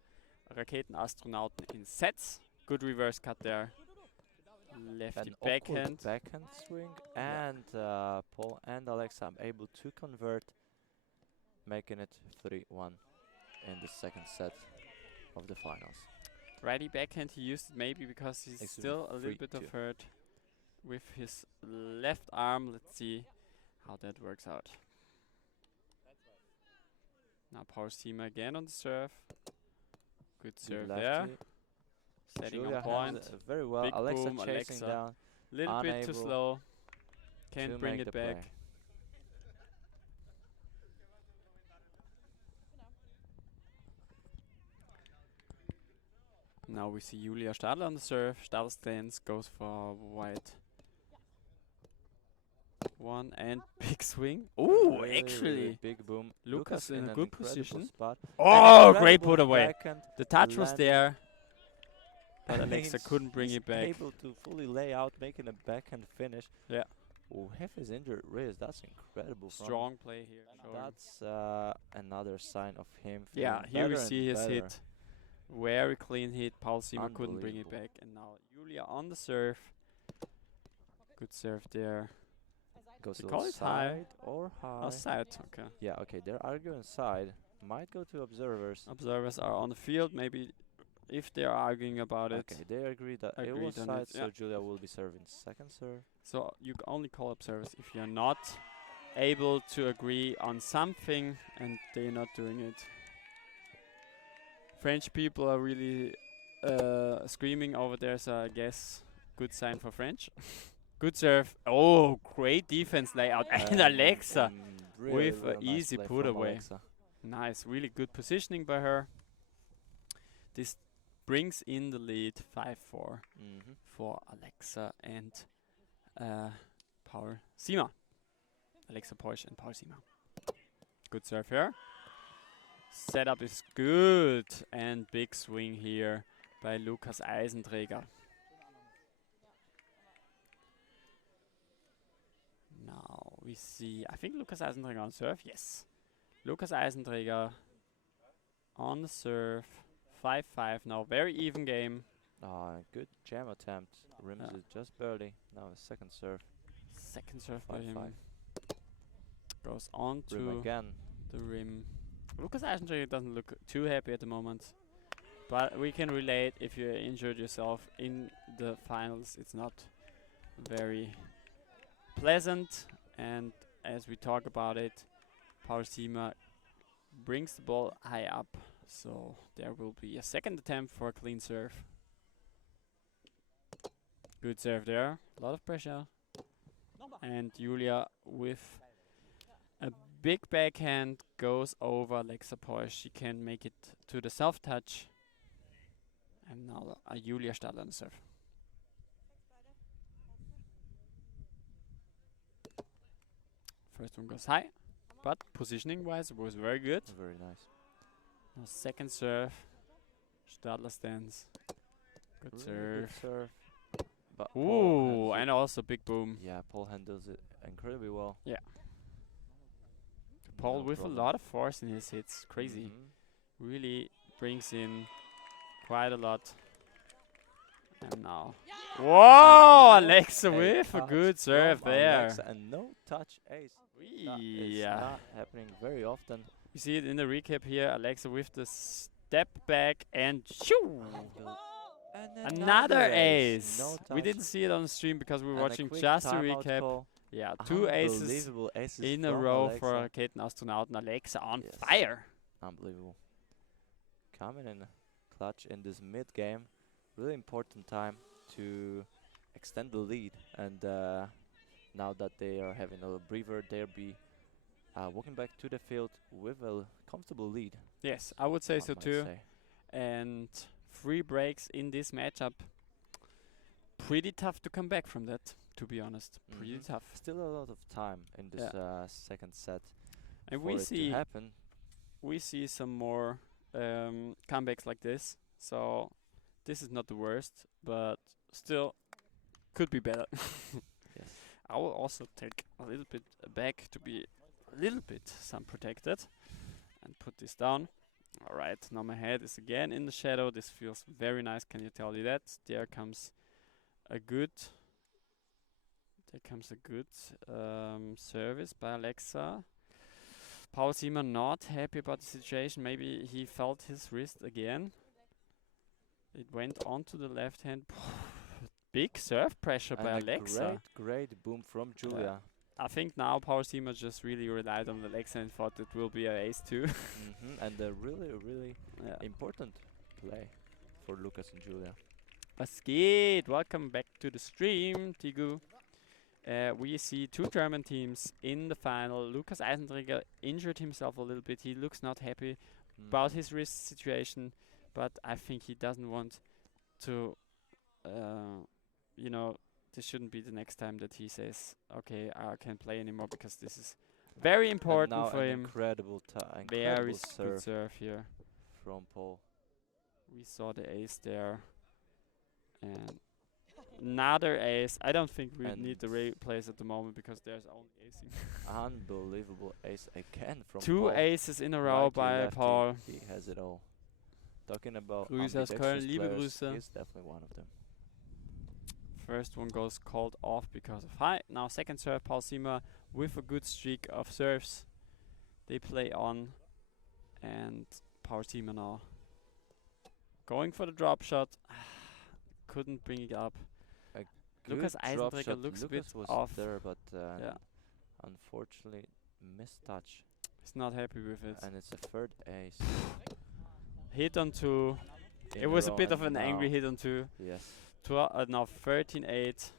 Raketenastronauten in sets. Good reverse cut there. Lefty An backhand. awkward backhand swing, and Paul and Alexa are able to convert, making it 3-1 in the second set of the finals. Righty backhand, he used it maybe because he's Excuse me, still a little bit 3-2. of hurt with his left arm. Let's see how that works out. Now Paul Siemer again on the serve. Good serve there. lefty. Setting Julia on point. handles it very well. Big Alexa boom, chasing Alexa. down. Little bit too unable slow. to Can't bring make it the back. play. Now we see Julia Stadler on the serve. Stadler stands, goes for white. One and big swing. Oh, Really, actually. really big boom. Lukas in a an good incredible position. Spot. Oh, An great incredible put away. backhand The touch was landing. there, but And Alexa he's- couldn't bring he's it back. able to fully lay out, making a backhand finish. Yeah. Oh, have his injured wrist. That's incredible. from him. Strong play here. showing. That's another sign of him. Yeah, feeling here we better see and his better. hit. Very clean hit. Paul Siemer couldn't bring it Unbelievable. back. And now Julia on the serve. Good serve there. Goes They to call the it high. side or high. Outside, okay. Yeah, okay, they're arguing side. Might go to observers. Observers are on the field. Maybe if they're arguing about it. Okay, they agree that it Agreed was on side, it, so yeah. Julia will be serving second serve. So you only call observers if you're not able to agree on something and they're not doing it. French people are really screaming over there, so I guess good sign for French. Good serve. Oh, great defense layout. And Alexa Really, with really a nice easy play put from away. Alexa. Nice, really good positioning by her. This brings in the lead 5-4 for Alexa and Paul Siemer. Alexa Porsche and Paul Siemer. Good serve here. Setup is good and big swing here by Lukas Eisenträger. Now we see, I think Lukas Eisenträger on serve, yes. Lukas Eisenträger on the serve, 5-5 now, very even game. Good jam attempt. Rims Yeah. it just barely. Now a second serve. Second serve by 5-5. him. Goes on Rim to again. the rim. Lukas Eisenträger doesn't look too happy at the moment. But we can relate if you injured yourself in the finals. It's not very pleasant. And as we talk about it, Paul Siemer brings the ball high up. So there will be a second attempt for a clean serve. Good serve there. A lot of pressure. And Julia with a big backhand goes over Alexa Porsche. She can make it to the self-touch. And now Julia Stadler on the serve. First one goes high, but positioning-wise it was very good. Very nice. Now second serve. Stadler stands. Good Really serve. good serve. But Paul Ooh, handles it. and also big boom. Yeah, Paul handles it incredibly well. Yeah. Paul No with problem. a lot of force in his hits. Crazy. Mhm. Really brings in quite a lot. And now. Whoa! And Alexa a with a touch good serve from there. Alexa and no touch ace. That is Yeah. not happening very often. You see it in the recap here. Alexa with the step back and shoo! And Another ace. No We touch. didn't see it on the stream because we were And a watching quick just the timeout recap. call. Yeah, 2 aces Unbelievable aces in a from row Alexa. for Raketen Astronauten. Alexa on Yes. fire. Unbelievable. Coming in clutch in this mid game. Really important time to extend the lead. And now that they are having a little breather, they'll be walking back to the field with a comfortable lead. Yes, I would say one so might too. say. And 3 breaks in this matchup. Pretty tough to come back from that, to be honest. Pretty Mhm. tough. Still a lot of time in this second set And for we it see to happen. some more comebacks like this. So this is not the worst, but still could be better. Yes. I will also take a little bit back to be a little bit sun protected and put this down. Alright, now my head is again in the shadow. This feels very nice, can you tell you that? There comes a good service by Alexa. Paul Siemer not happy about the situation. Maybe he felt his wrist again. It went onto the left hand. Big serve pressure by And a Alexa. great boom from Julia. I think now Paul Siemer just really relied on Alexa and thought it will be an ace too. And a really Yeah. important play for Lucas and Julia. Was geht? Welcome back to the stream, Tigu. We see 2 German teams in the final. Lukas Eisenträger injured himself a little bit. He looks not happy about his wrist situation, but I think he doesn't want to, this shouldn't be the next time that he says, okay, I can't play anymore, because this is very important and now for an him. incredible Very good serve serve here. from Paul. We saw the ace there. And another ace. I don't think we need the replays at the moment because there's only acing. Unbelievable ace again from 2 Paul. aces in a row Righty, by lefty, Paul. He has it all. Talking about Grüße aus ambidextrous Köln, liebe players, Grüße. he's definitely one of them. First one goes called off because of high. Now second serve, Paul Siemer with a good streak of serves. They play on, and Paul Siemer now going for the drop shot. Couldn't bring it up. Lukas Good drop Eisenträger shot. looks a Lucas bit was off. there, but Yeah. unfortunately missed touch. He's not happy with it. And it's a third ace. Hit on 2. in It a was a row, bit of and an angry now- hit on 2. Yes. Now 13-8.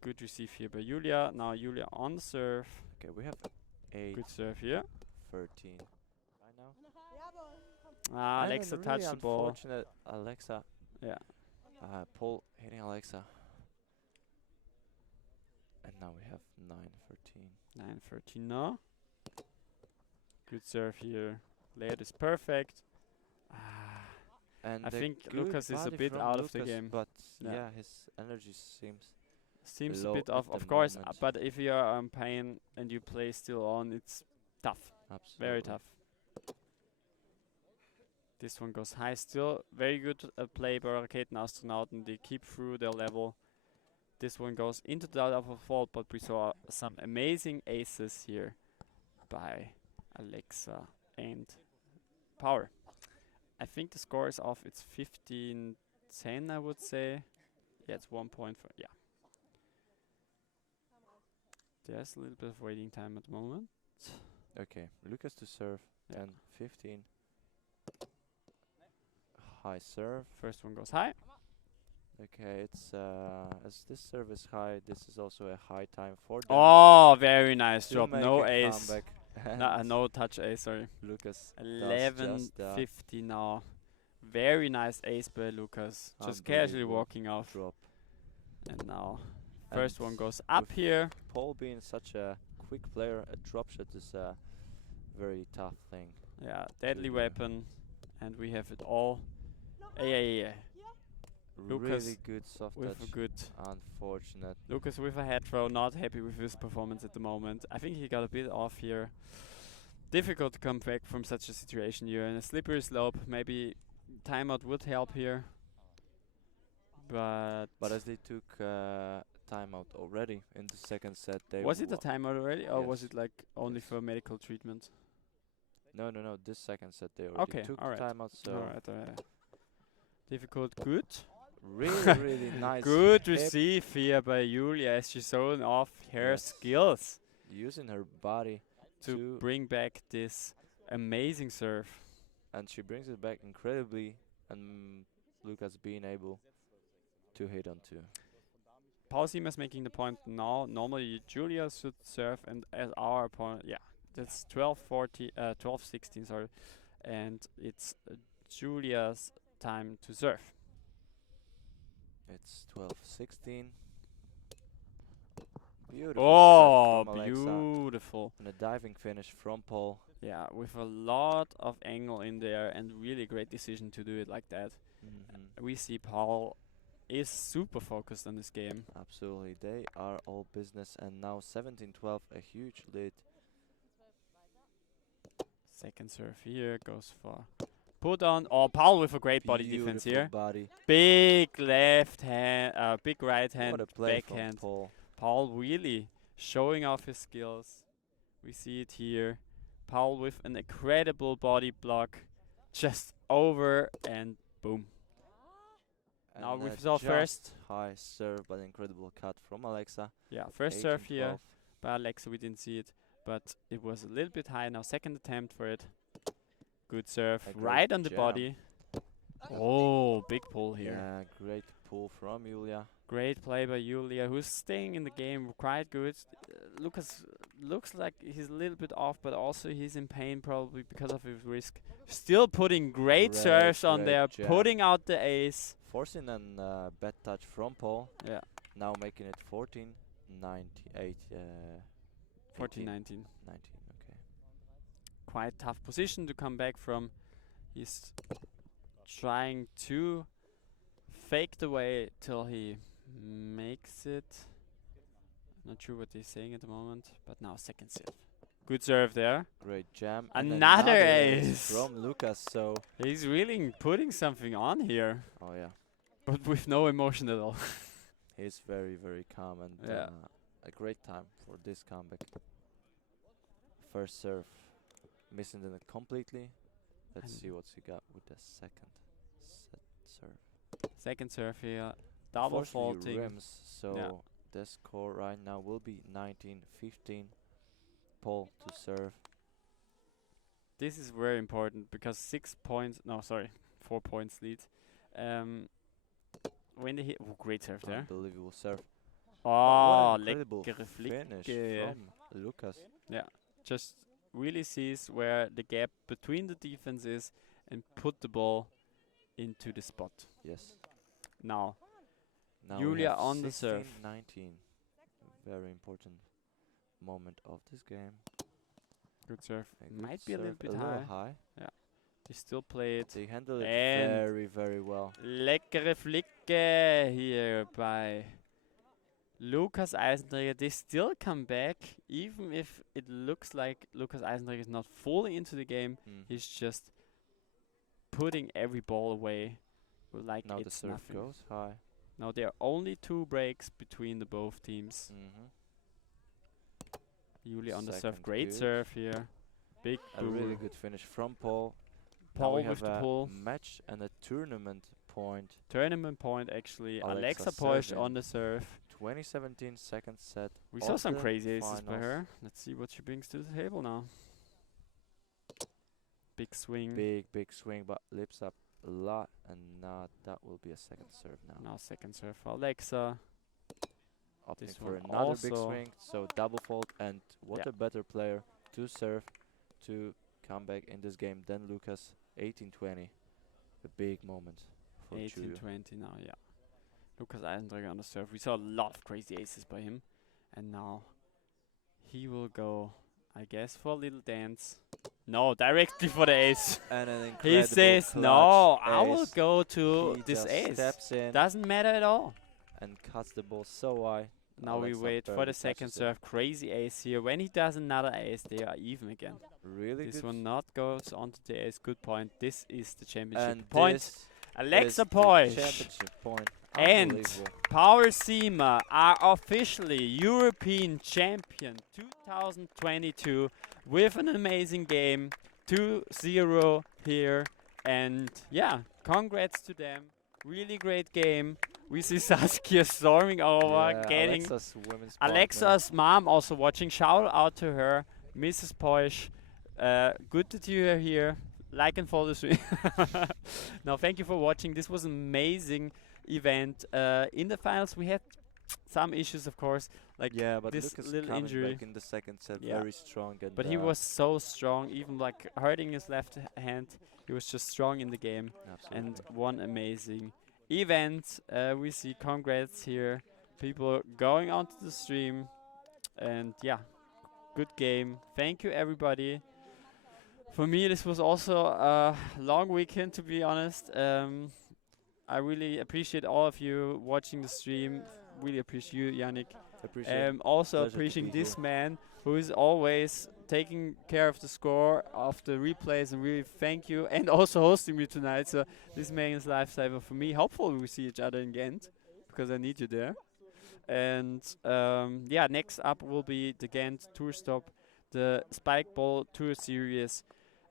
Good receive here by Julia. Now Julia on the serve. Okay, we have 8, Good serve here. 13. Right now. Ah, And Alexa then touched really the ball. unfortunate Alexa. Yeah. Paul hitting Alexa. And now we have 9-13. 9-13 now. Good serve here. Layout is perfect. And I a think good Lucas is a body bit from out of the Lucas, game. but Yeah. yeah, his energy seems Seems a low bit at off, the of course. moment. But if you are on pain and you play still on, it's tough. absolutely Very tough. This one goes high still. Very good play by Raketen Astronauten. They keep through their level. This one goes into the upper fault, but we saw some amazing aces here by Alexa and Power. I think the score is off. It's 15-10, I would say. Yeah, it's 1 point for, yeah. There's a little bit of waiting time at the moment. Okay, Lucas to serve. Yeah. 10-15. High serve. First one goes high. Okay, it's as this serve is high, this is also a high time for them Oh, very nice to drop. make No a ace. comeback. And No touch ace, sorry. Lucas does 11:50 just that. now. Very nice ace by Lucas. Just casually Unbelievable walking off. drop. And now, And first one goes up with here. Paul being such a quick player, a drop shot is a very tough thing. Yeah, deadly do. weapon. And we have it all. Yeah. Lucas Really good soft with a touch. good. Unfortunate. Lucas with a head throw. Not happy with his performance at the moment. I think he got a bit off here. Difficult to come back from such a situation. You're in a slippery slope. Maybe timeout would help here. But As they took timeout already in the second set, they was it a timeout already, or was Yes. it like only Yes. for medical treatment? No. This second set they already Okay, took alright. timeout. So Alright. Difficult, good. really nice. Good hip, receive here by Julia as she's showing off her Yes. skills using her body to bring back this amazing serve. and she brings it back incredibly, and Lucas being able to hit on two. Paul Siemers making the point now. Normally Julia should serve, and as our opponent, yeah, that's 12-16, sorry, and it's Julia's time to serve. It's 12-16. Beautiful Oh, set from Alexa. beautiful. And a diving finish from Paul. Yeah, with a lot of angle in there, and really great decision to do it like that. We see Paul is super focused on this game. Absolutely, they are all business, and now 17-12, a huge lead. Second serve here goes for put on. Oh, Paul with a great body defense Beautiful here. body. Big left hand, big right hand, What a play from backhand. Paul. Paul really showing off his skills. We see it here. Paul with an incredible body block, just over and boom. Now And we a saw first. just high serve, but incredible cut from Alexa. Yeah, first serve here 18-12. by Alexa. We didn't see it, but it was a little bit high. Now second attempt for it. Good serve, A great right on the jam. body. Oh, big pull here. Yeah, great pull from Julia. Great play by Julia, who's staying in the game quite good. Lucas looks like he's a little bit off, but also he's in pain probably because of his risk. Still putting great serves on great there, jam. putting out the ace. Forcing an bad touch from Paul. Yeah, Now making it 14-98. 14-19. 19, okay. Quite tough position to come back from. He's trying to fake the way till he makes it. Not sure what he's saying at the moment, but now second serve. Good serve there. Great jam. And Another ace from Lucas. So, He's really putting something on here, oh yeah, but with no emotion at all. he's very, very calm and Yeah. a great time for this comeback. First serve, missing it completely. Let's And see what he got with the second set serve. Second serve here, double Unfortunately, faulting. rims, so Yeah. the score right now will be 19-15. Paul to serve. This is very important because 6 points, no, sorry, 4 points lead. When they hit, oh, great serve there. Unbelievable serve. Oh, what an incredible lekkere finish flick. from Lucas. Just really sees where the gap between the defense is and put the ball into the spot. Yes. Now, Now we Julia have on the serve. 16-19. Very important moment of this game. good serve. A good Might be a little serve, bit high. They still play it. They handle it And very, very well. Leckere Flicke here by Lukas Eisenträger. They still come back, even if it looks like Lukas Eisenträger is not fully into the game. He's just putting every ball away like Now the it's serve nothing. goes high. Now there are only 2 breaks between the both teams. Julia on the serve. Second Great good. serve here. Big A really boomer. good finish from Paul. Now Paul we with have the a pull. match and a tournament point. Tournament point actually. Alexa Alexa Porsche serving. on the serve. 2017 second set. We saw of some the crazy aces by finals. her. Let's see what she brings to the table now. Big swing. Big swing, but lips up a lot, and now that will be a second serve now. Now second serve for Alexa. Opting This for one another big also. swing, so double fault, and what Yeah. a better player to serve to come back in this game than Lucas. 18-20, a big moment for Chuyo. 18-20 now, yeah. Lucas Eisendreger on the serve. We saw a lot of crazy aces by him. And now he will go, I guess, for a little dance. No, directly for the ace. And an He incredible says, clutch no, I will ace. go to He this just ace. steps in Doesn't matter at all. and cuts the ball so wide. Now we Alexa wait for barely the second touches it. serve. Crazy ace here. When he does another ace, they are even again. Really This good. one not goes onto the ace. Good point. This is the championship And point. this is Alexa the Poish championship point. and Unbelievable. Power Sema are officially European champion 2022 with an amazing game. 2-0 here. And yeah, congrats to them. Really great game. We see Saskia storming over, Yeah, getting Alexa's women's partner. Alexa's mom also watching. Shout out to her, Mrs. Poish. Good that you are here. Like and follow the stream. No, thank you for watching. This was an amazing event. In the finals, we had some issues, of course. Like Yeah, but this Lucas little coming injury. back in the second set Yeah. very strong. And But he was so strong, even like hurting his left hand. He was just strong in the game. absolutely. And one amazing event. We see congrats here. People going onto the stream. And yeah, good game. Thank you, everybody. For me, this was also a long weekend, to be honest. I really appreciate all of you watching the stream. Really appreciate you, Yannick. Appreciate Also Pleasure to appreciating be this here. man who is always taking care of the score, of the replays, and really thank you. And also hosting me tonight. So this man is lifesaver for me. Hopefully we see each other in Ghent, because I need you there. And yeah, next up will be the Ghent Tour Stop, the Spike Ball Tour Series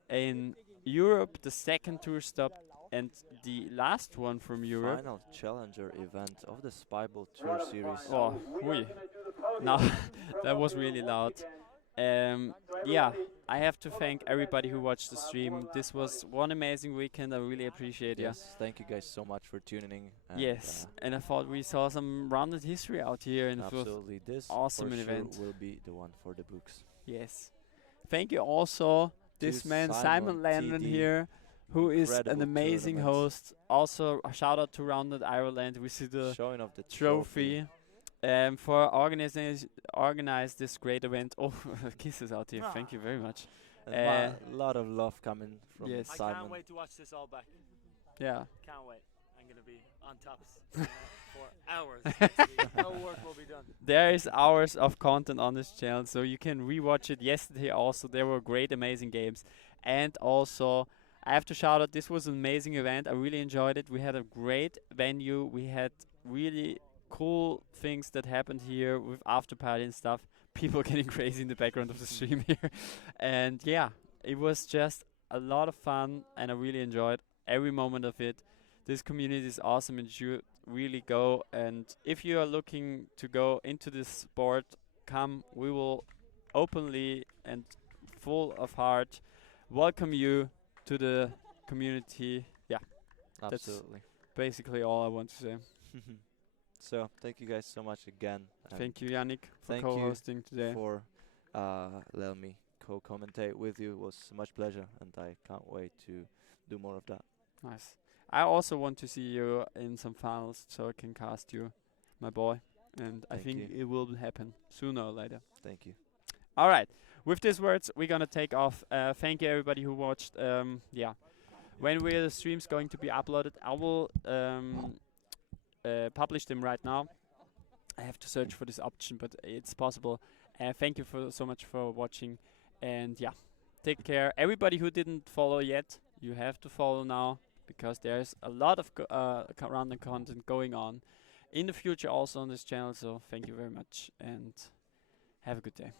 in Europe, the second tour stop, and the last one from Europe. Final challenger event of the Spyball Tour Series. Oh, oui. Now that was really loud. Yeah, I have to thank everybody who watched the stream. This was one amazing weekend. I really appreciate it. Yes, thank you guys so much for tuning in. And Yes, and I thought we saw some rounded history out here, and it was absolutely, this awesome for an sure event. will be the one for the books. Yes. Thank you also this To man Simon Landon TD, here, who is an incredible amazing tournament. host. Also a shout out to Roundnet Ireland. We see the Showing off the trophy for organize this great event. Oh, kisses out here. Thank you very much. And a lot of love coming from Yes. I Simon. can't wait to watch this all back. Yeah. Can't wait. I'm gonna be on tops for hours. next week. No work will be done. There is hours of content on this channel, so you can rewatch it. Yesterday also there were great, amazing games, and also I have to shout out. This was an amazing event. I really enjoyed it. We had a great venue. We had really cool things that happened here with after party and stuff. People getting crazy in the background of the stream here, and yeah, it was just a lot of fun, and I really enjoyed every moment of it. This community is awesome, and you should really go. And if you are looking to go into this sport, come. We will openly and full of heart welcome you to the community. Yeah, Absolutely. basically all I want to say. So thank you guys so much again. and Thank you, Yannick, for thank you co-hosting today. for letting me co-commentate with you. It was much pleasure, and I can't wait to do more of that. Nice. I also want to see you in some finals, so I can cast you, my boy. And I Thank think you. it will happen sooner or later. Thank you. All right. With these words, we're gonna take off. Thank you, everybody who watched. Yeah, when will the streams going to be uploaded? I will publish them right now. I have to search for this option, but it's possible. Thank you so much for watching, and yeah, take care. Everybody who didn't follow yet, you have to follow now, because there's a lot of random content going on in the future also on this channel. So thank you very much, and have a good day.